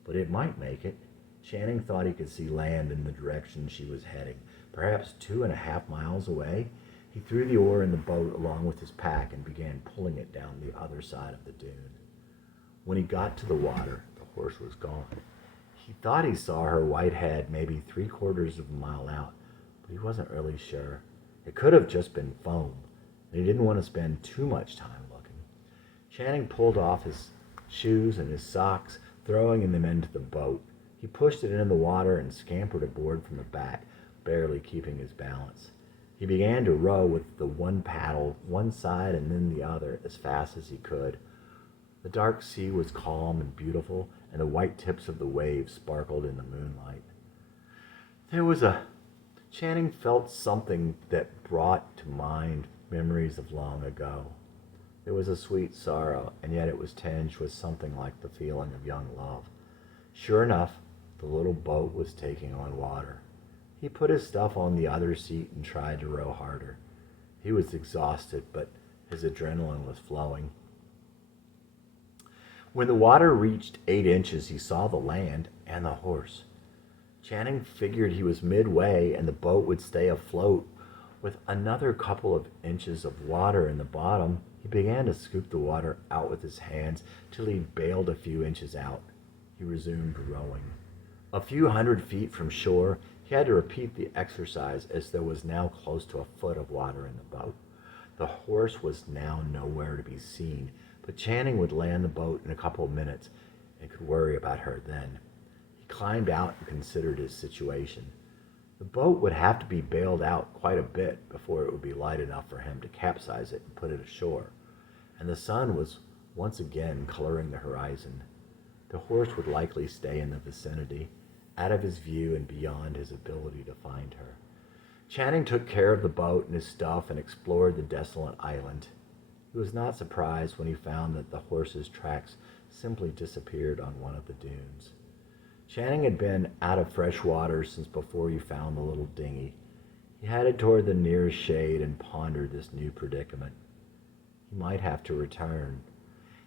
but it might make it. Channing thought he could see land in the direction she was heading, perhaps 2.5 miles away. He threw the oar in the boat along with his pack and began pulling it down the other side of the dune. When he got to the water, the horse was gone. He thought he saw her white head maybe 3/4 of a mile out, but he wasn't really sure. It could have just been foam, and he didn't want to spend too much time looking. Channing pulled off his shoes and his socks, throwing them into the boat. He pushed it into the water and scampered aboard from the back, barely keeping his balance. He began to row with the one paddle, one side and then the other, as fast as he could. The dark sea was calm and beautiful, and the white tips of the waves sparkled in the moonlight. Channing felt something that brought to mind memories of long ago. There was a sweet sorrow, and yet it was tinged with something like the feeling of young love. Sure enough, the little boat was taking on water. He put his stuff on the other seat and tried to row harder. He was exhausted, but his adrenaline was flowing. When the water reached 8 inches, he saw the land and the horse. Channing figured he was midway and the boat would stay afloat. With another couple of inches of water in the bottom, he began to scoop the water out with his hands till he bailed a few inches out. He resumed rowing. A few 100 feet from shore, he had to repeat the exercise as there was now close to a foot of water in the boat. The horse was now nowhere to be seen, but Channing would land the boat in a couple of minutes and could worry about her then. He climbed out and considered his situation. The boat would have to be bailed out quite a bit before it would be light enough for him to capsize it and put it ashore, and the sun was once again coloring the horizon. The horse would likely stay in the vicinity, out of his view and beyond his ability to find her. Channing took care of the boat and his stuff and explored the desolate island. He was not surprised when he found that the horse's tracks simply disappeared on one of the dunes. Channing had been out of fresh water since before he found the little dinghy. He headed toward the nearest shade and pondered this new predicament. He might have to return.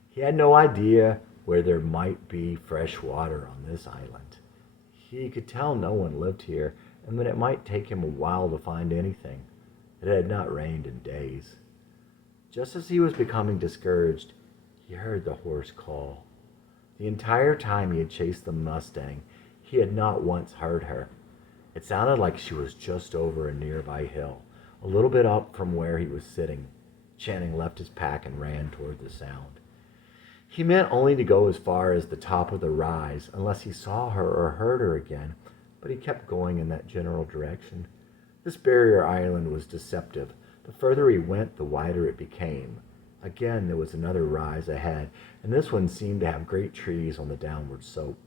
He had no idea where there might be fresh water on this island. He could tell no one lived here, and that it might take him a while to find anything. It had not rained in days. Just as he was becoming discouraged, he heard the horse call. The entire time he had chased the Mustang, he had not once heard her. It sounded like she was just over a nearby hill, a little bit up from where he was sitting. Channing left his pack and ran toward the sound. He meant only to go as far as the top of the rise, unless he saw her or heard her again, but he kept going in that general direction. This barrier island was deceptive. The further he went, the wider it became. Again, there was another rise ahead, and this one seemed to have great trees on the downward slope.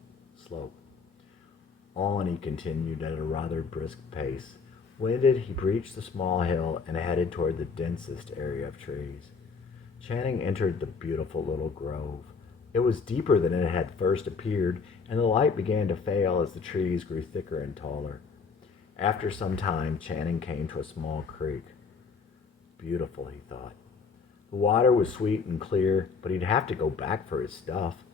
On he continued at a rather brisk pace. Winded, he reached the small hill and headed toward the densest area of trees. Channing entered the beautiful little grove. It was deeper than it had first appeared, and the light began to fail as the trees grew thicker and taller. After some time, Channing came to a small creek. Beautiful, he thought. The water was sweet and clear, but he'd have to go back for his stuff.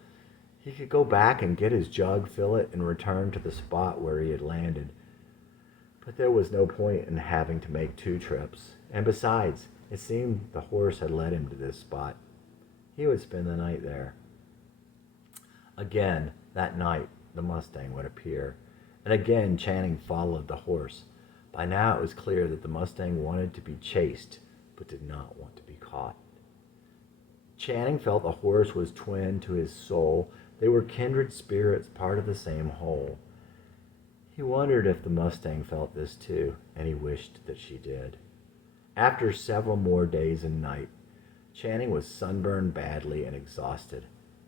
He could go back and get his jug, fill it, and return to the spot where he had landed. But there was no point in having to make 2 trips, and besides, it seemed the horse had led him to this spot. He would spend the night there. Again, that night, the Mustang would appear, and again Channing followed the horse. By now it was clear that the Mustang wanted to be chased, but did not want to be caught. Channing felt the horse was twin to his soul. They were kindred spirits, part of the same whole. He wondered if the Mustang felt this too, and he wished that she did. After several more days and nights, Channing was sunburned badly and exhausted.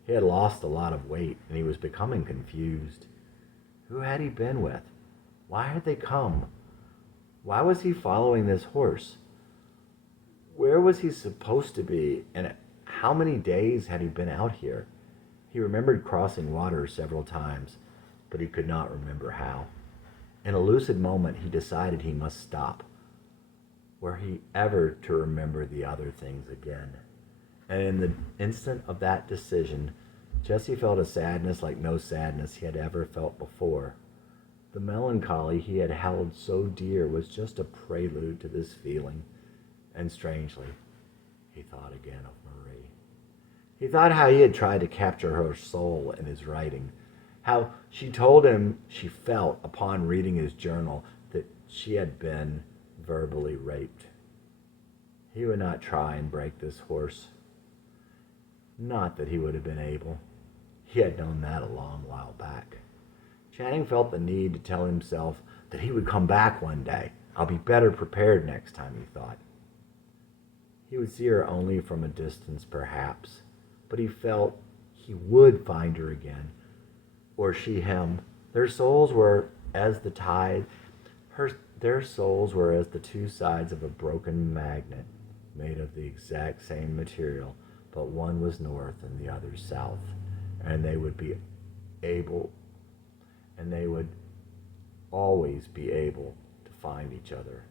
He had lost a lot of weight, and he was becoming confused. Who had he been with? Why had they come? Why was he following this horse? Where was he supposed to be, and how many days had he been out here? He remembered crossing water several times, but he could not remember how. In a lucid moment, he decided he must stop. Were he ever to remember the other things again? And in the instant of that decision, Jesse felt a sadness like no sadness he had ever felt before. The melancholy he had held so dear was just a prelude to this feeling, and strangely, he thought again of Marie. He thought how he had tried to capture her soul in his writing, how she told him she felt upon reading his journal that she had been verbally raped. He would not try and break this horse. Not that he would have been able. He had known that a long while back. Channing felt the need to tell himself that he would come back one day. I'll be better prepared next time, he thought. He would see her only from a distance, perhaps, but he felt he would find her again, or she him. Their souls were as the tide, their souls were as the two sides of a broken magnet, made of the exact same material, but one was north and the other south, and they would always be able to find each other,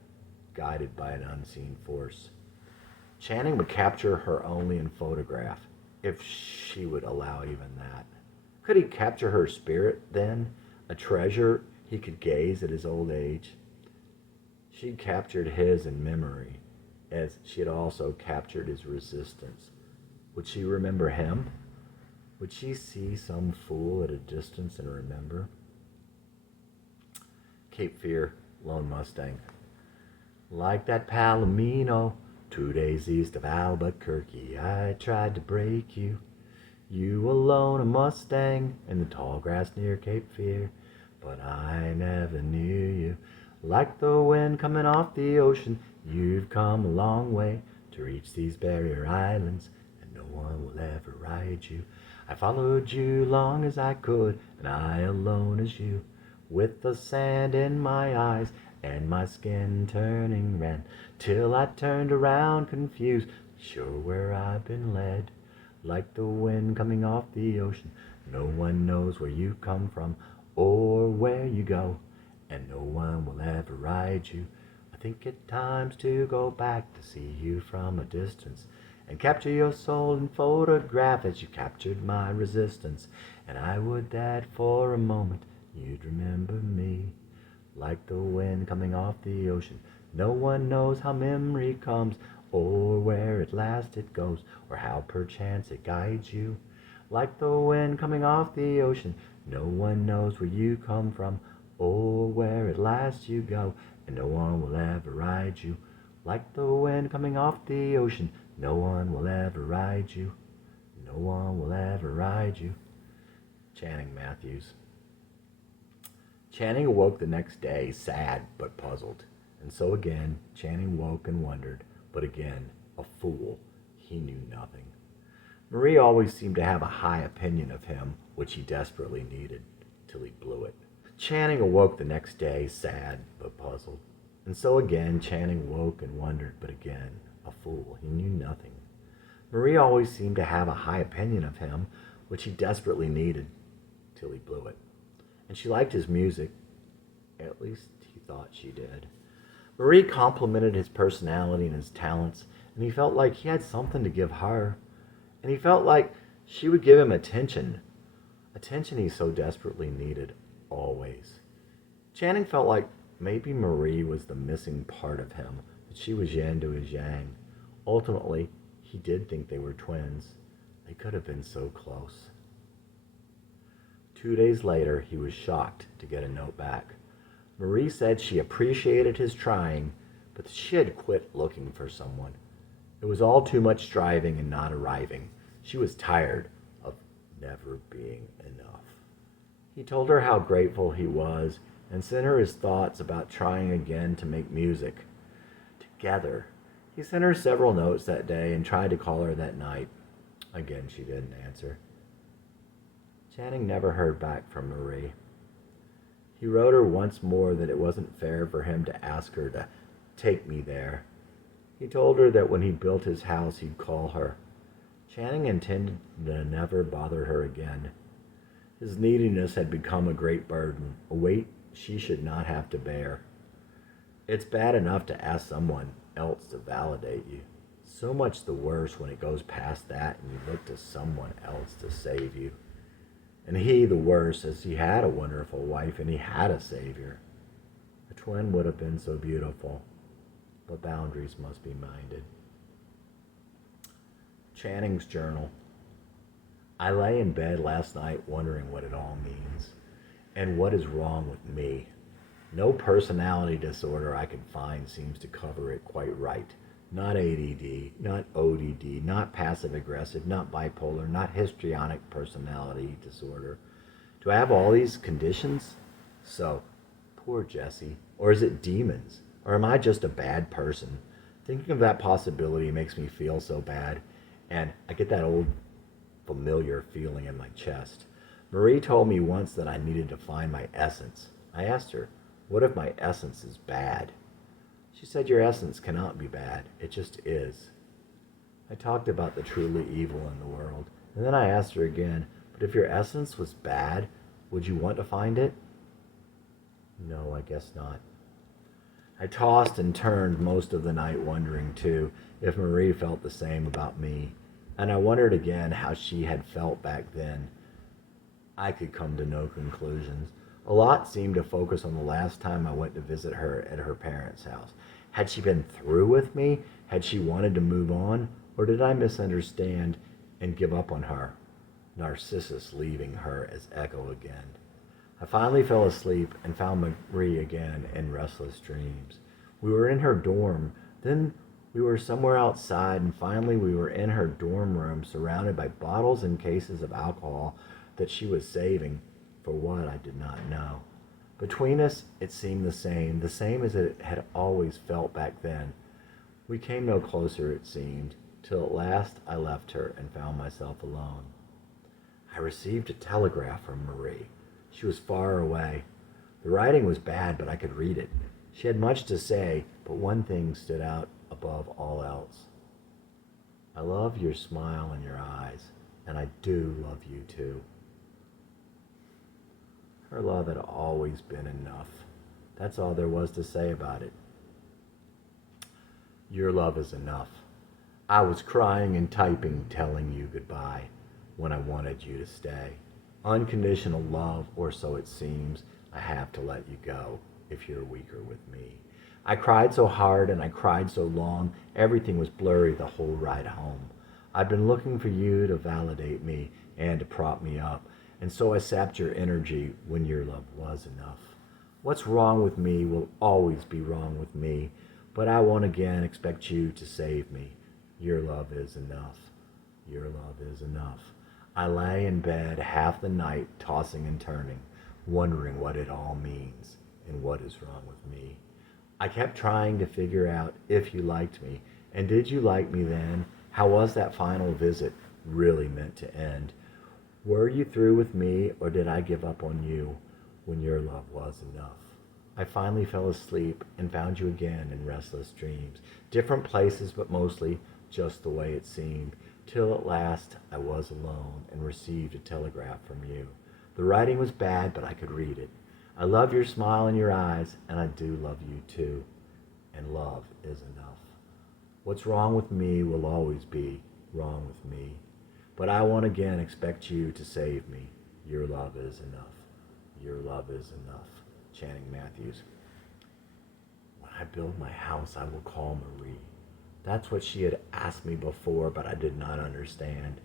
guided by an unseen force. Channing would capture her only in photograph, if she would allow even that. Could he capture her spirit, then, a treasure he could gaze at his old age? She captured his in memory, as she had also captured his resistance. Would she remember him? Would she see some fool at a distance and remember? Cape Fear, Lone Mustang. Like that Palomino, 2 days east of Albuquerque, I tried to break you. You alone, a Mustang, in the tall grass near Cape Fear, but I never knew you. Like the wind coming off the ocean, you've come a long way to reach these barrier islands, and no one will ever ride you. I followed you long as I could, and I alone as you, with the sand in my eyes and my skin turning red, till I turned around confused, sure where I've been led. Like the wind coming off the ocean, no one knows where you come from or where you go, and no one will ever ride you. I think it times to go back to see you from a distance, and capture your soul in photograph as you captured my resistance. And I would that for a moment you'd remember me. Like the wind coming off the ocean, no one knows how memory comes, or where at last it goes, or how perchance it guides you. Like the wind coming off the ocean, no one knows where you come from, or where at last you go, and no one will ever ride you. Like the wind coming off the ocean, no one will ever ride you. No one will ever ride you. Channing Matthews. Channing awoke the next day, sad but puzzled. And so again, Channing woke and wondered, but again, a fool. He knew nothing. Marie always seemed to have a high opinion of him, which he desperately needed, till he blew it. Channing awoke the next day, sad but puzzled. And so again, Channing woke and wondered, but again, a fool. He knew nothing. Marie always seemed to have a high opinion of him, which he desperately needed, till he blew it. And she liked his music. At least he thought she did. Marie complimented his personality and his talents, and he felt like he had something to give her. And he felt like she would give him attention. Attention he so desperately needed, always. Channing felt like maybe Marie was the missing part of him, that she was yin to his yang. Ultimately, he did think they were twins. They could have been so close. 2 days later, he was shocked to get a note back. Marie said she appreciated his trying, but that she had quit looking for someone. It was all too much striving and not arriving. She was tired of never being enough. He told her how grateful he was and sent her his thoughts about trying again to make music together. He sent her several notes that day and tried to call her that night. Again, she didn't answer. Channing never heard back from Marie. He wrote her once more that it wasn't fair for him to ask her to take me there. He told her that when he built his house, he'd call her. Channing intended to never bother her again. His neediness had become a great burden, a weight she should not have to bear. It's bad enough to ask someone else to validate you, So much the worse when it goes past that and you look to someone else to save you. And he the worse as he had a wonderful wife and he had a savior. A twin would have been so beautiful, but boundaries must be minded. Channing's journal. I lay in bed last night wondering what it all means and what is wrong with me. No personality disorder I can find seems to cover it quite right. Not ADD, not ODD, not passive aggressive, not bipolar, not histrionic personality disorder. Do I have all these conditions? So, poor Jesse. Or is it demons? Or am I just a bad person? Thinking of that possibility makes me feel so bad, and I get that old familiar feeling in my chest. Marie told me once that I needed to find my essence. I asked her, what if my essence is bad? She said, your essence cannot be bad. It just is. I talked about the truly evil in the world, and then I asked her again, but if your essence was bad, would you want to find it? No, I guess not. I tossed and turned most of the night wondering, too, if Marie felt the same about me. And I wondered again how she had felt back then. I could come to no conclusions. A lot seemed to focus on the last time I went to visit her at her parents' house. Had she been through with me? Had she wanted to move on? Or did I misunderstand and give up on her? Narcissus leaving her as echo again. I finally fell asleep and found Marie again in restless dreams. We were in her dorm, then we were somewhere outside, and finally we were in her dorm room surrounded by bottles and cases of alcohol that she was saving for what I did not know. Between us, it seemed the same as it had always felt back then. We came no closer, it seemed, till at last I left her and found myself alone. I received a telegram from Marie. She was far away. The writing was bad, but I could read it. She had much to say, but one thing stood out above all else. I love your smile and your eyes, and I do love you too. Her love had always been enough. That's all there was to say about it. Your love is enough. I was crying and typing, telling you goodbye when I wanted you to stay. Unconditional love, or so it seems, I have to let you go if you're weaker with me. I cried so hard and I cried so long, everything was blurry the whole ride home. I've been looking for you to validate me and to prop me up, and so I sapped your energy when your love was enough. What's wrong with me will always be wrong with me, but I won't again expect you to save me. Your love is enough. Your love is enough. I lay in bed half the night, tossing and turning, wondering what it all means and what is wrong with me. I kept trying to figure out if you liked me, and did you like me then? How was that final visit really meant to end? Were you through with me, or did I give up on you when your love was enough? I finally fell asleep and found you again in restless dreams, different places but mostly just the way it seemed, till at last I was alone and received a telegram from you. The writing was bad, but I could read it. I love your smile and your eyes, and I do love you too, and love is enough. What's wrong with me will always be wrong with me, but I won't again expect you to save me. Your love is enough. Your love is enough. Channing Matthews. When I build my house, I will call Marie. That's what she had asked me before, but I did not understand.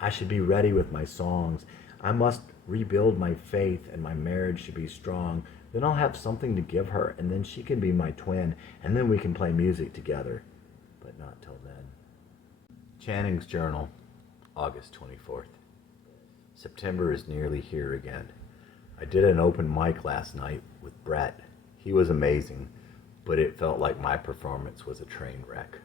I should be ready with my songs. I must rebuild my faith, and my marriage should be strong. Then I'll have something to give her, and then she can be my twin, and then we can play music together. But not till then. Channing's Journal, August 24th. September is nearly here again. I did an open mic last night with Brett. He was amazing, but it felt like my performance was a train wreck.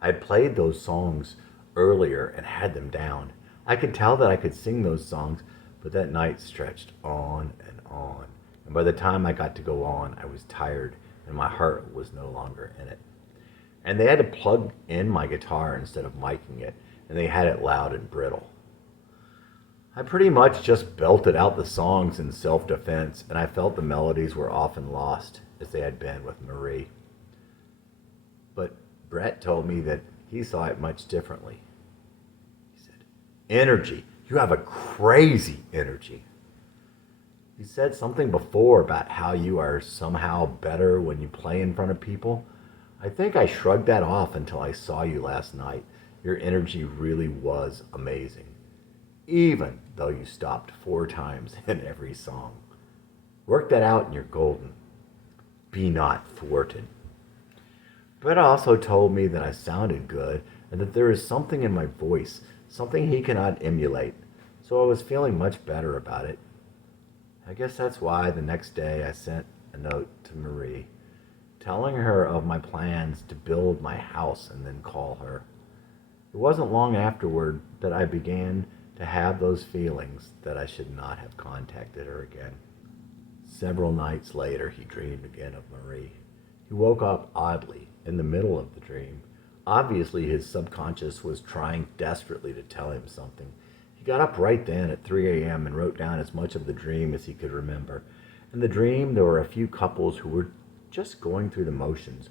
I played those songs earlier and had them down. I could tell that I could sing those songs, but that night stretched on and on. And by the time I got to go on, I was tired and my heart was no longer in it. And they had to plug in my guitar instead of miking it, and they had it loud and brittle. I pretty much just belted out the songs in self-defense, and I felt the melodies were often lost, as they had been with Marie. But Brett told me that he saw it much differently. He said, "Energy. You have a crazy energy." You said something before about how you are somehow better when you play in front of people. I think I shrugged that off until I saw you last night. Your energy really was amazing, even though you stopped 4 times in every song. Work that out and you're golden. Be not thwarted. Brett also told me that I sounded good and that there is something in my voice, something he cannot emulate, so I was feeling much better about it. I guess that's why the next day I sent a note to Marie, telling her of my plans to build my house and then call her. It wasn't long afterward that I began to have those feelings that I should not have contacted her again. Several nights later, he dreamed again of Marie. He woke up oddly in the middle of the dream. Obviously, his subconscious was trying desperately to tell him something. He got up right then at 3 a.m. and wrote down as much of the dream as he could remember. In the dream, there were a few couples who were just going through the motions,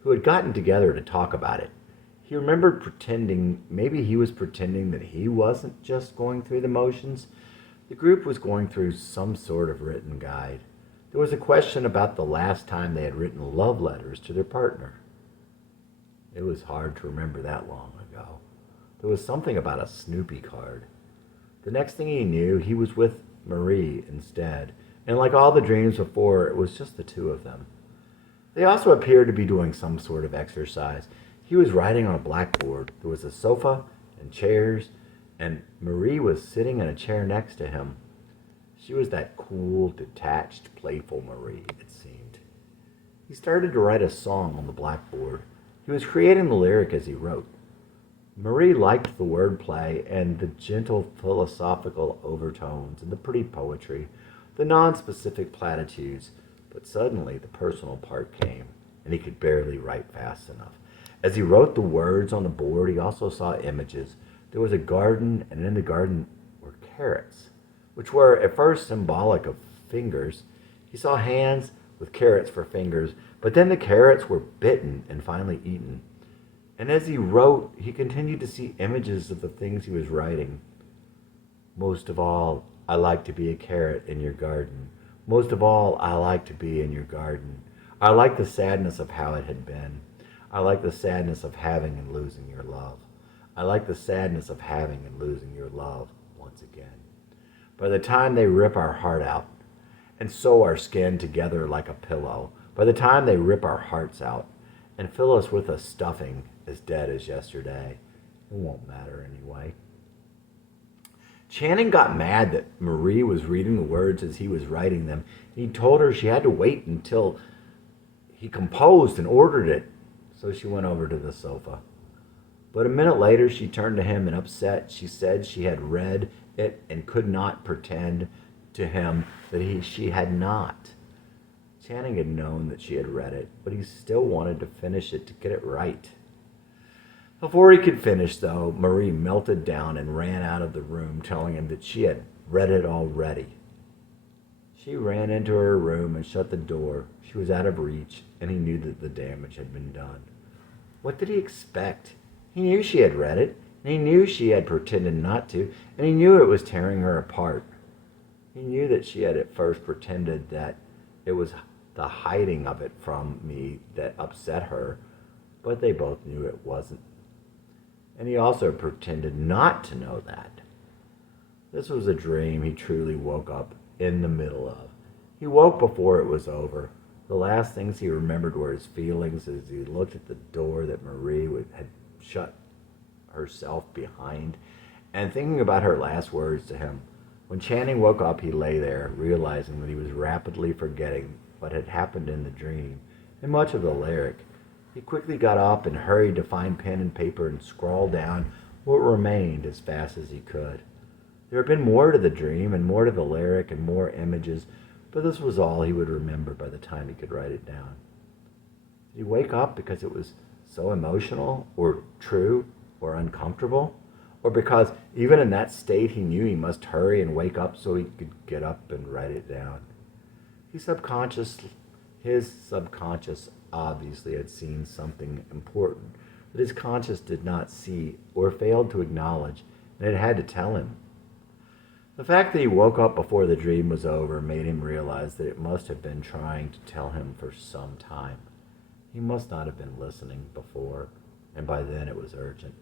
who had gotten together to talk about it. He remembered pretending, maybe he was pretending that he wasn't just going through the motions. The group was going through some sort of written guide. There was a question about the last time they had written love letters to their partner. It was hard to remember that long ago. There was something about a Snoopy card. The next thing he knew, he was with Marie instead, and like all the dreams before, it was just the two of them. They also appeared to be doing some sort of exercise. He was writing on a blackboard. There was a sofa and chairs, and Marie was sitting in a chair next to him. She was that cool, detached, playful Marie, it seemed. He started to write a song on the blackboard. He was creating the lyric as he wrote. Marie liked the wordplay and the gentle philosophical overtones and the pretty poetry, the non-specific platitudes, but suddenly the personal part came, and he could barely write fast enough. As he wrote the words on the board, he also saw images. There was a garden, and in the garden were carrots, which were at first symbolic of fingers. He saw hands with carrots for fingers, but then the carrots were bitten and finally eaten. And as he wrote, he continued to see images of the things he was writing. Most of all, I like to be a carrot in your garden. Most of all, I like to be in your garden. I like the sadness of how it had been. I like the sadness of having and losing your love. I like the sadness of having and losing your love once again. By the time they rip our heart out and sew our skin together like a pillow, by the time they rip our hearts out and fill us with a stuffing as dead as yesterday, it won't matter anyway. Channing got mad that Marie was reading the words as he was writing them. He told her she had to wait until he composed and ordered it, so she went over to the sofa. But a minute later, she turned to him and upset. She said she had read it and could not pretend to him that she had not. Channing had known that she had read it, but he still wanted to finish it to get it right. Before he could finish, though, Marie melted down and ran out of the room, telling him that she had read it already. She ran into her room and shut the door. She was out of reach, and he knew that the damage had been done. What did he expect? He knew she had read it, and he knew she had pretended not to, and he knew it was tearing her apart. He knew that she had at first pretended that it was the hiding of it from me that upset her, but they both knew it wasn't. And he also pretended not to know that. This was a dream he truly woke up in the middle of. He woke before it was over. The last things he remembered were his feelings as he looked at the door that Marie had shut herself behind, and thinking about her last words to him. When Channing woke up, he lay there, realizing that he was rapidly forgetting what had happened in the dream, and much of the lyric. He quickly got up and hurried to find pen and paper and scrawl down what remained as fast as he could. There had been more to the dream, and more to the lyric, and more images, but this was all he would remember by the time he could write it down. Did he wake up because it was so emotional, or true, or uncomfortable? Or because even in that state he knew he must hurry and wake up so he could get up and write it down? His subconscious obviously had seen something important that his conscience did not see or failed to acknowledge, and it had to tell him. The fact that he woke up before the dream was over made him realize that it must have been trying to tell him for some time. He must not have been listening before, and by then it was urgent.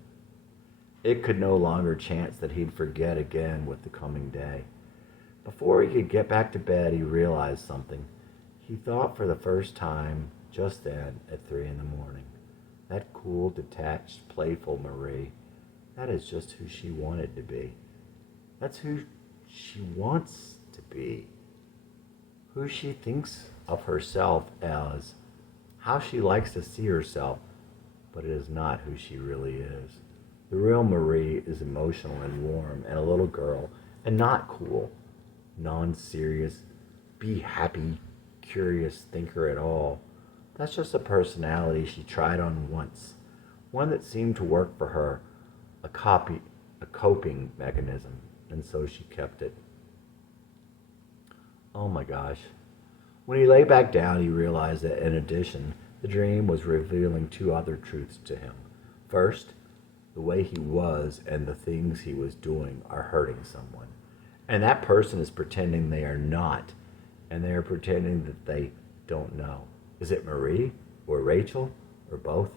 It could no longer chance that he'd forget again with the coming day. Before he could get back to bed, he realized something. He thought for the first time just then at 3 in the morning. That cool, detached, playful Marie, that is just who she wanted to be. That's who she wants to be. Who she thinks of herself as, how she likes to see herself, but it is not who she really is. The real Marie is emotional and warm and a little girl and not cool, non-serious, be happy, curious thinker at all. That's just a personality she tried on once, one that seemed to work for her, a coping mechanism, and so she kept it. Oh my gosh. When he lay back down, he realized that in addition, the dream was revealing two other truths to him. First, the way he was and the things he was doing are hurting someone. And that person is pretending they are not, and they are pretending that they don't know. Is it Marie or Rachel or both?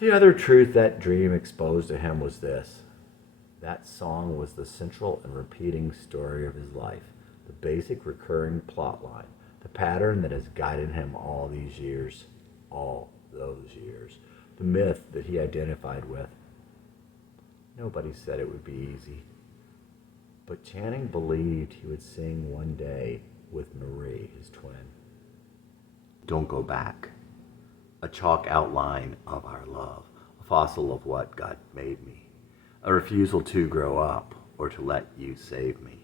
The other truth that dream exposed to him was this. That song was the central and repeating story of his life, the basic recurring plot line, the pattern that has guided him all these years, all those years, the myth that he identified with. Nobody said it would be easy, but Channing believed he would sing one day with Marie, his twin. Don't go back. A chalk outline of our love, a fossil of what God made me. A refusal to grow up or to let you save me.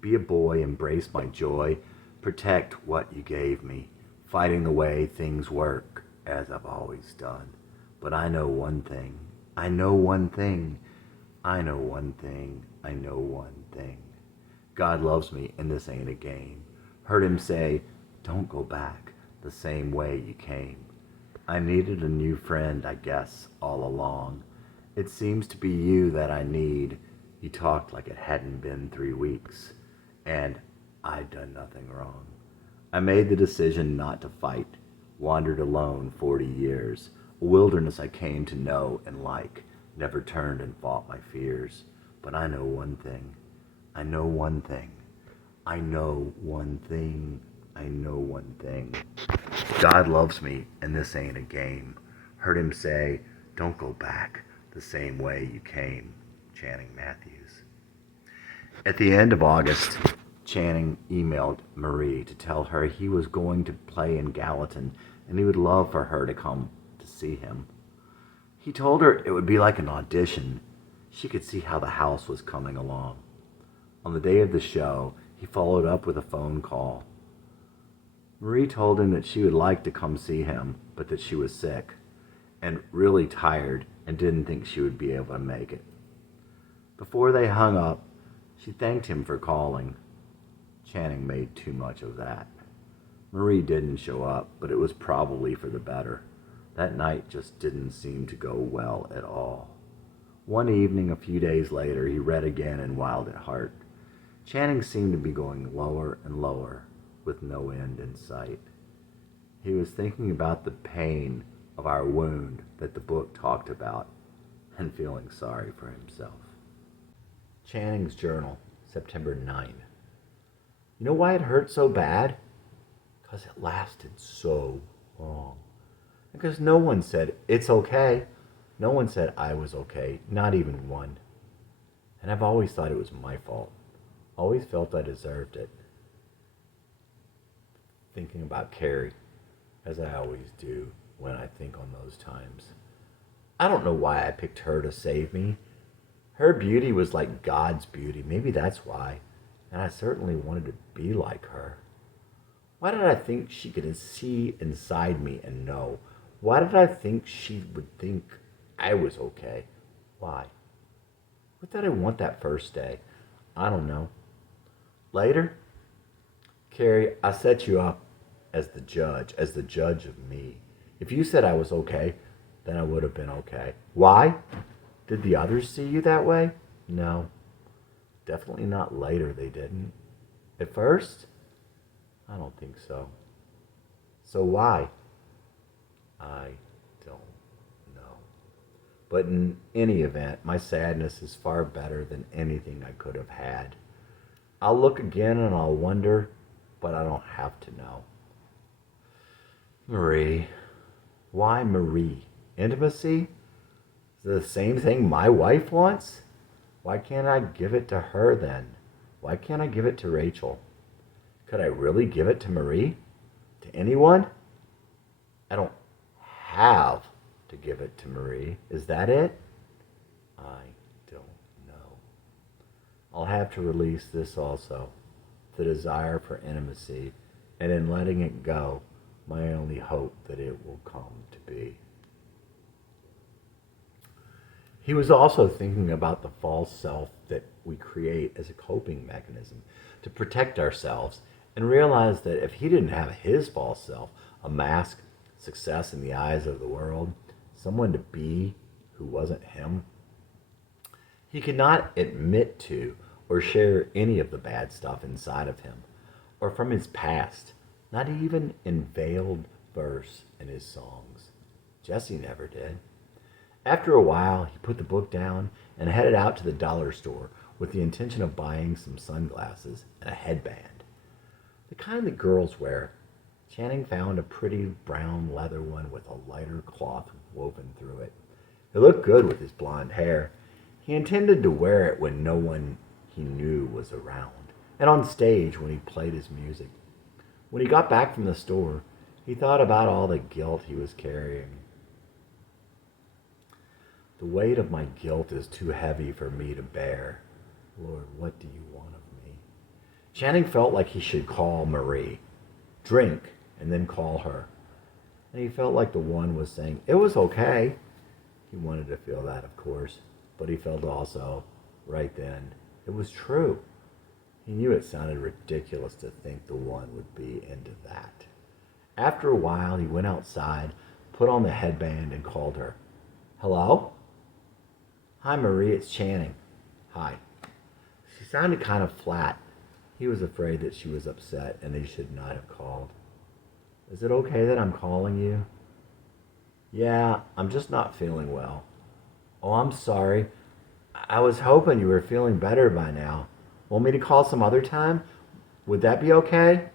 Be a boy, embrace my joy, protect what you gave me, fighting the way things work as I've always done. But I know one thing, I know one thing, I know one thing, I know one thing. God loves me and this ain't a game. Heard him say, don't go back the same way you came. I needed a new friend, I guess, all along. It seems to be you that I need. You talked like it hadn't been 3 weeks, and I'd done nothing wrong. I made the decision not to fight, wandered alone 40 years, a wilderness I came to know and like, never turned and fought my fears. But I know one thing, I know one thing, I know one thing, I know one thing. God loves me, and this ain't a game. Heard him say, don't go back the same way you came. Channing Matthews. At the end of August, Channing emailed Marie to tell her he was going to play in Gallatin and he would love for her to come to see him. He told her it would be like an audition. She could see how the house was coming along. On the day of the show, he followed up with a phone call. Marie told him that she would like to come see him, but that she was sick and really tired and didn't think she would be able to make it. Before they hung up, she thanked him for calling. Channing made too much of that. Marie didn't show up, but it was probably for the better. That night just didn't seem to go well at all. One evening, a few days later, he read again in Wild at Heart. Channing seemed to be going lower and lower, with no end in sight. He was thinking about the pain of our wound that the book talked about, and feeling sorry for himself. Channing's journal, September 9. You know why it hurt so bad? Because it lasted so long. Because no one said, it's okay. No one said I was okay, not even one. And I've always thought it was my fault. Always felt I deserved it. Thinking about Carrie, as I always do when I think on those times. I don't know why I picked her to save me. Her beauty was like God's beauty. Maybe that's why. And I certainly wanted to be like her. Why did I think she could see inside me and know? Why did I think she would think I was okay? Why? What did I want that first day? I don't know. Later, Carrie, I set you up as the judge of me. If you said I was okay, then I would have been okay. Why? Did the others see you that way? No. Definitely not later, they didn't. At first? I don't think so. So why? I don't know. But in any event, my sadness is far better than anything I could have had. I'll look again and I'll wonder, but I don't have to know. Marie. Why Marie? Intimacy? Is it the same thing my wife wants? Why can't I give it to her then? Why can't I give it to Rachel? Could I really give it to Marie? To anyone? I don't have to give it to Marie. Is that it? I don't know. I'll have to release this also. The desire for intimacy, and in letting it go, my only hope that it will come to be. He was also thinking about the false self that we create as a coping mechanism to protect ourselves, and realized that if he didn't have his false self, a mask, success in the eyes of the world, someone to be who wasn't him, he could not admit to or share any of the bad stuff inside of him or from his past, not even in veiled verse in his songs. Jesse never did. After a while, he put the book down and headed out to the dollar store with the intention of buying some sunglasses and a headband. The kind that girls wear. Channing found a pretty brown leather one with a lighter cloth woven through it. It looked good with his blonde hair. He intended to wear it when no one he knew was around, and on stage when he played his music. When he got back from the store, he thought about all the guilt he was carrying. The weight of my guilt is too heavy for me to bear. Lord, what do you want of me? Channing felt like he should call Marie, drink, and then call her. And he felt like the one was saying, it was okay. He wanted to feel that, of course, but he felt also, right then, it was true. He knew it sounded ridiculous to think the one would be into that. After a while, he went outside, put on the headband, and called her. Hello? Hi, Marie, it's Channing. Hi. She sounded kind of flat. He was afraid that she was upset and he should not have called. Is it okay that I'm calling you? Yeah, I'm just not feeling well. Oh, I'm sorry. I was hoping you were feeling better by now. Want me to call some other time? Would that be okay?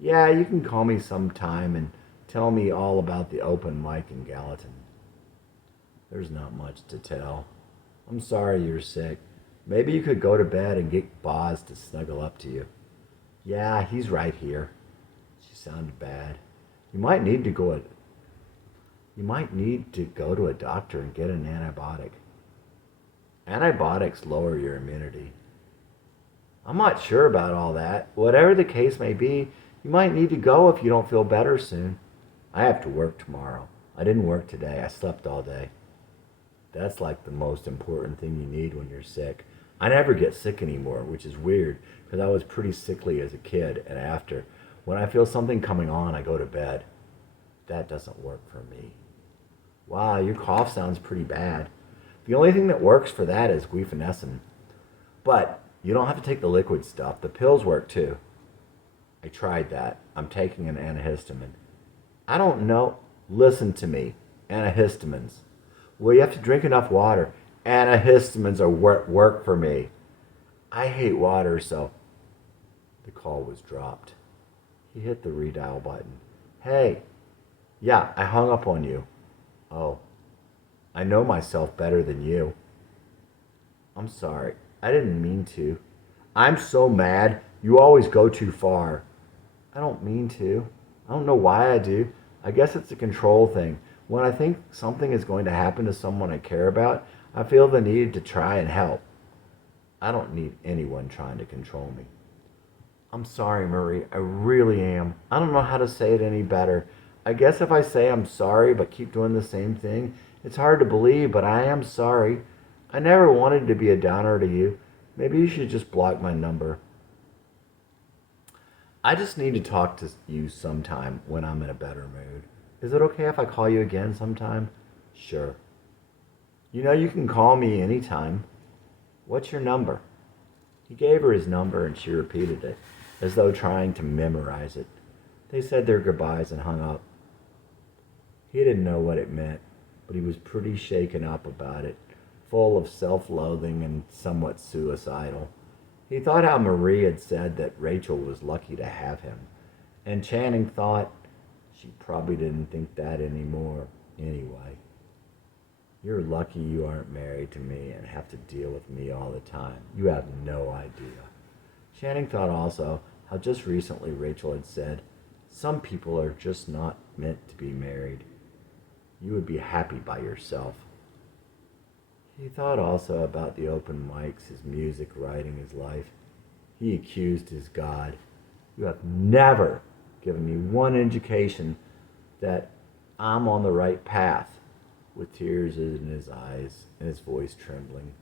Yeah, you can call me sometime and tell me all about the open mic in Gallatin. There's not much to tell. I'm sorry you're sick. Maybe you could go to bed and get Boz to snuggle up to you. Yeah, he's right here. She sounded bad. You might need to go to a doctor and get an antibiotic. Antibiotics lower your immunity. I'm not sure about all that. Whatever the case may be, you might need to go if you don't feel better soon. I have to work tomorrow. I didn't work today. I slept all day. That's like the most important thing you need when you're sick. I never get sick anymore, which is weird because I was pretty sickly as a kid, and after, when I feel something coming on, I go to bed. That doesn't work for me. Wow, your cough sounds pretty bad. The only thing that works for that is guaifenesin. But you don't have to take the liquid stuff. The pills work too. I tried that. I'm taking an antihistamine. I don't know. Listen to me. Antihistamines. Well, you have to drink enough water. Antihistamines are work for me. I hate water, so... The call was dropped. He hit the redial button. Hey. Yeah, I hung up on you. Oh. I know myself better than you. I'm sorry. I didn't mean to. I'm so mad. You always go too far. I don't mean to. I don't know why I do. I guess it's a control thing. When I think something is going to happen to someone I care about, I feel the need to try and help. I don't need anyone trying to control me. I'm sorry, Marie. I really am. I don't know how to say it any better. I guess if I say I'm sorry but keep doing the same thing, it's hard to believe, but I am sorry. I never wanted to be a downer to you. Maybe you should just block my number. I just need to talk to you sometime when I'm in a better mood. Is it okay if I call you again sometime? Sure. You know you can call me anytime. What's your number? He gave her his number and she repeated it, as though trying to memorize it. They said their goodbyes and hung up. He didn't know what it meant, but he was pretty shaken up about it, full of self-loathing and somewhat suicidal. He thought how Marie had said that Rachel was lucky to have him, and Channing thought she probably didn't think that anymore anyway. You're lucky you aren't married to me and have to deal with me all the time. You have no idea. Channing thought also how just recently Rachel had said, some people are just not meant to be married. You would be happy by yourself. He thought also about the open mics, his music, writing, his life. He accused his God. You have never given me one indication that I'm on the right path, with tears in his eyes and his voice trembling.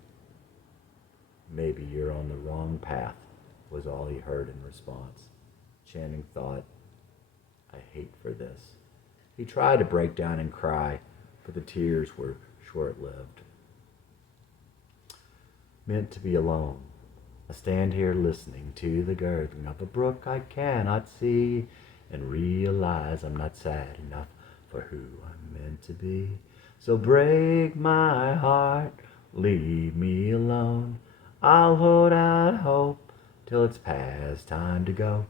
Maybe you're on the wrong path, was all he heard in response. Channing thought, I hate for this. He tried to break down and cry, but the tears were short-lived. Meant to be alone. I stand here listening to the gurgling of a brook I cannot see, and realize I'm not sad enough for who I'm meant to be. So break my heart, leave me alone. I'll hold out hope till it's past time to go.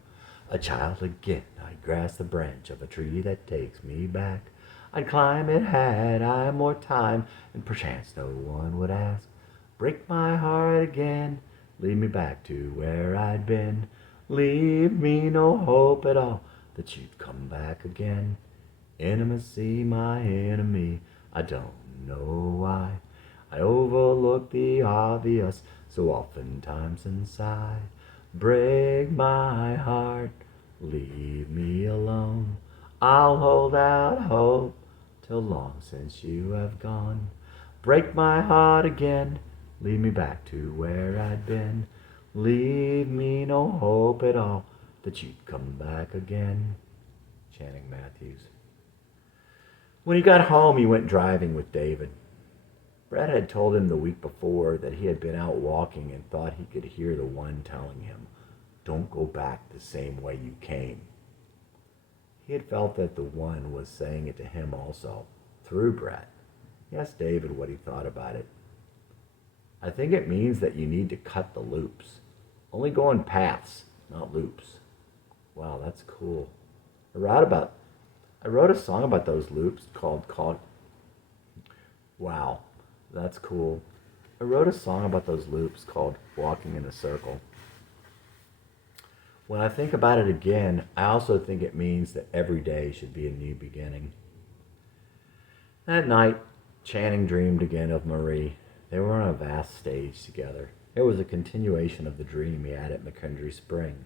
A child again, I'd grasp the branch of a tree that takes me back. I'd climb it had I more time, and perchance no one would ask. Break my heart again, lead me back to where I'd been. Leave me no hope at all that you'd come back again. Intimacy, my enemy, I don't know why. I overlook the obvious so oftentimes inside. Break my heart, leave me alone. I'll hold out hope till long since you have gone. Break my heart again, lead me back to where I'd been. Leave me no hope at all that you'd come back again. Channing Matthews. When he got home, he went driving with David. Brett had told him the week before that he had been out walking and thought he could hear the one telling him, don't go back the same way you came. He had felt that the one was saying it to him also, through Brett. He asked David what he thought about it. I think it means that you need to cut the loops. Only go in paths, not loops. Wow, that's cool. I wrote a song about those loops called Wow, that's cool. I wrote a song about those loops called Walking in a Circle. When I think about it again, I also think it means that every day should be a new beginning. That night, Channing dreamed again of Marie. They were on a vast stage together. It was a continuation of the dream he had at McKendree Spring.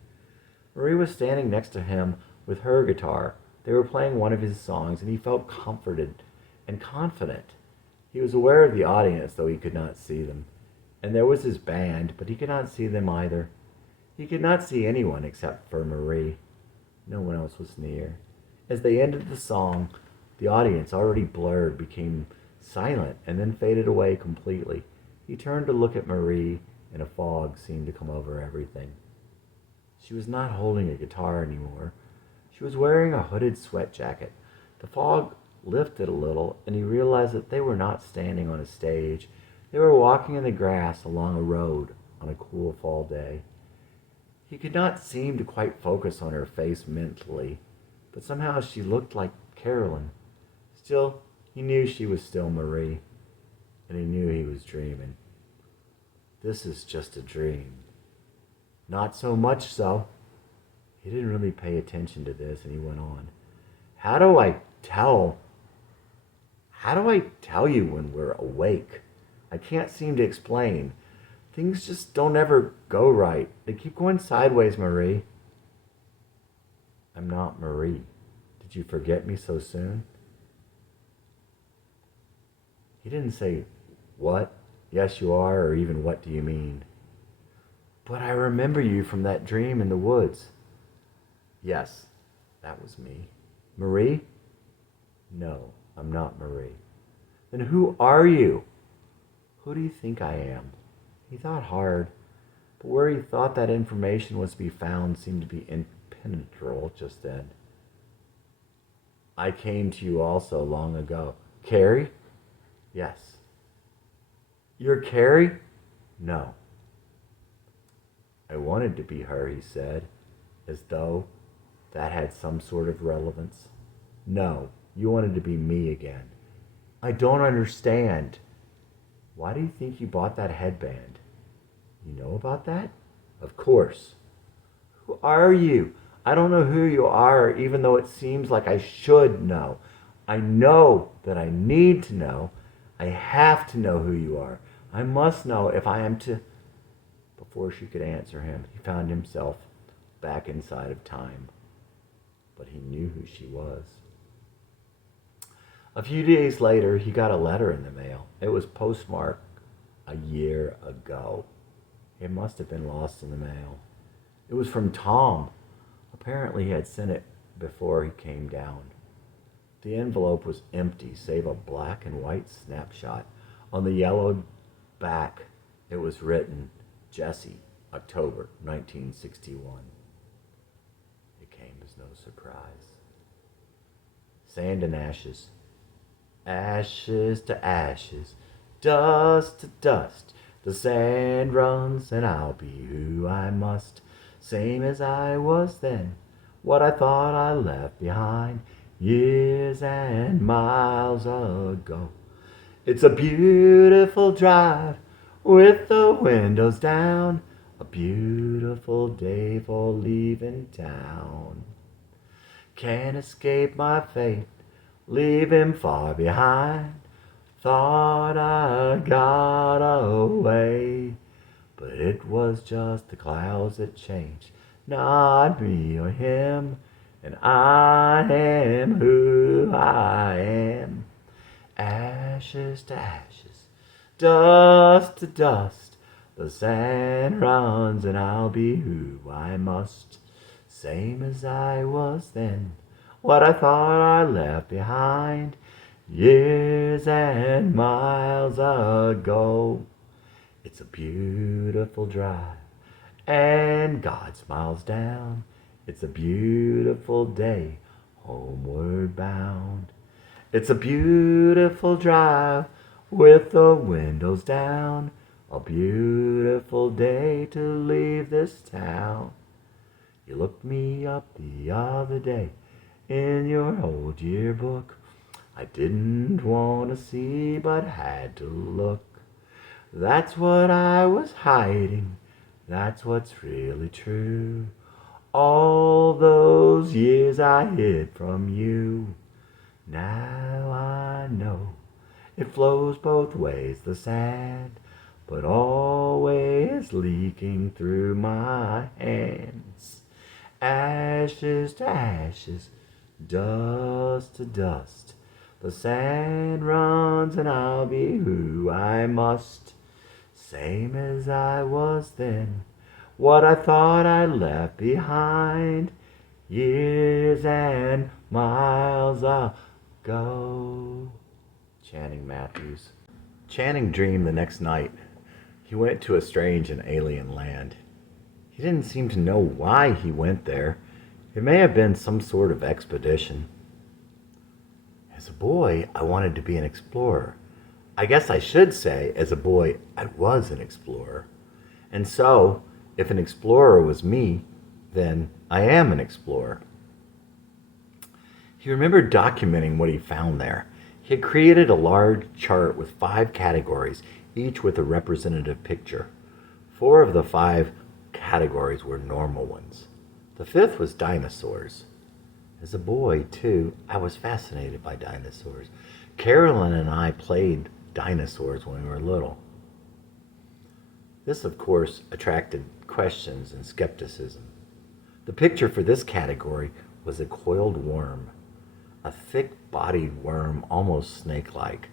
Marie was standing next to him with her guitar. They were playing one of his songs, and he felt comforted and confident. He was aware of the audience, though he could not see them. And there was his band, but he could not see them either. He could not see anyone except for Marie. No one else was near. As they ended the song, the audience, already blurred, became silent and then faded away completely. He turned to look at Marie, and a fog seemed to come over everything. She was not holding a guitar anymore. She was wearing a hooded sweat jacket. The fog lifted a little, and he realized that they were not standing on a stage. They were walking in the grass along a road on a cool fall day. He could not seem to quite focus on her face mentally, but somehow she looked like Carolyn. Still, he knew she was still Marie, and he knew he was dreaming. This is just a dream. Not so much so. He didn't really pay attention to this, and he went on. How do I tell you when we're awake? I can't seem to explain. Things just don't ever go right. They keep going sideways, Marie. I'm not Marie. Did you forget me so soon? He didn't say, what? Yes, you are, or even what do you mean? But I remember you from that dream in the woods. Yes, that was me. Marie? No, I'm not Marie. Then who are you? Who do you think I am? He thought hard, but where he thought that information was to be found seemed to be impenetrable just then. I came to you also long ago. Carrie? Yes. You're Carrie? No. I wanted to be her, he said, as though that had some sort of relevance. No, you wanted to be me again. I don't understand. Why do you think you bought that headband? You know about that? Of course. Who are you? I don't know who you are, even though it seems like I should know. I know that I need to know. I have to know who you are. I must know if I am to... Before she could answer him, he found himself back inside of time. But he knew who she was. A few days later, he got a letter in the mail. It was postmarked a year ago. It must have been lost in the mail. It was from Tom. Apparently, he had sent it before he came down. The envelope was empty, save a black and white snapshot. On the yellowed back, it was written, Jesse, October 1961. It came as no surprise. Sand and ashes. Ashes to ashes, dust to dust. The sand runs and I'll be who I must. Same as I was then, what I thought I left behind years and miles ago. It's a beautiful drive with the windows down. A beautiful day for leaving town. Can't escape my fate, leave him far behind. Thought I got away, but it was just the clouds that changed, not me or him. And I am who I am. Ashes to ashes, dust to dust. The sand runs and I'll be who I must. Same as I was then, what I thought I left behind years and miles ago. It's a beautiful drive and God smiles down. It's a beautiful day, homeward bound. It's a beautiful drive with the windows down. A beautiful day to leave this town. You looked me up the other day in your old yearbook. I didn't want to see but had to look. That's what I was hiding. That's what's really true. All those years I hid from you. Now I know it flows both ways, the sand, but always leaking through my hands. Ashes to ashes, dust to dust. The sand runs and I'll be who I must. Same as I was then, what I thought I left behind years and miles ago. Channing Matthews. Channing dreamed the next night. He went to a strange and alien land. He didn't seem to know why he went there. It may have been some sort of expedition. As a boy, I wanted to be an explorer. I guess I should say, as a boy, I was an explorer. And so, if an explorer was me, then I am an explorer. He remembered documenting what he found there. He had created a large chart with 5 categories, each with a representative picture. 4 of the 5 categories were normal ones. The 5th was dinosaurs. As a boy, too, I was fascinated by dinosaurs. Carolyn and I played dinosaurs when we were little. This, of course, attracted questions and skepticism. The picture for this category was a coiled worm, a thick-bodied worm, almost snake-like.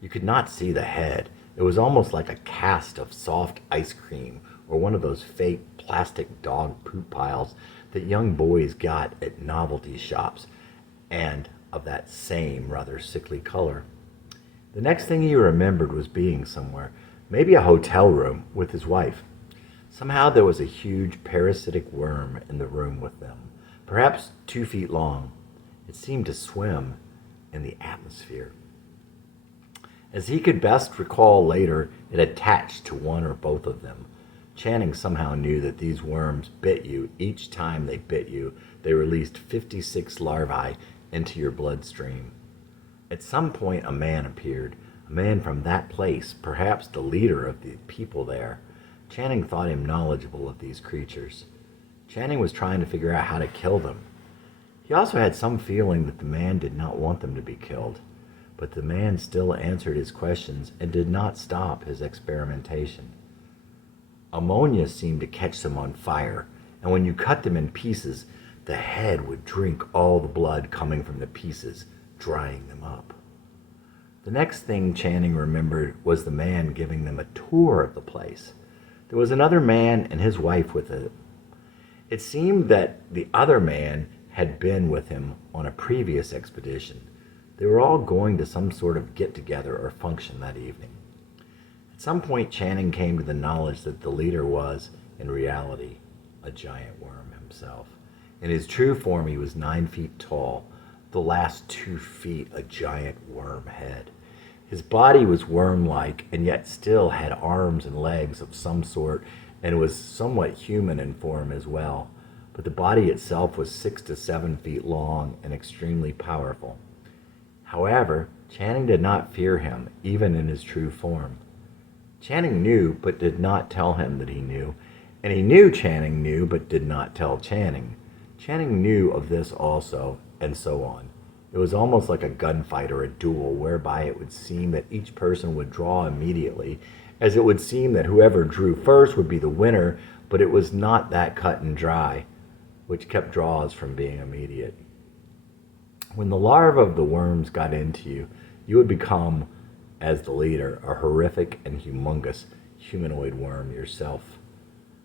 You could not see the head. It was almost like a cast of soft ice cream or one of those fake plastic dog poop piles that young boys got at novelty shops, and of that same rather sickly color. The next thing he remembered was being somewhere, maybe a hotel room with his wife. Somehow there was a huge parasitic worm in the room with them, perhaps 2 feet long. It seemed to swim in the atmosphere. As he could best recall later, it attached to one or both of them. Channing somehow knew that these worms bit you. Each time they bit you, they released 56 larvae into your bloodstream. At some point, a man appeared, a man from that place, perhaps the leader of the people there. Channing thought him knowledgeable of these creatures. Channing was trying to figure out how to kill them. He also had some feeling that the man did not want them to be killed, but the man still answered his questions and did not stop his experimentation. Ammonia seemed to catch them on fire, and when you cut them in pieces, the head would drink all the blood coming from the pieces, drying them up. The next thing Channing remembered was the man giving them a tour of the place. There was another man and his wife with him. It seemed that the other man had been with him on a previous expedition. They were all going to some sort of get-together or function that evening. At some point, Channing came to the knowledge that the leader was, in reality, a giant worm himself. In his true form, he was 9 feet tall, the last 2 feet a giant worm head. His body was worm-like and yet still had arms and legs of some sort and was somewhat human in form as well. But the body itself was 6 to 7 feet long and extremely powerful. However, Channing did not fear him, even in his true form. Channing knew, but did not tell him that he knew, and he knew Channing knew, but did not tell Channing. Channing knew of this also, and so on. It was almost like a gunfight or a duel, whereby it would seem that each person would draw immediately, as it would seem that whoever drew first would be the winner, but it was not that cut and dry, which kept draws from being immediate. When the larvae of the worms got into you, you would become, as the leader, a horrific and humongous humanoid worm yourself.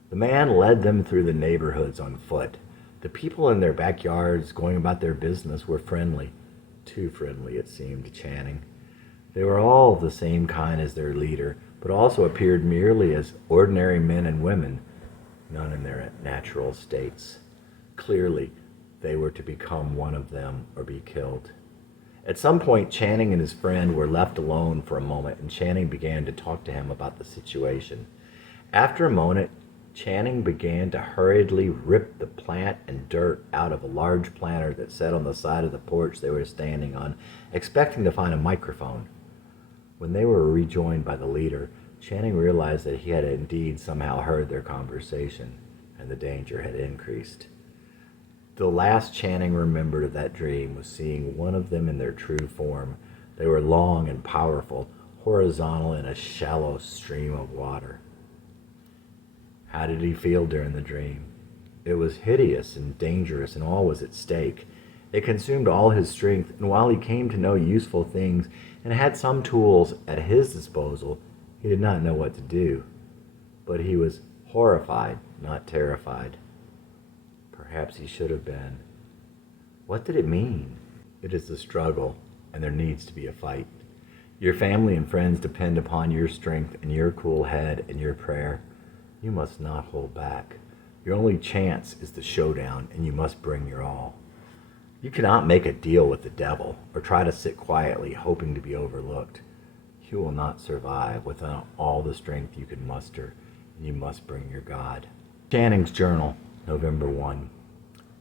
The man led them through the neighborhoods on foot. The people in their backyards going about their business were friendly. Too friendly, it seemed to Channing. They were all the same kind as their leader, but also appeared merely as ordinary men and women, none in their natural states. Clearly, they were to become one of them or be killed. At some point, Channing and his friend were left alone for a moment, and Channing began to talk to him about the situation. After a moment, Channing began to hurriedly rip the plant and dirt out of a large planter that sat on the side of the porch they were standing on, expecting to find a microphone. When they were rejoined by the leader, Channing realized that he had indeed somehow heard their conversation, and the danger had increased. The last Channing remembered of that dream was seeing one of them in their true form. They were long and powerful, horizontal in a shallow stream of water. How did he feel during the dream? It was hideous and dangerous, and all was at stake. It consumed all his strength, and while he came to know useful things and had some tools at his disposal, he did not know what to do. But he was horrified, not terrified. Perhaps he should have been. What did it mean? It is the struggle, and there needs to be a fight. Your family and friends depend upon your strength and your cool head and your prayer. You must not hold back. Your only chance is the showdown, and you must bring your all. You cannot make a deal with the devil or try to sit quietly hoping to be overlooked. You will not survive without all the strength you can muster, and you must bring your God. Channing's Journal, November 1.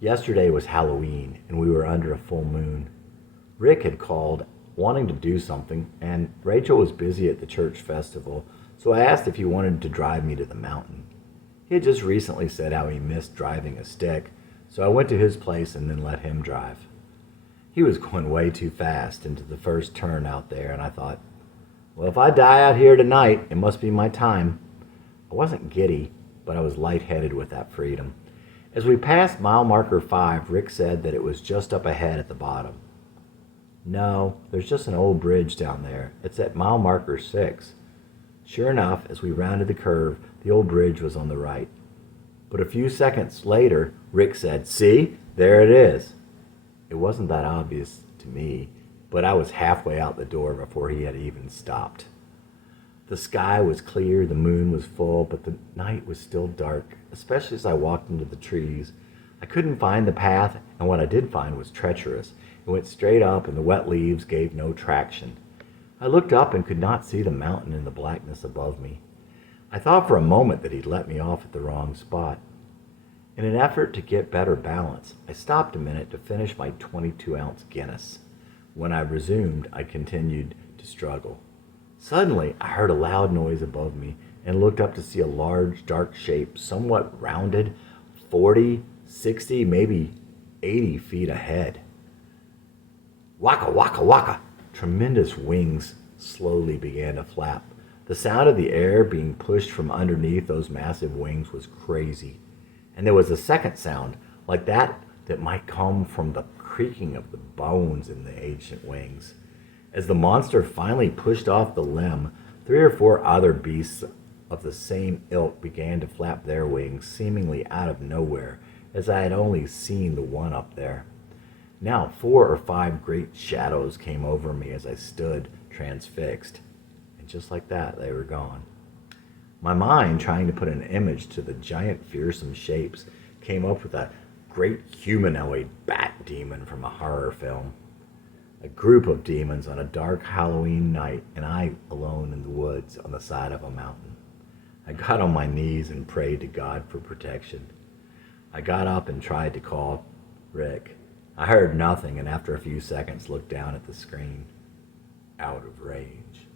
Yesterday was Halloween, and we were under a full moon. Rick had called wanting to do something, and Rachel was busy at the church festival, so I asked if he wanted to drive me to the mountain. He had just recently said how he missed driving a stick, so I went to his place and then let him drive. He was going way too fast into the first turn out there, and I thought, well, if I die out here tonight, it must be my time. I wasn't giddy, but I was lightheaded with that freedom. As we passed mile marker 5, Rick said that it was just up ahead at the bottom. No, there's just an old bridge down there. It's at mile marker 6. Sure enough, as we rounded the curve, the old bridge was on the right. But a few seconds later, Rick said, "See, there it is." It wasn't that obvious to me, but I was halfway out the door before he had even stopped. The sky was clear, the moon was full, but the night was still dark, especially as I walked into the trees. I couldn't find the path, and what I did find was treacherous. It went straight up, and the wet leaves gave no traction. I looked up and could not see the mountain in the blackness above me. I thought for a moment that he'd let me off at the wrong spot. In an effort to get better balance, I stopped a minute to finish my 22-ounce Guinness. When I resumed, I continued to struggle. Suddenly, I heard a loud noise above me and looked up to see a large, dark shape, somewhat rounded, 40, 60, maybe 80 feet ahead. Waka, waka, waka! Tremendous wings slowly began to flap. The sound of the air being pushed from underneath those massive wings was crazy. And there was a second sound, like that might come from the creaking of the bones in the ancient wings. As the monster finally pushed off the limb, 3 or 4 other beasts of the same ilk began to flap their wings, seemingly out of nowhere, as I had only seen the one up there. Now 4 or 5 great shadows came over me as I stood transfixed, and just like that, they were gone. My mind, trying to put an image to the giant fearsome shapes, came up with a great humanoid bat demon from a horror film. A group of demons on a dark Halloween night, and I alone in the woods on the side of a mountain. I got on my knees and prayed to God for protection. I got up and tried to call Rick. I heard nothing, and after a few seconds looked down at the screen. Out of range.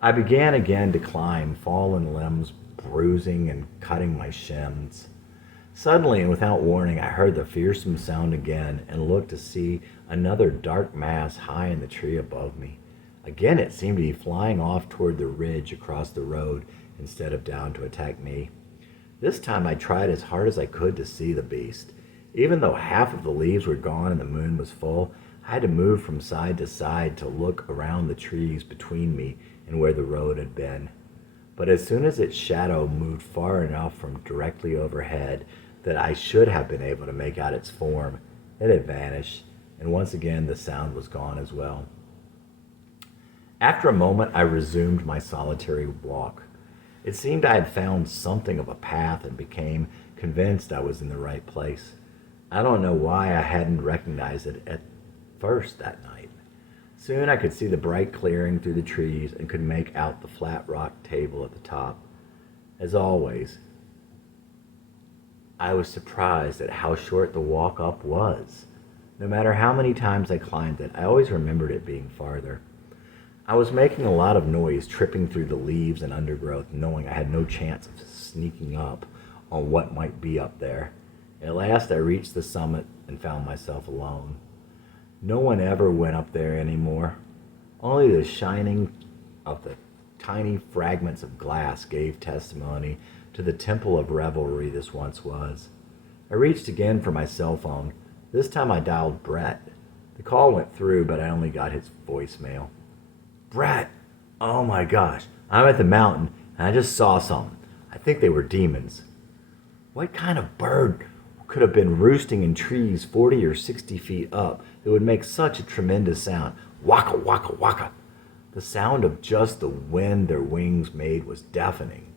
I began again to climb, fallen limbs bruising and cutting my shins. Suddenly and without warning, I heard the fearsome sound again and looked to see another dark mass high in the tree above me. Again, it seemed to be flying off toward the ridge across the road instead of down to attack me. This time I tried as hard as I could to see the beast. Even though half of the leaves were gone and the moon was full, I had to move from side to side to look around the trees between me and where the road had been. But as soon as its shadow moved far enough from directly overhead that I should have been able to make out its form, it had vanished, and once again the sound was gone as well. After a moment, I resumed my solitary walk. It seemed I had found something of a path and became convinced I was in the right place. I don't know why I hadn't recognized it at first that night. Soon I could see the bright clearing through the trees and could make out the flat rock table at the top. As always, I was surprised at how short the walk up was. No matter how many times I climbed it, I always remembered it being farther. I was making a lot of noise, tripping through the leaves and undergrowth, knowing I had no chance of sneaking up on what might be up there. At last I reached the summit and found myself alone. No one ever went up there anymore. Only the shining of the tiny fragments of glass gave testimony to the temple of revelry this once was. I reached again for my cell phone. This time I dialed Brett. The call went through, but I only got his voicemail. Brett! Oh my gosh, I'm at the mountain, and I just saw something. I think they were demons. What kind of bird could have been roosting in trees 40 or 60 feet up that would make such a tremendous sound? Waka, waka, waka. The sound of just the wind their wings made was deafening.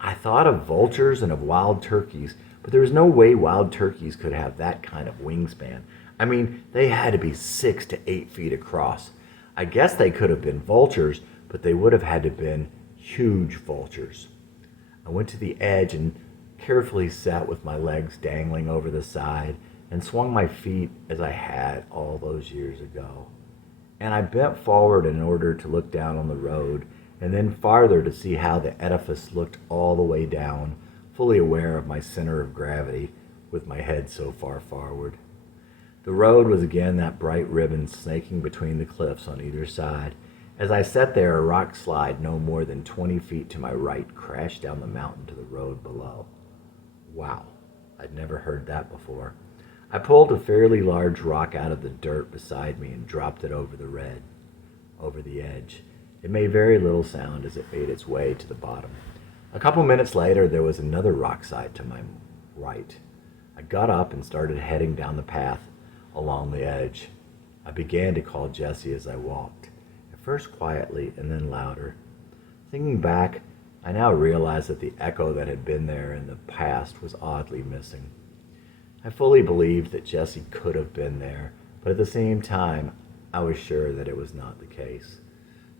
I thought of vultures and of wild turkeys, but there was no way wild turkeys could have that kind of wingspan. I mean, they had to be 6 to 8 feet across. I guess they could have been vultures, but they would have had to have been huge vultures. I went to the edge and carefully sat with my legs dangling over the side and swung my feet as I had all those years ago. And I bent forward in order to look down on the road, and then farther to see how the edifice looked all the way down, fully aware of my center of gravity with my head so far forward. The road was again that bright ribbon snaking between the cliffs on either side. As I sat there, a rock slide no more than 20 feet to my right crashed down the mountain to the road below. Wow, I'd never heard that before. I pulled a fairly large rock out of the dirt beside me and dropped it over the edge. It made very little sound as it made its way to the bottom. A couple minutes later, there was another rock slide to my right. I got up and started heading down the path along the edge. I began to call Jessie as I walked, at first quietly and then louder. Thinking back, I now realized that the echo that had been there in the past was oddly missing. I fully believed that Jessie could have been there, but at the same time, I was sure that it was not the case.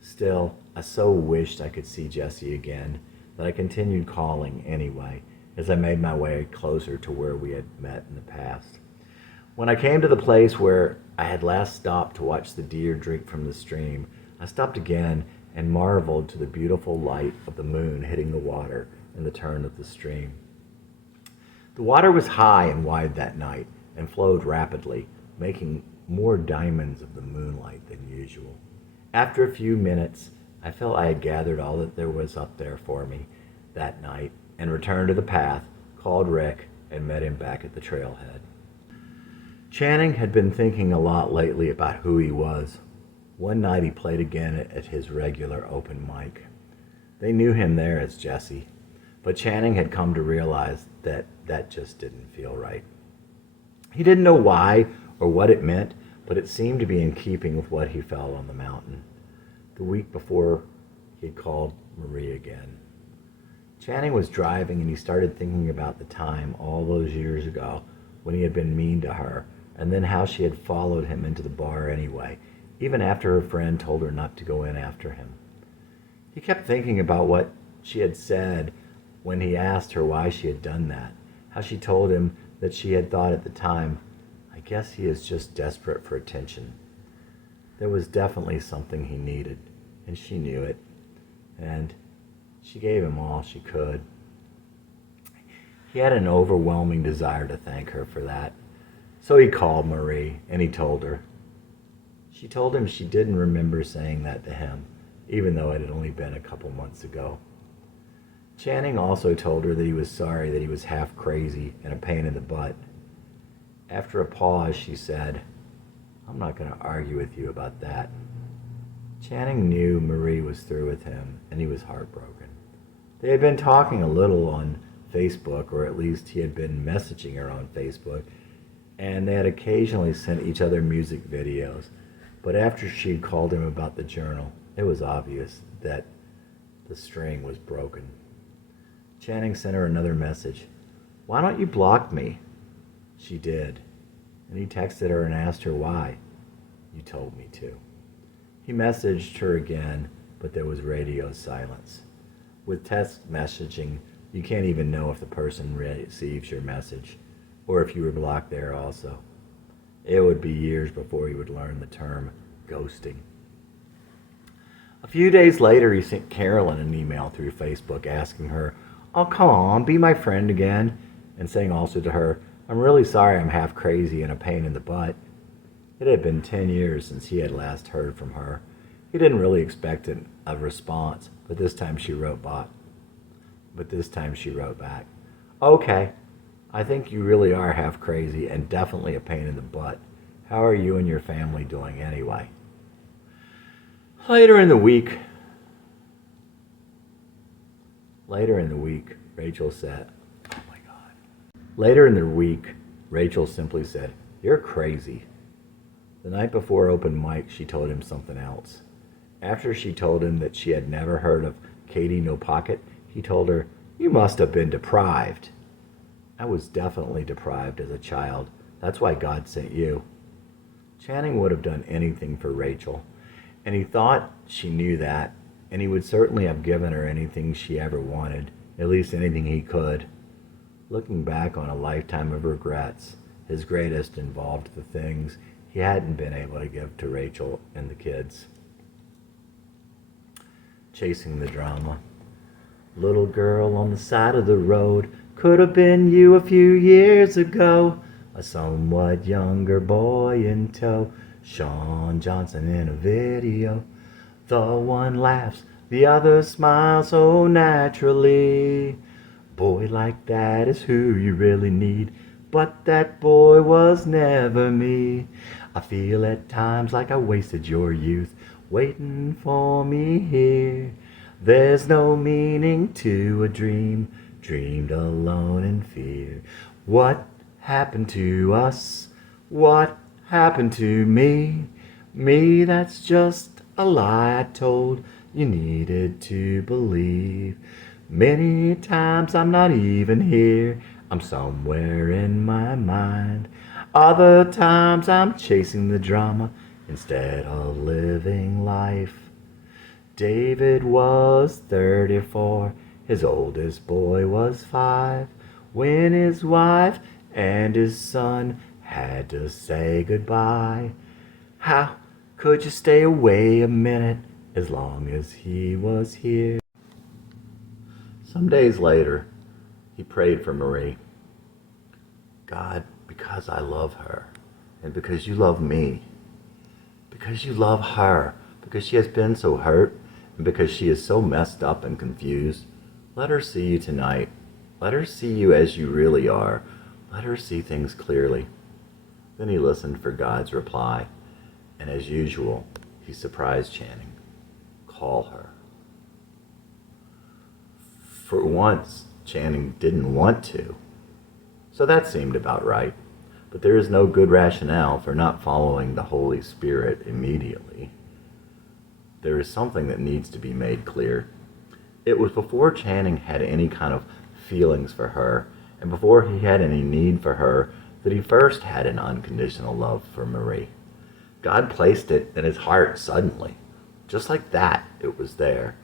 Still, I so wished I could see Jessie again that I continued calling anyway as I made my way closer to where we had met in the past. When I came to the place where I had last stopped to watch the deer drink from the stream, I stopped again and marveled to the beautiful light of the moon hitting the water in the turn of the stream. The water was high and wide that night and flowed rapidly, making more diamonds of the moonlight than usual. After a few minutes, I felt I had gathered all that there was up there for me that night and returned to the path, called Rick, and met him back at the trailhead. Channing had been thinking a lot lately about who he was. One night he played again at his regular open mic. They knew him there as Jesse, but Channing had come to realize that that just didn't feel right. He didn't know why or what it meant, but it seemed to be in keeping with what he felt on the mountain. The week before, he had called Marie again. Channing was driving and he started thinking about the time all those years ago when he had been mean to her, and then how she had followed him into the bar anyway, even after her friend told her not to go in after him. He kept thinking about what she had said when he asked her why she had done that, how she told him that she had thought at the time, I guess he is just desperate for attention. There was definitely something he needed, and she knew it, and she gave him all she could. He had an overwhelming desire to thank her for that, so he called Marie, and he told her. She told him she didn't remember saying that to him, even though it had only been a couple months ago. Channing also told her that he was sorry that he was half crazy and a pain in the butt. After a pause, she said, I'm not going to argue with you about that. Channing knew Marie was through with him, and he was heartbroken. They had been talking a little on Facebook, or at least he had been messaging her on Facebook, and they had occasionally sent each other music videos. But after she had called him about the journal, it was obvious that the string was broken. Channing sent her another message. Why don't you block me? She did. And he texted her and asked her why. You told me to. He messaged her again, but there was radio silence. With text messaging, you can't even know if the person receives your message, or if you were blocked there also. It would be years before he would learn the term ghosting. A few days later, he sent Carolyn an email through Facebook asking her, oh, come on, be my friend again, and saying also to her, I'm really sorry I'm half crazy and a pain in the butt. It had been 10 years since he had last heard from her. He didn't really expect a response, but this time she wrote back. Okay, I think you really are half crazy and definitely a pain in the butt. How are you and your family doing anyway? Later in the week, Rachel said, oh my God. Later in the week, Rachel simply said, you're crazy. The night before open mic, she told him something else. After she told him that she had never heard of Katie No Pocket, he told her, you must have been deprived. I was definitely deprived as a child. That's why God sent you. Channing would have done anything for Rachel, and he thought she knew that, and he would certainly have given her anything she ever wanted, at least anything he could. Looking back on a lifetime of regrets, his greatest involved the things he hadn't been able to give to Rachel and the kids. Chasing the drama. Little girl on the side of the road, could have been you a few years ago. A somewhat younger boy in tow, Sean Johnson in a video. The one laughs, the other smiles so naturally. Boy like that is who you really need, but that boy was never me. I feel at times like I wasted your youth, waiting for me here. There's no meaning to a dream, dreamed alone in fear. What happened to us? What happened to me. Me, that's just a lie I told you needed to believe. Many times I'm not even here, I'm somewhere in my mind. Other times I'm chasing the drama instead of living life. David was 34, his oldest boy was 5, when his wife and his son had to say goodbye. How could you stay away a minute as long as he was here? Some days later, he prayed for Marie. God, because I love her, and because you love me, because you love her, because she has been so hurt, and because she is so messed up and confused, let her see you tonight. Let her see you as you really are. Let her see things clearly. Then he listened for God's reply, and as usual, he surprised Channing. Call her. For once, Channing didn't want to, so that seemed about right. But there is no good rationale for not following the Holy Spirit immediately. There is something that needs to be made clear. It was before Channing had any kind of feelings for her, and before he had any need for her, that he first had an unconditional love for Marie. God placed it in his heart suddenly. Just like that, it was there.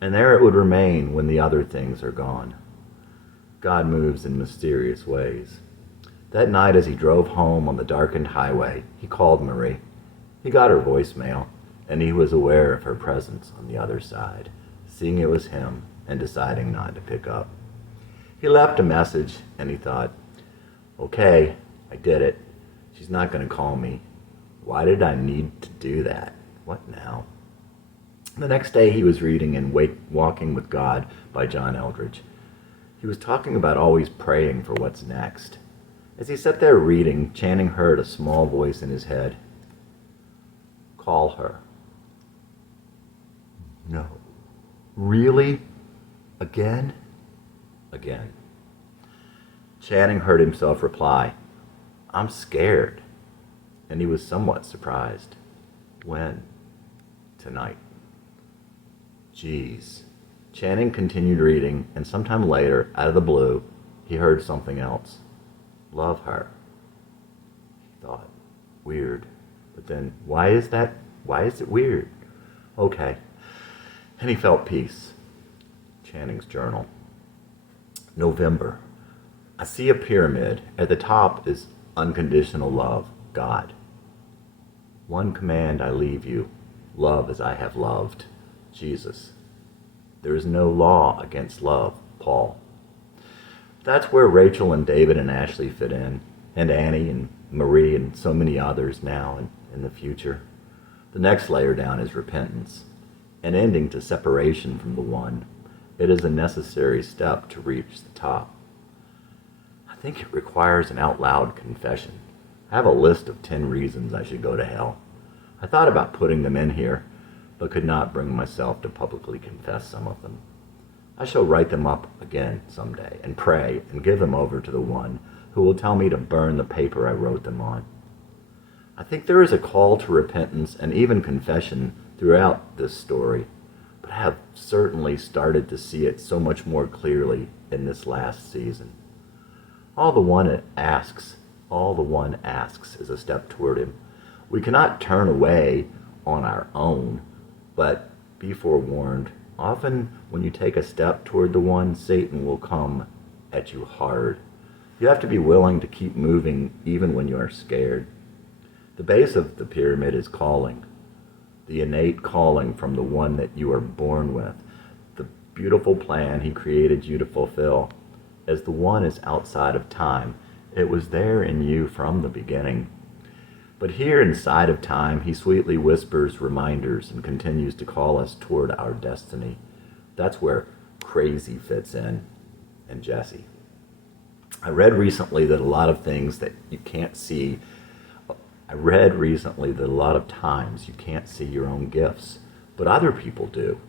And there it would remain when the other things are gone. God moves in mysterious ways. That night as he drove home on the darkened highway, he called Marie. He got her voicemail, and he was aware of her presence on the other side, seeing it was him and deciding not to pick up. He left a message, and he thought, okay, I did it. She's not going to call me. Why did I need to do that? What now? The next day he was reading in Walking with God by John Eldredge. He was talking about always praying for what's next. As he sat there reading, Channing heard a small voice in his head. Call her. No. Really? Again? Again. Channing heard himself reply, I'm scared. And he was somewhat surprised. When? Tonight. Geez. Channing continued reading, and sometime later, out of the blue, he heard something else. Love her. He thought. Weird. But then, why is that? Why is it weird? Okay. And he felt peace. Channing's journal. November. I see a pyramid. At the top is unconditional love, God. One command I leave you. Love as I have loved. Jesus. There is no law against love, Paul. That's where Rachel and David and Ashley fit in, and Annie and Marie and so many others now and in the future. The next layer down is repentance, an ending to separation from the one. It is a necessary step to reach the top. I think it requires an out-loud confession. I have a list of 10 reasons I should go to hell. I thought about putting them in here, but could not bring myself to publicly confess some of them. I shall write them up again someday and pray and give them over to the one who will tell me to burn the paper I wrote them on. I think there is a call to repentance and even confession throughout this story, but I have certainly started to see it so much more clearly in this last season. All the one asks is a step toward him. We cannot turn away on our own, but be forewarned. Often when you take a step toward the one, Satan will come at you hard. You have to be willing to keep moving even when you are scared. The base of the pyramid is calling, the innate calling from the one that you are born with, the beautiful plan he created you to fulfill. As the one is outside of time, it was there in you from the beginning. But here inside of time, he sweetly whispers reminders and continues to call us toward our destiny. That's where crazy fits in, and Jesse. I read recently that a lot of things that you can't see, I read recently that a lot of times you can't see your own gifts, but other people do.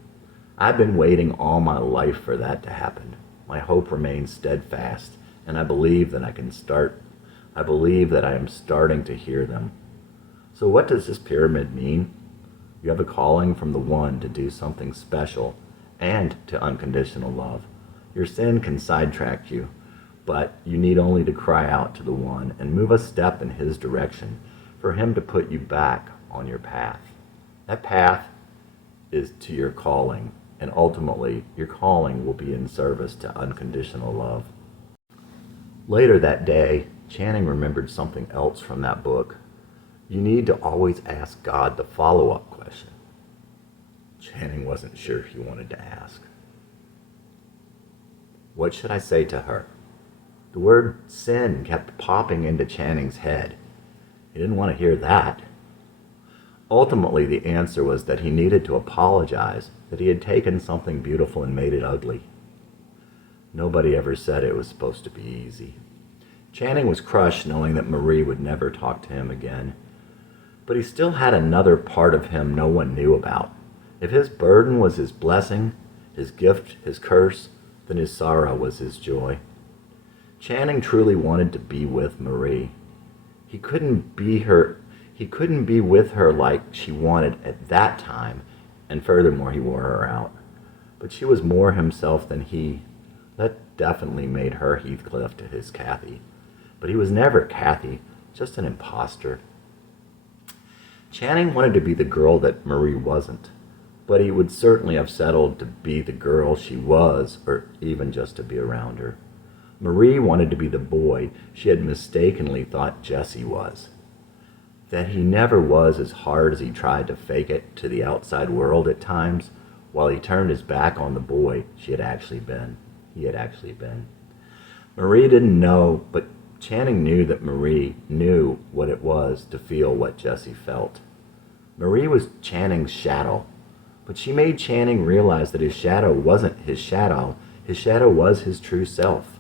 I've been waiting all my life for that to happen. My hope remains steadfast, and I believe that I am starting to hear them. So what does this pyramid mean? You have a calling from the one to do something special and to unconditional love. Your sin can sidetrack you, but you need only to cry out to the one and move a step in his direction for him to put you back on your path. That path is to your calling, and ultimately your calling will be in service to unconditional love. Later that day, Channing remembered something else from that book. You need to always ask God the follow-up question. Channing wasn't sure he wanted to ask. What should I say to her? The word sin kept popping into Channing's head. He didn't want to hear that. Ultimately, the answer was that he needed to apologize, that he had taken something beautiful and made it ugly. Nobody ever said it was supposed to be easy. Channing was crushed knowing that Marie would never talk to him again. But he still had another part of him no one knew about. If his burden was his blessing, his gift, his curse, then his sorrow was his joy. Channing truly wanted to be with Marie. He couldn't be with her like she wanted at that time, and furthermore, he wore her out. But she was more himself than he. That definitely made her Heathcliff to his Kathy. But he was never Kathy, just an imposter. Channing wanted to be the girl that Marie wasn't, but he would certainly have settled to be the girl she was, or even just to be around her. Marie wanted to be the boy she had mistakenly thought Jesse was. That he never was as hard as he tried to fake it to the outside world at times, while he turned his back on the boy he had actually been. Marie didn't know, but Channing knew that Marie knew what it was to feel what Jesse felt. Marie was Channing's shadow, but she made Channing realize that his shadow wasn't his shadow was his true self.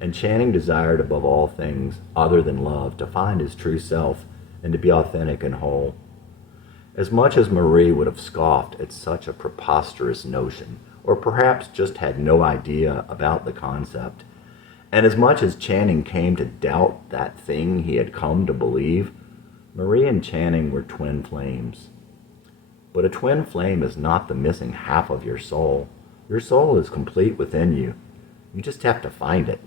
And Channing desired above all things other than love to find his true self and to be authentic and whole. As much as Marie would have scoffed at such a preposterous notion, or perhaps just had no idea about the concept, and as much as Channing came to doubt that thing he had come to believe, Marie and Channing were twin flames. But a twin flame is not the missing half of your soul. Your soul is complete within you. You just have to find it.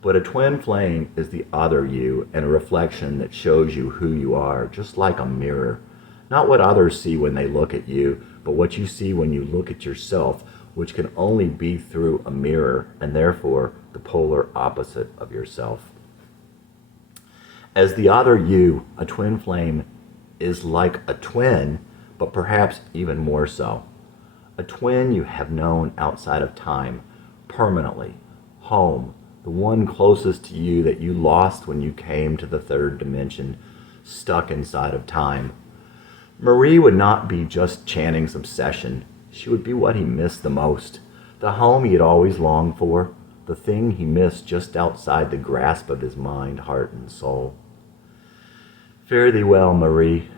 But a twin flame is the other you and a reflection that shows you who you are, just like a mirror. Not what others see when they look at you, but what you see when you look at yourself, which can only be through a mirror and therefore the polar opposite of yourself. As the other you, a twin flame is like a twin, but perhaps even more so. A twin you have known outside of time, permanently, home, the one closest to you that you lost when you came to the third dimension, stuck inside of time. Marie would not be just Channing's obsession. She would be what he missed the most, the home he had always longed for, the thing he missed just outside the grasp of his mind, heart, and soul. Fare thee well, Marie.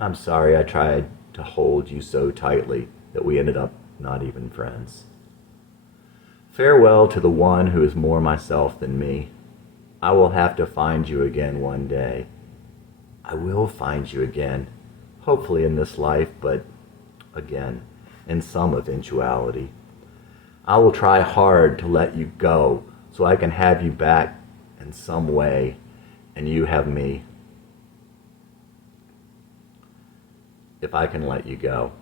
I'm sorry I tried to hold you so tightly that we ended up not even friends. Farewell to the one who is more myself than me. I will have to find you again one day. I will find you again, hopefully in this life, but again, in some eventuality. I will try hard to let you go so I can have you back in some way, and you have me. If I can let you go.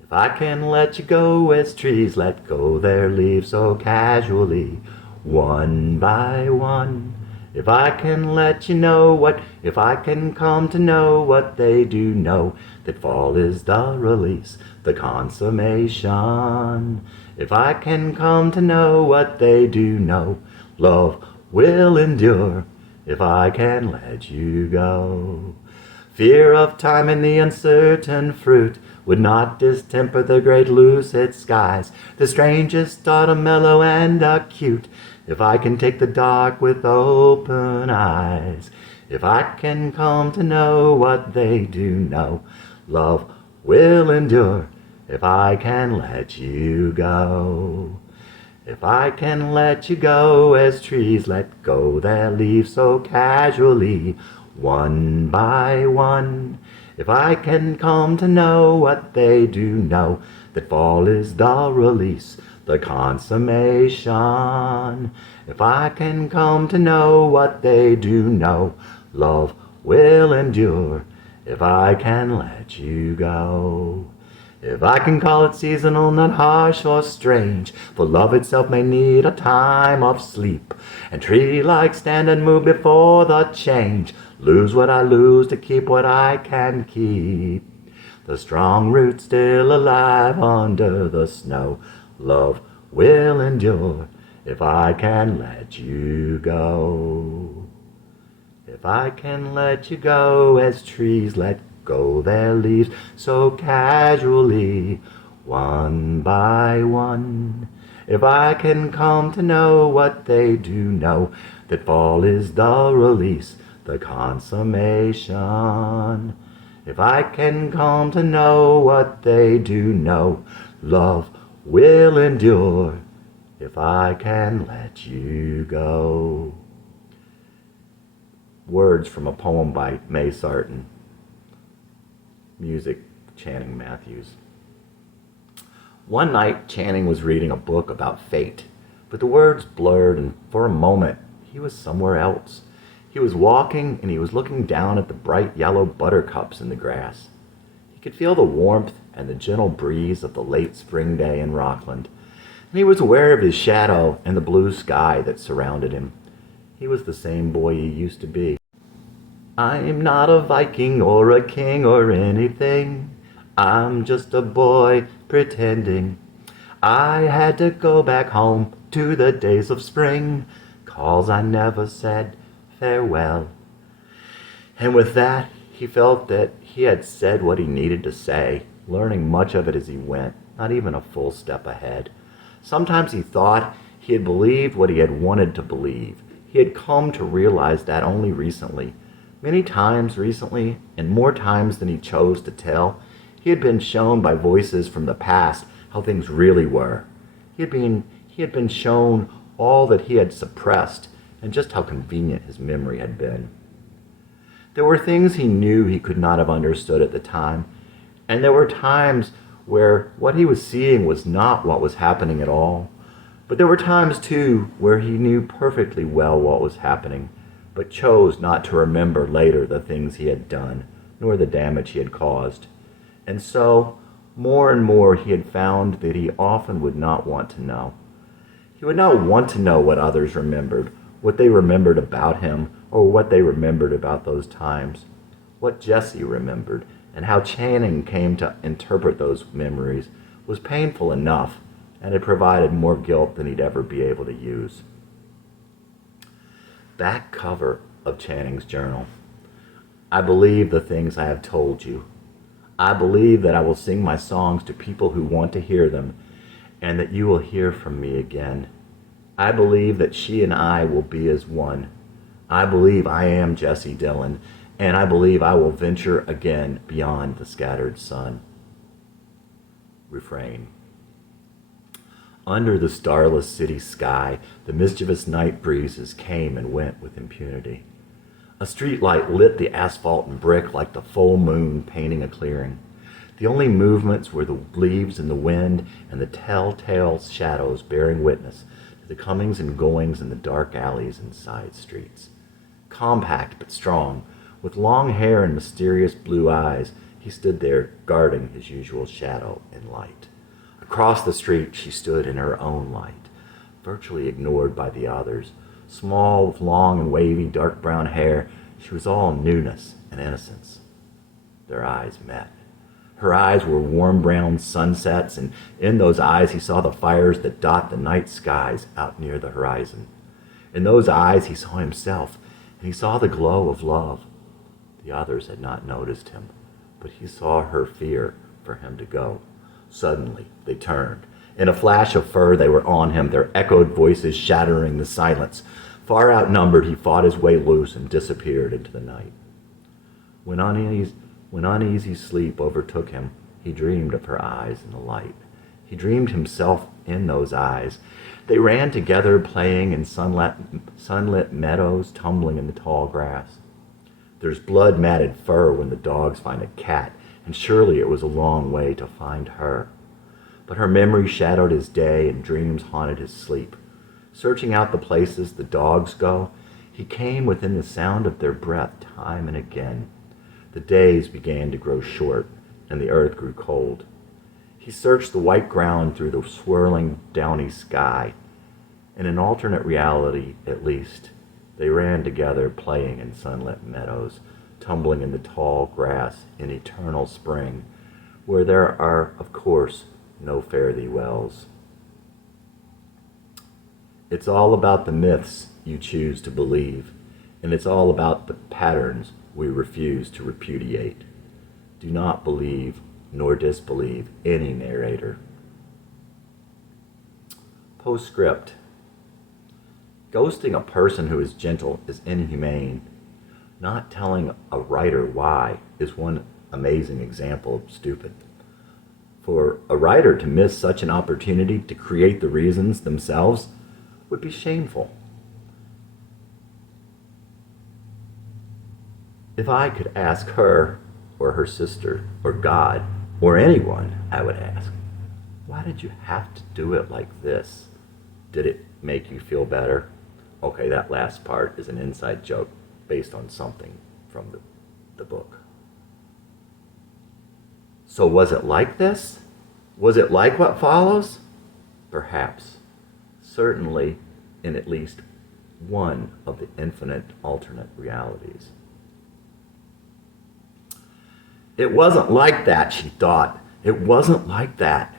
If I can let you go as trees let go their leaves so casually, one by one. If I can let you know if I can come to know what they do know, that fall is the release, the consummation. If I can come to know what they do know, love will endure, if I can let you go. Fear of time and the uncertain fruit would not distemper the great lucid skies, the strangest autumn mellow and acute, if I can take the dark with open eyes. If I can come to know what they do know, love will endure, if I can let you go. If I can let you go as trees let go their leaves so casually, one by one. If I can come to know what they do know, that fall is the release, the consummation. If I can come to know what they do know, love will endure. If I can let you go. If I can call it seasonal, not harsh or strange, for love itself may need a time of sleep, and tree like stand and move before the change, lose what I lose to keep what I can keep. The strong roots still alive under the snow, love will endure if I can let you go. If I can let you go as trees let go their leaves so casually, one by one. If I can come to know what they do know, that fall is the release, the consummation. If I can come to know what they do know, love will endure if I can let you go. Words from a poem by May Sarton. Music, Channing Matthews. One night, Channing was reading a book about fate, but the words blurred, and for a moment, he was somewhere else. He was walking, and he was looking down at the bright yellow buttercups in the grass. He could feel the warmth and the gentle breeze of the late spring day in Rockland, and he was aware of his shadow and the blue sky that surrounded him. He was the same boy he used to be. I'm not a Viking or a king or anything. I'm just a boy pretending. I had to go back home to the days of spring, 'cause I never said farewell. And with that, he felt that he had said what he needed to say, learning much of it as he went, not even a full step ahead. Sometimes he thought he had believed what he had wanted to believe. He had come to realize that only recently. Many times recently, and more times than he chose to tell, he had been shown by voices from the past how things really were. He had been shown all that he had suppressed and just how convenient his memory had been. There were things he knew he could not have understood at the time, and there were times where what he was seeing was not what was happening at all. But there were times, too, where he knew perfectly well what was happening, but chose not to remember later the things he had done, nor the damage he had caused. And so, more and more, he had found that he often would not want to know. He would not want to know what others remembered, what they remembered about him, or what they remembered about those times. What Jesse remembered, and how Channing came to interpret those memories, was painful enough, and it provided more guilt than he'd ever be able to use. Back cover of Channing's journal. I believe the things I have told you. I believe that I will sing my songs to people who want to hear them, and that you will hear from me again. I believe that she and I will be as one. I believe I am Jesse Dillon, and I believe I will venture again beyond the scattered sun. Refrain. Under the starless city sky, the mischievous night breezes came and went with impunity. A streetlight lit the asphalt and brick like the full moon painting a clearing. The only movements were the leaves in the wind and the telltale shadows bearing witness to the comings and goings in the dark alleys and side streets. Compact but strong, with long hair and mysterious blue eyes, he stood there guarding his usual shadow and light. Across the street she stood in her own light, virtually ignored by the others. Small, with long and wavy dark brown hair, she was all newness and innocence. Their eyes met. Her eyes were warm brown sunsets, and in those eyes he saw the fires that dot the night skies out near the horizon. In those eyes he saw himself, and he saw the glow of love. The others had not noticed him, but he saw her fear for him to go. Suddenly, they turned. In a flash of fur, they were on him, their echoed voices shattering the silence. Far outnumbered, he fought his way loose and disappeared into the night. When uneasy sleep overtook him, he dreamed of her eyes in the light. He dreamed himself in those eyes. They ran together, playing in sunlit meadows, tumbling in the tall grass. There's blood-matted fur when the dogs find a cat, and surely it was a long way to find her. But her memory shadowed his day and dreams haunted his sleep. Searching out the places the dogs go, he came within the sound of their breath time and again. The days began to grow short, and the earth grew cold. He searched the white ground through the swirling, downy sky. In an alternate reality, at least, they ran together, playing in sunlit meadows, tumbling in the tall grass in eternal spring, where there are, of course, no fare-thee-wells. It's all about the myths you choose to believe, and it's all about the patterns we refuse to repudiate. Do not believe nor disbelieve any narrator. Postscript. Ghosting a person who is gentle is inhumane. Not telling a writer why is one amazing example of stupid. For a writer to miss such an opportunity to create the reasons themselves would be shameful. If I could ask her, or her sister, or God, or anyone, I would ask, why did you have to do it like this? Did it make you feel better? Okay, that last part is an inside joke based on something from the book. So was it like this? Was it like what follows? Perhaps. Certainly in at least one of the infinite alternate realities. It wasn't like that, she thought. It wasn't like that.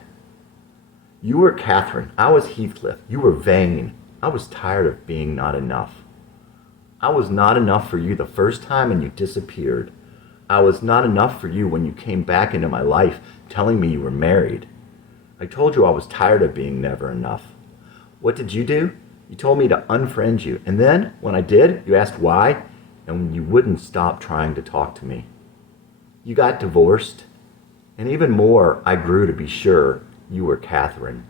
You were Catherine. I was Heathcliff. You were vain. I was tired of being not enough. I was not enough for you the first time and you disappeared. I was not enough for you when you came back into my life telling me you were married. I told you I was tired of being never enough. What did you do? You told me to unfriend you. And then, when I did, you asked why, and you wouldn't stop trying to talk to me. You got divorced, and even more, I grew to be sure you were Catherine.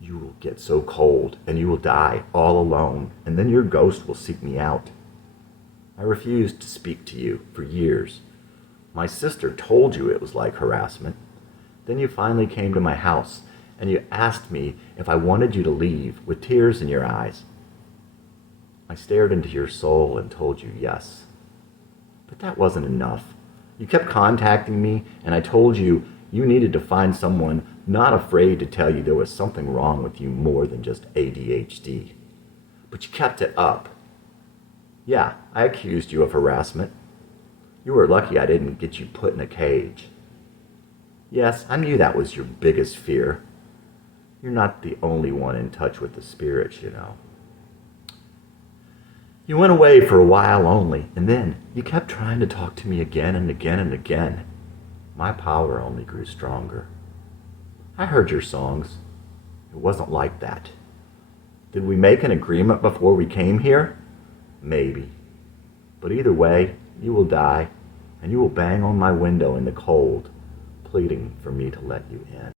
You will get so cold, and you will die all alone, and then your ghost will seek me out. I refused to speak to you for years. My sister told you it was like harassment. Then you finally came to my house, and you asked me if I wanted you to leave with tears in your eyes. I stared into your soul and told you yes. But that wasn't enough. You kept contacting me, and I told you you needed to find someone not afraid to tell you there was something wrong with you more than just ADHD. But you kept it up. Yeah, I accused you of harassment. You were lucky I didn't get you put in a cage. Yes, I knew that was your biggest fear. You're not the only one in touch with the spirits, you know. You went away for a while only, and then you kept trying to talk to me again and again and again. My power only grew stronger. I heard your songs. It wasn't like that. Did we make an agreement before we came here? Maybe. But either way, you will die, and you will bang on my window in the cold, pleading for me to let you in.